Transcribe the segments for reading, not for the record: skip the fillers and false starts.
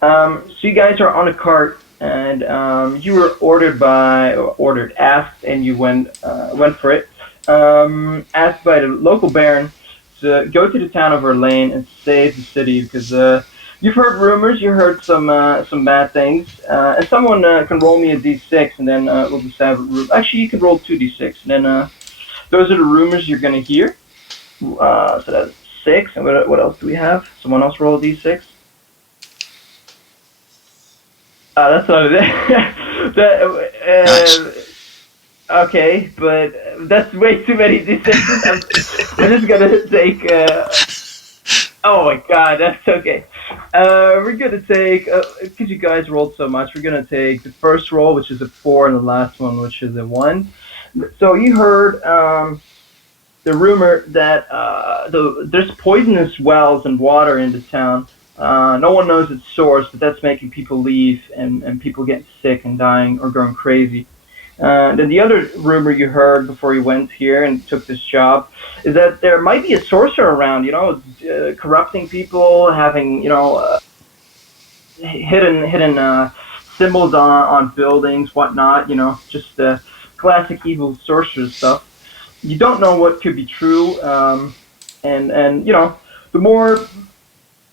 So you guys are on a cart, and you were asked, and you went for it. Asked by the local baron to go to the town of Orlane and save the city because you've heard rumors, you heard some bad things. And someone can roll me a d6, and then we'll just have actually you can roll 2d6, and then those are the rumors you're gonna hear. So that's 6, and what else do we have? Someone else roll a d6. That's not it. Nice. Okay, but that's way too many d6s. I'm just gonna take. Oh my god, that's okay. We're gonna take because you guys rolled so much. We're gonna take the first roll, which is a 4, and the last one, which is a 1. So you heard the rumor that there's poisonous wells and water in the town. No one knows its source, but that's making people leave and people getting sick and dying or going crazy. Then the other rumor you heard before you went here and took this job is that there might be a sorcerer around, corrupting people, having, hidden symbols on buildings, whatnot, just classic evil sorcerer stuff. You don't know what could be true, and the more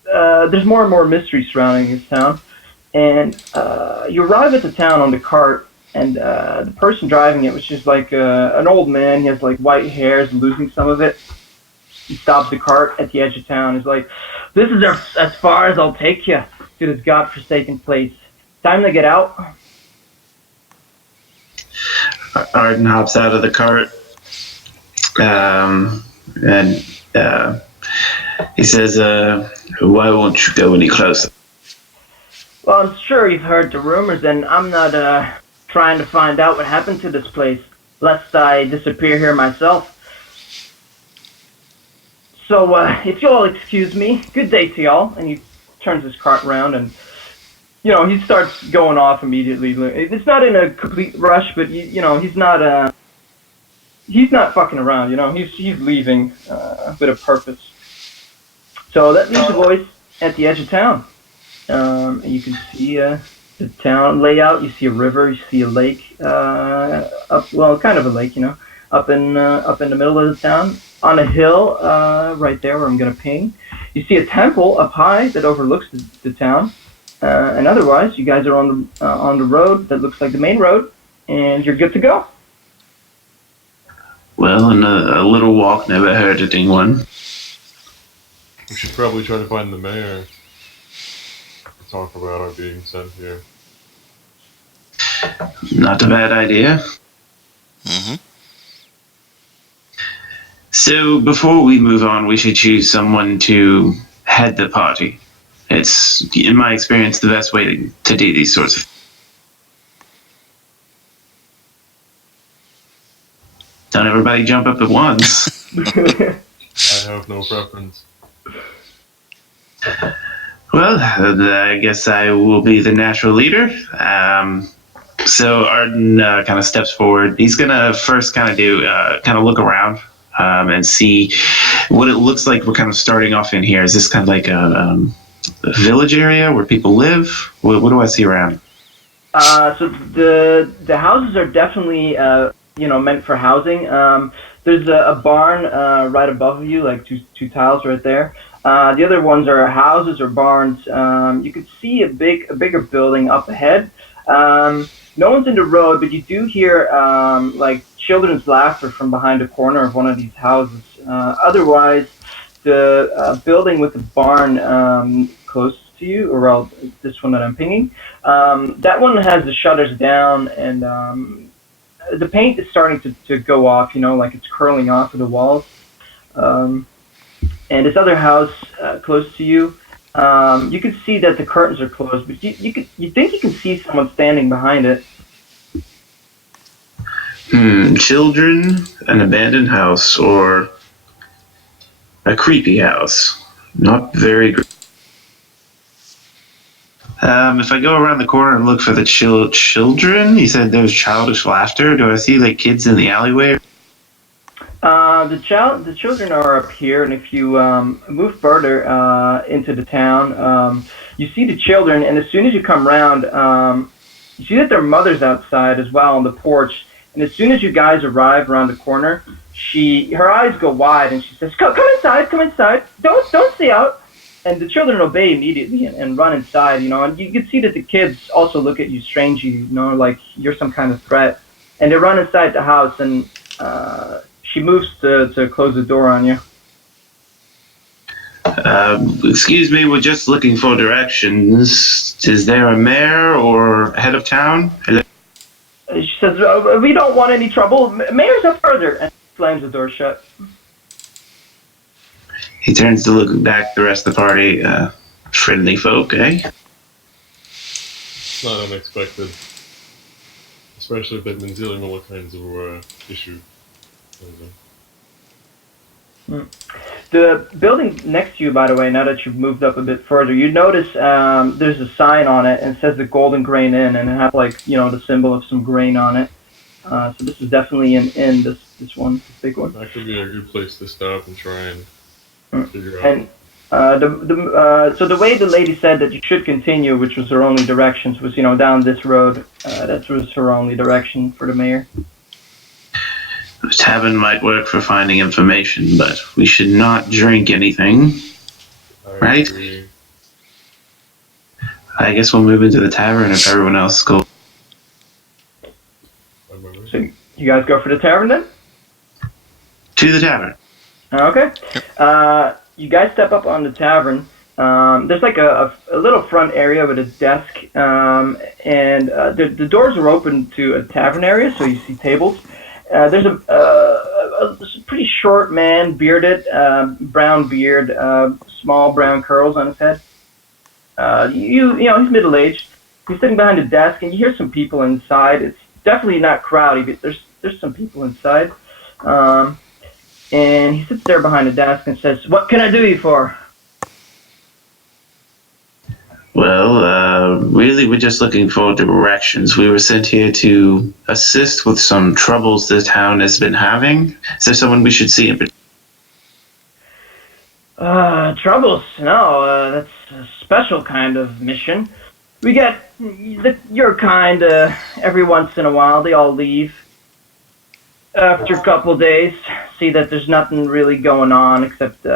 there's more and more mystery surrounding this town. And you arrive at the town on the cart, and the person driving it, which is like an old man, he has like white hairs, losing some of it. He stops the cart at the edge of town. He's like, "This is as far as I'll take you to this godforsaken place. Time to get out." Arden hops out of the cart, and he says, "Why won't you go any closer?" Well, I'm sure you've heard the rumors, and I'm not trying to find out what happened to this place, lest I disappear here myself. So, if you'll excuse me, good day to y'all. And he turns his cart around, and he starts going off immediately. It's not in a complete rush, but he's not fucking around. He's leaving with a purpose. So that leaves the boys at the edge of town. And you can see the town layout. You see a river. You see a lake. Kind of a lake, up in the middle of the town, on a hill, right there where I'm gonna ping. You see a temple up high that overlooks the town. And otherwise, you guys are on the road that looks like the main road, and you're good to go. Well, and a little walk never hurt anyone. We should probably try to find the mayor. Talk about our being sent here. Not a bad idea. Mm-hmm. So before we move on, we should choose someone to head the party. It's, in my experience, the best way to do these sorts of things. Don't everybody jump up at once. I have no preference. Well, I guess I will be the natural leader. So Arden kind of steps forward. He's going to first kind of look around and see what it looks like. We're kind of starting off in here. Is this kind of like a village area where people live? What do I see around? So the houses are definitely meant for housing. There's a barn right above you, like two tiles right there. The other ones are houses or barns. You could see a bigger building up ahead. No one's in the road, but you do hear like children's laughter from behind the corner of one of these houses. Otherwise, the building with the barn close to you, or this one that I'm pinging, that one has the shutters down, and the paint is starting to go off, like it's curling off of the walls. And this other house close to you, you can see that the curtains are closed, but you think you can see someone standing behind it. Children, an abandoned house, or a creepy house. Not very great. If I go around the corner and look for the children, you said there's childish laughter. Do I see like kids in the alleyway? The children are up here, and if you move further into the town, you see the children, and as soon as you come around, you see that their mother's outside as well on the porch. And as soon as you guys arrive around the corner, her eyes go wide, and she says, "Come come inside! Don't stay out!" And the children obey immediately and run inside. And you can see that the kids also look at you strangely, like you're some kind of threat. And they run inside the house, and she moves to close the door on you. Excuse me, we're just looking for directions. Is there a mayor or head of town? She says, "We don't want any trouble. Mayor's up further," and slams the door shut. He turns to look back at the rest of the party. Friendly folk, eh? It's not unexpected. Especially if they've been dealing with all kinds of issues. The building next to you, by the way, now that you've moved up a bit further, you notice there's a sign on it and it says the Golden Grain Inn, and it has the symbol of some grain on it. So this is definitely an inn. This one, this big one. That could be a good place to stop and try and figure out. And so the way the lady said that you should continue, which was her only directions, was down this road. That was her only direction for the mayor. The tavern might work for finding information, but we should not drink anything. Right? Agree. I guess we'll move into the tavern if everyone else goes. So you guys go for the tavern then? To the tavern. Okay. You guys step up on the tavern. There's like a little front area with a desk, and the doors are open to a tavern area, so you see tables. There's a pretty short man, bearded, brown beard, small brown curls on his head. He's middle-aged. He's sitting behind a desk, and you hear some people inside. It's definitely not crowded, but there's some people inside. And he sits there behind the desk and says, "What can I do you for?" Well, really, we're just looking for directions. We were sent here to assist with some troubles the town has been having. Is there someone we should see in particular? Troubles? No, that's a special kind of mission. We get your kind every once in a while. They all leave. After a couple of days, see that there's nothing really going on except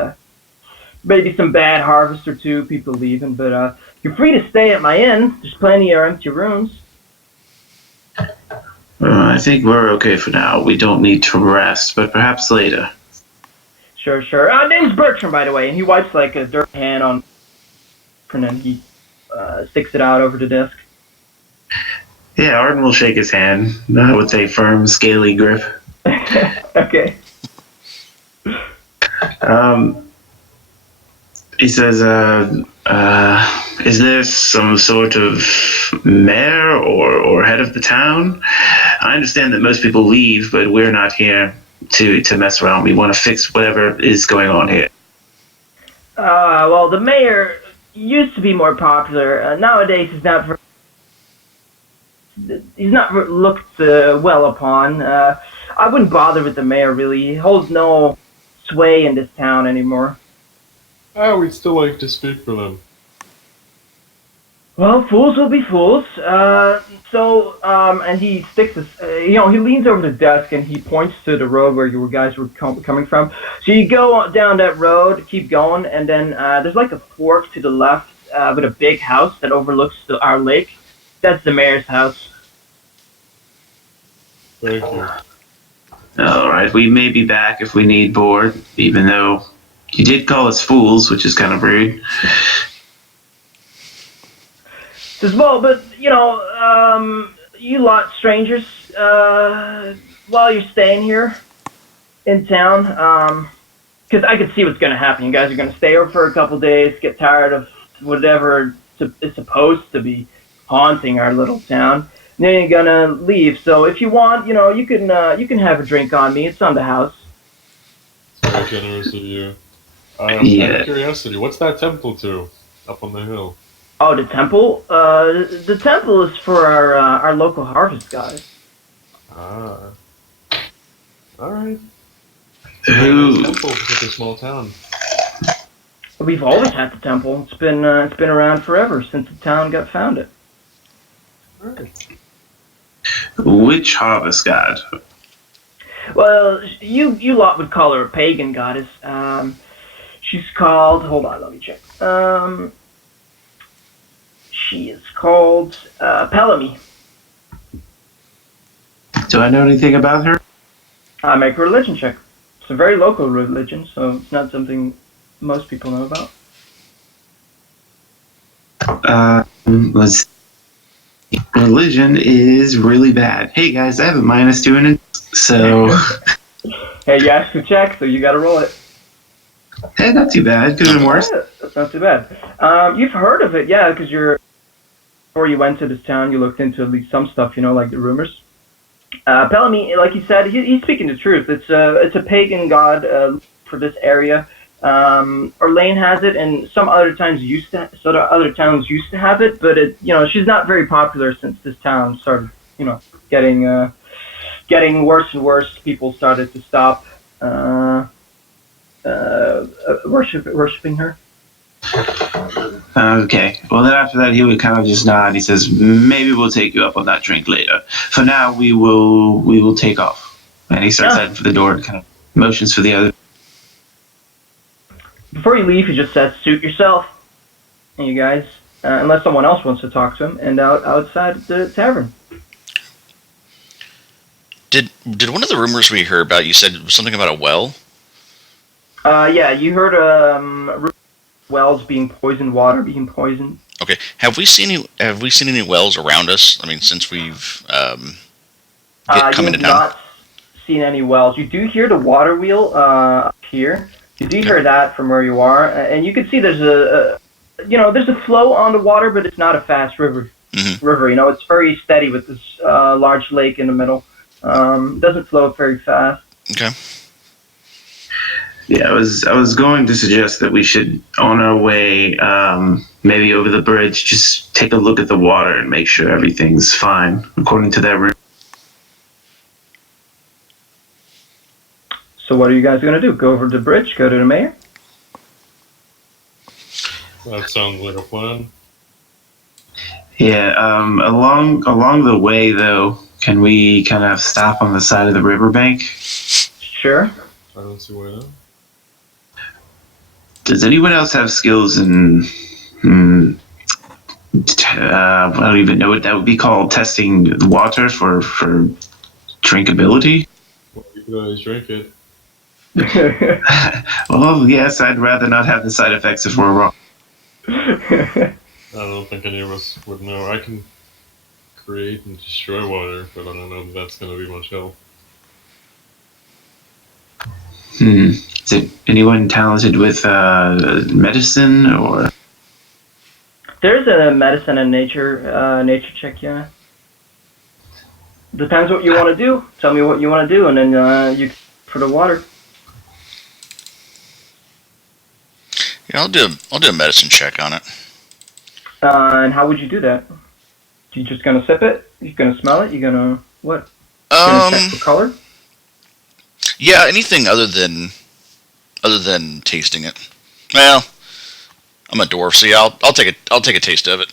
maybe some bad harvest or two, people leaving. But you're free to stay at my inn. There's plenty of empty rooms. I think we're okay for now. We don't need to rest, but perhaps later. Sure. Name's Bertram, by the way, and he wipes like a dirty hand on, and then he sticks it out over the desk. Yeah, Arden will shake his hand with a firm, scaly grip. Okay. He says, is there some sort of mayor or head of the town? I understand that most people leave, but we're not here to mess around. We want to fix whatever is going on here. Well, the mayor used to be more popular. Nowadays, he's not looked well upon. I wouldn't bother with the mayor, really. He holds no sway in this town anymore. We'd still like to speak for them. Well, fools will be fools. And he sticks his, he leans over the desk and he points to the road where you guys were coming from. So you go down that road, keep going, and then there's like a fork to the left with a big house that overlooks our lake. That's the mayor's house. Thank you. All right, we may be back if we need board, even though you did call us fools, which is kind of rude. Says, well, but, you lot strangers, while you're staying here in town, because I can see what's going to happen. You guys are going to stay over for a couple days, get tired of whatever is supposed to be haunting our little town. And then you're going to leave. So if you want, you can have a drink on me. It's on the house. It's very generous of you. Out of curiosity, what's that temple to up on the hill? Oh, the temple? The temple is for our local harvest guys. Ah. Alright. Who? Temple for such a small town. We've always had the temple. It's been around forever since the town got founded. Alright. Which harvest god? Well, you lot would call her a pagan goddess. She's called. Hold on, let me check. She is called Pelamy. Do I know anything about her? Make a religion check. It's a very local religion, so it's not something most people know about. Let's. Religion is really bad. Hey guys, I have a -2 in it, so. Hey, you asked to check, so you got to roll it. Hey, not too bad. Could have been worse. Yeah, that's not too bad. You've heard of it, yeah, because before you went to this town, you looked into at least some stuff, like the rumors. Pelamy, like you said, he's speaking the truth. It's a pagan god for this area. Orlane has it, and some other towns used to have it, but she's not very popular since this town started, getting worse and worse. People started to stop worshiping her. Okay. Well, then after that, he would kind of just nod. He says, "Maybe we'll take you up on that drink later. For now, we will take off." And he starts heading for the door and kind of motions for the other. Before you leave, he just says, "Suit yourself." And you guys, unless someone else wants to talk to him, and outside the tavern. Did one of the rumors we heard about, you said something about a well? Yeah, you heard wells being poisoned, water being poisoned. Okay. Have we seen any wells around us? I mean, since we've come into You've town. not seen any wells. You do hear the water wheel up here. You do hear that from where you are, and you can see there's there's a flow on the water, but it's not a fast river. Mm-hmm. It's very steady with this large lake in the middle. Doesn't flow very fast. Okay. Yeah, I was going to suggest that we should, on our way, maybe over the bridge, just take a look at the water and make sure everything's fine according to that route. So what are you guys going to do? Go over the bridge? Go to the mayor? That sounds like a plan. Yeah. Along the way, though, can we kind of stop on the side of the riverbank? Sure. I don't see why not. Does anyone else have skills in? I don't even know what that would be called. Testing the water for drinkability. Well, you could always drink it. Well, yes, I'd rather not have the side effects if we're wrong. I don't think any of us would know. I can create and destroy water, but I don't know if that's going to be much help. Is it anyone talented with medicine or? There's a medicine and nature check, yeah. Depends what you want to do. Tell me what you want to do, and then you for the water. Yeah, I'll do a medicine check on it. And how would you do that? You just gonna sip it? You gonna smell it? You gonna what? You gonna check for color? Yeah, anything other than tasting it. Well, I'm a dwarf, so yeah, I'll take a taste of it.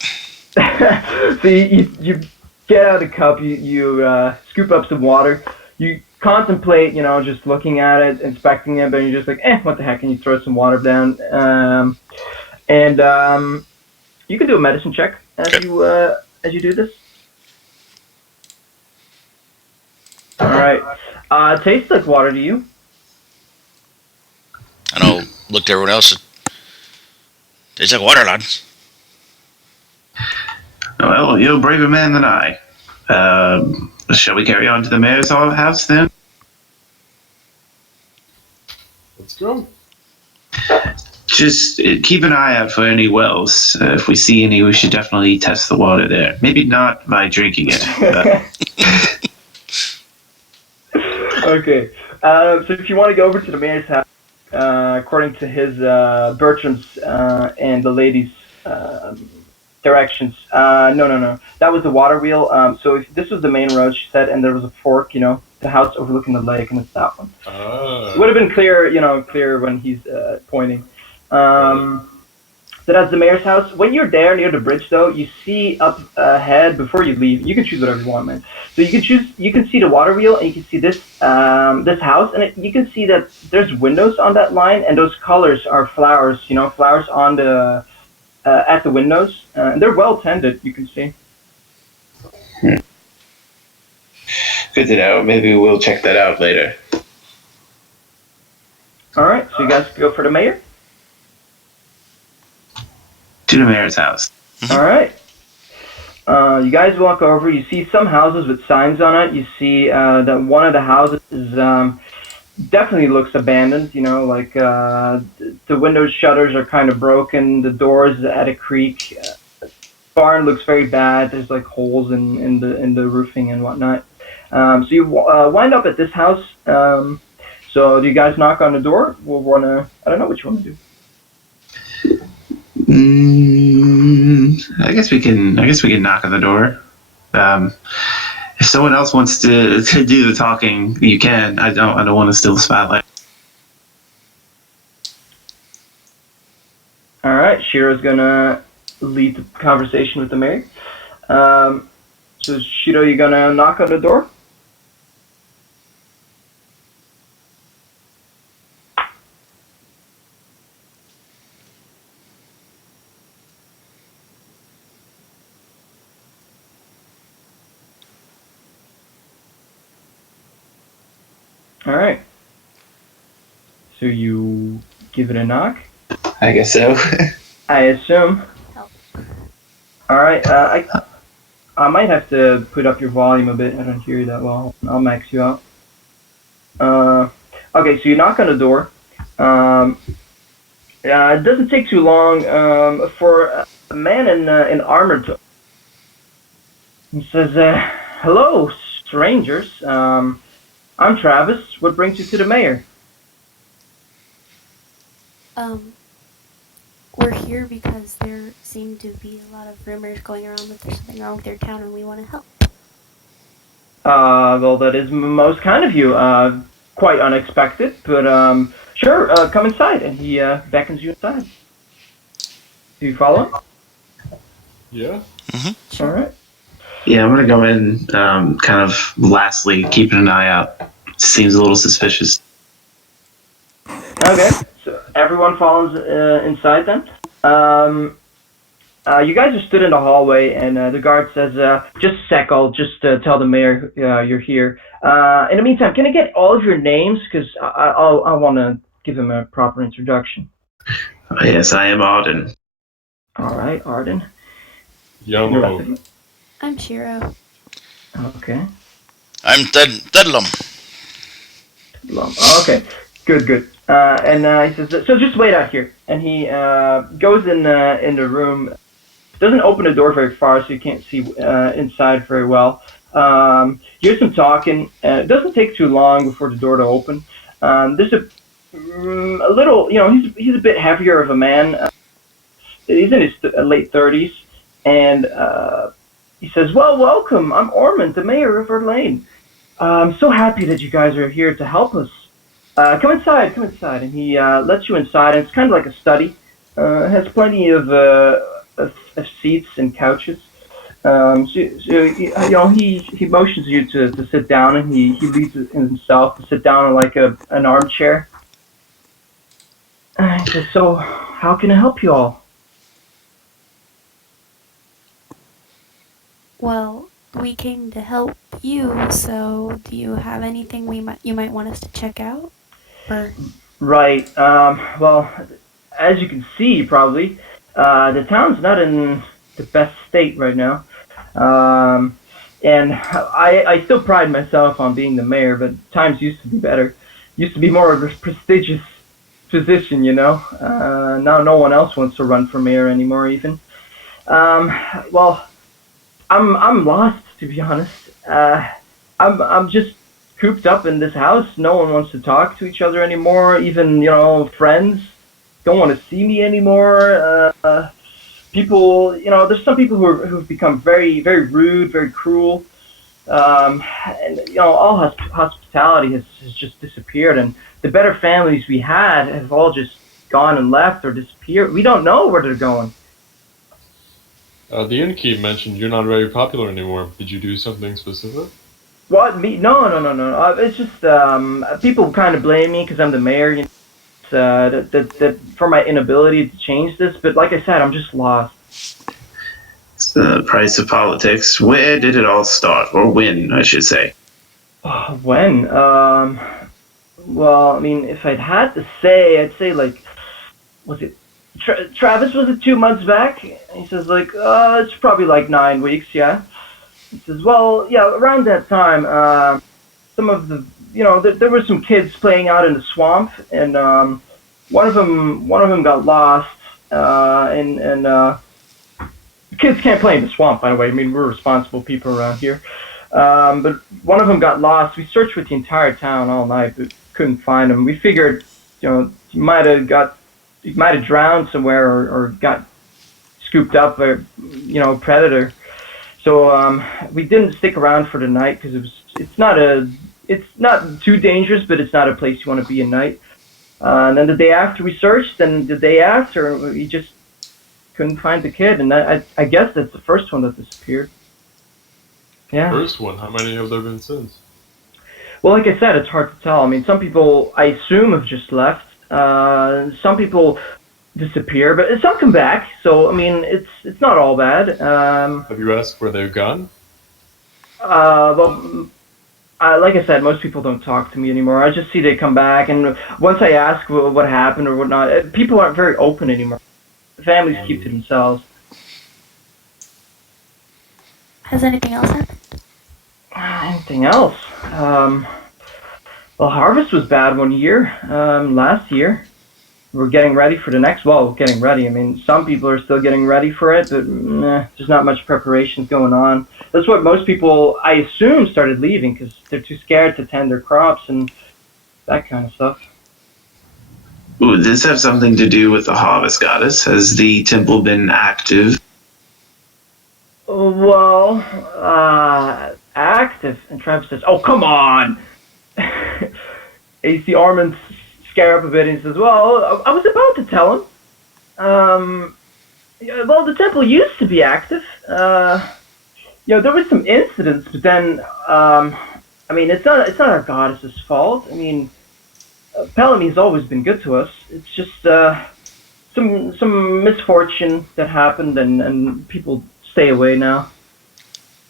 So you get out the cup, you scoop up some water, you contemplate, just looking at it, inspecting it, but you're just like, what the heck, and you throw some water down, and you can do a medicine check as you do this. All right, tastes like water to you. And I'll look to everyone else. Tastes like water, lads. Well, you're a braver man than I. Shall we carry on to the mayor's house then? Let's go. Just keep an eye out for any wells. If we see any, we should definitely test the water there. Maybe not by drinking it. Okay. So if you want to go over to the mayor's house, according to his Bertram's and the lady's directions. No. That was the water wheel. So if this was the main road, she said, and there was a fork, the house overlooking the lake, and it's that one. Ah. It would have been clear when he's pointing. So that's the mayor's house. When you're there near the bridge, though, you see up ahead before you leave. You can choose whatever you want, man. So you can see the water wheel, and you can see this house, and you can see that there's windows on that line, and those colors are flowers. Flowers on the at the windows. And they're well tended. You can see. Good to know. Maybe we'll check that out later. All right. So you guys go for the mayor. To the mayor's house. All right. You guys walk over. You see some houses with signs on it. You see that one of the houses is, definitely looks abandoned. Like the windows shutters are kind of broken. The doors at a creak. Barn looks very bad. There's like holes in the roofing and whatnot. So you wind up at this house. So do you guys knock on the door? I don't know what you want to do. I guess we can knock on the door. If someone else wants to do the talking, you can. I don't want to steal the spotlight. All right, Shiro's gonna lead the conversation with the mayor. So Shiro, you gonna knock on the door? All right. So you give it a knock? I guess so. I assume. All right. I might have to put up your volume a bit. I don't hear you that well. I'll max you out. Okay, so you knock on the door. It doesn't take too long for a man in armor to. He says, "Hello, strangers. I'm Travis. What brings you to the mayor?" We're here because there seem to be a lot of rumors going around that there's something wrong with their town and we want to help. Well, that is most kind of you. Quite unexpected, but sure, come inside. And he beckons you inside. Do you follow him? Yeah. Mm-hmm. All right. Yeah, I'm gonna go in. Kind of lastly, keeping an eye out. Seems a little suspicious. Okay, so everyone follows inside then. You guys are stood in the hallway, and the guard says, "Just a sec, I'll just tell the mayor you're here. In the meantime, can I get all of your names? Because I want to give him a proper introduction." Yes, I am Arden. All right, Arden. Ianov. I'm Shiro. Okay. I'm Thedlom. Okay, good. And he says, "So just wait out here." And he goes in the room. Doesn't open the door very far, so you can't see inside very well. Here's some talking. It doesn't take too long before the door to open. There's a little, he's a bit heavier of a man. He's in his late 30s, and he says, "Well, welcome. I'm Ormond, the mayor of Orlane. I'm so happy that you guys are here to help us. Come inside. And he lets you inside, and it's kind of like a study. It has plenty of seats and couches. He motions you to sit down, and he leads himself to sit down in like an armchair. He says, "So, how can I help you all?" Well, we came to help you, so do you have anything you might want us to check out? Or... Right. Well, as you can see, probably, the town's not in the best state right now. And I still pride myself on being the mayor, but times used to be better. Used to be more of a prestigious position, Now no one else wants to run for mayor anymore, even. Well, I'm lost, to be honest. I'm just cooped up in this house. No one wants to talk to each other anymore. Even friends don't want to see me anymore. people, there's some people who've become very, very rude, very cruel, and all hospitality has just disappeared, and the better families we had have all just gone and left or disappeared. We don't know where they're going. The innkeep mentioned you're not very popular anymore. Did you do something specific? What, me? No, no, no, no. It's just people kind of blame me because I'm the mayor. That for my inability to change this, but like I said, I'm just lost. It's the price of politics. Where did it all start, or when, I should say? When? Well, I mean, if I'd had to say, I'd say like, was it Travis? Was it 2 months back? He says like, it's probably like 9 weeks. Yeah. He says, well, yeah, around that time, some of the, there were some kids playing out in the swamp, and one of them got lost, and kids can't play in the swamp, by the way. I mean, we're responsible people around here. But one of them got lost. We searched with the entire town all night, but couldn't find him. We figured, he might have drowned somewhere or got scooped up by, predator. So we didn't stick around for the night because it's not too dangerous, but it's not a place you want to be at night. And then the day after we searched, and the day after we just couldn't find the kid, and I guess that's the first one that disappeared. Yeah. First one. How many have there been since? Well, like I said, it's hard to tell. I mean, some people I assume have just left. Some people disappear, but some come back. So I mean, it's not all bad. Have you asked where they've gone? Well, like I said, most people don't talk to me anymore. I just see they come back, and once I ask what happened or whatnot, people aren't very open anymore. Families keep to themselves. Has anything else happened? Anything else? Well, harvest was bad one year. Last year, we're getting ready for the next. Well, getting ready. I mean, some people are still getting ready for it, but there's not much preparation going on. That's what most people, I assume, started leaving because they're too scared to tend their crops and that kind of stuff. Would this have something to do with the harvest goddess? Has the temple been active? Well, active. And Travis says, "Oh, come on." AC Armand scare up a bit and he says, "Well, I was about to tell him. Well, the temple used to be active. There was some incidents, but then, I mean, it's not our goddess's fault. I mean, Pelame's always been good to us. It's just some misfortune that happened, and people stay away now."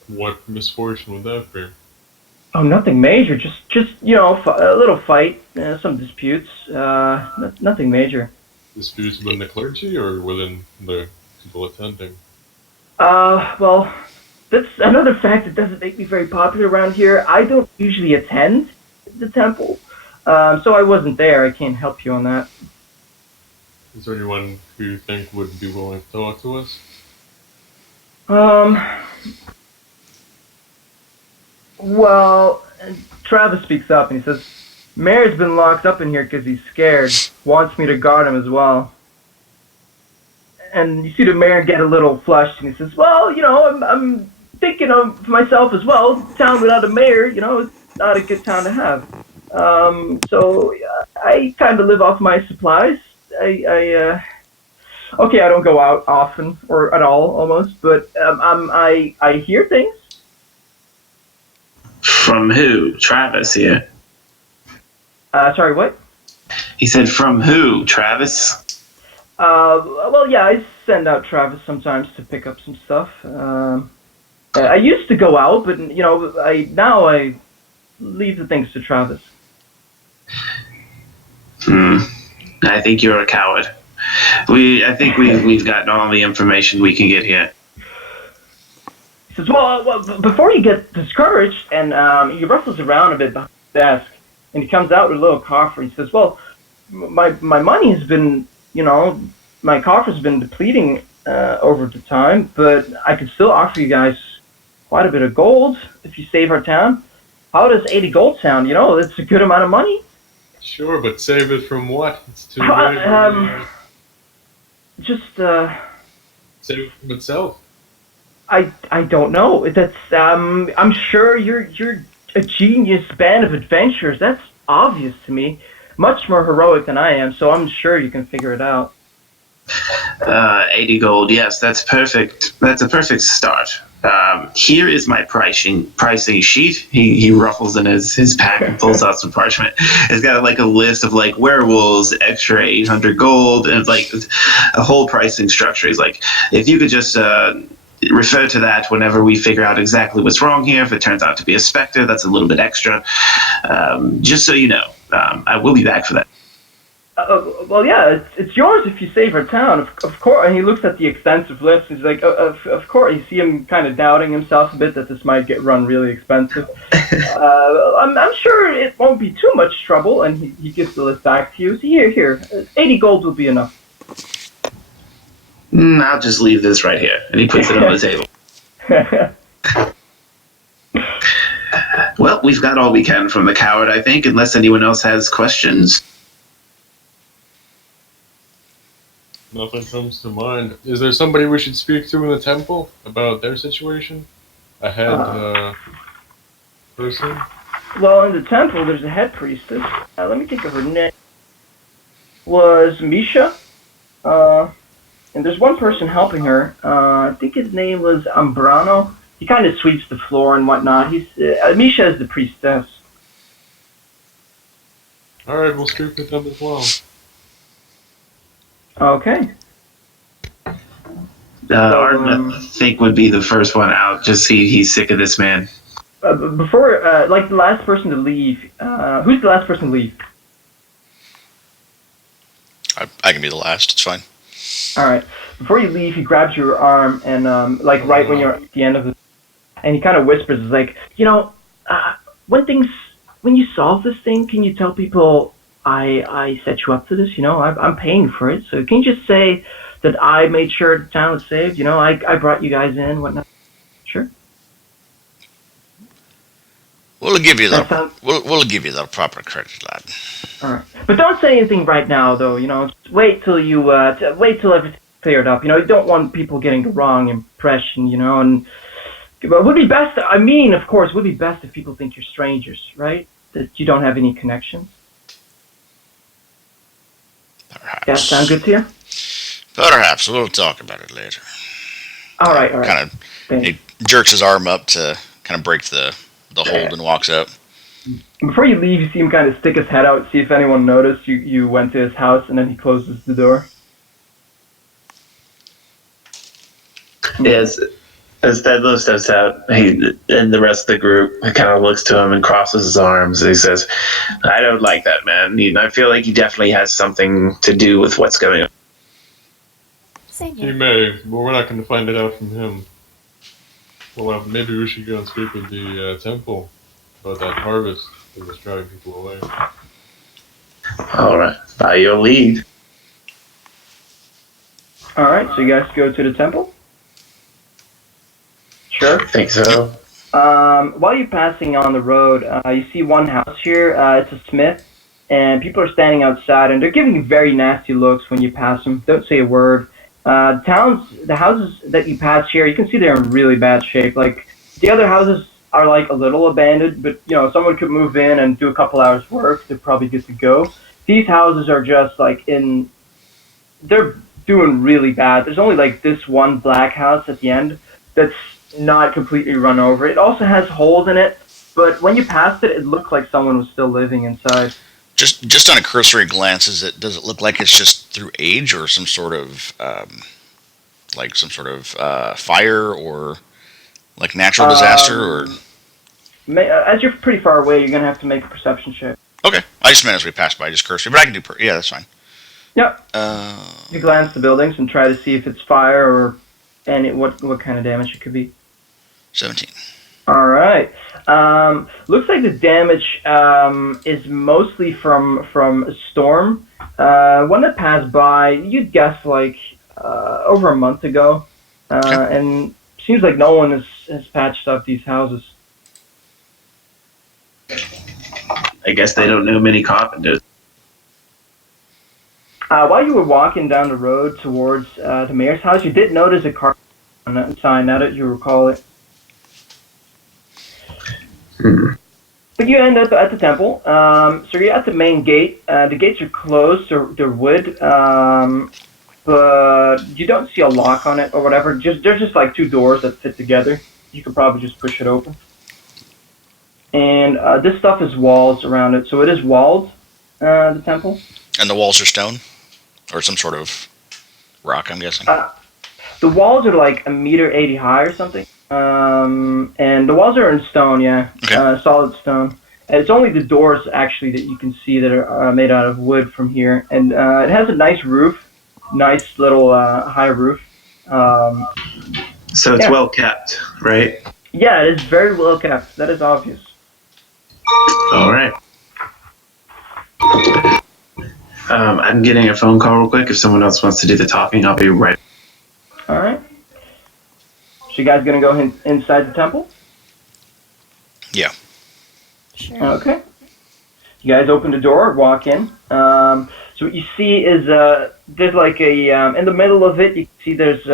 What misfortune would that be? Oh, nothing major. Just a little fight, some disputes. Nothing major. Disputes within the clergy or within the people attending? Well, that's another fact that doesn't make me very popular around here. I don't usually attend the temple, so I wasn't there. I can't help you on that. Is there anyone who you think would be willing to talk to us? Well, Travis speaks up and he says, "Mayor's been locked up in here because he's scared. Wants me to guard him as well." And you see the mayor get a little flushed and he says, "Well, I'm thinking of myself as well. Town without a mayor, it's not a good town to have. So I kind of live off my supplies. Okay, I don't go out often or at all almost, but I hear things." From who? Travis here. Sorry, what? He said, from who? Travis? Well, yeah, I send out Travis sometimes to pick up some stuff. I used to go out, but I leave the things to Travis. I think you're a coward. I think we've gotten all the information we can get here. He says, well, before you get discouraged, and he rustles around a bit behind the desk, and he comes out with a little coffer. He says, well, my money has been, my coffer's been depleting over the time, but I could still offer you guys quite a bit of gold if you save our town. How does 80 gold sound? That's a good amount of money. Sure, but save it from what? It's too big. save it from itself. I don't know. That's I'm sure you're a genius band of adventurers. That's obvious to me. Much more heroic than I am, so I'm sure you can figure it out. 80 gold. Yes, that's perfect. That's a perfect start. Here is my pricing sheet. He ruffles in his pack and pulls out some parchment. It's got like a list of like werewolves, extra 800 gold, and like a whole pricing structure. He's like, if you could just refer to that whenever we figure out exactly what's wrong here. If it turns out to be a Spektor, that's a little bit extra. Just so you know, I will be back for that. Well, yeah, it's yours if you save our town, of course. And he looks at the extensive list. He's like, of course. You see him kind of doubting himself a bit that this might get run really expensive. I'm sure it won't be too much trouble. And he gives the list back to you. So here, 80 gold will be enough. I'll just leave this right here, and he puts it on the table. Well, we've got all we can from the coward, I think, unless anyone else has questions. Nothing comes to mind. Is there somebody we should speak to in the temple about their situation? A head person? Well, in the temple, there's a head priestess. Let me think of her name. Was Misha. And there's one person helping her. I think his name was Ambrano. He kind of sweeps the floor and whatnot. Misha is the priestess. Alright, we'll speak with them as well. Okay. Arden, I think, would be the first one out. Just he's sick of this man. Before, like the last person to leave, who's the last person to leave? I can be the last. It's fine. All right. Before you leave, he grabs your arm and, like, right when you're at the end of it, and he kind of whispers, like, when you solve this thing, can you tell people I set you up for this? I'm paying for it. So can you just say that I made sure the town was saved? I brought you guys in, whatnot. Sure. We'll give you we'll give you the proper credit, lad. All right. But don't say anything right now, though. Just wait till wait till everything's cleared up. You don't want people getting the wrong impression. And but would be best. I mean, of course, would be best if people think you're strangers, right? That you don't have any connections. Perhaps. That sound good to you? Perhaps. We'll talk about it later. All right. Kind of, he jerks his arm up to kind of break the hold and walks up. Before you leave, you see him kind of stick his head out, see if anyone noticed you went to his house, and then he closes the door. Yes. As Thedlom steps out, he and the rest of the group kind of looks to him and crosses his arms. And he says, "I don't like that, man. I feel like he definitely has something to do with what's going on." Same He here. may, but we're not going to find it out from him. Well, maybe we should go and speak with the temple about that harvest that was driving people away. All right, by your lead. All right, so you guys go to the temple? Sure. I think so. While you're passing on the road, you see one house here. It's a smith, and people are standing outside, and they're giving you very nasty looks when you pass them. Don't say a word. The houses that you pass here, you can see they're in really bad shape. Like, the other houses are like a little abandoned, but someone could move in and do a couple hours work. They're probably good to go. These houses are just like they're doing really bad. There's only like this one black house at the end that's not completely run over. It also has holes in it, but when you passed it, it looked like someone was still living inside. Just on a cursory glance, does it look like it's just through age or some sort of fire or like natural disaster or? As you're pretty far away, you're gonna have to make a perception check. Okay, I just meant as we pass by, just cursory, but I can do yeah, that's fine. Yep. You glance the buildings and try to see if it's fire or what kind of damage it could be. 17. All right. Looks like the damage is mostly from a storm. One that passed by, you'd guess like over a month ago, and seems like no one has patched up these houses. I guess they don't know many carpenters. While you were walking down the road towards the mayor's house, you did notice a car sign, now that you recall it. But you end up at the temple. So you're at the main gate. The gates are closed, they're wood, but you don't see a lock on it or whatever. There's just like 2 doors that fit together. You could probably just push it open. And this stuff is walls around it, so it is walled, the temple. And the walls are stone? Or some sort of rock, I'm guessing? The walls are like 1.80 meters high or something. And the walls are in stone, yeah. Okay. Solid stone. And it's only the doors, actually, that you can see that are made out of wood from here. And it has a nice roof. Nice little high roof. So it's well kept, right? Yeah, it is very well kept. That is obvious. All right. I'm getting a phone call real quick. If someone else wants to do the talking, I'll be right. All right. So you guys gonna go inside the temple? Yeah. Sure. Okay. You guys open the door, walk in. So what you see is there's like a in the middle of it. You can see there's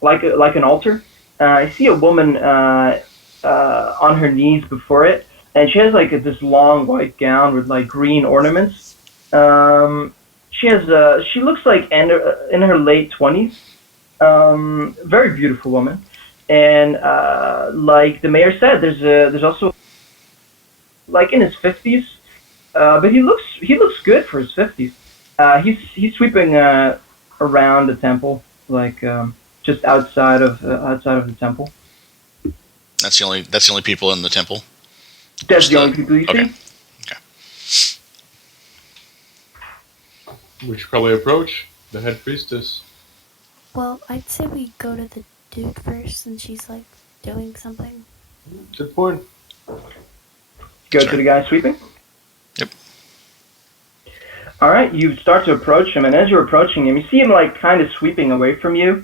like an altar. I see a woman on her knees before it, and she has like this long white gown with like green ornaments. She looks like in her late 20s. Very beautiful woman, and like the mayor said, there's also like in his 50s, but he looks good for his 50s. He's sweeping around the temple, like just outside of the temple. That's the only people in the temple? That's the only people you Okay. see. We should probably approach the head priestess. Well, I'd say we go to the dude first since she's like doing something. Good point. Go Sure. to the guy sweeping. Yep. All right, you start to approach him, and as you're approaching him, you see him like kind of sweeping away from you.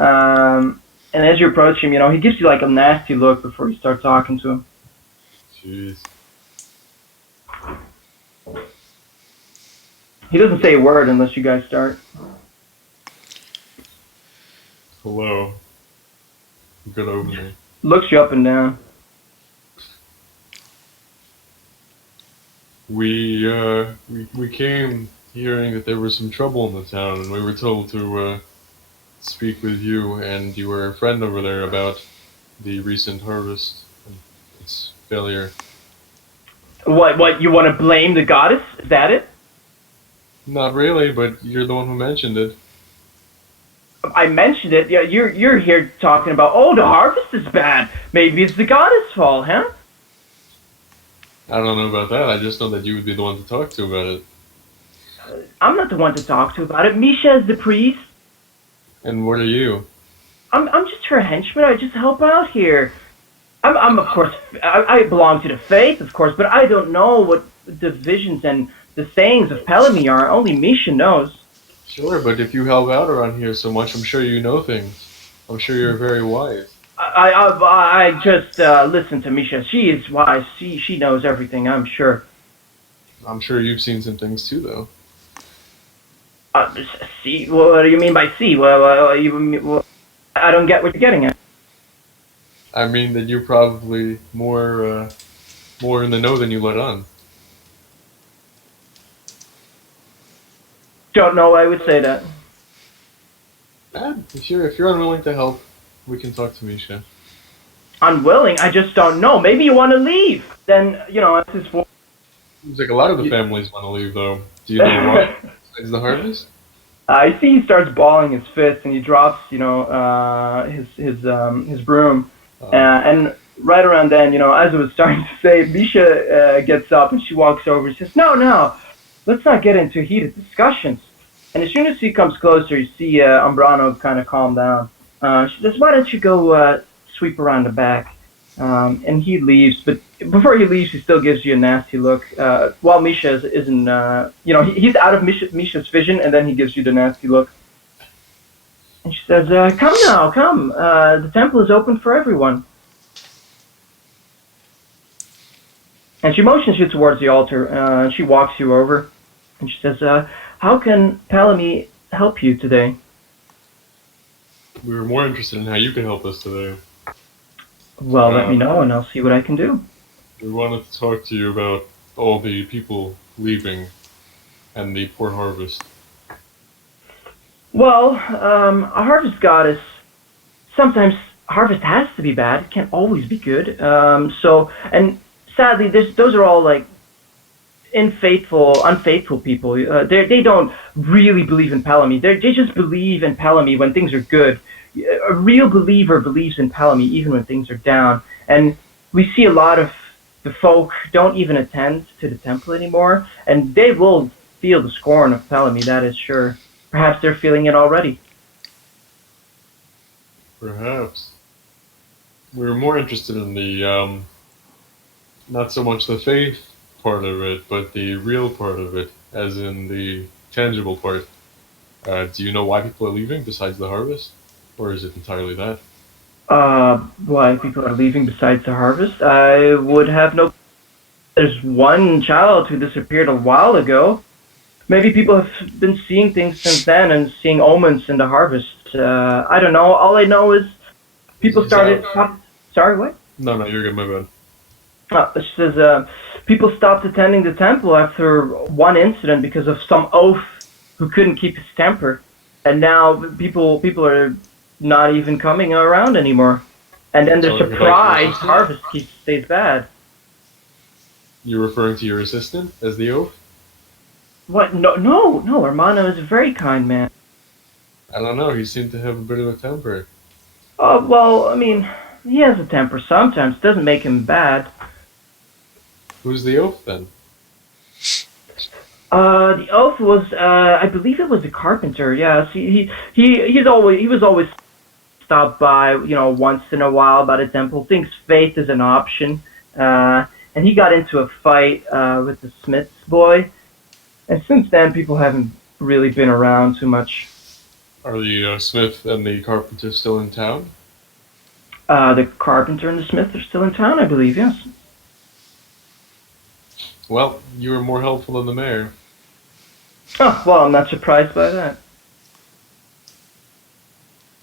And as you approach him, he gives you like a nasty look before you start talking to him. Jeez. He doesn't say a word unless you guys start. Hello. Good evening. Looks you up and down. We came hearing that there was some trouble in the town, and we were told to speak with you and your friend over there about the recent harvest and its failure. What? You want to blame the goddess? Is that it? Not really, but you're the one who mentioned it. I mentioned it. Yeah, you're here talking about, oh, the harvest is bad. Maybe it's the goddess' fault, huh? I don't know about that. I just know that you would be the one to talk to about it. I'm not the one to talk to about it. Misha is the priest. And what are you? I'm just her henchman. I just help out here. I'm of course, I belong to the faith, of course, but I don't know what the visions and the sayings of Pelemy are. Only Misha knows. Sure, but if you help out around here so much, I'm sure you know things. I'm sure you're very wise. I just listen to Misha. She is wise. She knows everything, I'm sure. I'm sure you've seen some things too, though. See? What do you mean by see? Well, I don't get what you're getting at. I mean that you're probably more in the know than you let on. Don't know why I would say that. If you're unwilling to help, we can talk to Misha. Unwilling? I just don't know. Maybe you want to leave. Then, it's his fault. Seems like a lot of the families want to leave, though. Do you know why? Besides the harvest? I see he starts balling his fist and he drops, his broom. And right around then, as I was starting to say, Misha gets up and she walks over and says, No, let's not get into heated discussions. And as soon as he comes closer, you see Umbrano kind of calm down. She says, why don't you go sweep around the back? And he leaves, but before he leaves, he still gives you a nasty look. While Misha isn't, he's out of Misha's vision, and then he gives you the nasty look. And she says, come now, come. The temple is open for everyone. And she motions you towards the altar, and she walks you over. And she says, how can Palamy help you today? We were more interested in how you can help us today. Well, let me know and I'll see what I can do. We wanted to talk to you about all the people leaving and the poor harvest. Well, a harvest goddess, sometimes harvest has to be bad. It can't always be good. And sadly, those are all like unfaithful people. They don't really believe in Palamy. They just believe in Palamy when things are good. A real believer believes in Palamy even when things are down. And we see a lot of the folk don't even attend to the temple anymore, and they will feel the scorn of Palamy, that is sure. Perhaps they're feeling it already. Perhaps. We were more interested in the, not so much the faith part of it, but the real part of it, as in the tangible part. Do you know why people are leaving besides the harvest? Or is it entirely that? Why people are leaving besides the harvest? I would have no... There's one child who disappeared a while ago. Maybe people have been seeing things since then and seeing omens in the harvest. I don't know. All I know is people started... Sorry, what? No, you're good, my bad. She says people stopped attending the temple after one incident because of some oaf who couldn't keep his temper. And now people are not even coming around anymore. And then they're surprised harvest stays bad. You're referring to your assistant as the oaf? What? No, Hermano is a very kind man. I don't know, he seemed to have a bit of a temper. Well, I mean, he has a temper sometimes. Doesn't make him bad. Who's the oaf then? The oaf was, I believe it was a carpenter. Yes, he was always stopped by, once in a while by the temple. Thinks faith is an option. And he got into a fight with the smith's boy. And since then, people haven't really been around too much. Are the smith and the carpenter still in town? The carpenter and the smith are still in town, I believe, yes. Well, you were more helpful than the mayor. Oh, well, I'm not surprised by that.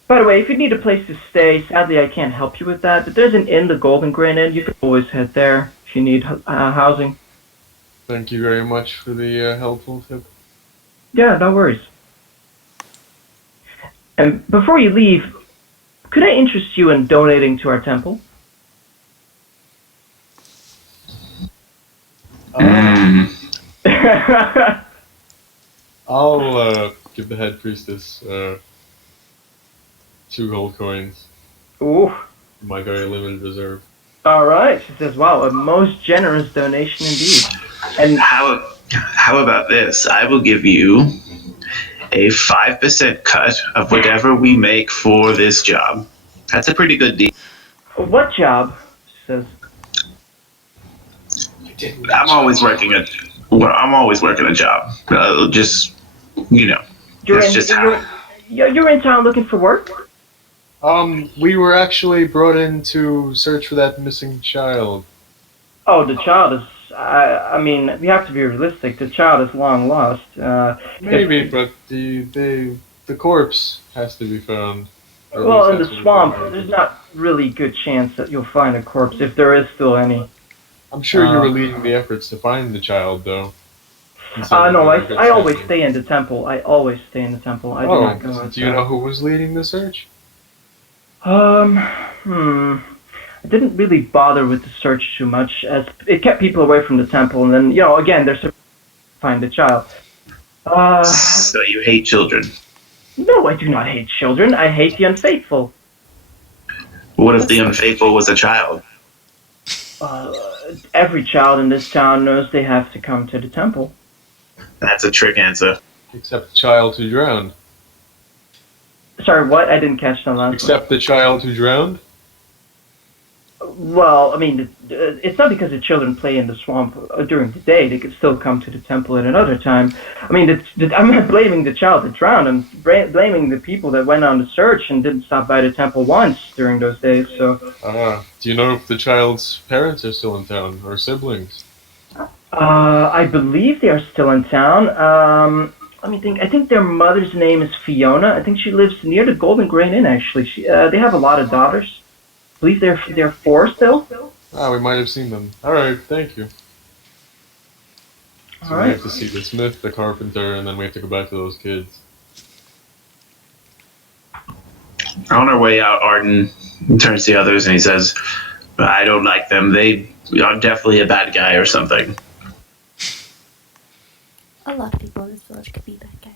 By the way, if you need a place to stay, sadly I can't help you with that, but there's an inn, the Golden Grain Inn. You can always head there if you need housing. Thank you very much for the helpful tip. Yeah, no worries. And before you leave, could I interest you in donating to our temple? I'll give the head priestess 2 gold coins. Ooh. My very limited reserve. Alright, she says, wow, a most generous donation indeed. And how about this? I will give you a 5% cut of whatever we make for this job. That's a pretty good deal. what job? She says. I'm always working a job. Just, You're in town looking for work? We were actually brought in to search for that missing child. Oh, the child is... I mean, we have to be realistic. The child is long lost. Maybe, but the corpse has to be found. Well, in the swamp, there's not really good chance that you'll find a corpse, if there is still any. I'm sure you were leading the efforts to find the child, though. No, I always stay in the temple. I do not go outside. Do you know who was leading the search? I didn't really bother with the search too much, as it kept people away from the temple, and then, again, they're supposed to find the child. So you hate children? No, I do not hate children. I hate the unfaithful. What if the unfaithful was a child? Every child in this town knows they have to come to the temple. That's a trick answer. Except the child who drowned. Sorry, what? I didn't catch the last one. Except the child who drowned? Well, I mean, it's not because the children play in the swamp during the day. They could still come to the temple at another time. I mean, I'm not blaming the child that drowned. I'm blaming the people that went on the search and didn't stop by the temple once during those days. So. Do you know if the child's parents are still in town, or siblings? I believe they are still in town. let me think. I think their mother's name is Fiona. I think she lives near the Golden Grain Inn. Actually, they have a lot of daughters. I believe they're 4 still. Ah, we might have seen them. Alright, thank you. So All we right. have to see the smith, the carpenter, and then we have to go back to those kids. On our way out, Arden turns to the others and he says, I don't like them. They are definitely a bad guy or something. A lot of people in this village could be bad guys.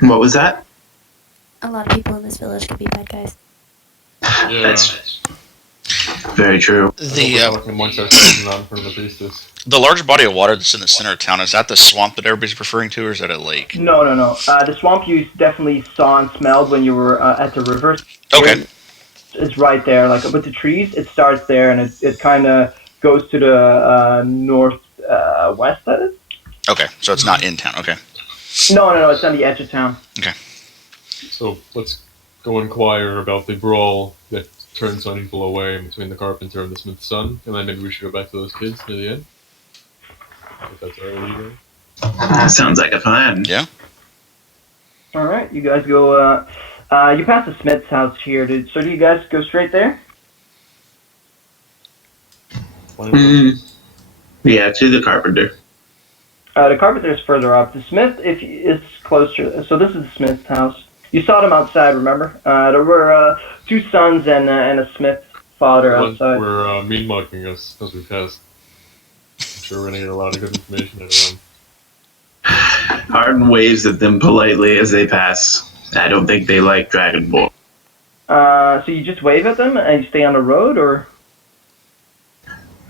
What was that? A lot of people in this village could be bad guys. Yeah. That's very true. The Talking amongst ourselves and not in front of the priestess. the large body of water that's in the center of town, is that the swamp that everybody's referring to, or is that a lake? No. The swamp you definitely saw and smelled when you were at the river. Okay. It's right there, like with the trees. It starts there, and it kind of goes to the north west of it. Okay, so it's not in town. Okay. No. It's on the edge of town. So let's go inquire about the brawl that turned some people away between the carpenter and the smith's son, and then maybe we should go back to those kids near the end. If that's alright with you guys. Sounds like a plan. Yeah. All right, you guys go. You pass the Smith's house here. So do you guys go straight there? Why not? Yeah, to the carpenter. The carpenter is further up. The Smith is closer. So this is the Smith's house. You saw them outside, remember? There were 2 sons and a Smith's father The ones outside. were mean mugging us as we passed. I'm sure we're gonna get a lot of good information out of them. Arden waves at them politely as they pass. I don't think they like Dragonborn. So you just wave at them and you stay on the road, or?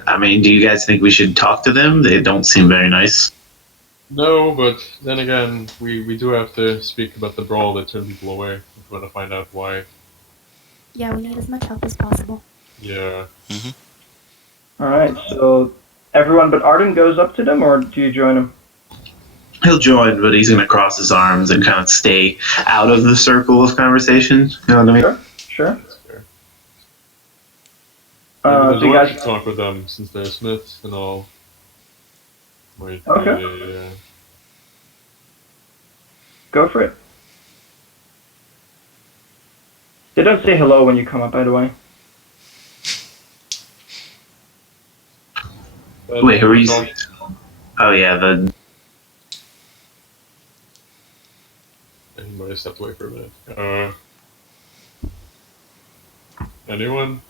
I mean, do you guys think we should talk to them? They don't seem very nice. No, but then again, we do have to speak about the brawl that turned people away. If we want to find out why. Yeah, we need as much help as possible. Yeah. All right. So everyone but Arden goes up to them, or do you join them? He'll join, but he's going to cross his arms and kind of stay out of the circle of conversation. You know what I mean? Sure. That's fair. So you guys. should talk with them since they're smiths and all. Wait. Okay. Yeah. Go for it. They don't say hello when you come up, by the way. Wait, who are you? Oh, yeah, the. He might have stepped away for a minute. Anyone?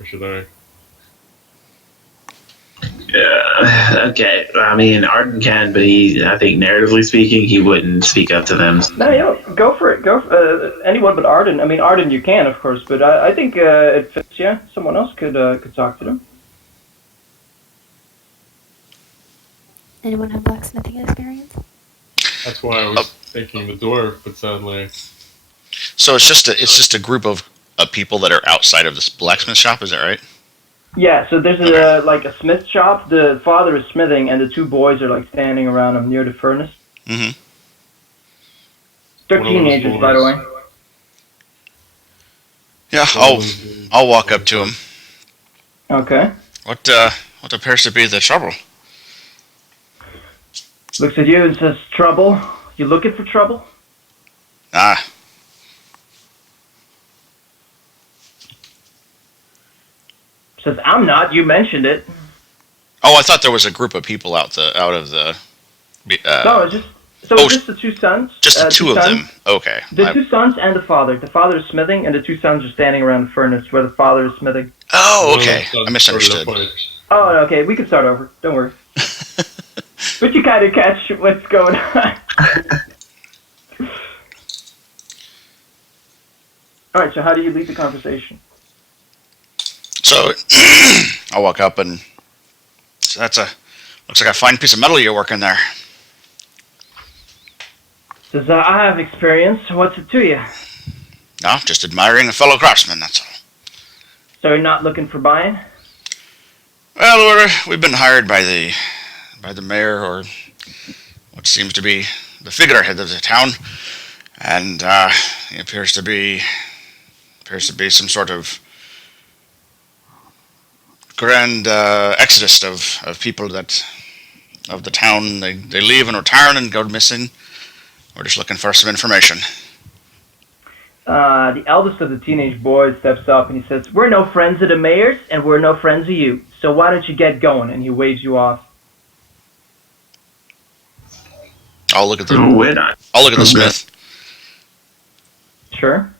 Or should I? Okay, I mean, Arden can, but I think narratively speaking, he wouldn't speak up to them. No, go for it. Anyone but Arden. I mean, Arden you can, of course, but I think it fits. Yeah, someone else could talk to them. Anyone have blacksmithing experience? That's why I was thinking the dwarf, but sadly. So it's just a group of people that are outside of this blacksmith shop. Is that right? Yeah. So there's a smith shop. The father is smithing, and the 2 boys are like standing around him near the furnace. Mm-hmm. They're One of those teenagers, by the way. Yeah. I'll walk up to him. Okay. What appears to be the trouble? Looks at you and says, "Trouble? You looking for trouble?" Ah. Says, "I'm not. You mentioned it." Oh, I thought there was a group of people out of the. No, it's just the 2 sons. Just the 2 of sons. them. Okay. The 2 sons and the father. The father is smithing, and the 2 sons are standing around the furnace where the father is smithing. Oh, okay. One of I the sons misunderstood. started a fight. Oh, okay. We can start over. Don't worry. But you kind of catch what's going on. All right. So how do you lead the conversation? So I'll walk up and so looks like a fine piece of metal you're working there. Says, "I have experience. What's it to you?" No, just admiring a fellow craftsman. That's all. So you're not looking for buying? Well, we've been hired by the mayor, or what seems to be the figurehead of the town, and he appears to be some sort of grand exodus of people that of the town. They leave and return and go missing. We're just looking for some information. The eldest of the teenage boys steps up and he says, "We're no friends of the mayor's, and we're no friends of you. So why don't you get going?" And he waves you off. I'll look at the We're not. smith Sure.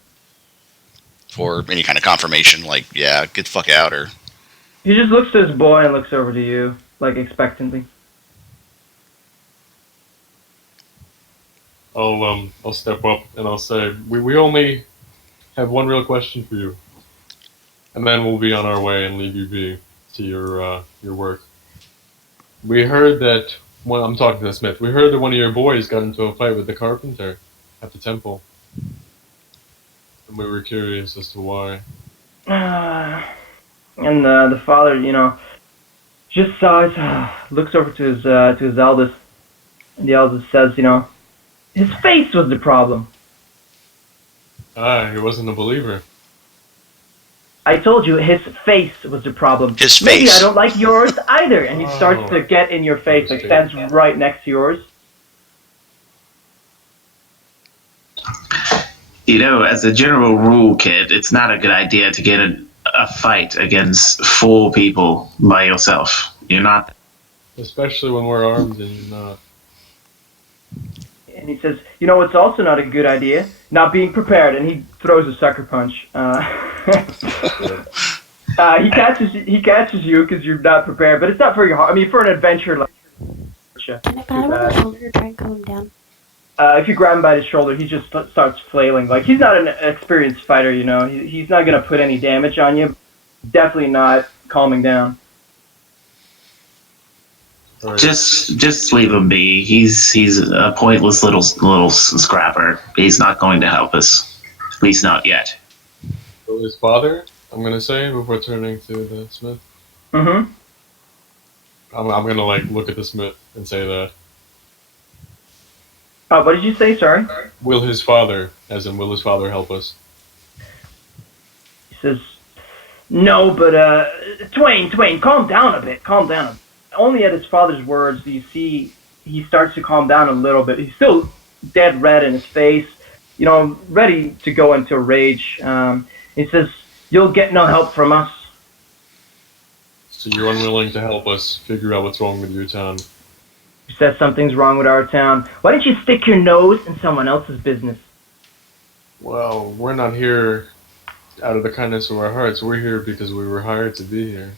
for any kind of confirmation, like, yeah, get the fuck out, or... He just looks to his boy and looks over to you, like expectantly. I'll step up and I'll say, we only have one real question for you, and then we'll be on our way and leave you be to your work. We heard that I'm talking to the smith. We heard that one of your boys got into a fight with the carpenter at the temple, and we were curious as to why. And the father, just sighs, looks over to his eldest, and the eldest says, his face was the problem. He wasn't a believer. I told you, his face was the problem. His Maybe face? I don't like yours either. And he starts to get in your face, like stands right next to yours. As a general rule, kid, it's not a good idea to get a fight against 4 people by yourself. You're not. Especially when we're armed and you're not. And he says, it's also not a good idea, not being prepared. And he throws a sucker punch. He catches you because you're not prepared, but it's not very hard. I mean, for an adventure like... Can I pat him on the shoulder to try and calm him down? If you grab him by the shoulder, he just starts flailing. Like, he's not an experienced fighter, He's not going to put any damage on you. Definitely not calming down. Right. Just leave him be. He's a pointless little scrapper. He's not going to help us. At least not yet. So his father, I'm gonna say before turning to the smith. Mm-hmm. I'm gonna look at the smith and say that. What did you say? Sorry? Will his father help us? He says, "No, but, Twain, calm down a bit. Calm down. Only at his father's words do you see he starts to calm down a little bit. He's still dead red in his face, ready to go into a rage. He says, "You'll get no help from us." So you're unwilling to help us figure out what's wrong with your town? He says something's wrong with our town. Why don't you stick your nose in someone else's business? Well, we're not here out of the kindness of our hearts. We're here because we were hired to be here.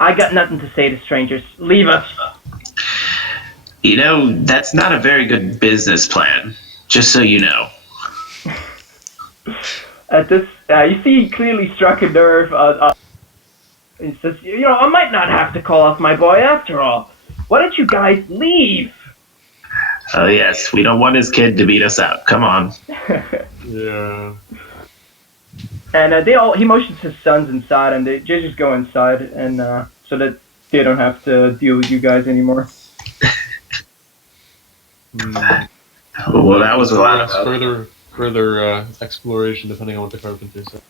I got nothing to say to strangers. Leave us. That's not a very good business plan. Just so you know. At this, you see he clearly struck a nerve. He says, I might not have to call off my boy after all. Why don't you guys leave? Oh, yes. We don't want his kid to beat us out. Come on. Yeah. And he motions his sons inside, and they just go inside, and so that they don't have to deal with you guys anymore. Well, that was a lot. Further exploration, depending on what the carpenter said.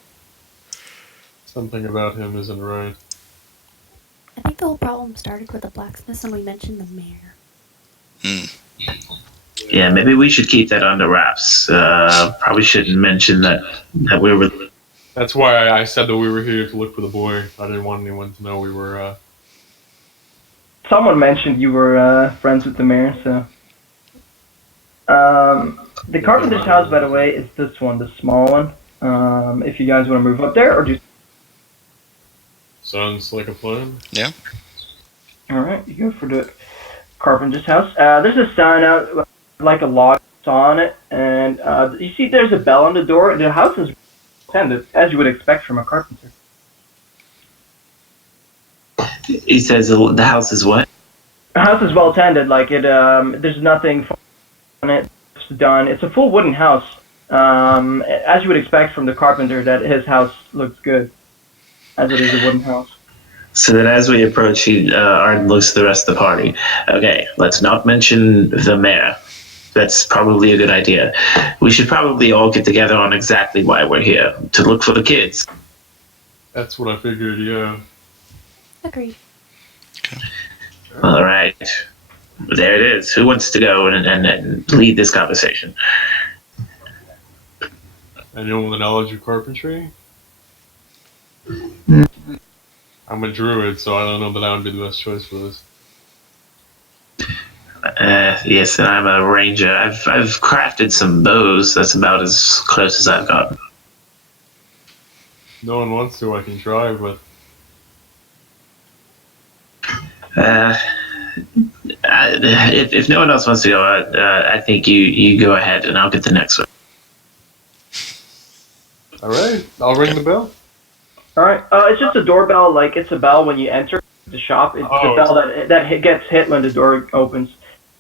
Something about him isn't right. I think the whole problem started with the blacksmith when we mentioned the mayor. Yeah, maybe we should keep that under wraps. Probably shouldn't mention that we were... That's why I said that we were here to look for the boy. I didn't want anyone to know we were... Someone mentioned you were friends with the mayor, so... The carpenter's house, by the way, is this one, the small one. If you guys want to move up there, or just... Sounds like a plan. Yeah. Alright, you go for the carpenter's house. There's a sign out, like a lock on it, and you see there's a bell on the door. The house is tended, as you would expect from a carpenter. He says the house is what? The house is well tended, like it. There's nothing on it. It's done. It's a full wooden house. As you would expect from the carpenter, that his house looks good, as it is a wooden house. So then as we approach, Arden looks at the rest of the party. Okay, let's not mention the mayor. That's probably a good idea. We should probably all get together on exactly why we're here, to look for the kids. That's what I figured, yeah. Agreed. All right. There it is. Who wants to go and lead this conversation? Anyone with a knowledge of carpentry? I'm a druid, so I don't know that that would be the best choice for this. Yes, and I'm a ranger. I've crafted some bows. That's about as close as I've gotten. No one wants to, I can try, but If no one else wants to go, I think you go ahead, and I'll get the next one. alright, I'll ring the bell. All right. It's just a doorbell. Like it's a bell when you enter the shop. It's Oh, the bell that gets hit when the door opens.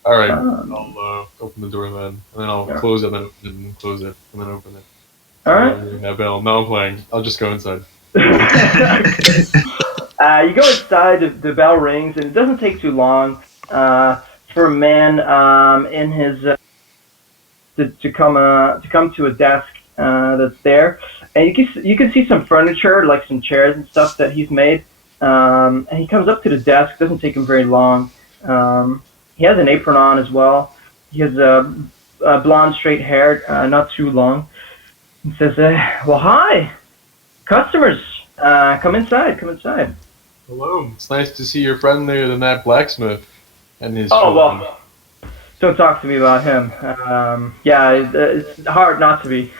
Alright, Um, I'll open the door then, and then I'll Yeah. close it, and then open it, and close it, and then open it. All right. Ring that bell. No, I'm playing. I'll just go inside. You go inside. The bell rings, and it doesn't take too long for a man in his to come to a desk that's there, and you can see some furniture, like some chairs and stuff that he's made. And he comes up to the desk. Doesn't take him very long. He has an apron on as well. He has blonde, straight hair, not too long. He says, "Well, hi, customers. Come inside. Come inside." Hello, it's nice to see your friend there than that blacksmith and his Oh, children. well, don't talk to me about him. Yeah, it's hard not to be.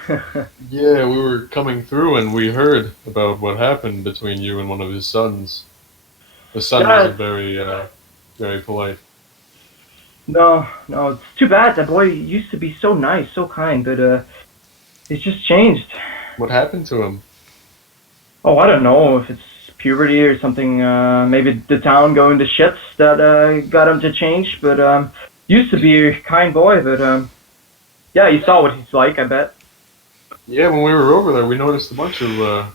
Yeah, we were coming through and we heard about what happened between you and one of his sons. The son Yeah. wasn't very polite. No, it's too bad. That boy used to be so nice, so kind, but he's just changed. What happened to him? Oh, I don't know if it's puberty or something. Maybe the town going to shits that got him to change. But used to be a kind boy. But yeah, you saw what he's like, I bet. Yeah, when we were over there, we noticed a bunch of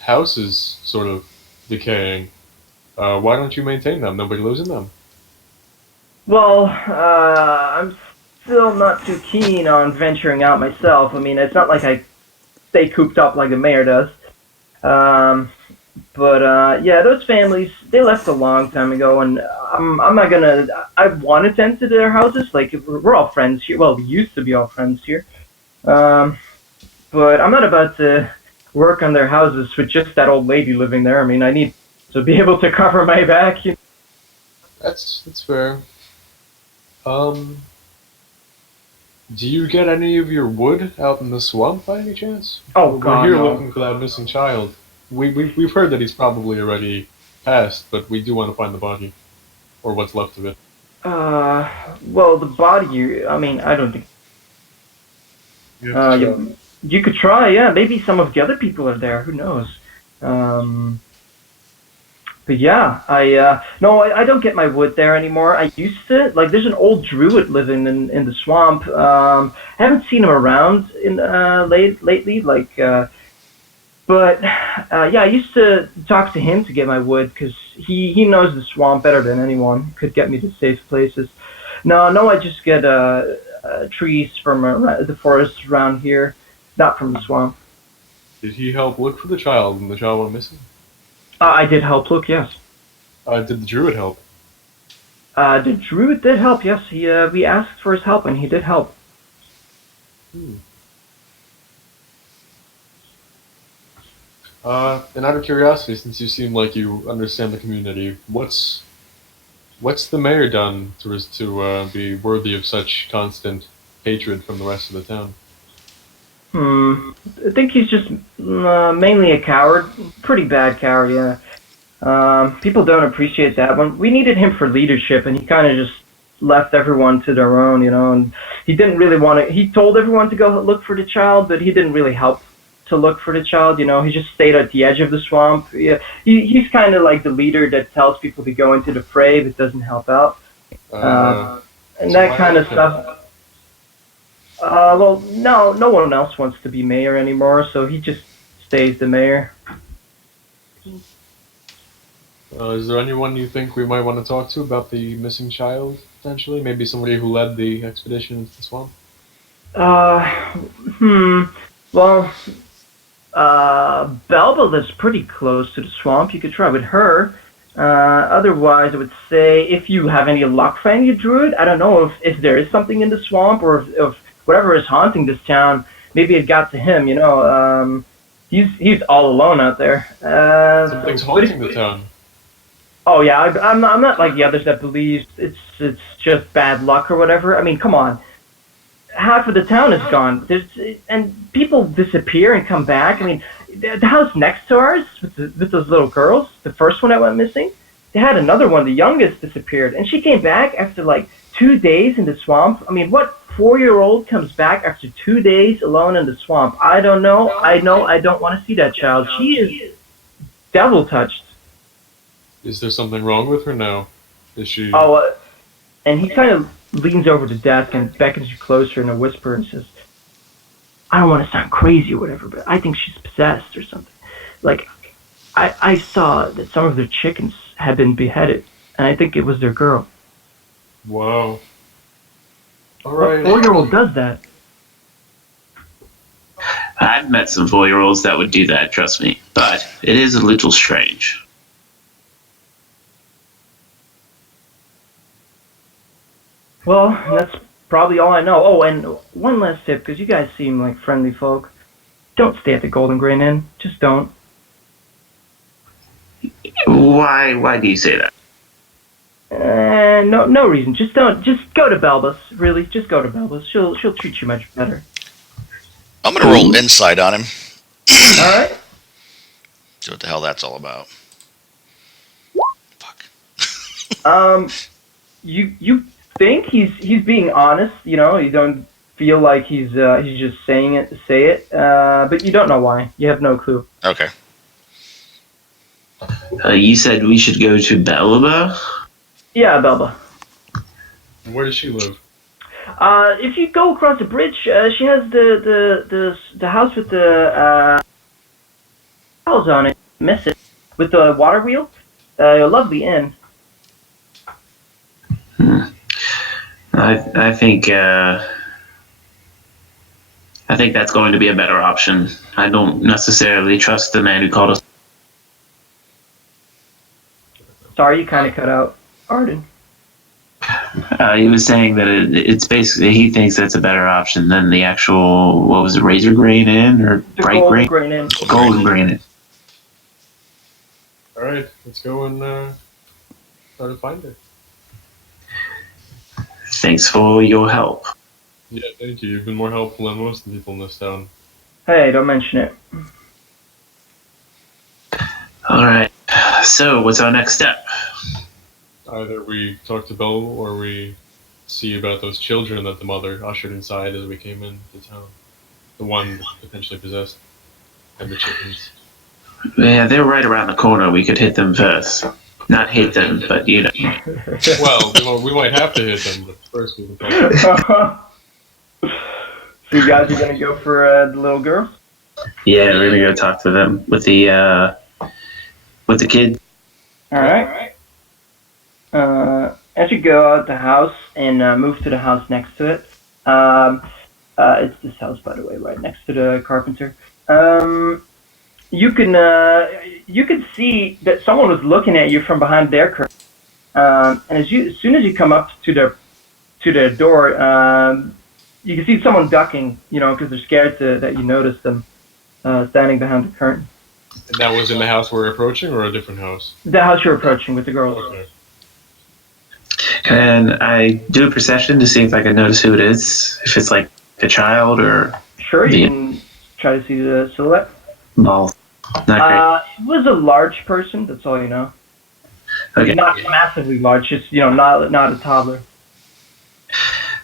houses sort of decaying. Why don't you maintain them? Nobody lives in them. Well, I'm still not too keen on venturing out myself. I mean, it's not like I stay cooped up like the mayor does. But yeah, those families, they left a long time ago, and I'm not gonna. I wanted to enter their houses. Like we're all friends here. Well, we used to be all friends here. But I'm not about to work on their houses with just that old lady living there. I mean, I need to be able to cover my back. You know? That's fair. Do you get any of your wood out in the swamp by any chance? Oh We're God, here no. looking for that missing child. We've heard that he's probably already passed, but we do want to find the body, or what's left of it. Well, the body. I mean, I don't think. You could try, yeah. Maybe some of the other people are there. Who knows? But yeah, I don't get my wood there anymore. I used to. Like, there's an old druid living in the swamp. I haven't seen him around in lately. Like, but yeah, I used to talk to him to get my wood because he knows the swamp better than anyone. Could get me to safe places. No, I just get trees from the forest around here, not from the swamp. Did he help look for the child when the child went missing? I did help look, yes. Did the druid help? The druid did help, yes. We asked for his help, and he did help. And out of curiosity, since you seem like you understand the community, what's the mayor done to be worthy of such constant hatred from the rest of the town? I think he's just mainly a coward. Pretty bad coward, yeah. People don't appreciate that. When we needed him for leadership, and he kind of just left everyone to their own, you know. And he didn't really want to. He told everyone to go look for the child, but he didn't really help to look for the child. You know, he just stayed at the edge of the swamp. Yeah, he's kind of like the leader that tells people to go into the fray, but doesn't help out. And so that why kind of is that? stuff. Well, no one else wants to be mayor anymore, so he just stays the mayor. Is there anyone you think we might want to talk to about the missing child, potentially? Maybe somebody who led the expedition into the swamp? Well, Belba lives pretty close to the swamp. You could try with her. Otherwise, I would say if you have any luck finding a druid, I don't know if there is something in the swamp or if whatever is haunting this town, maybe it got to him. He's all alone out there. Something's haunting the town. Oh yeah, I'm not like the others that believe it's just bad luck or whatever. I mean, come on, half of the town is gone. And people disappear and come back. I mean, the house next to ours with those little girls, the first one that went missing, they had another one, the youngest, disappeared, and she came back after like 2 days in the swamp. I mean, what 4-year-old comes back after 2 days alone in the swamp? I don't know. I know I don't want to see that child. She is devil touched. Is there something wrong with her now? Is she? Oh, and he kind of leans over the desk and beckons you closer in a whisper and says, I don't want to sound crazy or whatever, but I think she's possessed or something. Like, I saw that some of their chickens had been beheaded, and I think it was their girl. Wow. All What right. 4-year-old does that? I've met some 4-year-olds that would do that, trust me. But it is a little strange. Well, that's probably all I know. Oh, and one last tip, because you guys seem like friendly folk. Don't stay at the Golden Grain Inn. Just don't. Why do you say that? No reason. Just don't. Just go to Belbus. Really, just go to Belbus. She'll treat you much better. I'm gonna roll insight on him. All right. See what the hell that's all about. Fuck. You think he's being honest? You know, you don't feel like he's just saying it to say it. But you don't know why. You have no clue. Okay. You said we should go to Belba? Yeah, Belba. Where does she live? If you go across the bridge, she has the house with the house on it. Miss it with the water wheel. A lovely inn. I think that's going to be a better option. I don't necessarily trust the man who called us. Sorry, you kind of cut out, Arden. He was saying that it's basically, he thinks that's a better option than the actual, what was it, Razor Grain Inn or The Bright Golden Grain? Grain Inn. Golden Grain Inn. All right, let's go and try to find her. Thanks for your help. Yeah, thank you. You've been more helpful than most of the people in this town. Hey, don't mention it. All right. So, what's our next step? Either we talk to Belle or we see about those children that the mother ushered inside as we came into town. The one potentially possessed. And the chickens. Yeah, they're right around the corner. We could hit them first. Not hit them, but you know. Well, we might have to hit them, but first we can talk. So you guys are gonna go for the little girl? Yeah, we're gonna go talk to them with the kid. All right. As you go out the house and move to the house next to it, it's this house, by the way, right next to the carpenter. You can see that someone was looking at you from behind their curtain. And as soon as you come up to the door, you can see someone ducking, because they're scared that you notice them standing behind the curtain. And that was in the house we're approaching, or a different house? The house you're approaching with the girls. Okay. Can I do a perception to see if I can notice who it is? If it's like a child or... Sure, you can try to see the silhouette. Well, not It was a large person, that's all you know. great. Okay. Not massively large, just, not a toddler.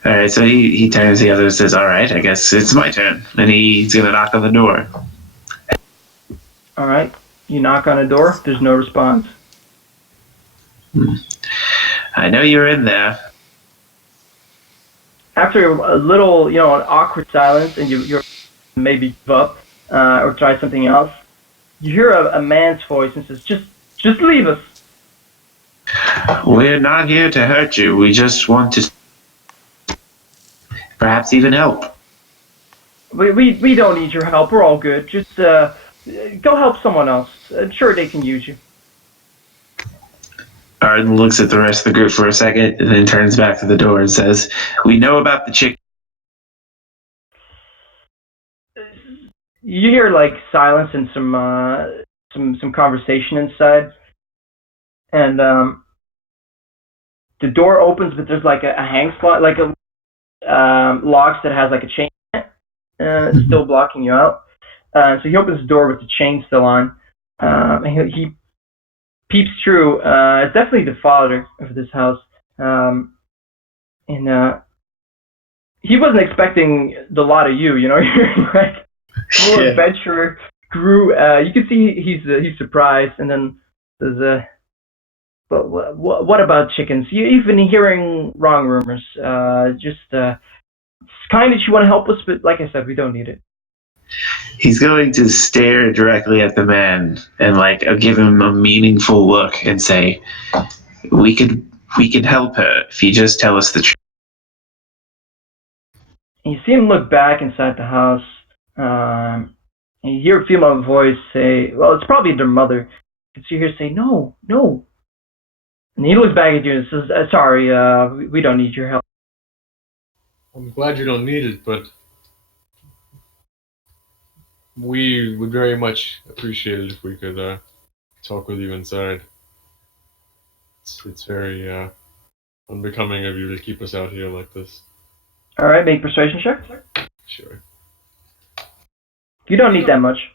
Alright, so he turns to the other and says, alright, I guess it's my turn. And he's gonna knock on the door. All right, you knock on a door, there's no response. I know you're in there. After a little, an awkward silence, and you're maybe give up or try something else, you hear a man's voice and says, just leave us. We're not here to hurt you. We just want to perhaps even help. We don't need your help, we're all good. Just go help someone else. I'm sure they can use you. Arden looks at the rest of the group for a second and then turns back to the door and says, "We know about the chicken." You hear like silence and some conversation inside, and the door opens, but there's like a hang slot, like a locks that has like a chain in it, it's still blocking you out. So he opens the door with the chain still on, and he peeps through. It's definitely the father of this house, and he wasn't expecting the lot of you. You know, you're like full adventurer, grew. You can see he's surprised, and then there's but what about chickens? You've been hearing wrong rumors. It's kind that you want to help us, but like I said, we don't need it. He's going to stare directly at the man and like give him a meaningful look and say, "We can help her if you just tell us the truth." And you see him look back inside the house, and you hear a female voice say, "Well, it's probably their mother." You see her say, "No, no." And he looks back at you and says, "Sorry, we don't need your help." I'm glad you don't need it, but we would very much appreciate it if we could talk with you inside. It's very unbecoming of you to keep us out here like this. All right, make persuasion check. Sure. You don't need that much.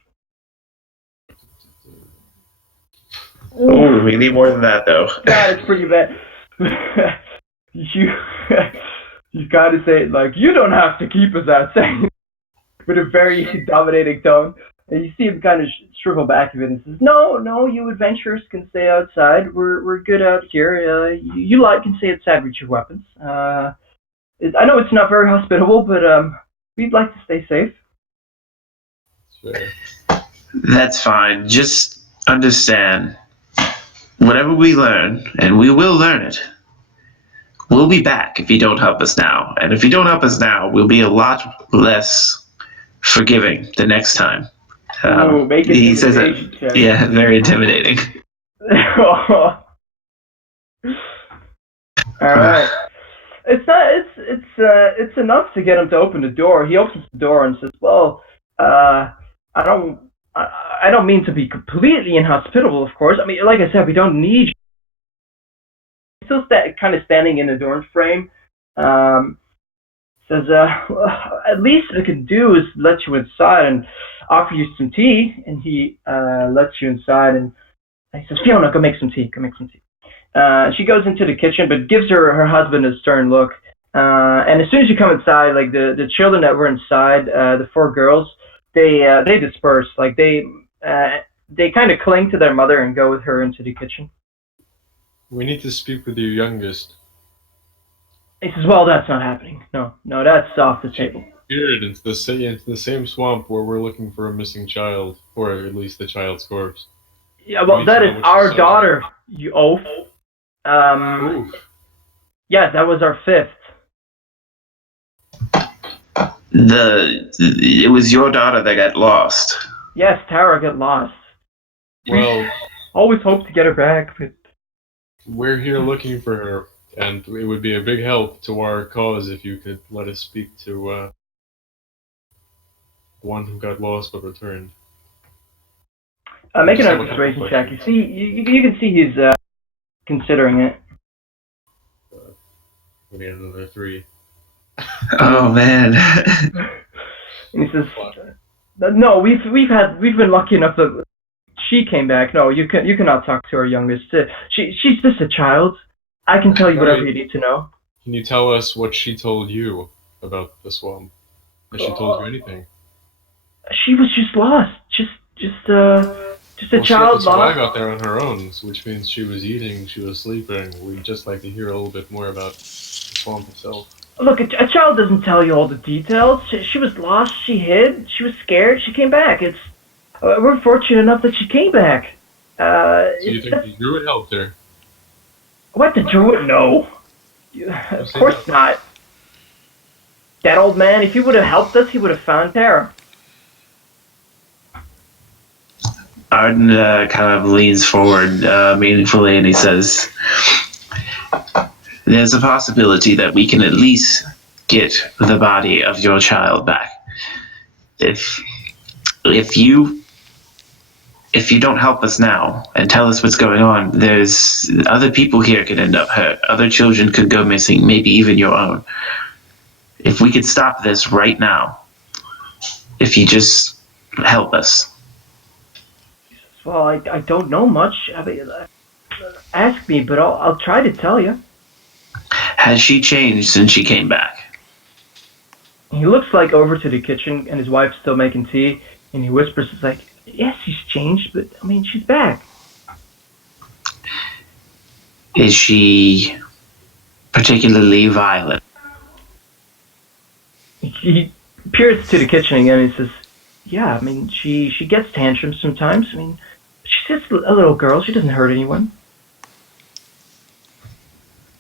Oh, we need more than that, though. God, it's pretty bad. You gotta say it like, "You don't have to keep us outside," with a very dominating tone. And you see him kind of shrivel back a bit and says, "No, you adventurers can stay outside. We're good out here. You can stay outside with your weapons. I know it's not very hospitable, but we'd like to stay safe." Fair. That's fine. Just understand, whatever we learn, and we will learn it, we'll be back if you don't help us now. And if you don't help us now, we'll be a lot less forgiving the next time. Ooh, make it He says that, intimidation check. yeah, very intimidating. All right. It's enough to get him to open the door. He opens the door and says, "Well, I don't mean to be completely inhospitable, of course. I mean, like I said, we don't need you." He's still kind of standing in the door frame. Says, "Well, at least what I can do is let you inside and offer you some tea." And he lets you inside, and he says, "Fiona, go make some tea. Go make some tea." She goes into the kitchen, but gives her husband a stern look. And as soon as you come inside, like the children that were inside, the 4 girls, they disperse. Like they kind of cling to their mother and go with her into the kitchen. We need to speak with your youngest. He says, "Well, that's not happening. No, that's off the table." Here into the same swamp where we're looking for a missing child, or at least the child's corpse. Yeah, well, that is our daughter, you oaf. Oof. Yeah, that was our 5th. It was your daughter that got lost. Yes, Tara got lost. Well, Always hope to get her back, but we're here looking for her, and it would be a big help to our cause if you could let us speak to one who got lost but returned. make another persuasion check. You see, you can see he's considering it. We need another 3. Oh man. And he says, "No, we've been lucky enough that she came back. No, you cannot talk to our youngest. She's just a child. I can tell you whatever you need to know." Can you tell us what she told you about the swamp? Has she told you anything? She was just lost. Just a child She lost. got there on her own, which means she was eating, she was sleeping. We'd just like to hear a little bit more about the swamp itself. Look, a child doesn't tell you all the details. She was lost. She hid. She was scared. She came back. We're fortunate enough that she came back. So you think the Druid helped her? What, the Druid? No. Of course not. That old man, if he would have helped us, he would have found Tara. Arden kind of leans forward meaningfully and he says, there's a possibility that we can at least get the body of your child back. If you don't help us now and tell us what's going on, there's other people here could end up hurt. Other children could go missing, maybe even your own. If we could stop this right now, if you just help us. Well, I don't know much. I mean, ask me, but I'll try to tell you. Has she changed since she came back? He looks like over to the kitchen, and his wife's still making tea, and he whispers, it's like, yes, she's changed, but, I mean, she's back. Is she particularly violent? He peers to the kitchen again, and he says, yeah, I mean, she gets tantrums sometimes. I mean, she's just a little girl. She doesn't hurt anyone.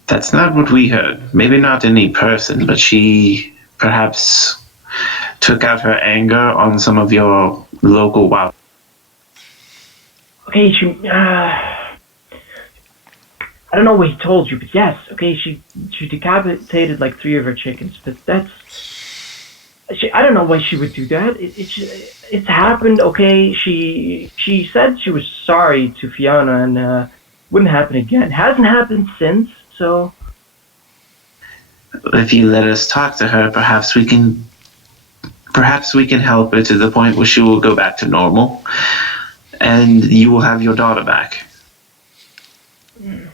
That's not what we heard. Maybe not any person, but she perhaps took out her anger on some of your local wild. Okay, I don't know what he told you, but yes, okay, she decapitated like 3 of her chickens, but I don't know why she would do that. It's happened, okay, she said she was sorry to Fiona and wouldn't happen again. It hasn't happened since, so... If you let us talk to her, perhaps we can help her to the point where she will go back to normal, and you will have your daughter back. I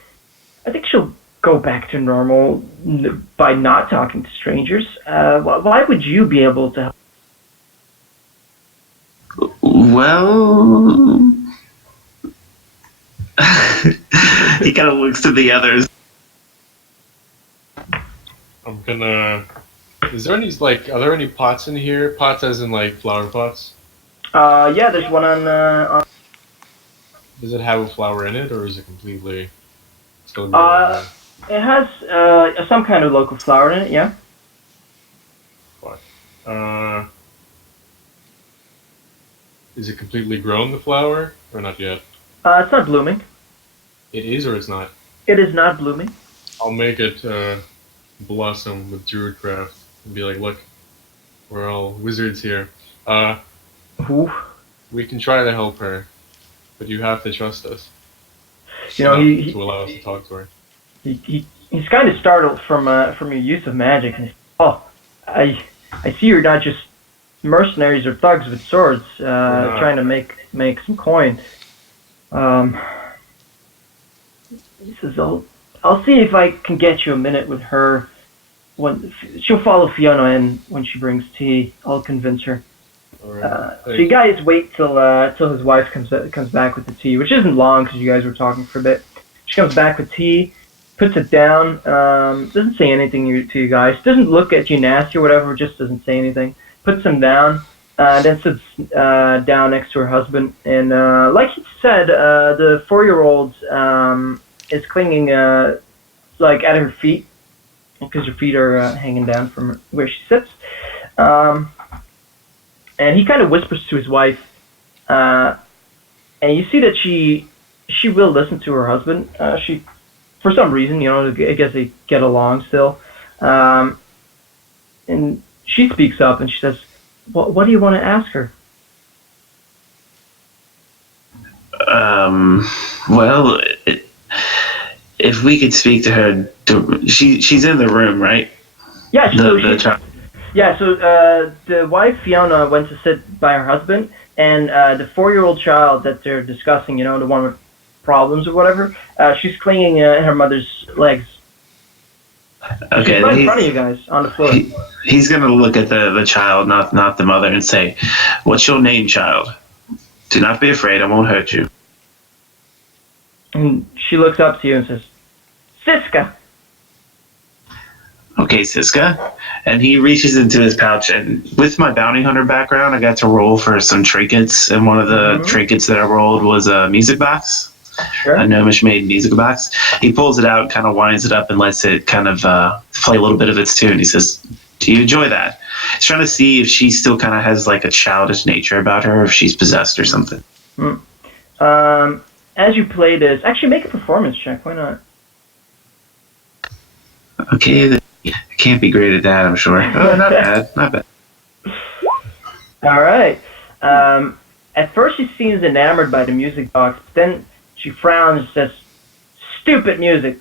think she'll go back to normal by not talking to strangers. Why would you be able to help? Well... he kind of looks to the others. I'm gonna... Is there any, like, are there any pots in here? Pots as in, like, flower pots? Yeah, there's one on... Does it have a flower in it, or is it completely... still It has some kind of local flower in it, yeah. What? Is it completely grown, the flower, or not yet? It's not blooming. It is, or it's not? It is not blooming. I'll make it blossom with Druidcraft and be like, look, we're all wizards here. Ooh. We can try to help her, but you have to trust us. You know, to allow us to talk to her. He's kind of startled from your use of magic. And I see you're not just mercenaries or thugs with swords trying to make some coin. He says, I'll see if I can get you a minute with her. When she'll follow Fiona in when she brings tea, I'll convince her. Right. So you guys wait till his wife comes back with the tea, which isn't long because you guys were talking for a bit. She comes back with tea, puts it down, doesn't say anything to you guys, doesn't look at you nasty or whatever, just doesn't say anything. Puts them down, then sits down next to her husband, and like he said, the 4-year-old is clinging like at her feet because her feet are hanging down from where she sits. And he kind of whispers to his wife, and you see that she will listen to her husband. She, for some reason, you know, I guess they get along still. And she speaks up and she says, "What do you want to ask her?" Well, if we could speak to her, she's in the room, right? Yeah, the child. Yeah, so the wife, Fiona, went to sit by her husband, and the 4-year-old child that they're discussing, you know, the one with problems or whatever, she's clinging in her mother's legs. Okay, she's right in front of you guys, on the floor. He's going to look at the child, not the mother, and say, "What's your name, child? Do not be afraid, I won't hurt you." And she looks up to you and says, "Siska." Okay, Siska. And he reaches into his pouch, and with my bounty hunter background, I got to roll for some trinkets, and one of the trinkets that I rolled was a music box. Sure. A gnomish made music box. He pulls it out, kind of winds it up, and lets it kind of play a little bit of its tune. He says, "Do you enjoy that?" He's trying to see if she still kind of has like a childish nature about her, or if she's possessed or something. As you play this, actually make a performance check. Why not? Okay, I can't be great at that, I'm sure. Oh, not bad, not bad. All right. At first, she seems enamored by the music box. Then she frowns and says, "Stupid music."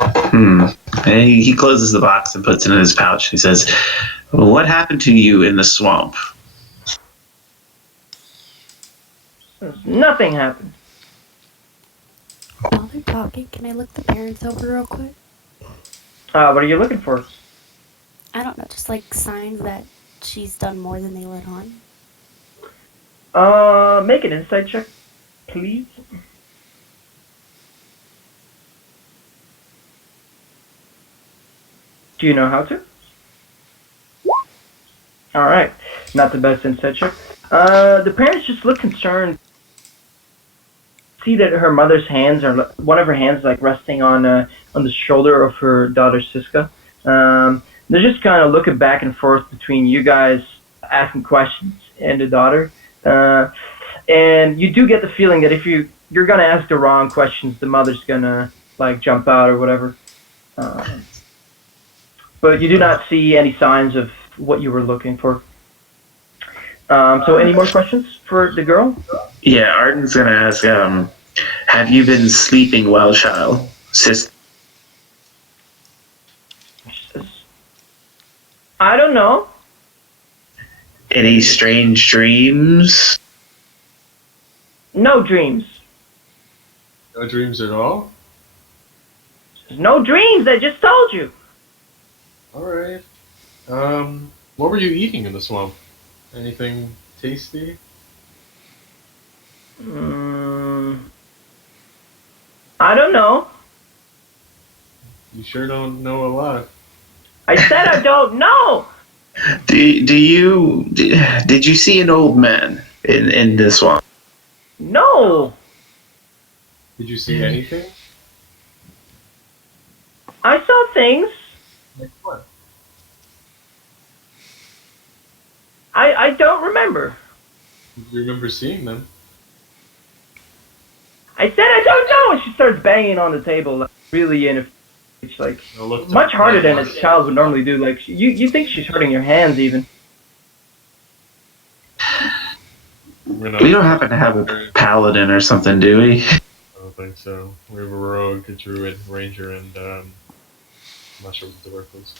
And he closes the box and puts it in his pouch. He says, "What happened to you in the swamp?" Nothing happened. While they're talking, can I look the parents over real quick? What are you looking for? I don't know, just like signs that she's done more than they let on. Make an insight check, please. Do you know how to? All right, not the best insight check. The parents just look concerned. See that her mother's hands are one of her hands like resting on the shoulder of her daughter Siska. They're just kind of looking back and forth between you guys asking questions and the daughter. And you do get the feeling that if you're gonna ask the wrong questions, the mother's gonna like jump out or whatever. But you do not see any signs of what you were looking for. So any more questions for the girl? Yeah, Arden's gonna ask, have you been sleeping well, child? Sis. She says, I don't know. Any strange dreams? No dreams. No dreams at all? She says, no dreams, I just told you. Alright. What were you eating in the swamp? Anything tasty? I don't know. You sure don't know a lot. I said I don't know. Did you see an old man in the swamp? No. Did you see anything? I saw things. Like what? I don't remember. Do you remember seeing them? I said I don't know. And she starts banging on the table, like, really in a it's like much harder than a child would normally do. Like you think she's hurting your hands even. We don't happen to have a paladin or something, do we? I don't think so. We have a rogue, a druid, ranger, and I'm not sure what the dwarf is.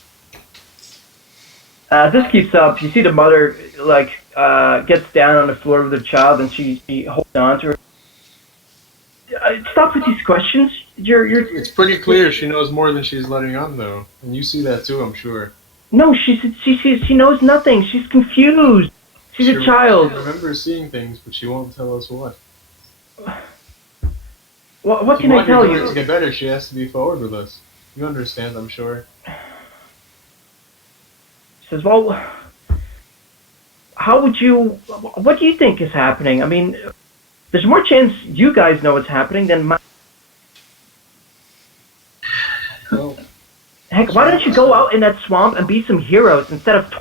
This keeps up. You see the mother like gets down on the floor with the child, and she holds on to her. Stop with these questions. It's pretty clear she knows more than she's letting on, though, and you see that too, I'm sure. No, she knows nothing. She's confused. She's a child. She remembers seeing things, but she won't tell us what. What can I tell you? To get better, she has to be forward with us. You understand, I'm sure. She says, "Well, how would you? What do you think is happening? I mean, there's more chance you guys know what's happening than my." Well, Heck, why don't you go out in that swamp and be some heroes instead of...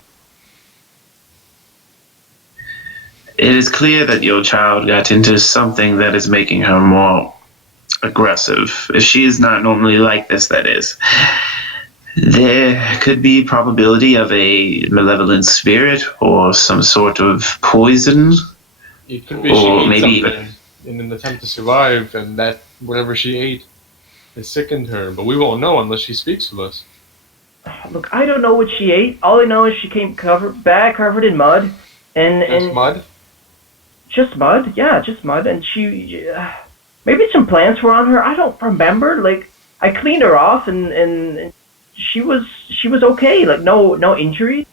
It is clear that your child got into something that is making her more aggressive. If she is not normally like this, that is. There could be probability of a malevolent spirit or some sort of poison. it could be she ate something in an attempt to survive, and that whatever she ate has sickened her, but we won't know unless she speaks with us. Look, I don't know what she ate. All I know is she came covered in mud. And Mud? Just mud, yeah, just mud. And she... maybe some plants were on her. I don't remember. Like, I cleaned her off, and she was okay. Like, no injury.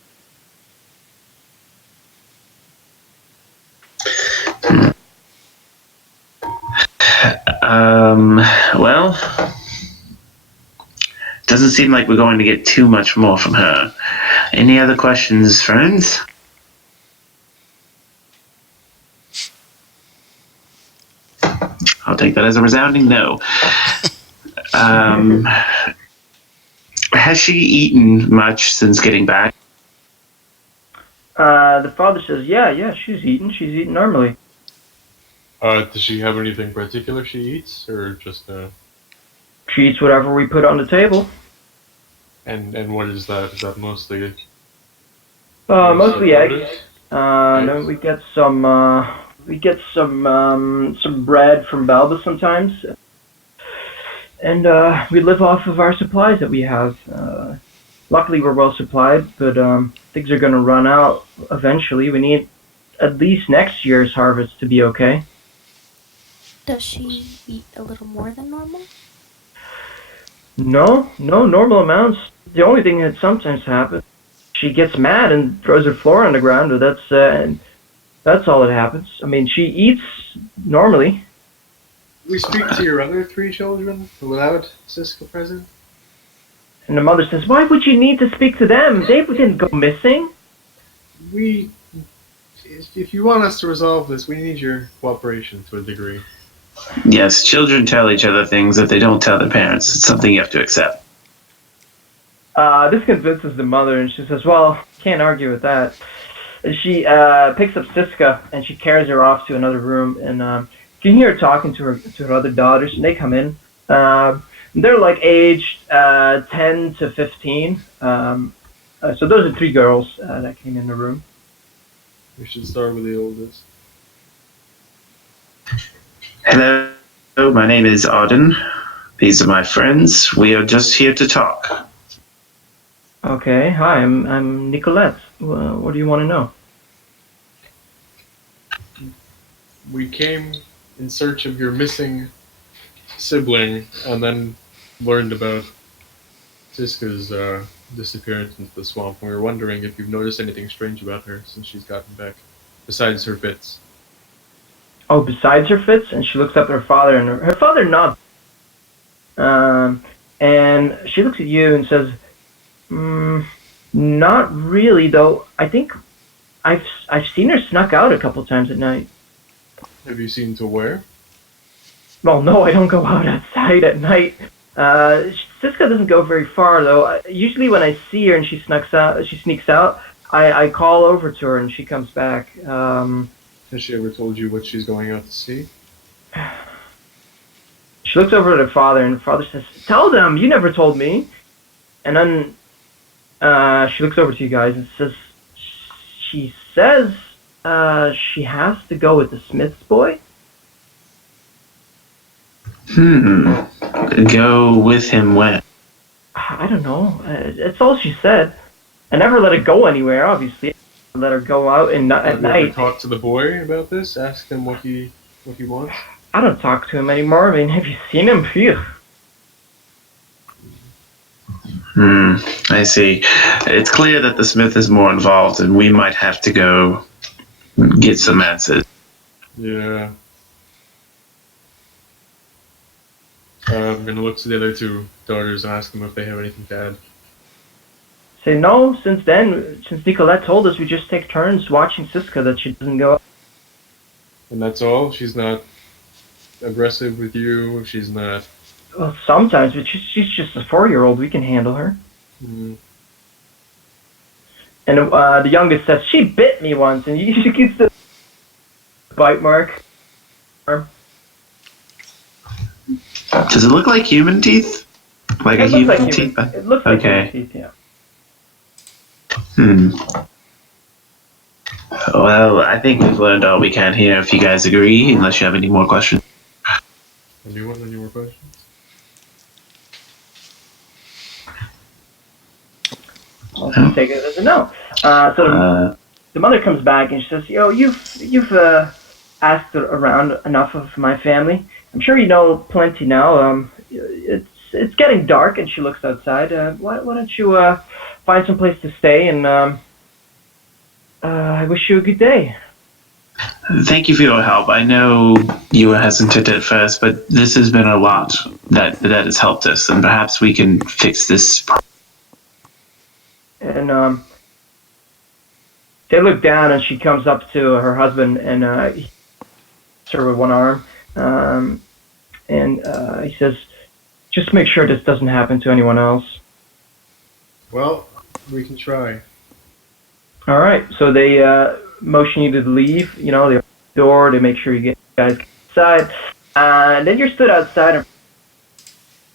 Well, doesn't seem like we're going to get too much more from her. Any other questions, friends? I'll take that as a resounding no. Has she eaten much since getting back? The father says, yeah, she's eating normally. Does she have anything particular she eats, or just She eats whatever we put on the table. And what is that? Is that mostly Mostly eggs. eggs? No, we get some bread from Balba sometimes, and we live off of our supplies that we have. Luckily, we're well supplied, but things are going to run out eventually. We need at least next year's harvest to be okay. Does she eat a little more than normal? No, normal amounts. The only thing that sometimes happens, she gets mad and throws her floor on the ground, but that's all that happens. I mean, she eats normally. We speak to your other 3 children without Siska present? And the mother says, "Why would you need to speak to them? They didn't go missing." If you want us to resolve this, we need your cooperation to a degree. Yes, children tell each other things that they don't tell their parents. It's something you have to accept. This convinces the mother, and she says, "Well, can't argue with that." And she picks up Siska, and she carries her off to another room, and you can hear her talking to her other daughters, and they come in. They're like aged 10 to 15. So those are 3 girls that came in the room. We should start with the oldest. Hello, my name is Arden. These are my friends. We are just here to talk. Okay, hi, I'm Nicolette. What do you want to know? We came in search of your missing sibling, and then learned about Siska's disappearance into the swamp. We were wondering if you've noticed anything strange about her since she's gotten back, besides her fits. Oh, besides her fits? And she looks up at her father, and her father nods. And she looks at you and says, "Not really, though. I think I've seen her snuck out a couple times at night." Have you seen to where? Well, no, I don't go out outside at night. Siska doesn't go very far, though. Usually when I see her and she sneaks out, I call over to her and she comes back. Has she ever told you what she's going out to see? She looks over at her father, and her father says, "Tell them, you never told me." And then she looks over to you guys and says, she says she has to go with the smith's boy. Go with him when? I don't know. It's all she said. I never let her go anywhere, obviously. I let her go out at Have you ever night. talked to the boy about this? Ask him what he wants? I don't talk to him anymore. I mean, have you seen him? Phew. I see. It's clear that the smith is more involved, and we might have to go get some answers. Yeah. I'm gonna look to the other 2 daughters and ask them if they have anything to add. Say no. Since Nicolette told us, we just take turns watching Siska that she doesn't go out. And that's all? She's not aggressive with you? She's not... Well, sometimes, but she's just a 4-year-old. We can handle her. Mm. And the youngest says, "She bit me once," and she keeps the bite mark. Does it look like human teeth? Like a It looks human like teeth? human. It looks like Okay. human teeth, yeah. Well, I think we've learned all we can here, if you guys agree, unless you have any more questions. Anyone? Any more questions? I'll take it as a no. So the mother comes back and she says, "Yo, you've asked around enough of my family. I'm sure you know plenty now. It's getting dark," and she looks outside. Why don't you find some place to stay? And I wish you a good day. Thank you for your help. I know you were hesitant at first, but this has been a lot that has helped us, and perhaps we can fix this problem. And they look down, and she comes up to her husband and he hits her with one arm. And he says, "Just make sure this doesn't happen to anyone else." Well, we can try. All right. So they motion you to leave. You know, they open the door. They make sure you guys outside. And then you're stood outside, and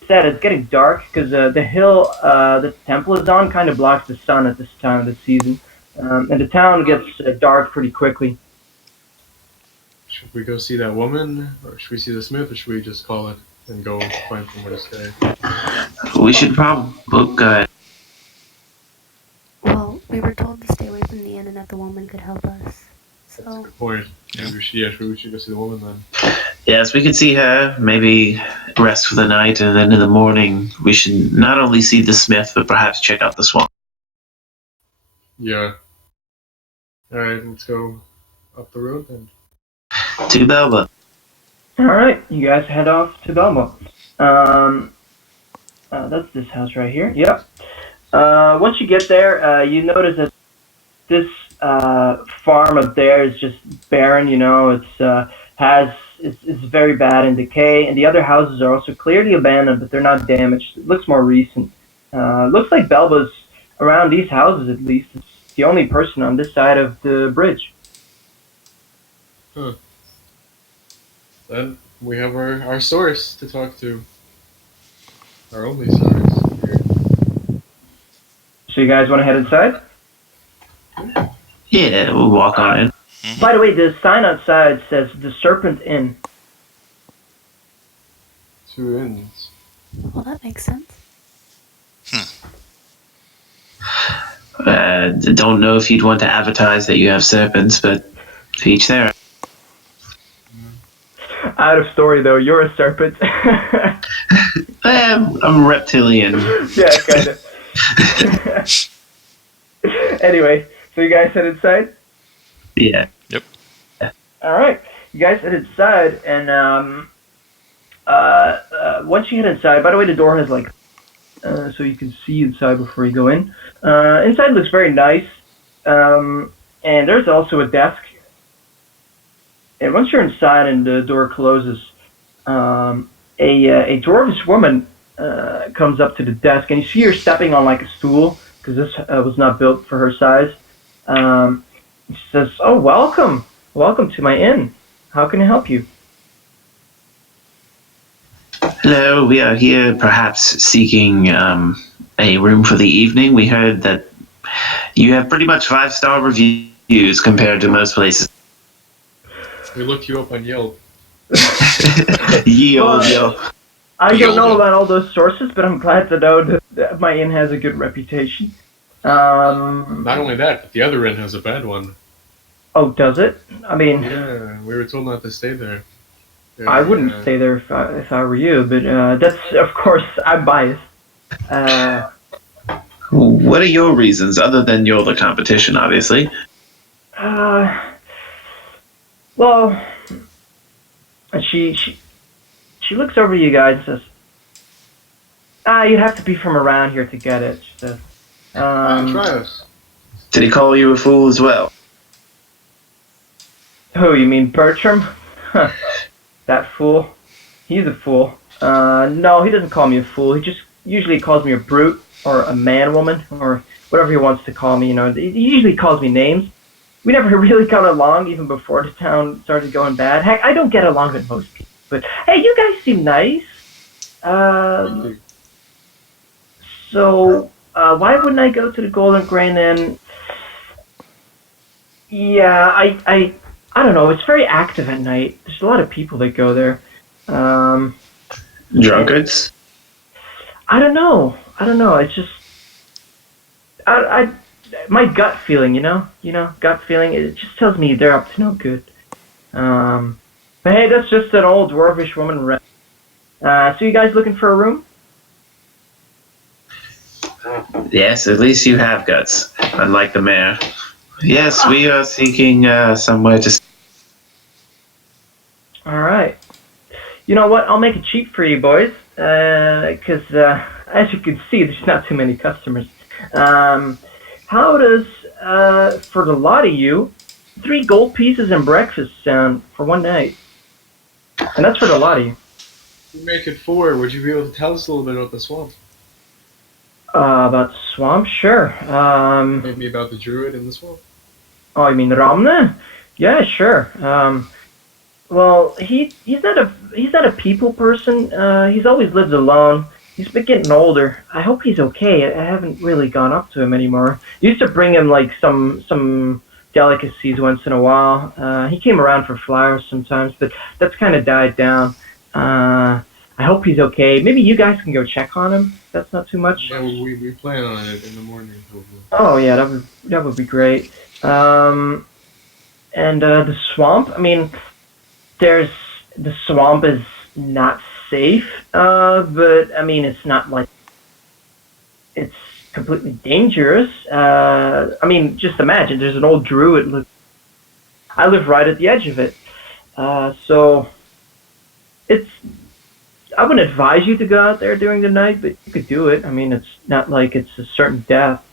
it's getting dark because the hill the temple is on kind of blocks the sun at this time of the season. And the town gets dark pretty quickly. Should we go see that woman, or should we see the smith, or should we just call it and go find somewhere to stay? We should probably book. Well, we were told to stay away from the inn and that the woman could help us. That's a So, good point. Yeah. Maybe we should go see the woman then. Yes, we could see her. Maybe rest for the night, and then in the morning we should not only see the smith, but perhaps check out the swamp. Yeah. Alright, let's go up the road then. To Belba. Alright, you guys head off to Belmont. That's this house right here. Yep. Once you get there, you notice that this farm up there is just barren. You know, it's very bad in decay, and the other houses are also clearly abandoned, but they're not damaged. It looks more recent. Looks like Belba's around these houses at least. It's the only person on this side of the bridge. Huh. Then we have our source to talk to. Our only source here. So you guys want to head inside? Yeah, we'll walk on in. By the way, the sign outside says the Serpent Inn. 2 inns. well, that makes sense. Don't know if you'd want to advertise that you have serpents, but to each their. Out of story though, you're a serpent. I'm reptilian. Yeah, kind of. Anyway, so you guys head inside? Yeah. Alright, you guys head inside, and once you head inside, by the way, the door has like, so you can see inside before you go in. Inside looks very nice, and there's also a desk. And once you're inside and the door closes, a dwarvish woman comes up to the desk, and you see her stepping on like a stool, because this was not built for her size. She says, "Oh, welcome. Welcome to my inn. How can I help you?" Hello, we are here perhaps seeking a room for the evening. We heard that you have pretty much 5-star reviews compared to most places. We looked you up on Yelp. Yield. I don't know about all those sources, but I'm glad to know that my inn has a good reputation. Not only that, but the other inn has a bad one. Oh, does it? I mean, Yeah, we were told not to stay there. I wouldn't stay there if I were you, but that's, of course, I'm biased. What are your reasons, other than you're the competition, obviously? Well, she looks over you guys and says, you'd have to be from around here to get it, she says. Try us. Did he call you a fool as well? Who, you mean Bertram? Huh. That fool? He's a fool. No, he doesn't call me a fool. He just usually calls me a brute, or a man-woman, or whatever he wants to call me, you know. He usually calls me names. We never really got along, even before the town started going bad. Heck, I don't get along with most people. But, hey, you guys seem nice. So, why wouldn't I go to the Golden Grain Inn? Yeah, I don't know. It's very active at night. There's a lot of people that go there. Drunkards? I don't know. It's just, my gut feeling, gut feeling. It just tells me they're up to no good. But hey, that's just an old dwarvish woman. So you guys looking for a room? Yes, at least you have guts, unlike the mayor. Yes, we are seeking somewhere to... Alright. You know what? I'll make it cheap for you boys. Because, as you can see, there's not too many customers. How does, for the lot of you, 3 gold pieces and breakfast sound for one night? And that's for the lot of you. We make it 4. Would you be able to tell us a little bit about the swamp? About swamp? Sure. Maybe about the druid in the swamp? Oh, you mean Ramne? Yeah, sure. Well, he's not a people person. He's always lived alone. He's been getting older. I hope he's okay. I haven't really gone up to him anymore. Used to bring him like some delicacies once in a while. He came around for flowers sometimes, but that's kind of died down. I hope he's okay. Maybe you guys can go check on him. That's not too much. Yeah, we plan on it in the morning. Hopefully. Oh yeah, that would be great. And the swamp. I mean, the swamp is not safe. But I mean, it's not like it's completely dangerous. I mean, just imagine there's an old druid. I live right at the edge of it. So it's. I wouldn't advise you to go out there during the night, but you could do it. I mean, it's not like it's a certain death.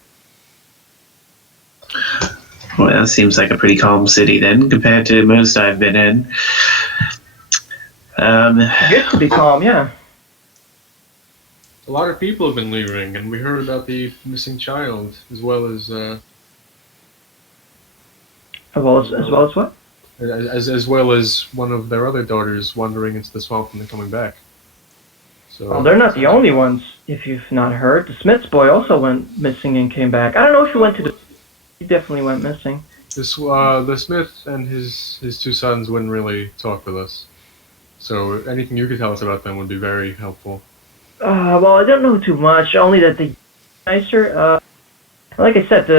Well, that seems like a pretty calm city then, compared to most I've been in. It gets to be calm, yeah. A lot of people have been leaving, and we heard about the missing child, as well as As well as what? as well as one of their other daughters wandering into the swamp and then coming back. So Well, they're not the only ones. If you've not heard, the Smith's boy also went missing and came back. I don't know if he went to the. He definitely went missing. the Smith and his two sons wouldn't really talk with us. So anything you could tell us about them would be very helpful. Well, I don't know too much. Only that they nicer. Like I said,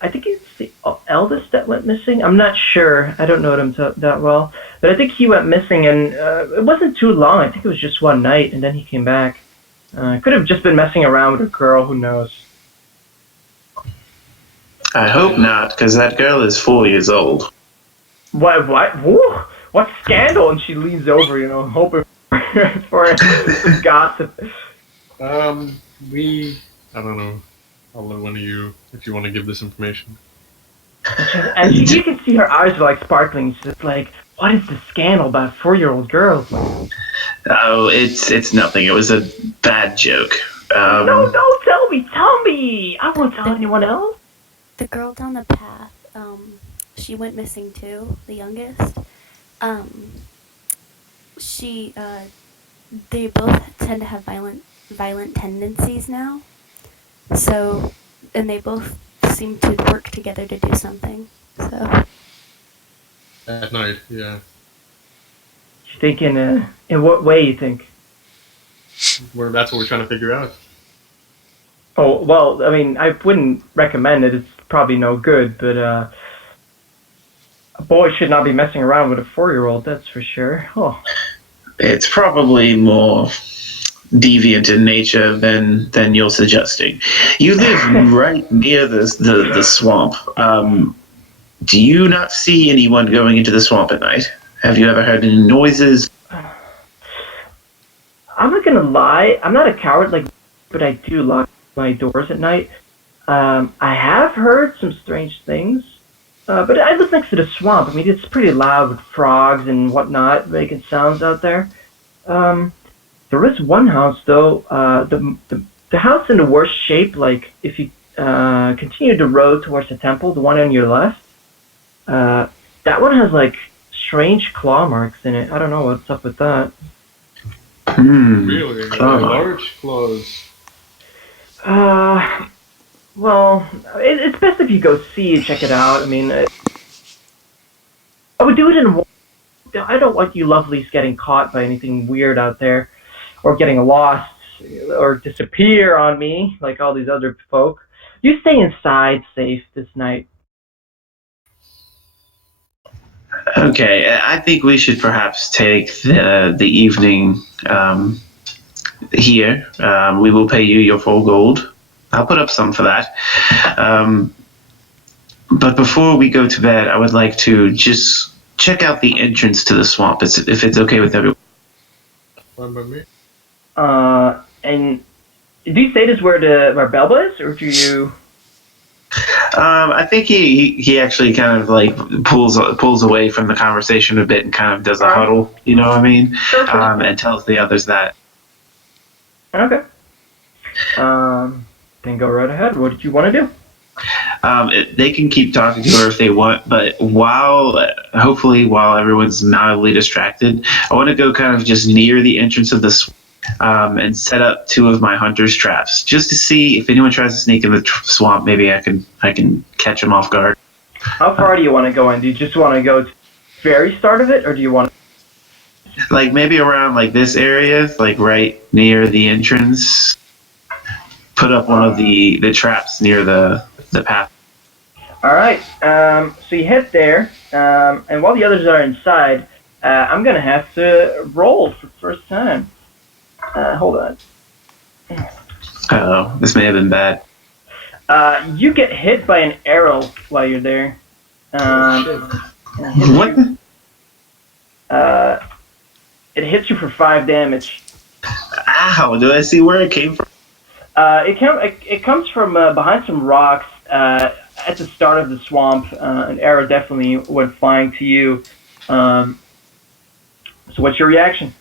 I think it's the eldest that went missing. I'm not sure. I don't know him that well, but I think he went missing, and it wasn't too long. I think it was just one night, and then he came back. Could have just been messing around with a girl. Who knows? I hope not, because that girl is 4 years old. What? Woo, what scandal? And she leans over, hoping for some gossip. I don't know. I'll let one of you, if you want to give this information. And you can see her eyes are like sparkling. She's just like, what is the scandal about 4-year-old girls? Oh, it's nothing. It was a bad joke. No, tell me. I won't tell anyone else. The girl down the path, she went missing too, the youngest. They both tend to have violent tendencies now. So, and they both seem to work together to do something. So. At night, yeah. You think in what way you think? That's what we're trying to figure out. Oh, well, I mean, I wouldn't recommend it. It's probably no good, but a boy should not be messing around with a 4-year-old, that's for sure. Oh. It's probably more deviant in nature than you're suggesting. You live right near the swamp. Do you not see anyone going into the swamp at night? Have you ever heard any noises? I'm not gonna lie, I'm not a coward, but I do lock my doors at night. I have heard some strange things, but I live next to the swamp. I mean, it's pretty loud with frogs and whatnot making sounds out there. There is one house, though, the house in the worst shape, if you continue the road towards the temple, the one on your left, that one has, strange claw marks in it. I don't know what's up with that. Really? Large claws. Well, it's best if you go see and check it out. I mean, I would do it in. I don't want you lovelies getting caught by anything weird out there, or getting lost, or disappear on me like all these other folk. You stay inside, safe this night. Okay, I think we should perhaps take the evening here. We will pay you your full gold. I'll put up some for that. But before we go to bed, I would like to just check out the entrance to the swamp, if it's okay with everyone. Fine by me. And do you say this where Belba is, or do you? I think he actually kind of pulls away from the conversation a bit and kind of does a huddle. You know what I mean? Sure. And tells the others that. Okay. Then go right ahead. What did you want to do? They can keep talking to her if they want, but hopefully while everyone's mildly distracted, I want to go kind of just near the entrance of the and set up 2 of my hunter's traps just to see if anyone tries to sneak in the swamp. Maybe I can catch them off guard. How far do you want to go in? Do you just want to go to the very start of it, or do you want to... Like maybe around like this area, like right near the entrance. Put up one of the traps near the path. All right. So you head there, and while the others are inside, I'm gonna have to roll for the first time. Hold on. Uh-oh, this may have been bad. You get hit by an arrow while you're there. What? It hits you for 5 damage. Ow! Do I see where it came from? It comes from behind some rocks at the start of the swamp. An arrow definitely went flying to you. So what's your reaction?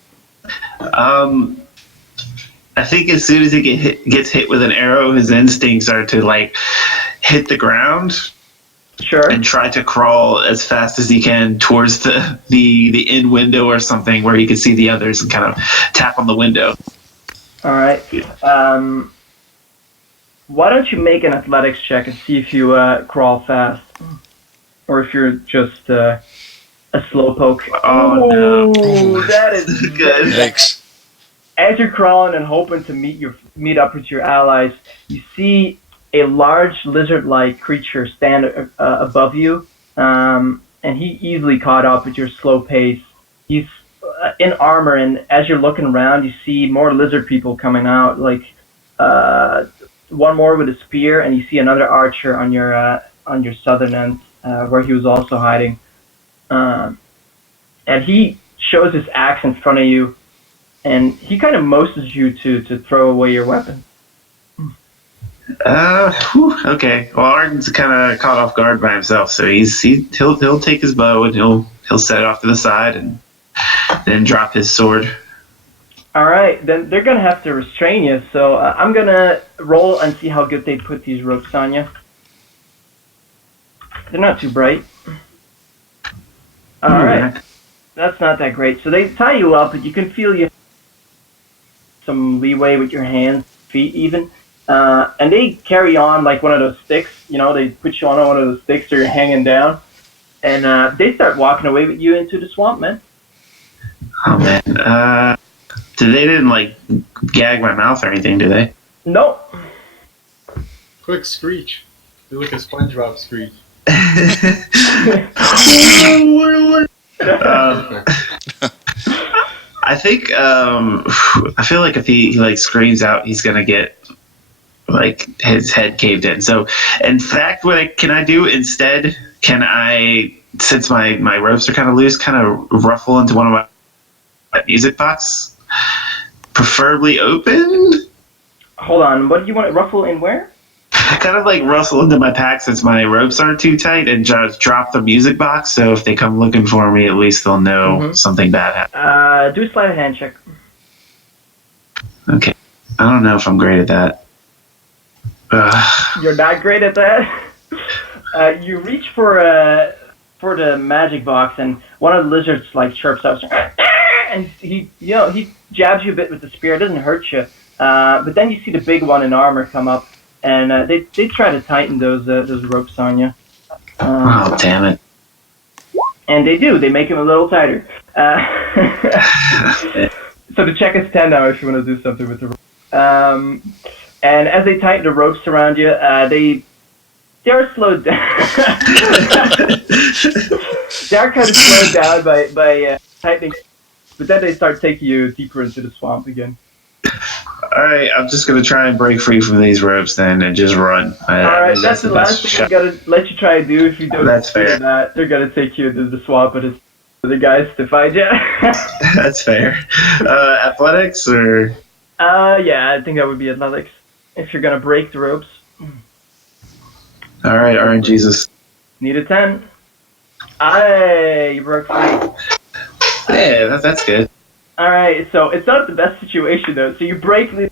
I think as soon as he gets hit with an arrow, his instincts are to like hit the ground. Sure. And try to crawl as fast as he can towards the end window or something where he can see the others and kind of tap on the window. All right. Why don't you make an athletics check and see if you crawl fast, or if you're just a slowpoke. Oh no! That is good. Thanks. As you're crawling and hoping to meet up with your allies, you see a large lizard-like creature stand above you, and he easily caught up with your slow pace. He's in armor, and as you're looking around, you see more lizard people coming out, like one more with a spear, and you see another archer on your southern end, where he was also hiding. And he shows his axe in front of you, and he kind of motions you to throw away your weapon. Okay. Well, Arden's kind of caught off guard by himself, so he'll take his bow and he'll set it off to the side and then drop his sword. All right, then they're gonna have to restrain you. So I'm gonna roll and see how good they put these ropes on you. They're not too bright. All right, that's not that great. So they tie you up, but you can feel you some leeway with your hands, feet even. And they carry on like one of those sticks, they put you on one of those sticks so you're hanging down. And they start walking away with you into the swamp, man. Oh, man. They didn't, like, gag my mouth or anything, do they? No. Quick screech. Do like a SpongeBob screech. I think, I feel like if he like, screams out, he's going to get like his head caved in. So in fact, can I do instead? Can I, since my ropes are kind of loose, kind of ruffle into one of my music box, preferably open? Hold on, what do you want to ruffle in where? I kind of like rustle into my pack since my ropes aren't too tight and just drop the music box. So if they come looking for me, at least they'll know something bad happened. Do a sleight of hand check. Okay. I don't know if I'm great at that. You're not great at that. You reach for the magic box, and one of the lizards like chirps up, and he jabs you a bit with the spear. It doesn't hurt you, but then you see the big one in armor come up, and they try to tighten those ropes on you. Oh, damn it! And they do. They make him a little tighter. So the check is 10 now if you want to do something with the rope. And as they tighten the ropes around you, they're slowed down. They're kind of slowed down by tightening, but then they start taking you deeper into the swamp again. All right, I'm just gonna try and break free from these ropes then and just run. All right, that's the last thing I gotta let you try and do. If you don't That's fair. That, they're gonna take you into the swamp, and it's for the guys to find you. That's fair. Athletics or? Yeah, I think that would be athletics. If you're gonna break the ropes. All right, RNGesus. Need a 10. You broke free. Yeah, that's good. All right, so it's not the best situation though. So you break the,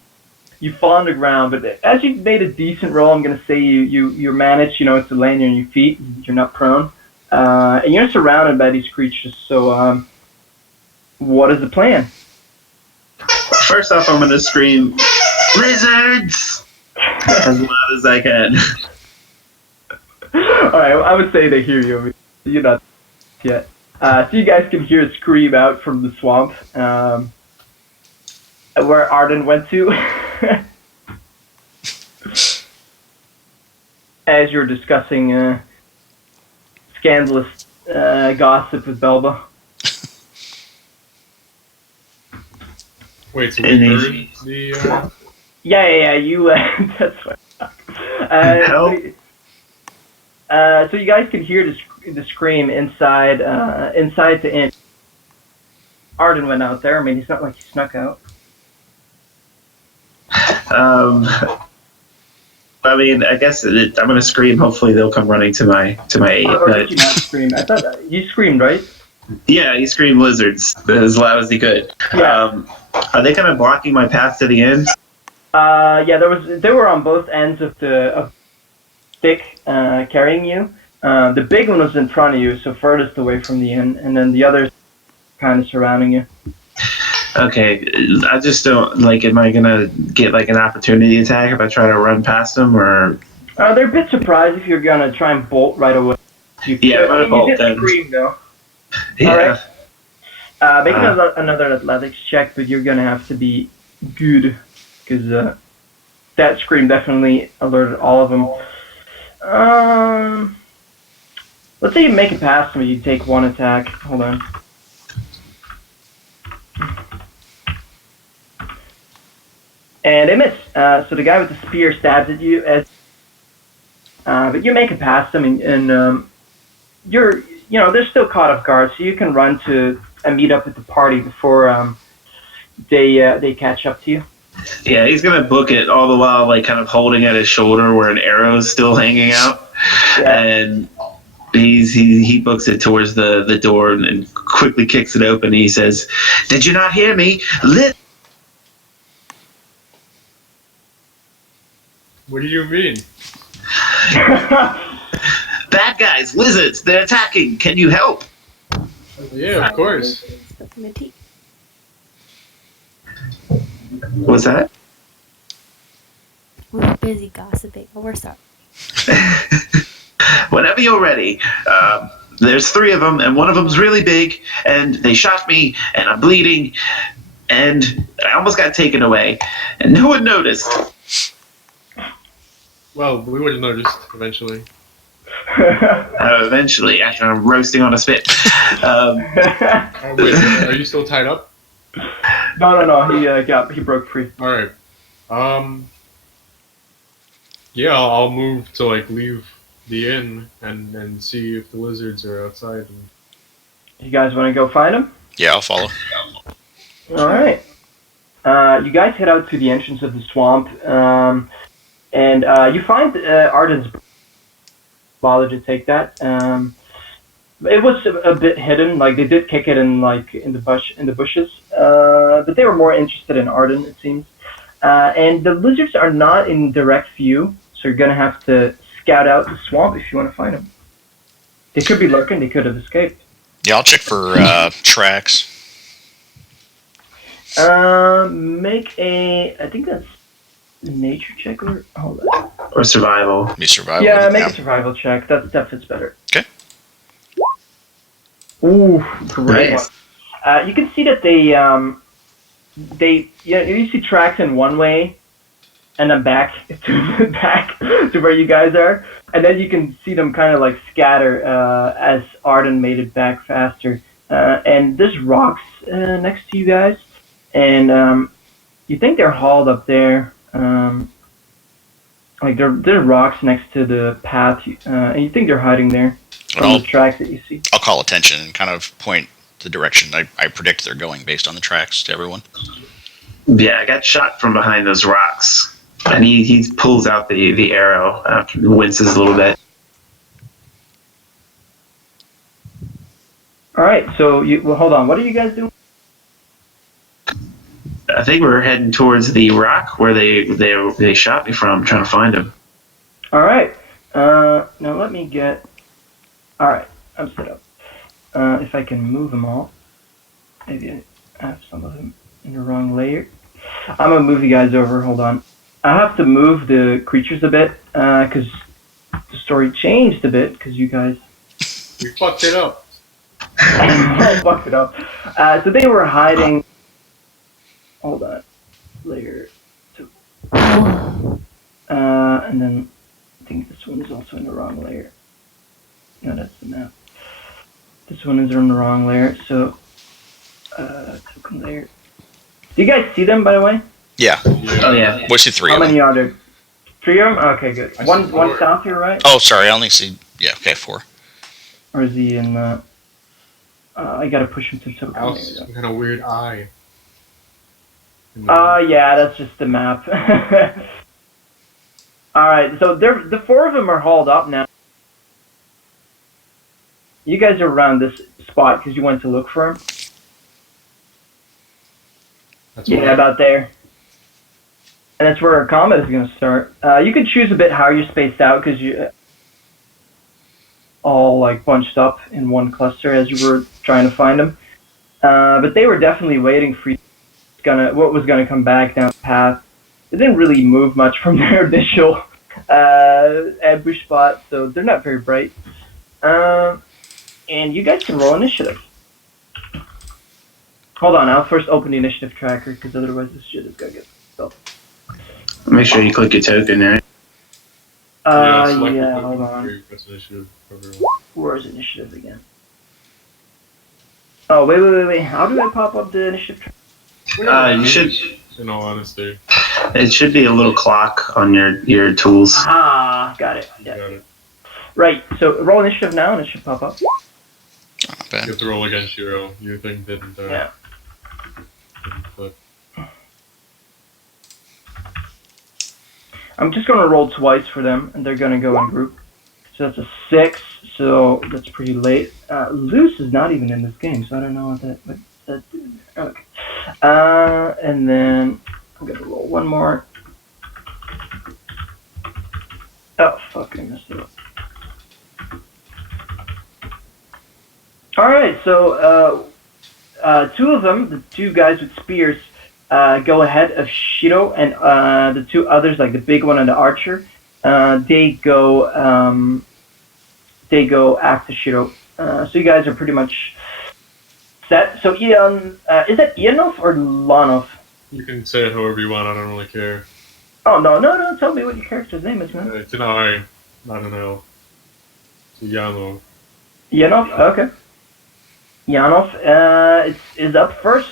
you fall on the ground, but as you made a decent roll, I'm gonna say you managed, to land on your feet. You're not prone, and you're surrounded by these creatures. So, what is the plan? First off, I'm gonna scream, "Lizards!" as loud as I can. All right, I would say they hear you. You're not yet. So you guys can hear a scream out from the swamp, where Arden went to. As you're discussing scandalous gossip with Belba. Wait, so we heard the. Yeah. You. That's right. Help. So you guys can hear the scream inside the inn. Arden went out there. I mean, it's not like he snuck out. I mean, I guess I'm gonna scream. Hopefully, they'll come running to my aid. Or But did you not scream? I thought you screamed, right? yeah, he screamed lizards as loud as he could. Yeah. Are they kind of blocking my path to the inn? Yeah. They were on both ends of the stick carrying you. The big one was in front of you, so furthest away from the inn, and then the others kind of surrounding you. Okay, I just don't like. Am I gonna get like an opportunity attack if I try to run past them, or? They're a bit surprised if you're gonna try and bolt right away. Yeah, I'm gonna bolt you did then. scream though. Yeah. All right. Make another athletics check, but you're gonna have to be good because that scream definitely alerted all of them. Let's say you make it past me. You take one attack. Hold on. And they miss. So the guy with the spear stabs at you, but you make it past them, and they're still caught off guard, so you can run to and meet up with the party before they catch up to you. Yeah, he's gonna book it all the while, like kind of holding at his shoulder where an arrow is still hanging out, and he books it towards the door and quickly kicks it open. And he says, "Did you not hear me? What do you mean? Bad guys, lizards, they're attacking. Can you help?" Yeah, of course. Stuck in the teeth. What's that? We were busy gossiping. Oh, we're sorry. Whenever you're ready. There's 3 of them, and one of them's really big, and they shot me, and I'm bleeding, and I almost got taken away, and no one noticed. Well, we would have noticed eventually. Eventually, after I'm roasting on a spit. Wait, are you still tied up? No. He broke free. All right. Yeah, I'll move to like leave the inn and see if the lizards are outside. You guys want to go find him? Yeah, I'll follow. All right. You guys head out to the entrance of the swamp, and you find Arden's. Bother to take that. It was a bit hidden. Like they did kick it in the bushes, but they were more interested in Arden, it seems. And the lizards are not in direct view, so you're gonna have to scout out the swamp if you want to find them. They could be lurking. They could have escaped. Yeah, I'll check for tracks. Make I think that's nature check or hold on. Or survival. Be survival. Yeah, make a survival check. That fits better. Okay. Ooh, great Nice. one. You can see that you see tracks in one way, and then back to where you guys are, and then you can see them kind of like scatter as Arden made it back faster. And there's rocks next to you guys, and you think they're hauled up there. Like there are rocks next to the path, and you think they're hiding there from the tracks that you see. I'll call attention and kind of point the direction I predict they're going based on the tracks to everyone. Yeah, I got shot from behind those rocks. And he pulls out the arrow, winces a little bit. All right, so hold on. What are you guys doing? I think we're heading towards the rock where they shot me from, trying to find him. All right. Now let me get. All right, I'm set up. If I can move them all, maybe I have some of them in the wrong layer. I'm gonna move you guys over. Hold on. I have to move the creatures a bit because the story changed a bit because you guys. We fucked it up. I fucked it up. So they were hiding. Hold on. Layer 2. And then I think this one is also in the wrong layer. No, that's the map. This one is in the wrong layer. So, token layer. Do you guys see them, by the way? Yeah. Oh yeah. We see 3 How of them. many are there? 3 of them? Okay, good. I see One 4. south here, right? Oh, sorry. I only see. Yeah. Okay, 4. Or is he in the? I gotta push him to token House, layer. some kind of weird eye. Yeah, that's just the map. Alright, so the 4 of them are hauled up now. You guys are around this spot because you went to look for him. That's Yeah, about there. And that's where our combat is going to start. You can choose a bit how you're spaced out because you all like bunched up in one cluster as you were trying to find them. But they were definitely waiting for you. What was gonna come back down the path. It didn't really move much from their initial ambush spot, so they're not very bright. And you guys can roll initiative. Hold on, I'll first open the initiative tracker because otherwise this shit is gonna get stuck. Make sure you click your token, right? select Yeah, the hold button on. for your press initiative for everyone. Where's initiative again? Oh, wait. How do I pop up the initiative tracker? You should. In all honesty, It should be a little clock on your tools. Ah, got it. you Yeah. got it. Right, so roll initiative now and it should pop up. Not You bad. have to roll against your own. Your thing didn't. Yeah. Didn't flip. I'm just gonna roll twice for them, and they're gonna go in group. So that's a 6, so that's pretty late. Luce is not even in this game, so I don't know what that okay. And then I'm gonna roll one more. Oh, fuck, I messed it up. Alright, so, 2 of them, the 2 guys with spears, go ahead of Shido, and the 2 others, like the big one and the archer, they go after Shido. So you guys are pretty much set. So Ian, is that Ianov or Lanov? You can say it however you want. I don't really care. Oh no! Tell me what your character's name is, man. It's an I, not an L. It's a Ianov. Ianov. Okay. Ianov is up first.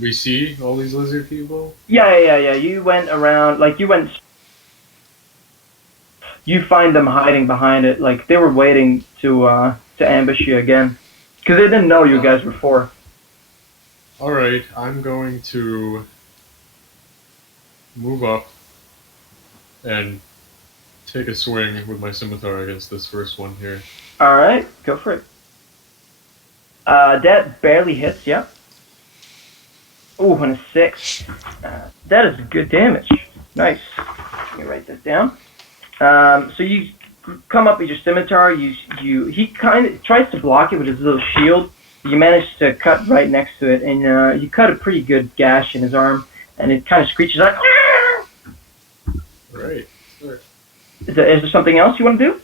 We see all these lizard people. Yeah. You went around, like you find them hiding behind it, like they were waiting to ambush you again, because they didn't know you guys were 4. All right, I'm going to move up and take a swing with my scimitar against this first one here. All right, go for it. That barely hits. Yeah. Ooh, and a 6. That is good damage. Nice. Let me write that down. So you come up with your scimitar. He kind of tries to block it with his little shield. You manage to cut right next to it, and you cut a pretty good gash in his arm, and it kind of screeches like. Right. Sure. Is there something else you want to do?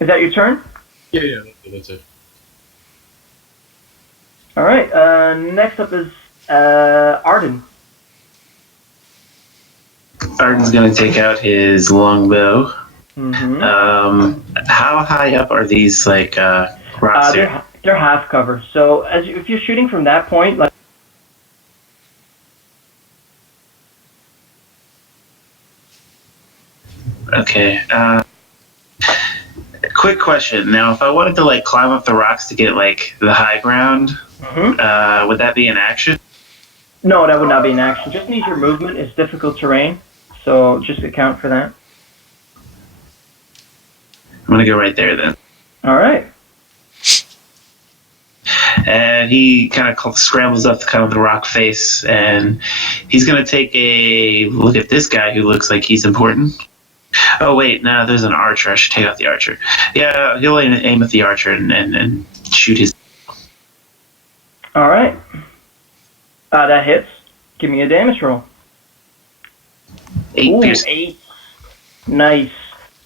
Is that your turn? Yeah, that's it. All right. Next up is Arden. Arden's gonna take out his longbow. Mm-hmm. How high up are these rocks here? They're half cover. So if you're shooting from that point, like. Okay. Quick question. Now, if I wanted to climb up the rocks to get the high ground, would that be an action? No, that would not be an action. Just need your movement. It's difficult terrain, so just account for that. I'm gonna go right there then. All right. and he kind of scrambles up kind of the rock face, and he's going to take a look at this guy who looks like he's important. Oh, wait, no, there's an archer. I should take out the archer. Yeah, he'll aim at the archer and shoot his... All right. That hits. Give me a damage roll. 8 pierce. 8. Nice.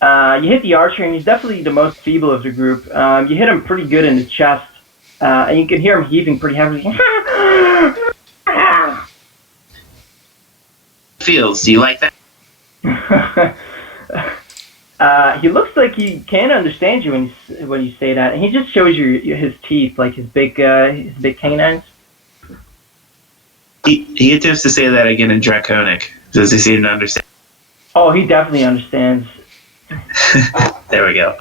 You hit the archer, and he's definitely the most feeble of the group. You hit him pretty good in the chest, and you can hear him heaving pretty heavily. Feels. Do you like that? He looks like he can understand you when you say that, and he just shows you his teeth, like his big canines. He attempts to say that again in Draconic. Does he seem to understand? Oh, he definitely understands. There we go.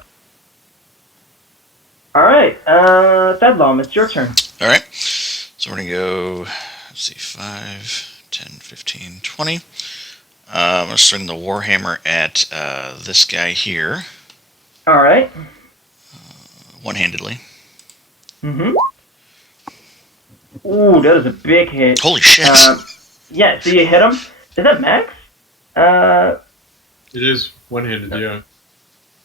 All right, Thedlom, it's your turn. All right. So we're going to go, let's see, 5, 10, 15, 20. I'm going to swing the Warhammer at this guy here. All right. One-handedly. Mm-hmm. Ooh, that is a big hit. Holy shit. Yeah, so you hit him. Is that max? It is one-handed, yeah.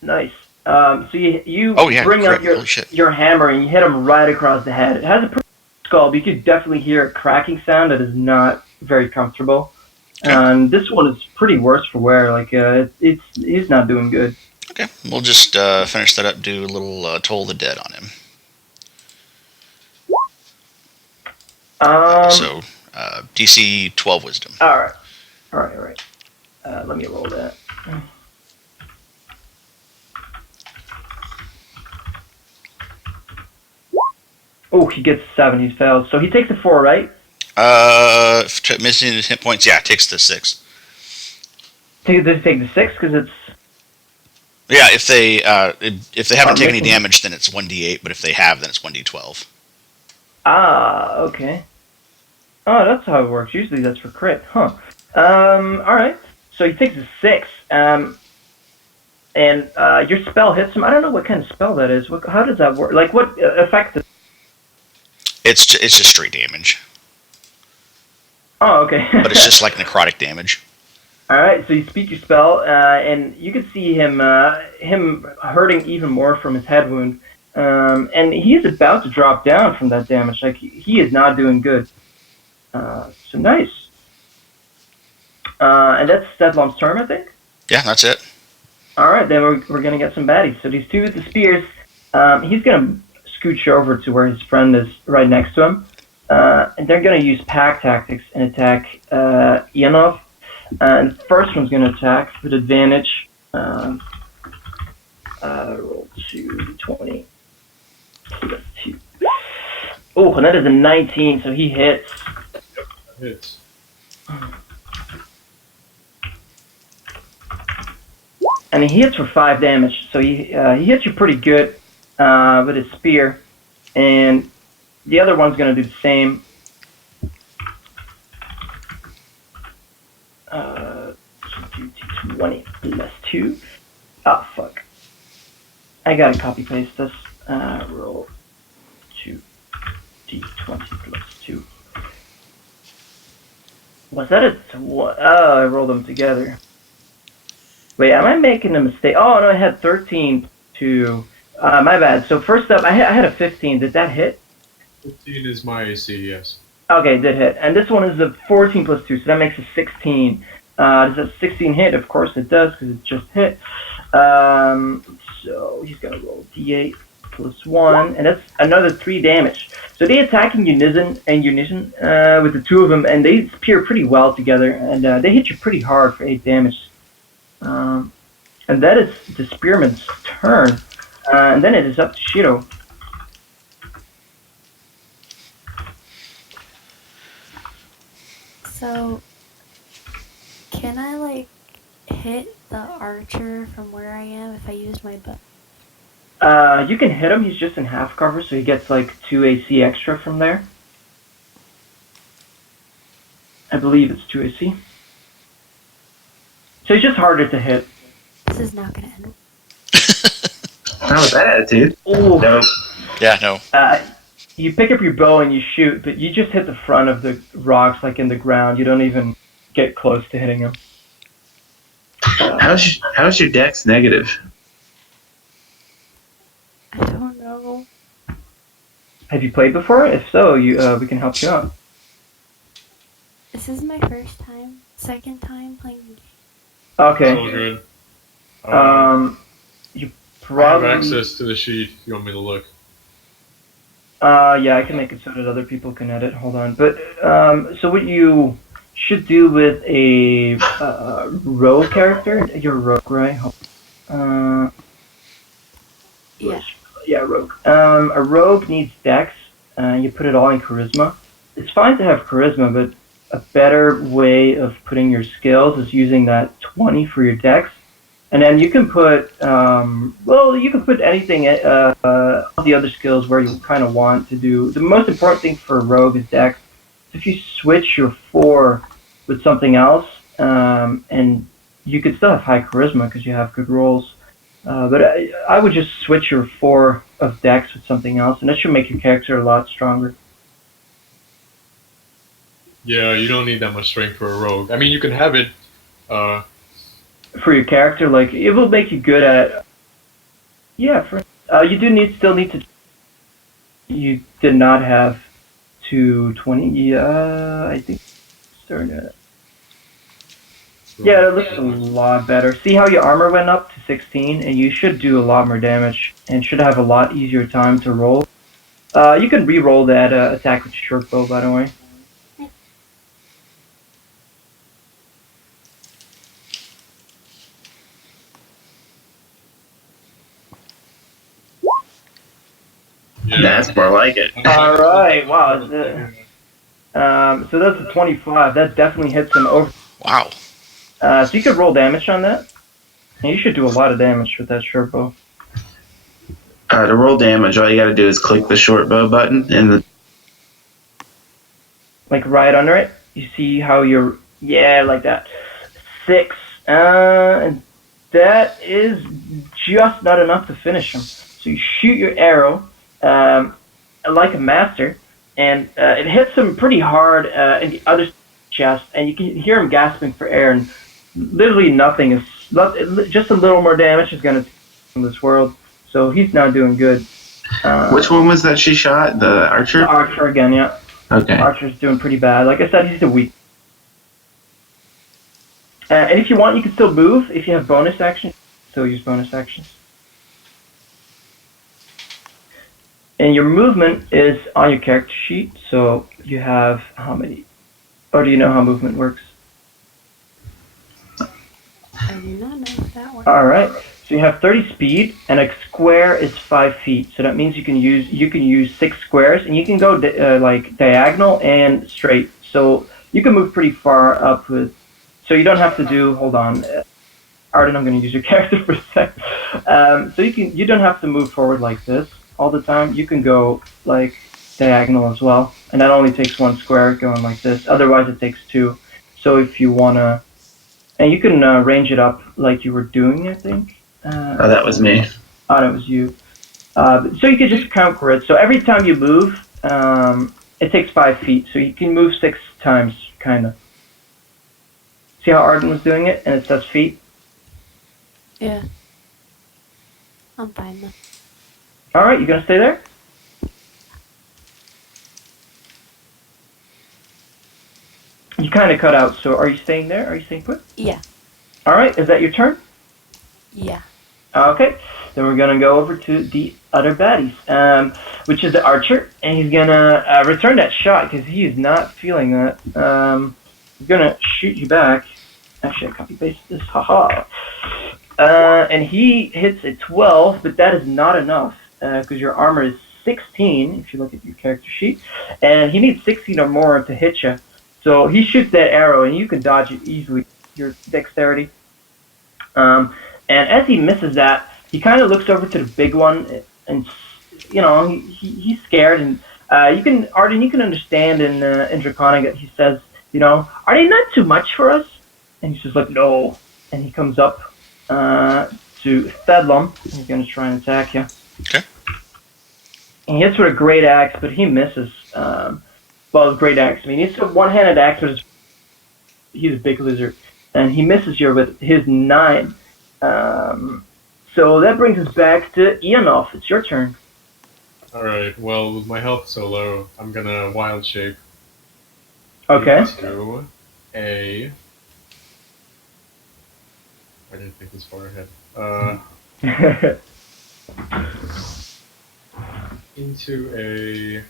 Nice. So you Oh, yeah, bring up correct. Holy shit. your hammer and you hit him right across the head. It has a pretty skull, but you could definitely hear a cracking sound that is not very comfortable. Okay. This one is pretty worse for wear. Like he's not doing good. Okay, we'll just finish that up, do a little Toll the Dead on him. So, DC 12 Wisdom. All right. Let me roll that. Oh, he gets 7. He fails. So he takes a 4, right? Missing his hit points, yeah, takes the 6. Does he take the 6? Because it's... Yeah, if they haven't taken any missing. damage, then it's 1d8, but if they have, then it's 1d12. Ah, okay. Oh, that's how it works. Usually that's for crit, huh? Alright. So he takes a 6. And your spell hits him. I don't know what kind of spell that is. How does that work? Like, what effect does... It's just straight damage, Oh, okay. but it's just like necrotic damage. Alright, so you speak your spell, and you can see him hurting even more from his head wound. And he is about to drop down from that damage. Like, he is not doing good. So nice. And that's Thedlom's turn, I think? Yeah, that's it. Alright, then we're going to get some baddies. So these two with the spears, he's going to scooch over to where his friend is right next to him. And they're going to use pack tactics and attack Ianov. And the first one's going to attack with advantage. Roll 2d20 plus 2. Oh, and that is a 19, so he hits. Hits. And he hits for 5 damage, so he hits you pretty good with his spear. And the other one's going to do the same. 2d20 plus 2. Oh, fuck. I gotta copy paste this. Roll 2d20 plus 2. Was that a... Oh, I rolled them together. Wait, am I making a mistake? Oh, no, I had 13 to... my bad. So first up, I had a 15. Did that hit? 15 is my AC, yes. Okay, it did hit. And this one is a 14 plus 2, so that makes a 16. Does that 16 hit? Of course it does, because it just hit. So he's going to roll d8 plus 1, and that's another 3 damage. So they attack in unison with the two of them, and they spear pretty well together, and they hit you pretty hard for 8 damage. And that is the spearman's turn. And then it is up to Shiro. So, can I, like, hit the archer from where I am if I use my bow? You can hit him. He's just in half cover, so he gets, like, 2 AC extra from there. I believe it's 2 AC. So he's just harder to hit. This is not gonna end. Not with that attitude. Oh. No. Yeah, no. you pick up your bow and you shoot, but you just hit the front of the rocks, like in the ground. You don't even get close to hitting him. How's your dex negative? I don't know. Have you played before? If so, we can help you out. This is my second time playing the game. Okay. So good. You I have probably. access to the sheet if you want me to look. Yeah, I can make it so that other people can edit. Hold on. But so what you should do with a rogue character? You're a rogue, right? Yeah. Yeah, rogue. A rogue needs dex. You put it all in charisma. It's fine to have charisma, but a better way of putting your skills is using that 20 for your dex. And then you can put, you can put anything, all the other skills where you kind of want to do. The most important thing for a rogue is dex. If you switch your 4 with something else, and you could still have high charisma because you have good rolls. But I would just switch your 4 of dex with something else, and that should make your character a lot stronger. Yeah, you don't need that much strength for a rogue. I mean, you can have it. For your character, like, it will make you good at. Yeah, you do still need to. You did not have 220. Yeah, I think. Starting at. Yeah, it looks a lot better. See how your armor went up to 16, and you should do a lot more damage, and should have a lot easier time to roll. You can re-roll that attack with short bow, by the way. Yeah. That's more like it. All right, wow. So that's a 25. That definitely hits him over. Wow. So you could roll damage on that. And you should do a lot of damage with that short bow. To roll damage, all you gotta do is click the short bow button and the. Like right under it, you see how you're. Yeah, like that. 6. And that is just not enough to finish him. So you shoot your arrow, like a master, and it hits him pretty hard in the other chest, and you can hear him gasping for air, and literally nothing is. Just a little more damage is going to from this world. So he's not doing good. Which one was that she shot? The archer? The archer again, yeah. Okay. Archer's doing pretty bad. Like I said, he's still weak. And if you want, you can still move. If you have bonus actions, still use bonus actions. And your movement is on your character sheet. So you have how many? Or do you know how movement works? I do not know that one. All right. So you have 30 speed, and a square is 5 feet. So that means you can use 6 squares, and you can go like diagonal and straight. So you can move pretty far up with. So you don't have to do. Hold on, Arden. I'm going to use your character for a sec. So you don't have to move forward like this all the time. You can go like diagonal as well, and that only takes 1 square going like this. Otherwise, it takes 2. So if you wanna. And you can range it up like you were doing, I think. Oh, that was me. Oh, that was you. So you can just count for it. So every time you move, it takes 5 feet. So you can move 6 times, kind of. See how Arden was doing it? And it says feet? Yeah. I'm fine then. All right, you going to stay there? You kind of cut out. So are you staying there? Are you staying put? Yeah. All right, is that your turn? Yeah. Okay, then we're gonna go over to the other baddies, which is the archer, and he's gonna return that shot because he is not feeling that. He's gonna shoot you back. Actually, I copy pasted this. Haha. And he hits a 12, but that is not enough because your armor is 16. If you look at your character sheet, and he needs 16 or more to hit you. So he shoots that arrow, and you can dodge it easily. Your dexterity. And as he misses that, he kind of looks over to the big one, and he's scared. And Arden, you can understand in Draconic that he says, are they not too much for us? And he's just like, no. And he comes up to Thedlom. He's gonna try and attack you. Okay. he hits with a great axe, but he misses. Well, great axe. I mean, it's a one-handed axe, but he's a big lizard, and he misses you with his 9. So that brings us back to Ianov. It's your turn. Alright, well, with my health so low, I'm gonna wild shape Okay. into a... I didn't think this far ahead. Into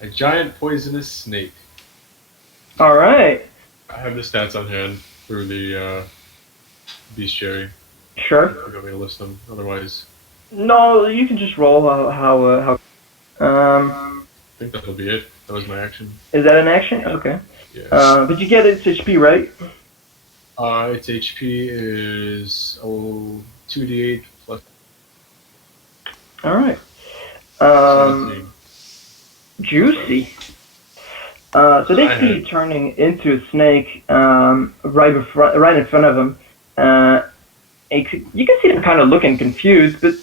a giant poisonous snake. All right. I have the stats on hand through the bestiary. Sure. You want me to list them? Otherwise, No, you can just roll how. I think that'll be it. That was my action. Is that an action? Okay. Yeah. But you get its HP, right? Its HP is 2d8 plus. All right. 17. Juicy. So they see you turning into a snake right in front of them. You can see them kind of looking confused, but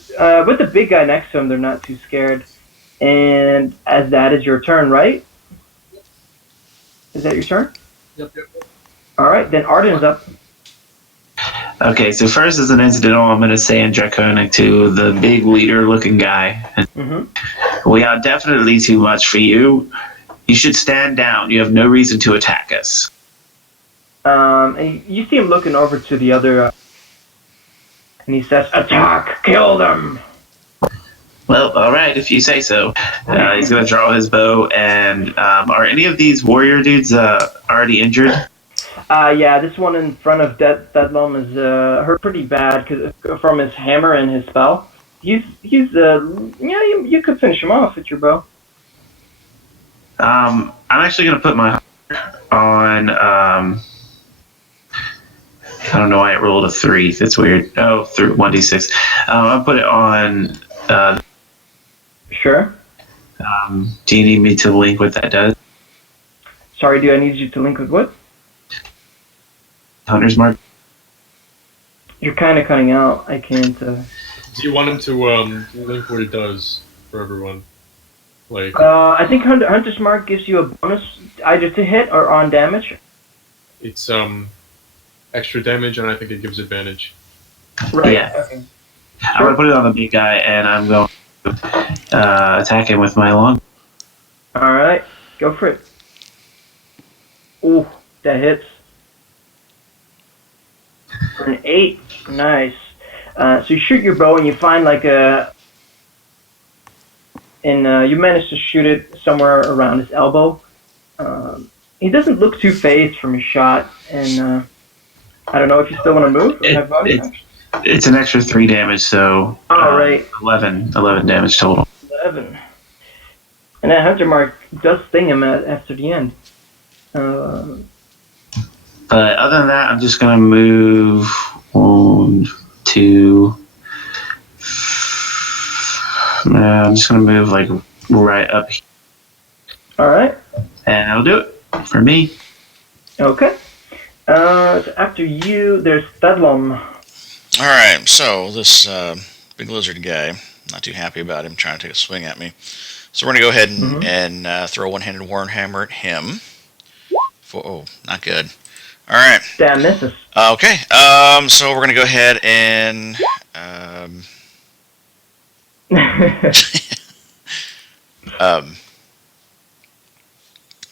with the big guy next to him, they're not too scared. And as that is your turn, right? Is that your turn? Yep. All right, then Arden is up. Okay, so first as an incidental, I'm going to say in Draconic to the big leader-looking guy. Mm-hmm. We are definitely too much for you. You should stand down. You have no reason to attack us. And you see him looking over to the other, and he says, "Attack! Kill them!" Well, all right, if you say so. He's going to draw his bow, and are any of these warrior dudes already injured? Yeah, this one in front of Thedlom is hurt pretty bad from his hammer and his spell. You could finish him off with your bow. I'm actually going to put my on. I don't know why it rolled a 3. That's weird. Oh, 1d6. I'll put it on. Sure. Do you need me to link what that does? Sorry, do I need you to link with what? Hunter's mark. You're kind of cutting out. I can't. Do you want him to link what it does for everyone? Like, I think Hunter's Mark gives you a bonus either to hit or on damage. it's extra damage, and I think it gives advantage. Right. Yeah. Okay. I'm going to put it on the big guy, and I'm going to attack him with my long. All right, go for it. Ooh, that hits. For an 8, nice. So you shoot your bow and you find like you manage to shoot it somewhere around his elbow. He doesn't look too phased from his shot, and I don't know if you still want to move. Or have bonus action. It's an extra 3 damage, so All right. 11 damage total. 11. And that Hunter Mark does sting him after the end. But other than that, I'm just going to move 1, 2. I'm just going to move like right up here. All right. And that'll do it for me. Okay. So after you, there's Thedlom. Alright, so this big lizard guy, not too happy about him trying to take a swing at me. So we're going to go ahead and throw a one-handed Warhammer at him. Oh, not good. Alright. Damn, misses. Okay, so we're going to go ahead and...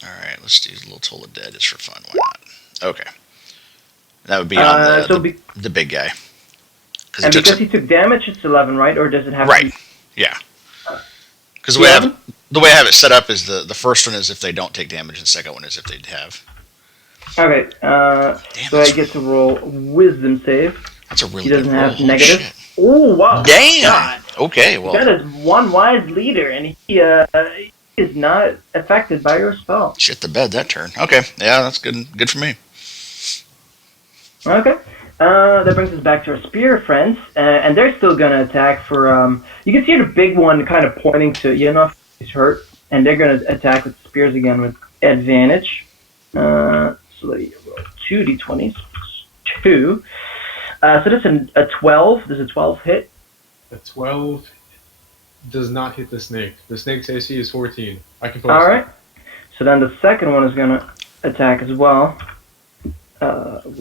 Alright, let's do a little Toll of Dead just for fun. Why not? Okay. That would be on the big guy. And because he took damage, it's 11, right? Or does it have to be... Yeah. Because the way I have it set up is the first one is if they don't take damage, and the second one is if they have. Okay, so I get to roll Wisdom save. That's a really He doesn't good have roll. negative. Shit. Oh, wow. Damn! God. Okay, well... That is one wise leader, and he is not affected by your spell. Shit the bed that turn. Okay, yeah, that's good for me. Okay. That brings us back to our spear friends, and they're still gonna attack for, you can see the big one kind of pointing to Ianov, he's hurt, and they're gonna attack with spears again with advantage. So let me roll 2d20s. 2. So that's a 12. Does a 12 hit? A 12 does not hit the snake. The snake's AC is 14. I can post All it. right. So then the second one is gonna attack as well, and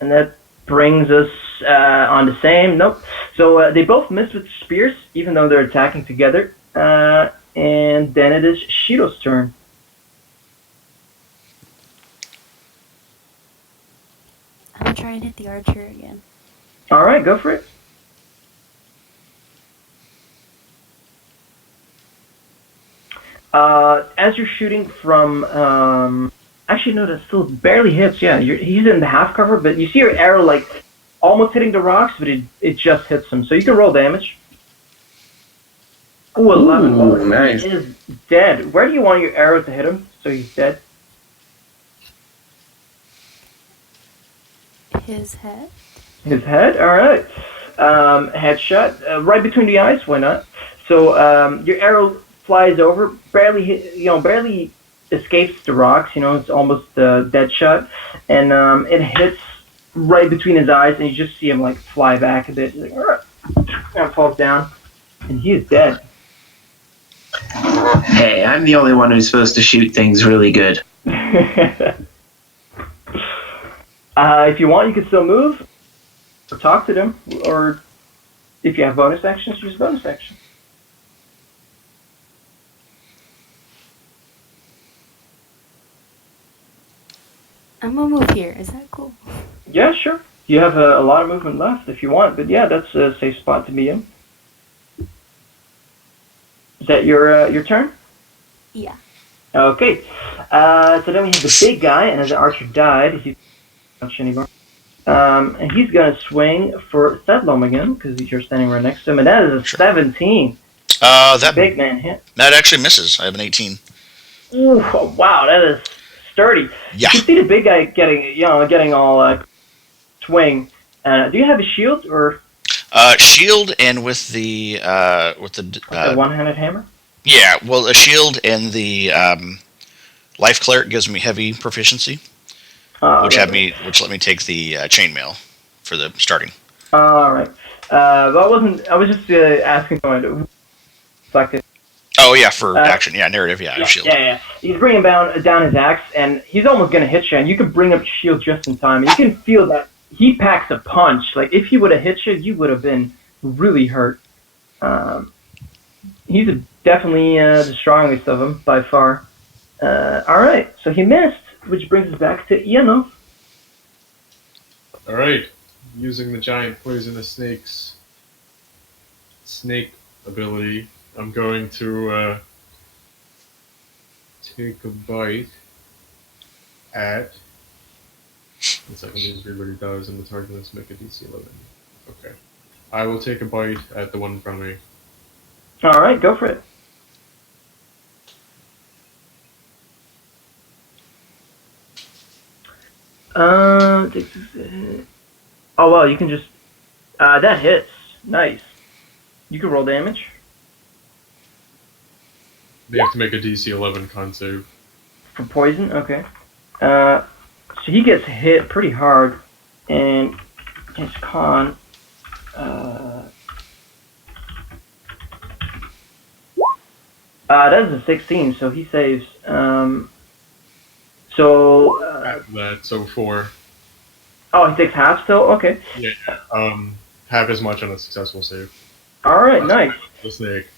that brings us on the same. Nope. So they both miss with spears, even though they're attacking together. And then it is Shido's turn. I'm gonna try and hit the archer again. All right, go for it. As you're shooting from, actually no, that still barely hits. Yeah, he's in the half cover, but you see your arrow like almost hitting the rocks, but it just hits him. So you can roll damage. Ooh, 11. Ooh, nice. He is dead. Where do you want your arrow to hit him? So he's dead. His head. His head. All right. Headshot right between the eyes. Why not? So your arrow flies over, barely escapes the rocks. It's almost a dead shot, and it hits right between his eyes, and you just see him like fly back a bit. He's like, and falls down, and he is dead. Hey, I'm the only one who's supposed to shoot things really good. If you want, you can still move, or talk to them, or if you have bonus actions, use bonus action. I'm gonna move here. Is that cool? Yeah, sure. You have a lot of movement left if you want, but yeah, that's a safe spot to be in. Is that your turn? Yeah. Okay. So then we have the big guy, and as the archer died, he's not anymore. And he's gonna swing for Thedlom again because you're standing right next to him, and that is a 17. That Big man hit. that actually misses. I have an 18. Ooh, wow, that is sturdy. Yeah. You can see the big guy getting all swing. Do you have a shield or Shield and with the a one-handed hammer? yeah, well, a shield and the life cleric gives me heavy proficiency, which let me take the chainmail for the starting. All right. Well, I was just asking someone to Oh yeah, for action, yeah, narrative, yeah, shield. Yeah. He's bringing down his axe, and he's almost gonna hit you, and you can bring up your shield just in time. You can feel that he packs a punch. Like if he would have hit you, you would have been really hurt. He's definitely the strongest of them by far. All right, so he missed, which brings us back to Ianov. Alright. Using the giant poisonous snake ability, I'm going to take a bite at. One second, just read what he does, and the target must make a DC 11. Okay. I will take a bite at the one in front of me. All right, go for it. Oh well, you can just that hits. Nice. You can roll damage They have to make a DC 11 con save. for poison. Okay. So he gets hit pretty hard, and his con. That is a 16, so he saves. So 4. Oh, he takes half still. Okay. Yeah. Half as much on a successful save. All right, nice. The snake.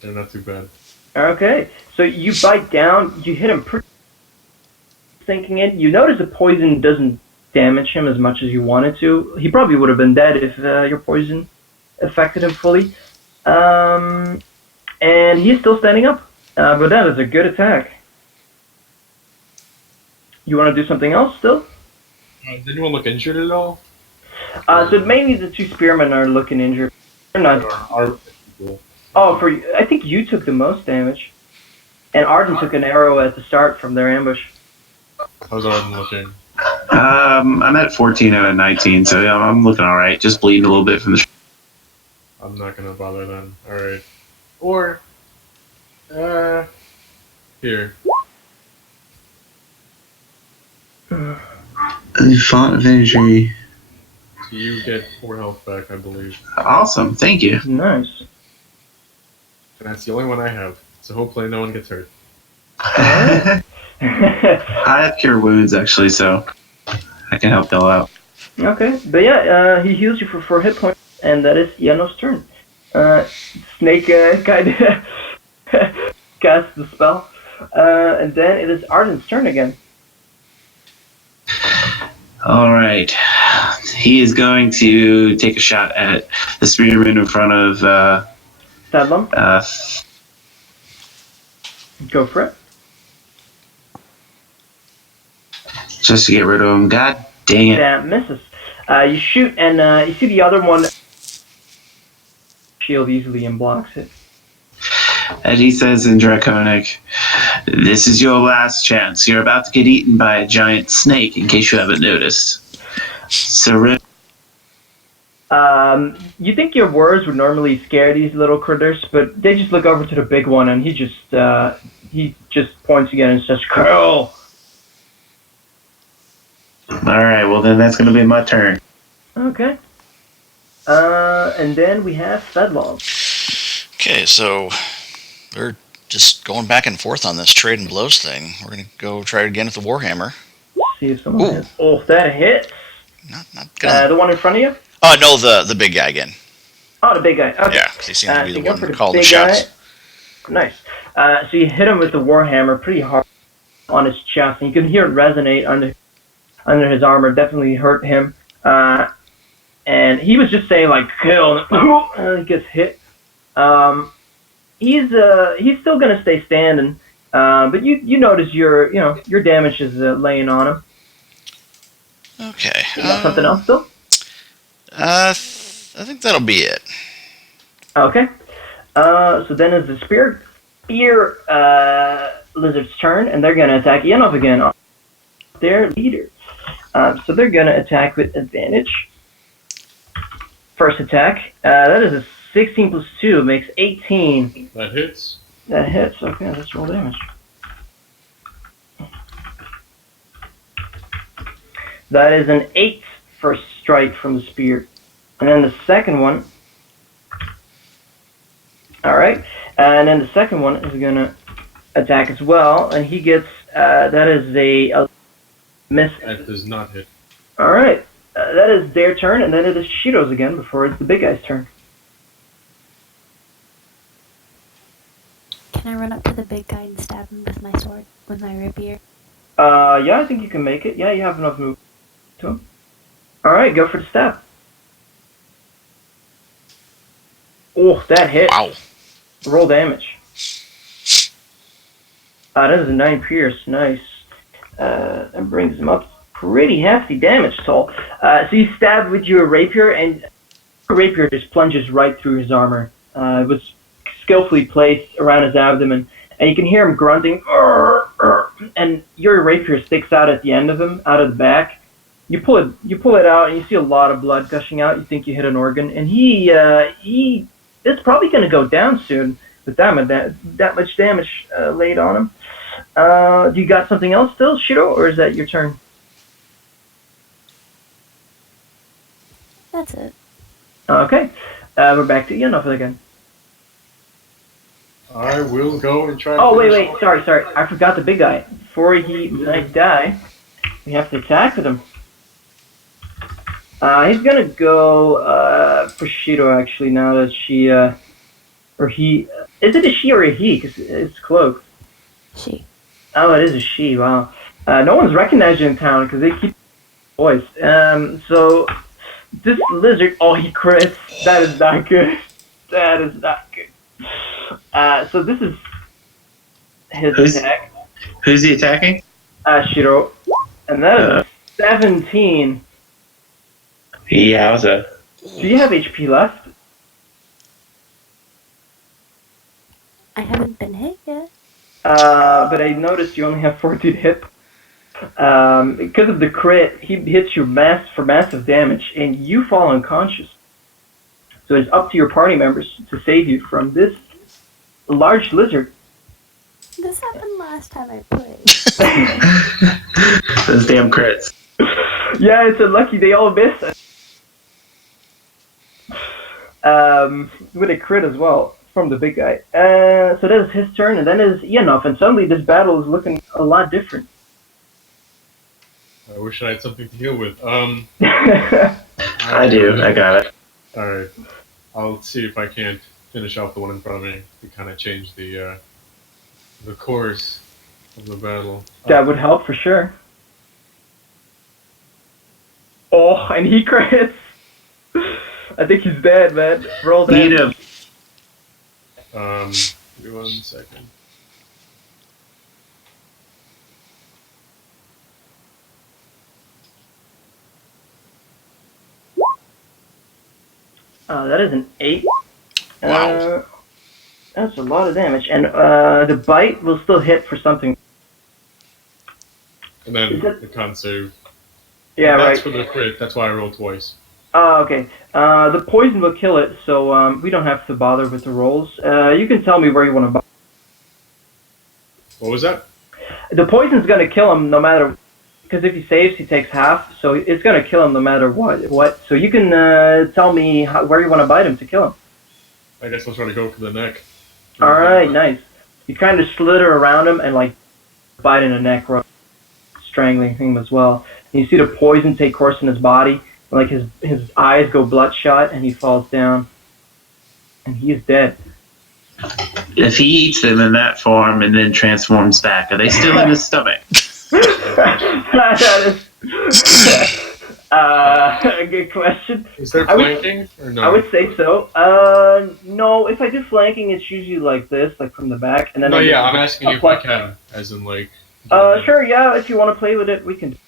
They're not too bad. Okay, so you bite down, you hit him pretty sinking in. You notice the poison doesn't damage him as much as you wanted to. He probably would have been dead if your poison affected him fully. And he's still standing up. But that is a good attack. You want to do something else still? Did anyone look injured at all? So mainly the two spearmen are looking injured. They're not. Our Oh, I think you took the most damage. And Arden took an arrow at the start from their ambush. How's Arden looking? I'm at 14 out of 19, so yeah, I'm looking all right. Just bleeding a little bit from the. I'm not gonna bother then. All right. Or, here. The font of injury. You get 4 health back, I believe. Awesome, thank you. Nice. And that's the only one I have. So hopefully no one gets hurt. I have cure wounds actually, so I can help y'all out. Okay, but yeah, he heals you for 4 hit points, and that is Ianov's turn. Snake kind of casts the spell, and then it is Arden's turn again. All right, he is going to take a shot at the spearman in front of Thedlom, go for it. just to get rid of him. God dang it! That misses. You shoot, and you see the other one shield easily and blocks it. And he says in Draconic, "This is your last chance. You're about to get eaten by a giant snake, in case you haven't noticed." So, You think your words would normally scare these little critters, but they just look over to the big one, and he just points again and says, "Kill." all right, well then that's going to be my turn. Okay. And then we have Thedlom. Okay, so we're just going back and forth on this trade and blows thing. We're gonna go try it again with the Warhammer. See if someone Ooh. hits. Oh, that hits. Not gonna. The one in front of you? Oh no, the big guy again. Oh, the big guy. Okay. Yeah, because he seems to be so the you go one for calling the big shots. guy. Nice. So you hit him with the Warhammer pretty hard on his chest, and you can hear it resonate under his armor. Definitely hurt him. And he was just saying like "kill," and he gets hit. He's still gonna stay standing, but you notice your damage is laying on him. Okay. You got something else still? I think that'll be it. Okay. So then is the spear lizard's turn, and they're gonna attack Ianov again. Their leader. So they're gonna attack with advantage. First attack. That is a 16 plus 2 makes 18. That hits. That hits. Okay, let's roll damage. That is an 8 first strike from the spear. And then the second one. Alright. And then the second one is going to attack as well. And he gets, that is a miss. That does not hit. Alright. That is their turn. And then it is Shiro's again before it's the big guy's turn. Can I run up to the big guy and stab him with my sword, with my rapier? Yeah, I think you can make it. Yeah, you have enough move to him. Alright, go for the stab. Oh, that hit. Wow. Roll damage. That is a 9 pierce. Nice. That brings him up pretty hefty damage toll. So you stab with your rapier, and your rapier just plunges right through his armor. It was skillfully placed around his abdomen, and you can hear him grunting, "Arr, arr," and your rapier sticks out at the end of him, out of the back. You pull it out, and you see a lot of blood gushing out. You think you hit an organ, and he is probably going to go down soon with that much damage laid on him. Do you got something else still, Shiro, or is that your turn? That's it. Okay. We're back to Ianov again. I will go and try. Oh, wait. Sorry. I forgot the big guy. Before he might die, we have to attack with him. He's going to go for Shiro, actually, now that she... or he... Is it a she or a he? Because it's cloak. She. Oh, it is a she. Wow. No one's recognized you in town because they keep boys. So this lizard. Oh, he crits. That is not good. That is not good. So this is his attack. Who's he attacking? Shiro, and that is a 17. Yowza. Do you have HP left? I haven't been hit yet. But I noticed you only have 14 hit. Because of the crit, he hits you for massive damage, and you fall unconscious. So it's up to your party members to save you from this large lizard. This happened last time I played. Those damn crits. Yeah, it's unlucky they all miss. with a crit as well from the big guy. So that is his turn, and then is Ianov, and suddenly this battle is looking a lot different. I wish I had something to deal with. I do. I got it. Alright. I'll see if I can't finish off the one in front of me to kind of change the course of the battle. That would help for sure. Oh, and he crits. I think he's dead, man. Roll Need that. him. Give me 1 second. That is an 8. Wow. That's a lot of damage. And the bite will still hit for something. And then Is that- the con save. Yeah, That's right. for the crit. That's why I rolled twice. Okay. The poison will kill it, so we don't have to bother with the rolls. You can tell me where you want to bite. What was that? The poison's gonna kill him no matter, because if he saves, he takes half. So it's gonna kill him no matter what. So you can tell me where you want to bite him to kill him. I guess I'll try to go for the neck. All right, nice. You kind of slither around him and like bite in the neck, strangling him as well. And you see the poison take course in his body. Like his eyes go bloodshot, and he falls down, and he is dead. If he eats them in that form and then transforms back, are they still in his stomach? That is a good question. Is there I would- flanking or no? I would say so. No, if I do flanking, it's usually like this, like from the back, and then. No, I yeah, just- I'm asking you if I can, as in like. Sure, yeah. If you want to play with it, we can.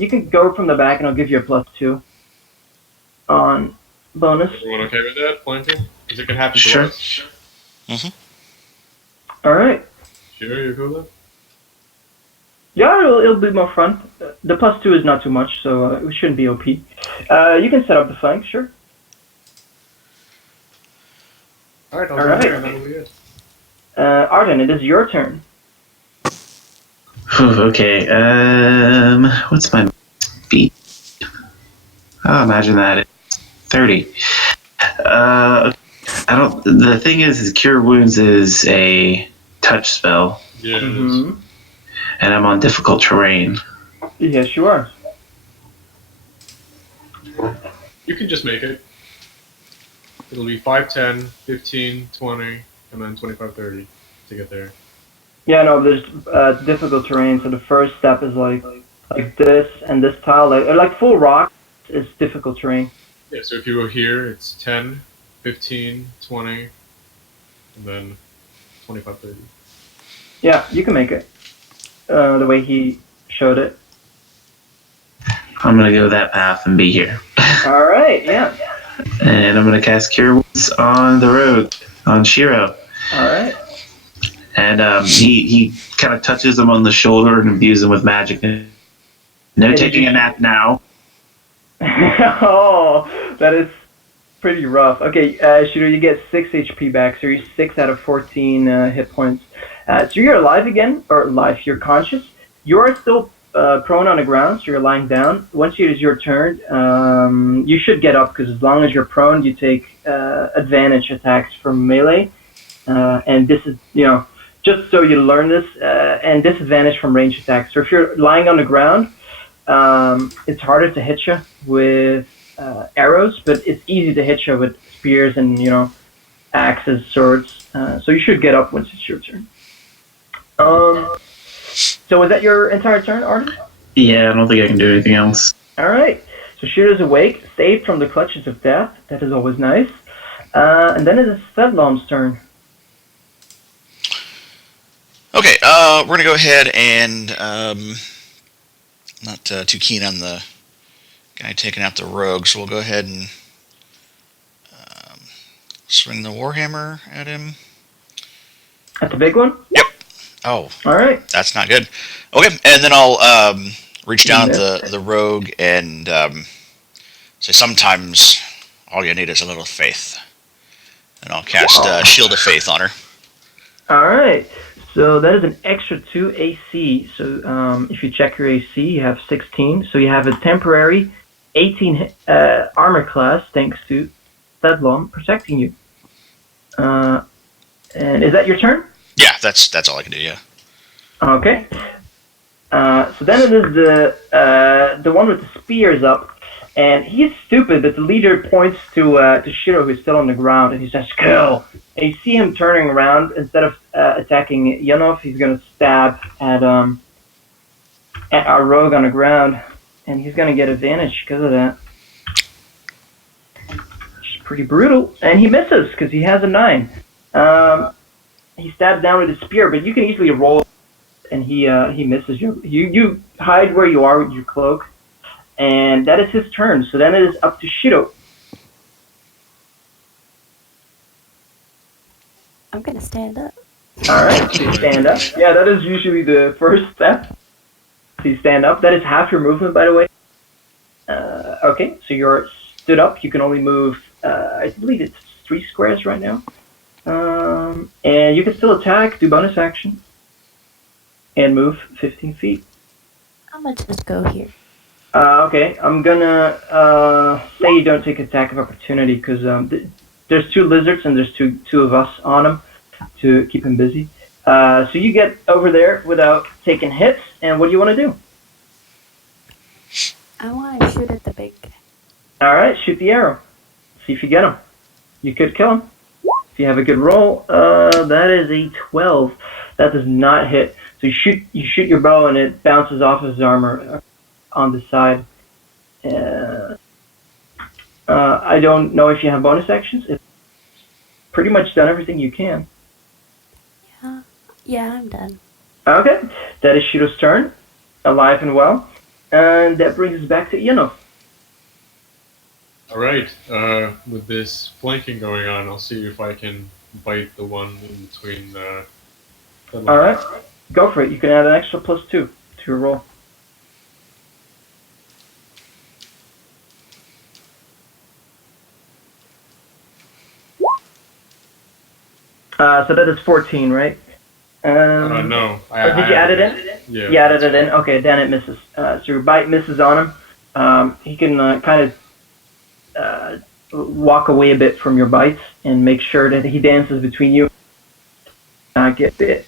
You can go from the back, and I'll give you a +2 on bonus. Everyone okay with that flanking? Because it can happen to Sure. us. All right. Sure, you cool with that? Yeah, it'll be more fun. The +2 is not too much, so it shouldn't be OP. You can set up the flank, sure. Alright, I'll All go right. there and that'll be it. Arden, it is your turn. Whew, okay. What's my speed? Oh, imagine that. It's 30. I don't. The thing is Cure Wounds is a touch spell, Yeah, it is. Mm-hmm. and I'm on difficult terrain. Yes, you are. You can just make it. It'll be 5, 10, 15, 20, and then 25, 30 to get there. Yeah, no, there's difficult terrain. So the first step is like this and this tile, like full rock is difficult terrain. Yeah, so if you go here, it's 10, 15, 20, and then 25, 30. Yeah, you can make it. The way he showed it. I'm gonna go that path and be here, All right, yeah. and I'm gonna cast Cure Wounds on the rogue, on Shiro. All right. And he kind of touches him on the shoulder and imbues him with magic. No taking a nap now. Oh, that is pretty rough. Okay, Shiro, you get 6 HP back, so you're 6 out of 14 hit points. So you're alive again, or alive, you're conscious. You are still prone on the ground, so you're lying down. Once it is your turn, you should get up, because as long as you're prone, you take advantage attacks from melee. And this is, just so you learn this, and disadvantage from range attacks. So if you're lying on the ground, it's harder to hit you with arrows, but it's easy to hit you with spears and, axes, swords. So you should get up once it's your turn. So is that your entire turn, Arden? Yeah, I don't think I can do anything else. All right. So Shiro's awake, saved from the clutches of death. That is always nice. And then it is Thedlom's turn. Okay, we're gonna go ahead and not too keen on the guy taking out the rogue, so we'll go ahead and swing the warhammer at him. At the big one? Yep. Oh, All right. that's not good. Okay, and then I'll reach down at Yeah. the rogue and say sometimes all you need is a little faith, and I'll cast Shield of Faith on her. All right. So that is an extra 2 AC. So if you check your AC, you have 16. So you have a temporary 18 armor class thanks to Thedlom protecting you. And is that your turn? Yeah, that's all I can do. Yeah. Okay. So then it is the one with the spears up, and he's stupid, but the leader points to Shiro, who's still on the ground, and he says, "Kill!" And you see him turning around. Instead of attacking Ianov, he's gonna stab at our rogue on the ground, and he's gonna get advantage because of that. Which is pretty brutal, and he misses because he has a 9. He stabs down with his spear, but you can easily roll, and he misses you. You hide where you are with your cloak, and that is his turn. So then it is up to Shiro. I'm gonna stand up. All right, so you stand up. Yeah, that is usually the first step. So you stand up. That is half your movement, by the way. Okay, so you're stood up. You can only move, I believe it's 3 squares right now. And you can still attack, do bonus action, and move 15 feet. I'm gonna just go here. Okay, I'm gonna say you don't take attack of opportunity because there's 2 lizards and there's two of us on him to keep him busy. So you get over there without taking hits, and what do you want to do? I want to shoot at the big guy. All right, shoot the arrow. See if you get him. You could kill him if you have a good roll. That is a 12. That does not hit. So you shoot your bow and it bounces off his armor on the side. I don't know if you have bonus actions. It's pretty much done everything you can. Yeah, I'm done. Okay, that is Shiro's turn, alive and well, and that brings us back to Ianov. All right. With this flanking going on, I'll see if I can bite the one in between. All right, go for it. You can add an extra +2 to your roll. So that is 14, right? No. Did you add it in? Yeah. You added it in? Okay, then it misses. So your bite misses on him. He can kind of walk away a bit from your bites and make sure that he dances between you. Not get bit.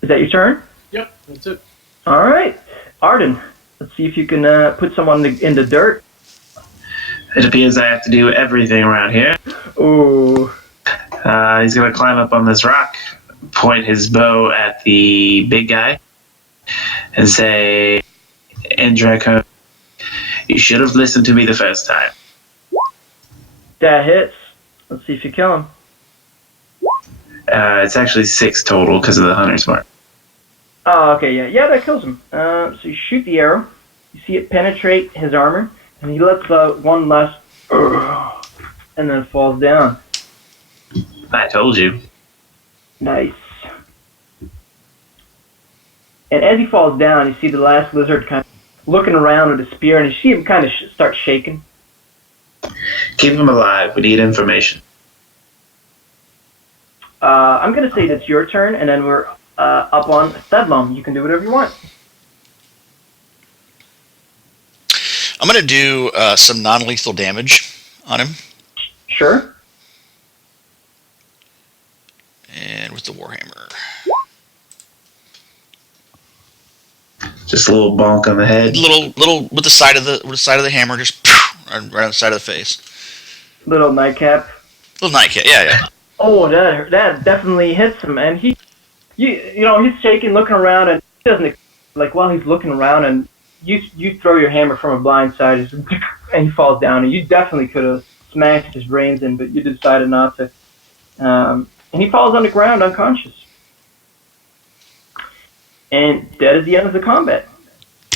Is that your turn? Yep, that's it. All right. Arden, let's see if you can put someone in the dirt. It appears I have to do everything around here. Ooh. He's going to climb up on this rock, point his bow at the big guy, and say, "Draco, you should have listened to me the first time." That hits. Let's see if you kill him. It's actually 6 total because of the hunter's mark. Oh, okay, yeah, that kills him. So you shoot the arrow, you see it penetrate his armor, and he lets out one last, and then falls down. I told you. Nice. And as he falls down, you see the last lizard kind of looking around with a spear, and you see him kind of start shaking. Keep him alive. We need information. I'm going to say that's your turn, and then we're up on Thedlom. You can do whatever you want. I'm going to do some non-lethal damage on him. Sure. And with the Warhammer. Just a little bonk on the head. Little with the side of the hammer, just right on the side of the face. Little nightcap. Little nightcap, yeah. Oh, that definitely hits him, and he's shaking, looking around, and he doesn't, like, while he's looking around, and you throw your hammer from a blind side, and he falls down, and you definitely could have smashed his brains in, but you decided not to. And he falls on the ground unconscious. And that is the end of the combat.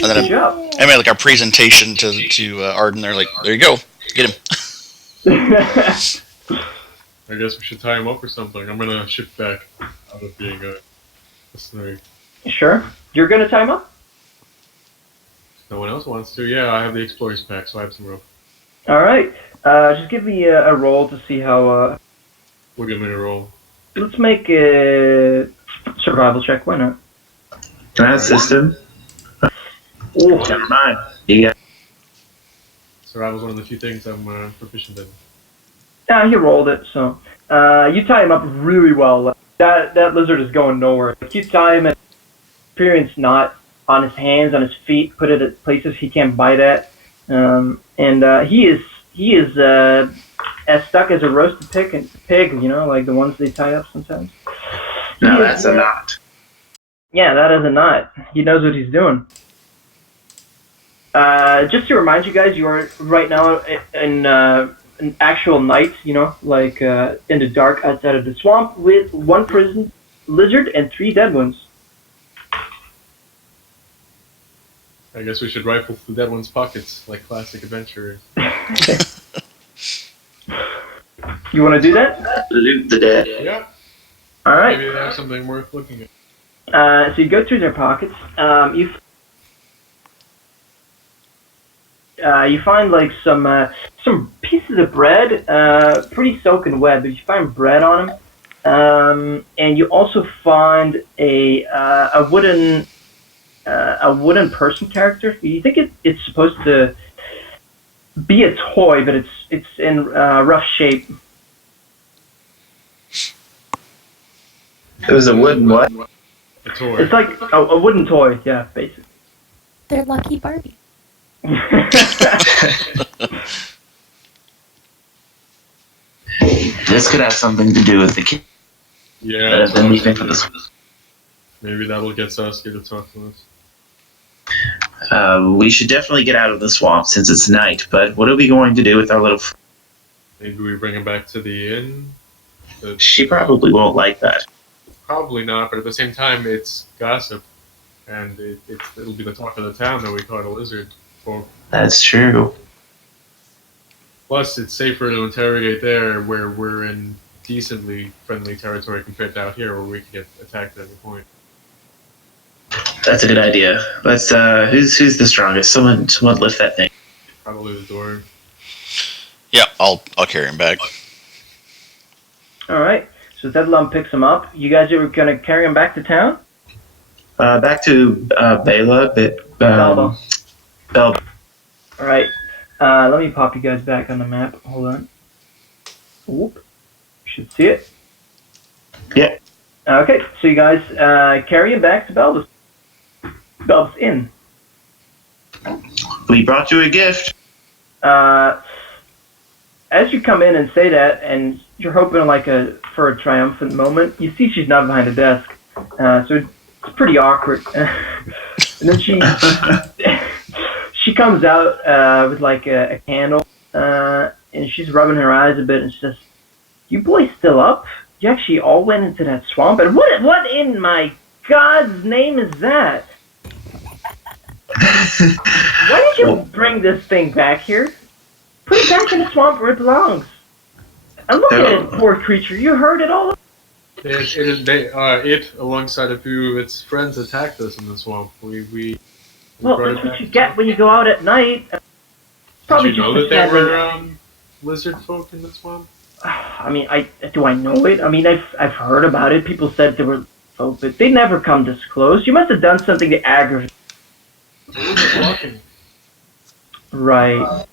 And then Good job. I made like our presentation to Arden. They're like, there you go, get him. I guess we should tie him up or something. I'm gonna shift back out of being a snake. Sure. You're going to tie him up? No one else wants to. Yeah, I have the Explorer's Pack, so I have some rope. All right. Just give me a roll to see how... We'll give me a roll. Let's make a survival check. Why not? Can I assist him? Ooh. Never mind. You got So Survival's one of the few things I'm proficient in. Yeah, he rolled it, so you tie him up really well. Like, that lizard is going nowhere. Like, you tie him and experience knot on his hands, on his feet, put it at places he can't bite at, and he is as stuck as a roasted pig, you know, like the ones they tie up sometimes. No, that's a knot. Yeah, that is a knot. He knows what he's doing. Just to remind you guys, you are right now in an actual night, you know, like in the dark outside of the swamp with one prison lizard and 3 dead ones. I guess we should rifle through the dead one's pockets like classic adventurers. You want to do that? Loot the dead. Yeah. All right. Maybe they have something worth looking at. So you go through their pockets. You find like some pieces of bread, pretty soaking wet, but you find bread on them, and you also find a wooden person character. You think it's supposed to be a toy, but it's in rough shape. It was a wooden what? A toy. It's like a wooden toy, yeah, basically. They're lucky Barbie. This could have something to do with the kid. Yeah. Better That's than what we I think was of this. thinking. Maybe that'll get Saskia to talk to us. We should definitely get out of the swamp since it's night, but what are we going to do with our little... Maybe we bring him back to the inn. She probably won't like that. Probably not, but at the same time, it's gossip, and it'll be the talk of the town that we caught a lizard. That's true. Plus, it's safer to interrogate there, where we're in decently friendly territory compared to out here, where we can get attacked at any point. That's a good idea. Let's, who's the strongest? Someone lift that thing. Probably the door. Yeah, I'll carry him back. All right. So Thedlom picks him up. You guys are gonna carry him back to town? Back to, Bela, Belba. Belba. All right. Let me pop you guys back on the map. Hold on. Whoop. You should see it. Yeah. Okay. So you guys carry him back to Belba's Inn. We brought you a gift. As you come in and say that, and you're hoping for a triumphant moment, you see she's not behind a desk. So it's pretty awkward. And then she comes out with like a candle, and she's rubbing her eyes a bit, and she says, "You boys still up? You actually all went into that swamp? And what in my God's name is that? Why did you bring this thing back here? Put it back in the swamp where it belongs. And look at it, poor creature. You heard it all. It, alongside a few of its friends, attacked us in the swamp. We Well, that's what you get when you go out at night. Did you know that there pretending- were lizard folk in the swamp? I mean, do I know it? I mean, I've heard about it. People said there were folk, but they never come this close. You must have done something to aggravate. We were just walking. Right.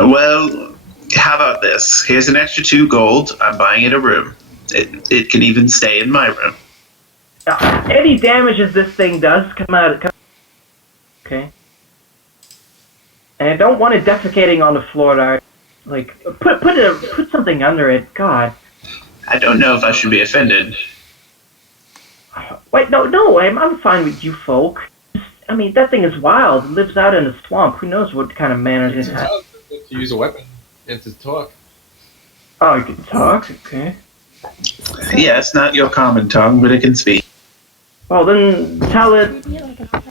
Well, how about this? Here's an extra 2 gold. I'm buying it a room. It can even stay in my room. Any damages this thing does come out. Okay. And I don't want it defecating on the floor. Like, put something under it. God. I don't know if I should be offended. Wait, no, I'm fine with you folk. I mean, that thing is wild. It lives out in the swamp. Who knows what kind of manners it has. To use a weapon and to talk. Oh, you can talk? Okay. Yeah, it's not your common tongue, but it can speak. Well, then tell it... Treating it like a pet.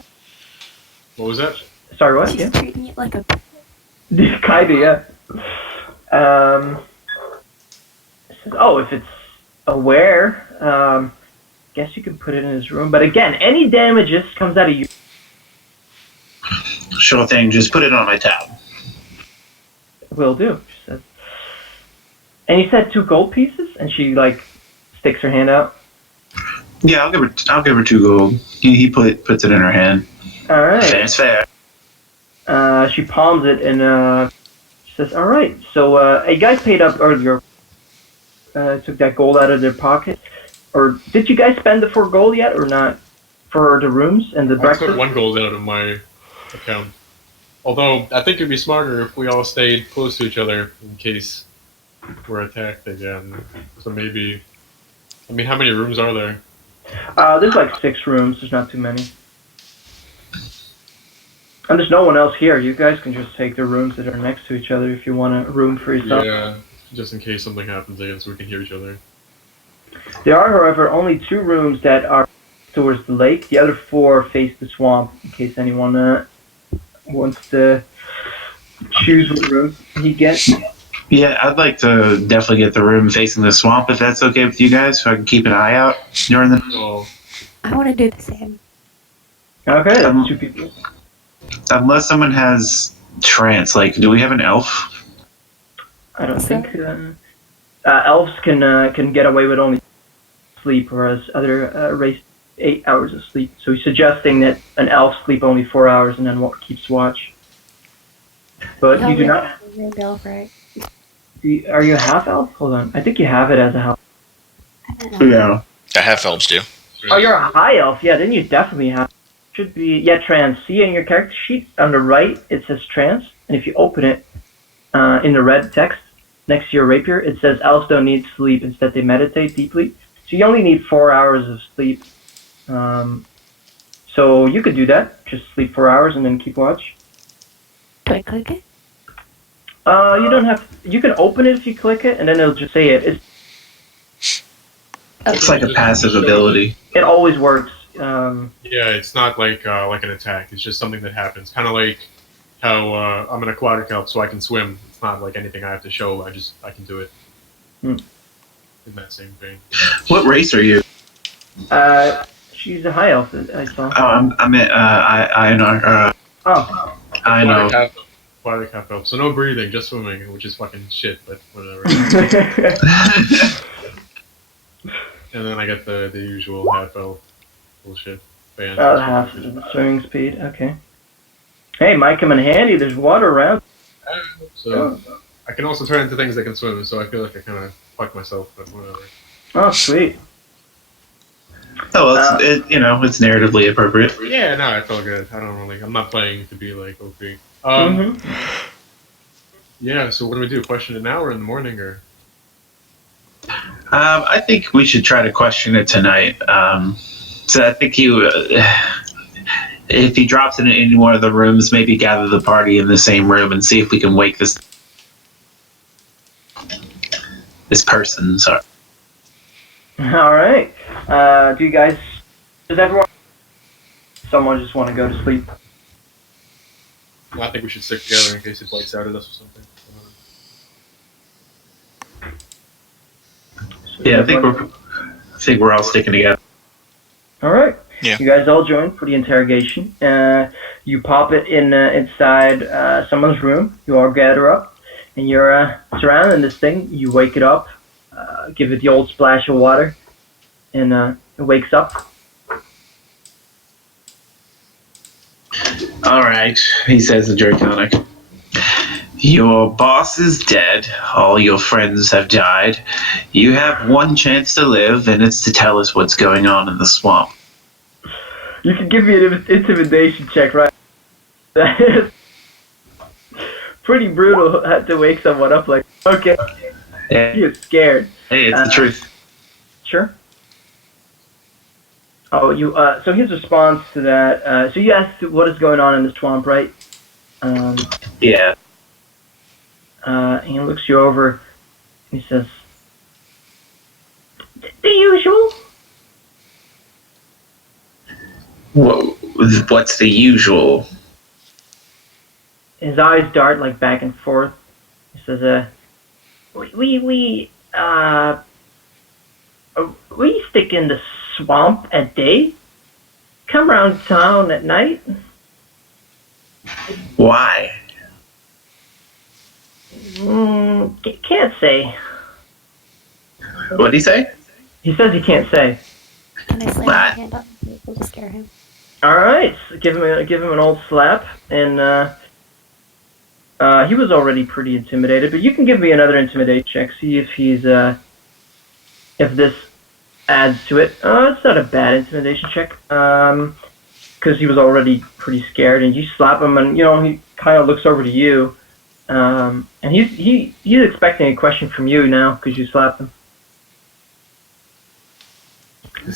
What was that? Sorry, what? She's Yeah? treating it like a pet. Kinda, yeah. It says, if it's aware, guess you can put it in his room. But again, any damages comes out of you. Sure thing, just put it on my tab. Will do, she says. And you said 2 gold pieces? And she, sticks her hand out. Yeah, I'll give her 2 gold. He puts it in her hand. All right. Fair's fair. She palms it and she says, "All right. So, you guys paid up earlier. Took that gold out of their pocket. Or did you guys spend the 4 gold yet, or not? For the rooms and the I breakfast?" took 1 gold out of my account. Although, I think it'd be smarter if we all stayed close to each other in case we're attacked again. So maybe... I mean, how many rooms are there? There's like 6 rooms. There's not too many. And there's no one else here. You guys can just take the rooms that are next to each other if you want a room for yourself. Yeah, just in case something happens again so we can hear each other. There are, however, only 2 rooms that are towards the lake. The other 4 face the swamp, in case anyone wants to choose what room he gets. Yeah, I'd like to definitely get the room facing the swamp if that's okay with you guys, so I can keep an eye out during the. Oh, I want to do the same. Okay, that's 2 people. Unless someone has trance, like, do we have an elf? I don't think elves can get away with only sleep, whereas other race 8 hours of sleep. So he's suggesting that an elf sleep only 4 hours and then keeps watch. But you do not. You're an elf, right? Are you a half elf? Hold on, I think you have it as a half. I don't know. Yeah. The half elves do. Oh, you're a high elf. Yeah, then you definitely have. Should be trans. See in your character sheet on the right it says trans, and if you open it in the red text next to your rapier, it says elves don't need sleep. Instead, they meditate deeply. So you only need 4 hours of sleep. So you could do that. Just sleep 4 hours and then keep watch. Do I click it? You don't have. You can open it if you click it, and then it'll just say it. It's like a passive ability. It always works. yeah, it's not like an attack. It's just something that happens. Kind of like how I'm an aquatic elf, so I can swim. It's not like anything I have to show. I can do it. In that same vein. What race are you? She's a high elf. I saw. Oh, I'm at Ianov. Oh. I know. Aquatic half elf. So no breathing, just swimming, which is fucking shit, but whatever. And then I get the usual half elf bullshit. Band. Half the swimming speed. Okay. Hey, might come in handy. There's water around. So I can also turn into things that can swim, so I feel like I kind of fucked myself, but whatever. Oh, sweet. Oh, well, it's narratively appropriate. Yeah, no, I felt good. I'm not playing to be like OP. Yeah, so what do we do? Question it now or in the morning, or? I think we should try to question it tonight. So I think if he drops into any one of the rooms, maybe gather the party in the same room and see if we can wake this person. Sorry. All right. Do you guys? Does everyone? Someone just want to go to sleep? Well, I think we should stick together in case it bites out at us or something. Yeah, I think we're all sticking together. All right. Yeah. You guys all join for the interrogation. You pop it in inside someone's room. You all gather up, and you're surrounding this thing. You wake it up, give it the old splash of water, and it wakes up. All right, he says in Draconic. Your boss is dead. All your friends have died. You have one chance to live, and it's to tell us what's going on in the swamp. You can give me an intimidation check, right? That is pretty brutal. Had to wake someone up like, okay. Yeah. He is scared. Hey, it's the truth. Sure. Oh, you. So his response to that. So you asked what is going on in the swamp, right? Yeah. And he looks you over. He says, "The usual." What's the usual? His eyes dart like back and forth. He says, we stick in the swamp at day. Come round town at night." Why? Can't say. What'd he say? He says he can't say. Can I slam my hand on the table to scare him? All right, give him an old slap, and He was already pretty intimidated, but you can give me another intimidate check. See if he's if this adds to it. It's not a bad intimidation check. Because he was already pretty scared, and you slap him, and he kind of looks over to you, and he's expecting a question from you now because you slapped him.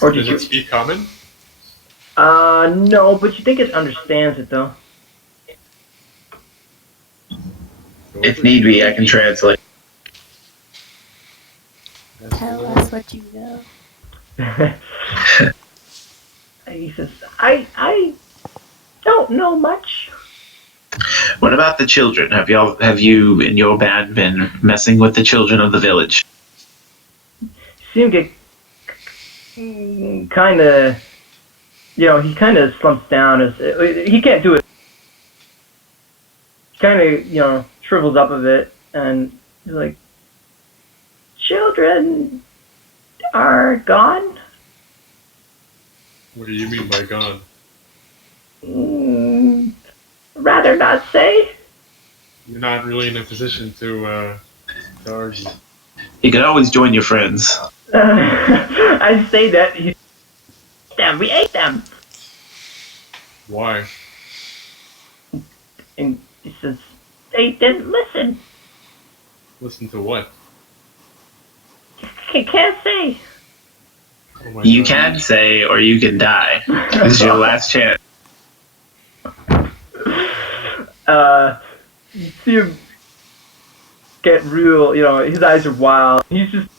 Or Does it speak common? No, but you think it understands it though. If need be, I can translate. Tell us what you know. He says, I don't know much. What about the children? Have you in your band been messing with the children of the village? See him get kind of, he kind of slumps down as he can't do it. Kind of, shrivels up a bit, and he's like, children are gone. What do you mean by gone? Rather not say. You're not really in a position to argue. You can always join your friends. I say that. We ate them. Why? And he says, they didn't listen. Listen to what? Can't say. Oh my You God. can say, or you can die. This is your last chance. You see him get real, his eyes are wild. He's just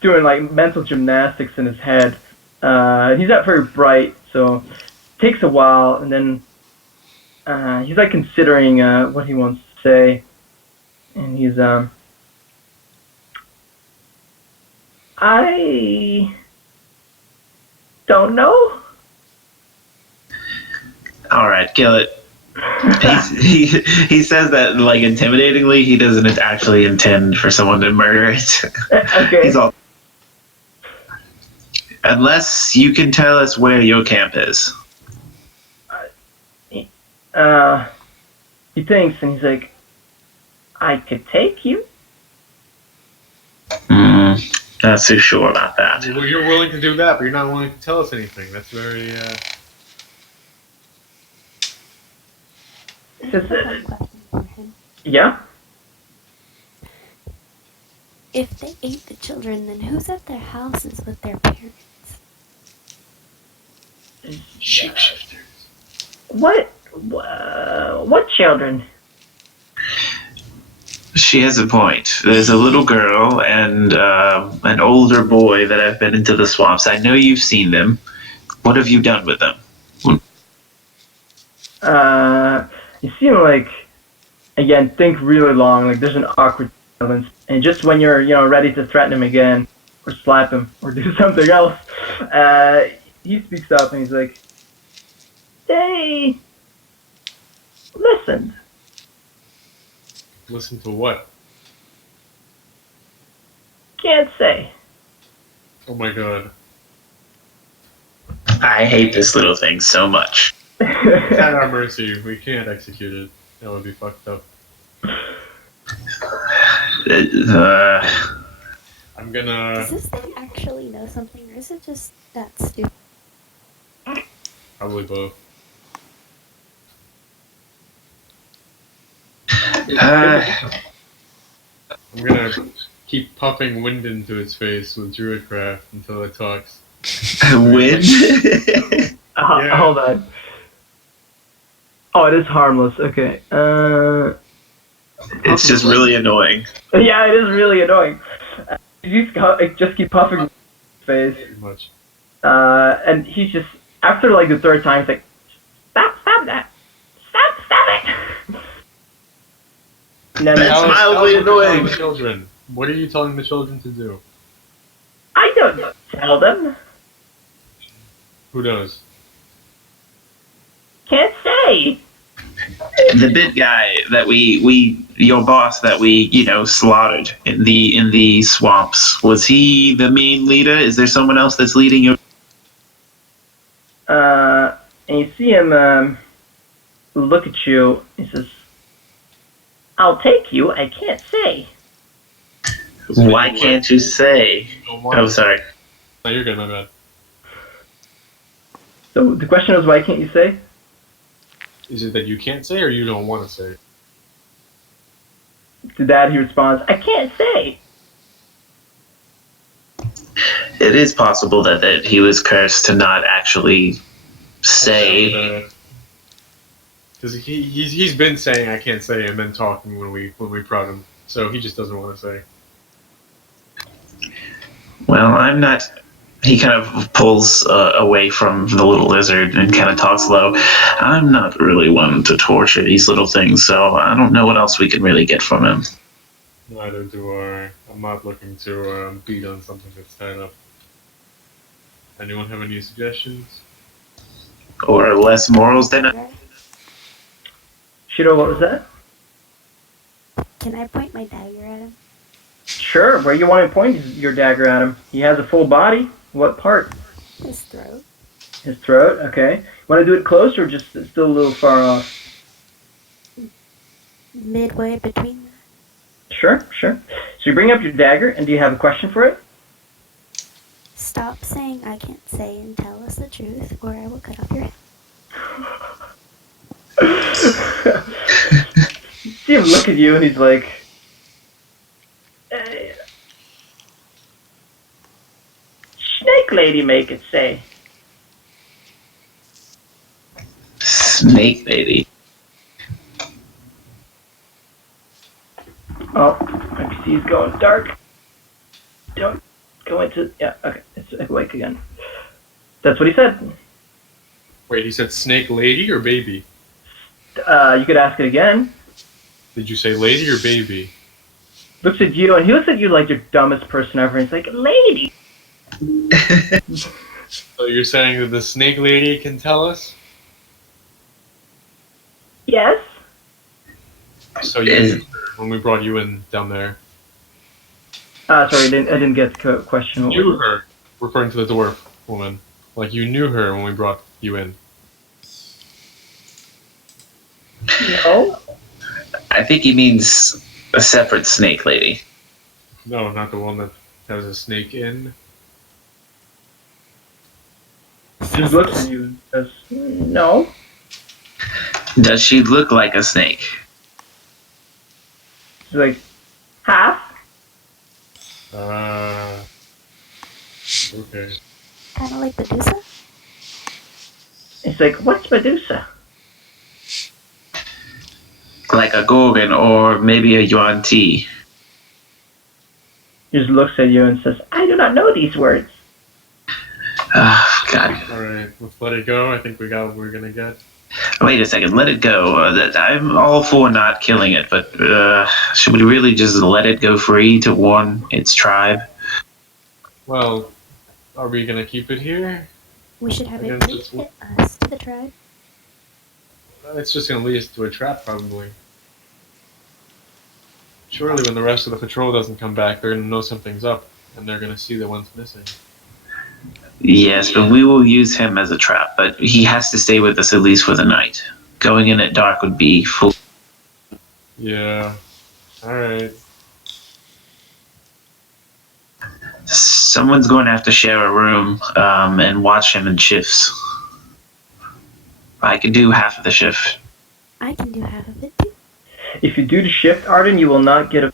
doing like mental gymnastics in his head. He's not very bright, so it takes a while, and then he's like considering what he wants to say, and he's I don't know. All right, kill it. He says that like intimidatingly. He doesn't actually intend for someone to murder it. Okay. He's all. Unless you can tell us where your camp is. He thinks, and he's like, I could take you. Not so sure about that. Well, you're willing to do that, but you're not willing to tell us anything. That's very. He says, I have a question for him. yeah. If they ate the children, then who's at their houses with their parents? Shapeshifters. What children? She has a point. There's a little girl and an older boy that have been into the swamps. I know you've seen them. What have you done with them? You see him like, again, think really long. Like there's an awkward silence, and just when you're ready to threaten him again, or slap him, or do something else, he speaks up and he's like, "They listened." Listen to what? Can't say. Oh my God. I hate this little thing so much. It's at our mercy. We can't execute it. That would be fucked up. I'm gonna. Does this thing actually know something, or is it just that stupid? Probably both. Uh, I'm gonna keep puffing wind into its face with Druidcraft until it talks. win? Yeah. Hold on. Oh, it is harmless. Okay. It's just really annoying. Yeah, it is really annoying. You just keep puffing his face. Pretty much. And he's just, after like the third time, he's like, stop that. Stop it. And then That's mildly How's it telling annoying. the children? What are you telling the children to do? I don't tell them. Who knows? Can't say. The big guy that your boss that we slaughtered in the swamps, was he the main leader? Is there someone else that's leading your? And you see him look at you. He says, I'll take you, I can't say. Why can't you say? Oh, sorry. No, you're good, my bad. So the question is, why can't you say? Is it that you can't say or you don't want to say? To that he responds, I can't say. It is possible that he was cursed to not actually say. Because he's been saying I can't say and then talking when we prod him, so he just doesn't want to say. Well, I'm not. He kind of pulls away from the little lizard and kind of talks low. I'm not really one to torture these little things, so I don't know what else we can really get from him. Neither do I. I'm not looking to beat on something that's tied up. Anyone have any suggestions? Or less morals than. Shiro, what was that? Can I point my dagger at him? Sure, where you want to point your dagger at him. He has a full body. What part? His throat. His throat, okay. Want to do it close or just still a little far off? Midway between that. Sure. So you bring up your dagger, and do you have a question for it? Stop saying I can't say and tell us the truth, or I will cut off your head. See him look at you, and he's like, Snake Lady make it say. Snake Lady. Oh, my PC's going dark. Don't go into... Yeah, okay, it's awake again. That's what he said. Wait, he said snake lady or baby? You could ask it again. Did you say lady or baby? Looks at you, and he looks at you like you're dumbest person ever, and he's like, lady! So you're saying that the snake lady can tell us? Yes? So you knew her when we brought you in down there. Sorry, I didn't get the question. You knew her, referring to the dwarf woman. Like you knew her when we brought you in. No? I think he means a separate snake lady. No, not the one that has a snake in. He just looks at you and says, no. Does she look like a snake? He's like, half? Okay. Kind of like Medusa? He's like, what's Medusa? Like a Gorgon or maybe a Yuan Ti. He just looks at you and says, I do not know these words. God. Alright, let's let it go. I think we got what we're gonna get. Wait a second, let it go. I'm all for not killing it, but should we really just let it go free to warn its tribe? Well, are we gonna keep it here? We should have it Again, lead it's- us to the tribe. It's just gonna lead us to a trap, probably. Surely when the rest of the patrol doesn't come back, they're gonna know something's up, and they're gonna see the one's missing. Yes, but we will use him as a trap, but he has to stay with us at least for the night. Going in at dark would be full. Yeah. Alright. Someone's going to have to share a room and watch him in shifts. I can do half of the shift. I can do half of it too. If you do the shift, Arden, you will not get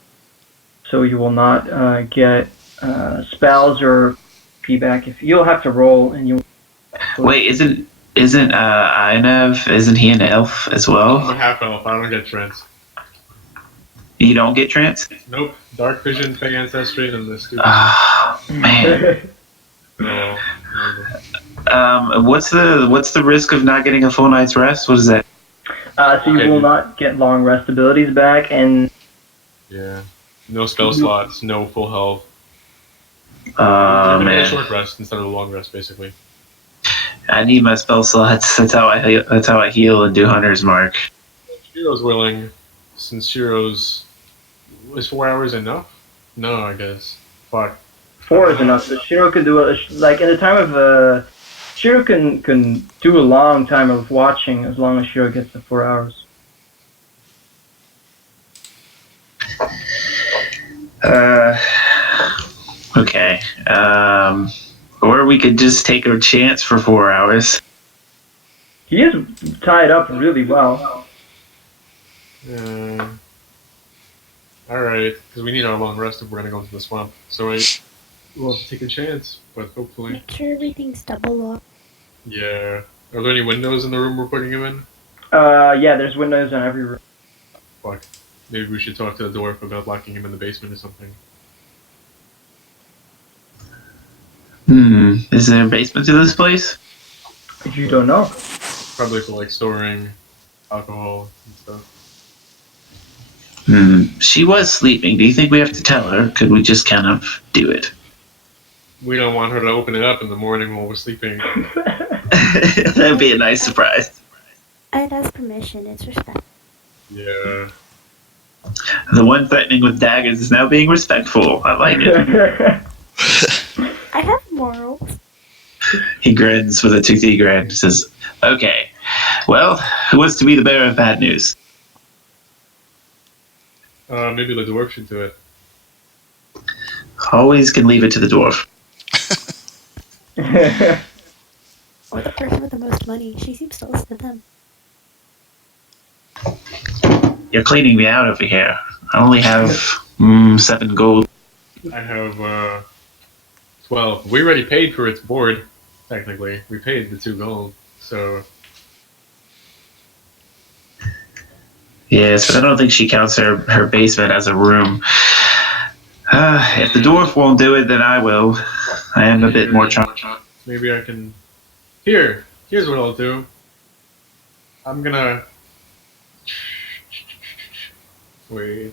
so you will not get spells or feedback. If you'll have to roll, and you. Wait, isn't Ianov? Isn't he an elf as I'm well? a half elf. I don't get trance. You don't get trance? Nope. Dark vision, fey ancestry, and the stupid. Oh man. No. What's the risk of not getting a full night's rest? What is that? So you will not get long rest abilities back, and Yeah. No spell slots, no full health. Oh You're gonna get a man, short rest instead of a long rest, basically. I need my spell slots. That's how I heal and do Hunter's Mark. Shiro's willing, since Shiro's... Is 4 hours enough? No, I guess. Fuck. 4 is enough. So Shiro can do like in the time of Shiro can do a long time of watching as long as Shiro gets the 4 hours. Okay. Or we could just take a chance for 4 hours. He is tied up really well. Alright, because we need our long rest if we're going to go into the swamp. So we'll have to take a chance, but hopefully. Make sure everything's double locked. Yeah. Are there any windows in the room we're putting him in? Yeah, there's windows in every room. Fuck. Maybe we should talk to the dwarf about locking him in the basement or something. Is there a basement to this place? You don't know. Probably for like storing alcohol and stuff. She was sleeping. Do you think we have to tell her? Could we just kind of do it? We don't want her to open it up in the morning while we're sleeping. That'd be a nice surprise. I'd ask permission. It's respect. Yeah. The one threatening with daggers is now being respectful. I like it. I have morals. He grins with a toothy grin. Says, "Okay, well, who wants to be the bearer of bad news?" Maybe the dwarf should do it. Always can leave it to the dwarf. Or the person with the most money. She seems to listen to them. You're cleaning me out over here. I only have 7 gold. I have 12. We already paid for its board, technically. We paid the 2 gold, so... Yes, but I don't think she counts her basement as a room. If the dwarf won't do it, then I will. I am a bit more charmed. Maybe I can... Here's what I'll do. I'm gonna... Wait...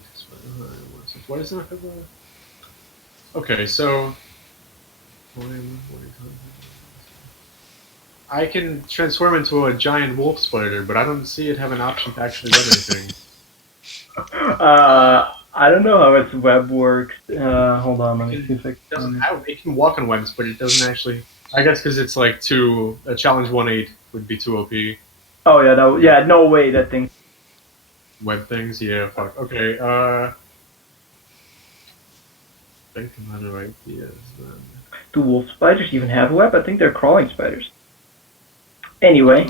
Why does it not have a... Okay, so... I can transform into a giant wolf spider, but I don't see it have an option to actually web anything. I don't know how its web works. Hold on, let me see if It can walk on webs, but it doesn't actually... I guess because it's like a challenge 1-8 would be 2 OP. Oh yeah, no way that thing. Web things, yeah, fuck. Okay, think of other ideas then. Do wolf spiders even have a web? I think they're crawling spiders. Anyway.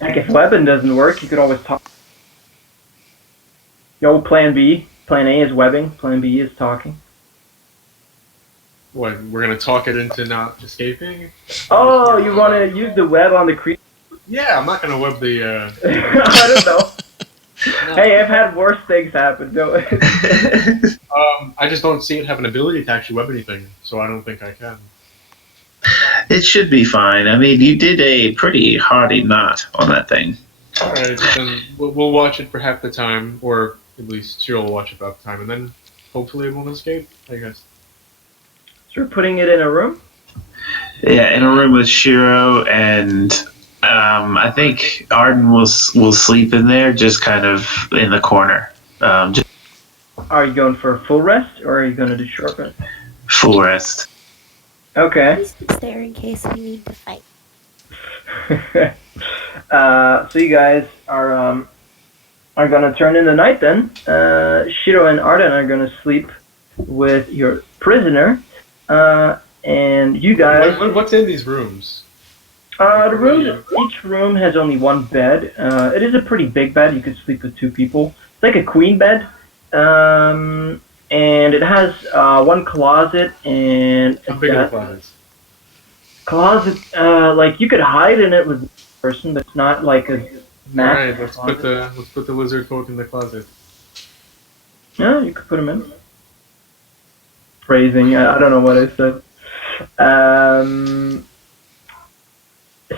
Heck, if weapon doesn't work, you could always talk. Yo, plan B. Plan A is webbing. Plan B is talking. What, we're gonna talk it into not escaping? Oh, you want to use the web on the creature? Yeah, I'm not gonna web the, I don't know. No. Hey, I've had worse things happen. No. I just don't see it have an ability to actually web anything, so I don't think I can. It should be fine. I mean, you did a pretty hardy knot on that thing. Alright, then we'll watch it for half the time, or at least Cheryl will watch it for half the time, and then hopefully it won't escape, I guess. So we're putting it in a room? Yeah, in a room with Shiro, and I think Arden will sleep in there, just kind of in the corner. Are you going for a full rest, or are you going to do short rest? Full rest. Okay. Please just there in case we need to fight. So you guys are gonna turn in the night then. Shiro and Arden are gonna sleep with your prisoner, and you guys. What's in these rooms? Each room has only one bed. It is a pretty big bed. You could sleep with 2 people. It's like a queen bed. And it has one closet and... How big are the closets? Closet, like you could hide in it with one person, but it's not like a massive Alright, let's put the lizard folk in the closet. Yeah, you could put them in. Phrasing, I don't know what I said.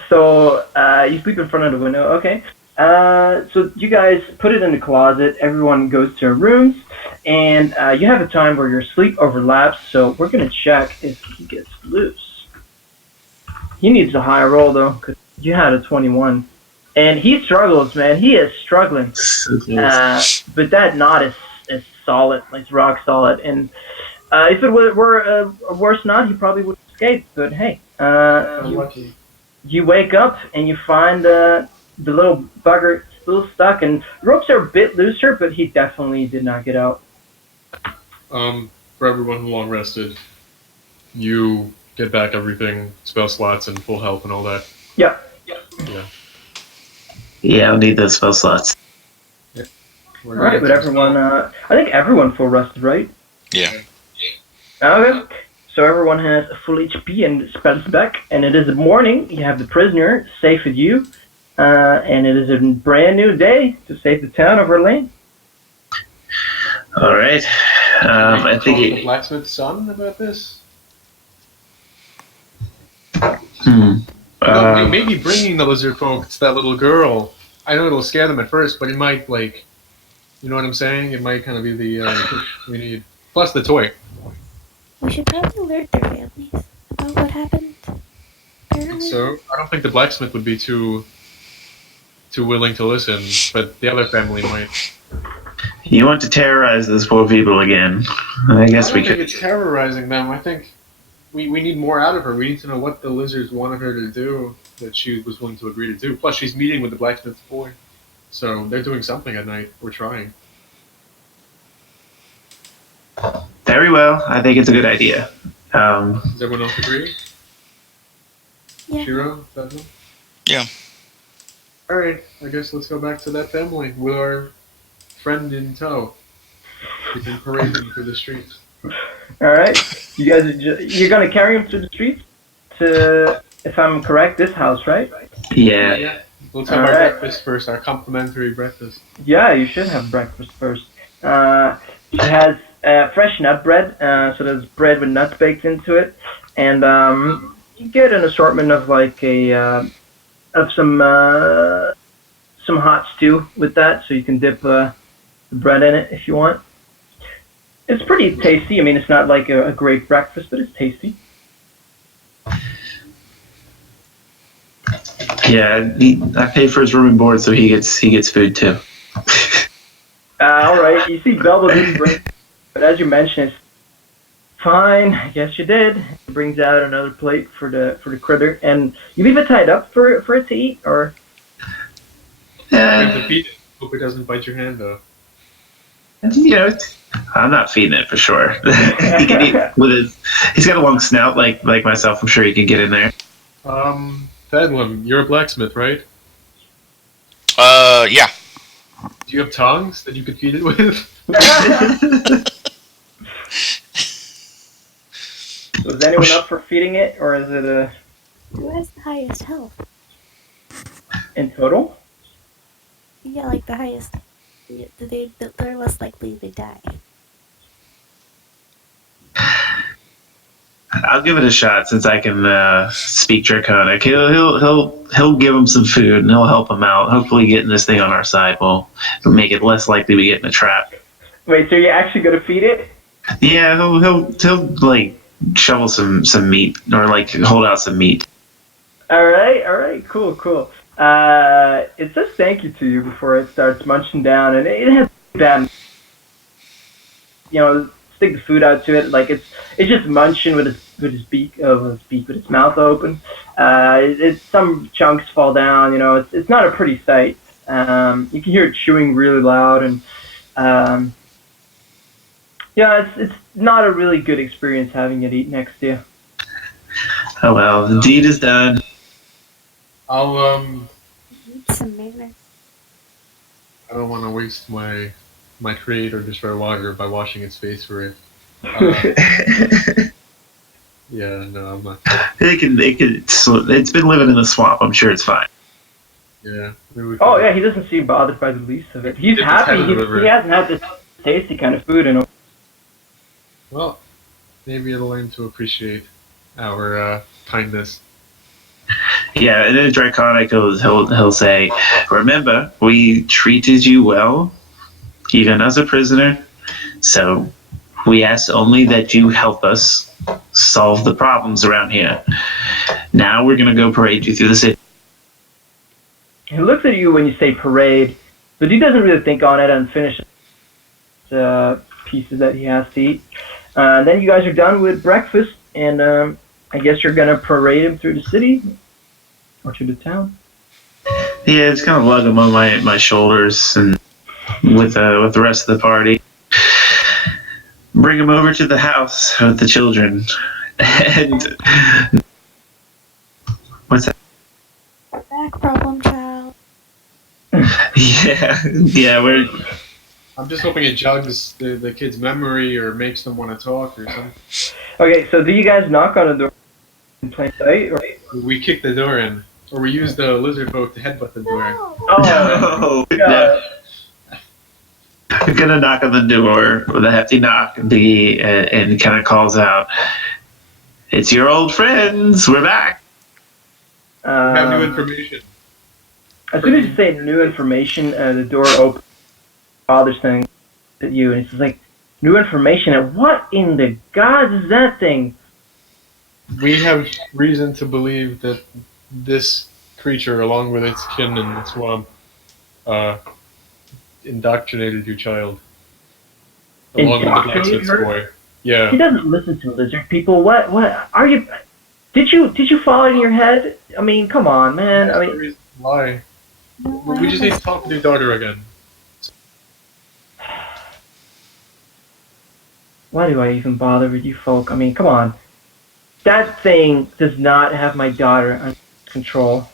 So, you sleep in front of the window, okay. So you guys put it in the closet, everyone goes to their rooms, and you have a time where your sleep overlaps, so we're going to check if he gets loose. He needs a high roll, though, because you had a 21. And he struggles, man. He is struggling. But that knot is solid, like rock solid. And if it were a worse knot, he probably would escape. But hey, Lucky. you wake up and you find the little bugger still stuck, and the ropes are a bit looser, but he definitely did not get out. For everyone who long rested, you get back everything, spell slots and full health and all that. Yeah. Yeah. Yeah, I'll need those spell slots. All right, but everyone, I think everyone full rested, right? Yeah. Okay. So everyone has a full HP and spells back, and it is morning. You have the prisoner safe with you, and it is a brand new day to save the town of Orlane. All right. I think the blacksmith's son about this. Maybe bringing the lizard folk to that little girl. I know it'll scare them at first, but it might you know what I'm saying? It might kind of be the we need. Plus the toy. We should probably alert their families about what happened. Apparently. So I don't think the blacksmith would be too willing to listen, but the other family might. You want to terrorize those poor people again? I guess we I don't think could. it's terrorizing them. I think we need more out of her. We need to know what the lizards wanted her to do that she was willing to agree to do. Plus, she's meeting with the blacksmith's boy, so they're doing something at night. We're trying. Very well. I think it's a good idea. Does everyone else agree? Yeah. Shiro? Thedlom? Yeah. Alright, I guess let's go back to that family with our friend in tow. We can parade them through the streets. All right, you guys you're gonna carry him through the streets to, if I'm correct, this house, right? Yeah. Let's have our breakfast first, our complimentary breakfast. Yeah, you should have breakfast first. It has fresh nut bread, so there's bread with nuts baked into it, and you get an assortment of some hot stew with that, so you can dip the bread in it if you want. It's pretty tasty. I mean, it's not like a great breakfast, but it's tasty. Yeah, I paid for his room and board, so he gets food too. All right, you see Belba didn't bring, but as you mentioned, it's fine. I guess you did. He brings out another plate for the critter, and you leave it tied up for it to eat, or? You have to feed it. Hope it doesn't bite your hand, though. You know, I'm not feeding it for sure. He can eat with his. He's got a long snout, like myself. I'm sure he can get in there. Thedlom, you're a blacksmith, right? Yeah. Do you have tongs that you could feed it with? Was anyone up for feeding it, or is it a Who has the highest health? in total? Yeah, like the highest. They're less likely to die. I'll give it a shot since I can speak Draconic. He'll give him some food and he'll help him out. Hopefully, getting this thing on our side will make it less likely we get in a trap. Wait, so you're actually gonna feed it? Yeah, he'll like shovel some meat or like hold out some meat. All right, cool. It says thank you to you before it starts munching down, and it has bad. Stick the food out to it, like it's just munching with its beak, with its mouth open. It's some chunks fall down. It's not a pretty sight. You can hear it chewing really loud, and it's not a really good experience having it eat next to you. Oh well, the deed is done. I'll Need some manners. I don't want to waste my creator destroy water by washing its face for it. Yeah, no, I'm not. It's been living in the swamp. I'm sure it's fine. Yeah. Oh yeah, he doesn't seem bothered by the least of it. He's happy. He hasn't had this tasty kind of food in a. Well, maybe it'll learn to appreciate our kindness. Yeah, and then Draconic he'll say, "Remember, we treated you well, even as a prisoner. So we ask only that you help us solve the problems around here. Now we're gonna go parade you through the city." He looks at you when you say parade, but he doesn't really think on it and finishes the pieces that he has to eat. Then you guys are done with breakfast, and I guess you're gonna parade him through the city. March you to town. Yeah, just kind of lug him on my shoulders and with the rest of the party. Bring him over to the house with the children. And what's that? Back problem child. Yeah, we're. I'm just hoping it jogs the kid's memory or makes them want to talk or something. Okay, so do you guys knock on the door in plain sight? Or... We kick the door in, or we use the lizard folk to headbutt the door. Oh, No. We're gonna knock on the door with a hefty knock, and kind of calls out, "It's your old friends. We're back." We have new information. As soon as you say new information, the door opens. Father's saying at you, and he's like, "New information? And what in the gods is that thing?" We have reason to believe that this creature, along with its kin in the swamp, indoctrinated your child. Along with the blacksmith's boy. Yeah. He doesn't listen to lizard people. What are you? Did you fall in your head? I mean, come on, man. I mean, why? We just need to talk to your daughter again. Why do I even bother with you folk? I mean, come on. That thing does not have my daughter under control.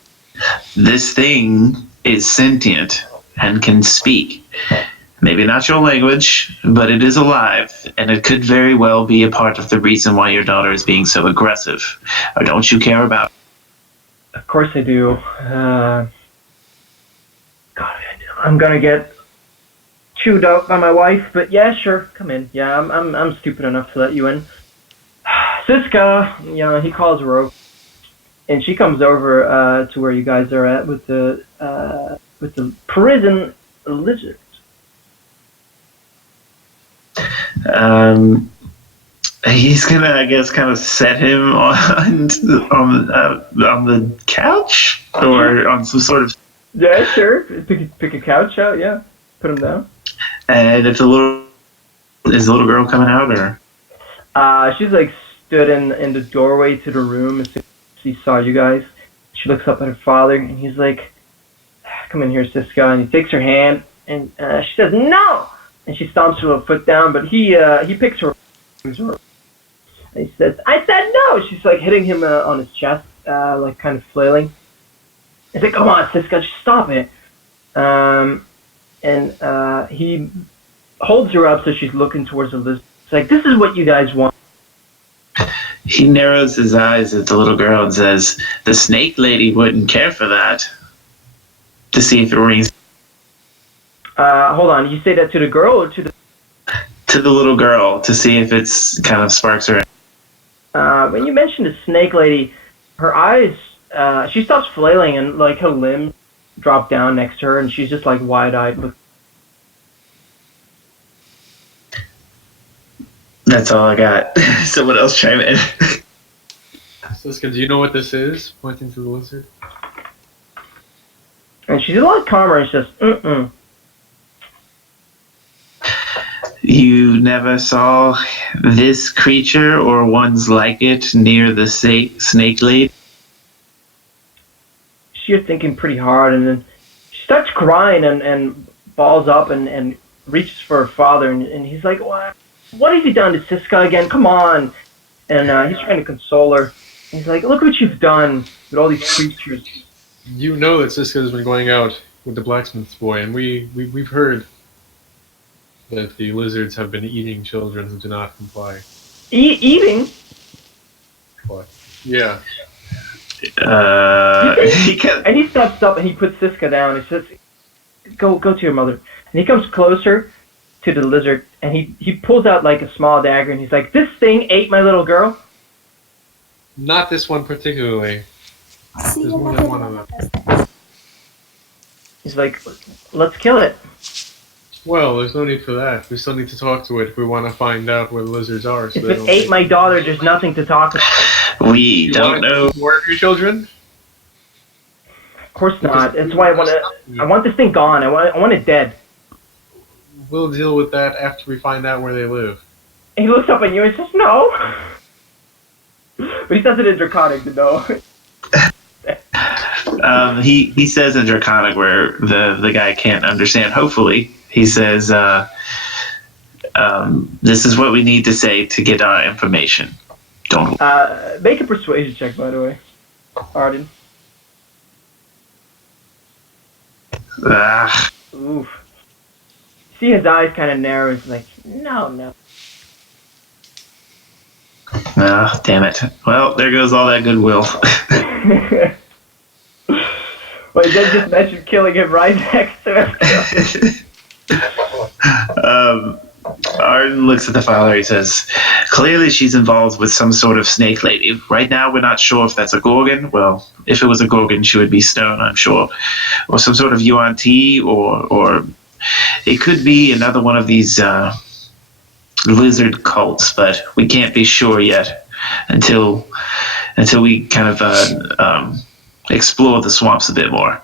This thing is sentient and can speak. Maybe not your language, but it is alive, and it could very well be a part of the reason why your daughter is being so aggressive. Or don't you care about it? Of course I do. God, I'm gonna get chewed out by my wife, but yeah, sure, come in. Yeah, I'm stupid enough to let you in. Siska, he calls her over, and she comes over to where you guys are at with the prison lizard. He's gonna, I guess, kind of set him on the couch or on some sort of. Yeah, sure. Pick a couch out. Yeah, put him down. And if is the little girl coming out or? She's like stood in the doorway to the room as soon as she saw you guys. She looks up at her father and he's like, "Come in here, Siska." And he takes her hand and she says, "No!" And she stomps her little foot down, but he picks her up. And he says, "I said no!" She's like hitting him on his chest, like kind of flailing. He's like, "Come on, Siska, just stop it." And he holds her up so she's looking towards the list. It's like, "This is what you guys want." He narrows his eyes at the little girl and says, "The snake lady wouldn't care for that." To see if it rings. Hold on, you say that to the girl or to the... To the little girl, to see if it's kind of sparks her. When you mentioned the snake lady, her eyes, she stops flailing and like her limbs drop down next to her and she's just like wide-eyed. That's all I got. Someone else chime in. Siska, do you know what this is? Pointing to the lizard. And she's a lot calmer and she says, "Mm-mm." You never saw this creature or ones like it near the snake lady? She's thinking pretty hard and then she starts crying and balls up and reaches for her father and he's like, What have you done to Siska again? Come on. And he's trying to console her. He's like, "Look what you've done with all these creatures." You know that Siska has been going out with the blacksmith's boy, and we've heard that the lizards have been eating children who do not comply. Eating? What? Yeah. And he steps up and he puts Siska down. He says, go to your mother. And he comes closer to the lizard and he pulls out like a small dagger and he's like, "This thing ate my little girl?" Not this one particularly. There's more than one of them. He's like, "Let's kill it." Well, there's no need for that. We still need to talk to it if we want to find out where the lizards are. So if it ate my daughter, there's nothing to talk about. We don't know. More of your children? Of course not. That's why I want this thing gone. I want it dead. We'll deal with that after we find out where they live. And he looks up at you and says, "No." But he says it in Draconic to know. He says in Draconic where the guy can't understand. Hopefully, he says, "This is what we need to say to get our information." Don't. Make a persuasion check, by the way, Arden. Oof. See his eyes kind of narrow. It's like, no. Ah, damn it. Well, there goes all that goodwill. Wait, then just mention killing him right next to him. Arden looks at the father. He says, "Clearly she's involved with some sort of snake lady. Right now we're not sure if that's a Gorgon. Well, if it was a Gorgon, she would be stone, I'm sure. Or some sort of UNT, or it could be another one of these lizard cults, but we can't be sure yet until we kind of explore the swamps a bit more.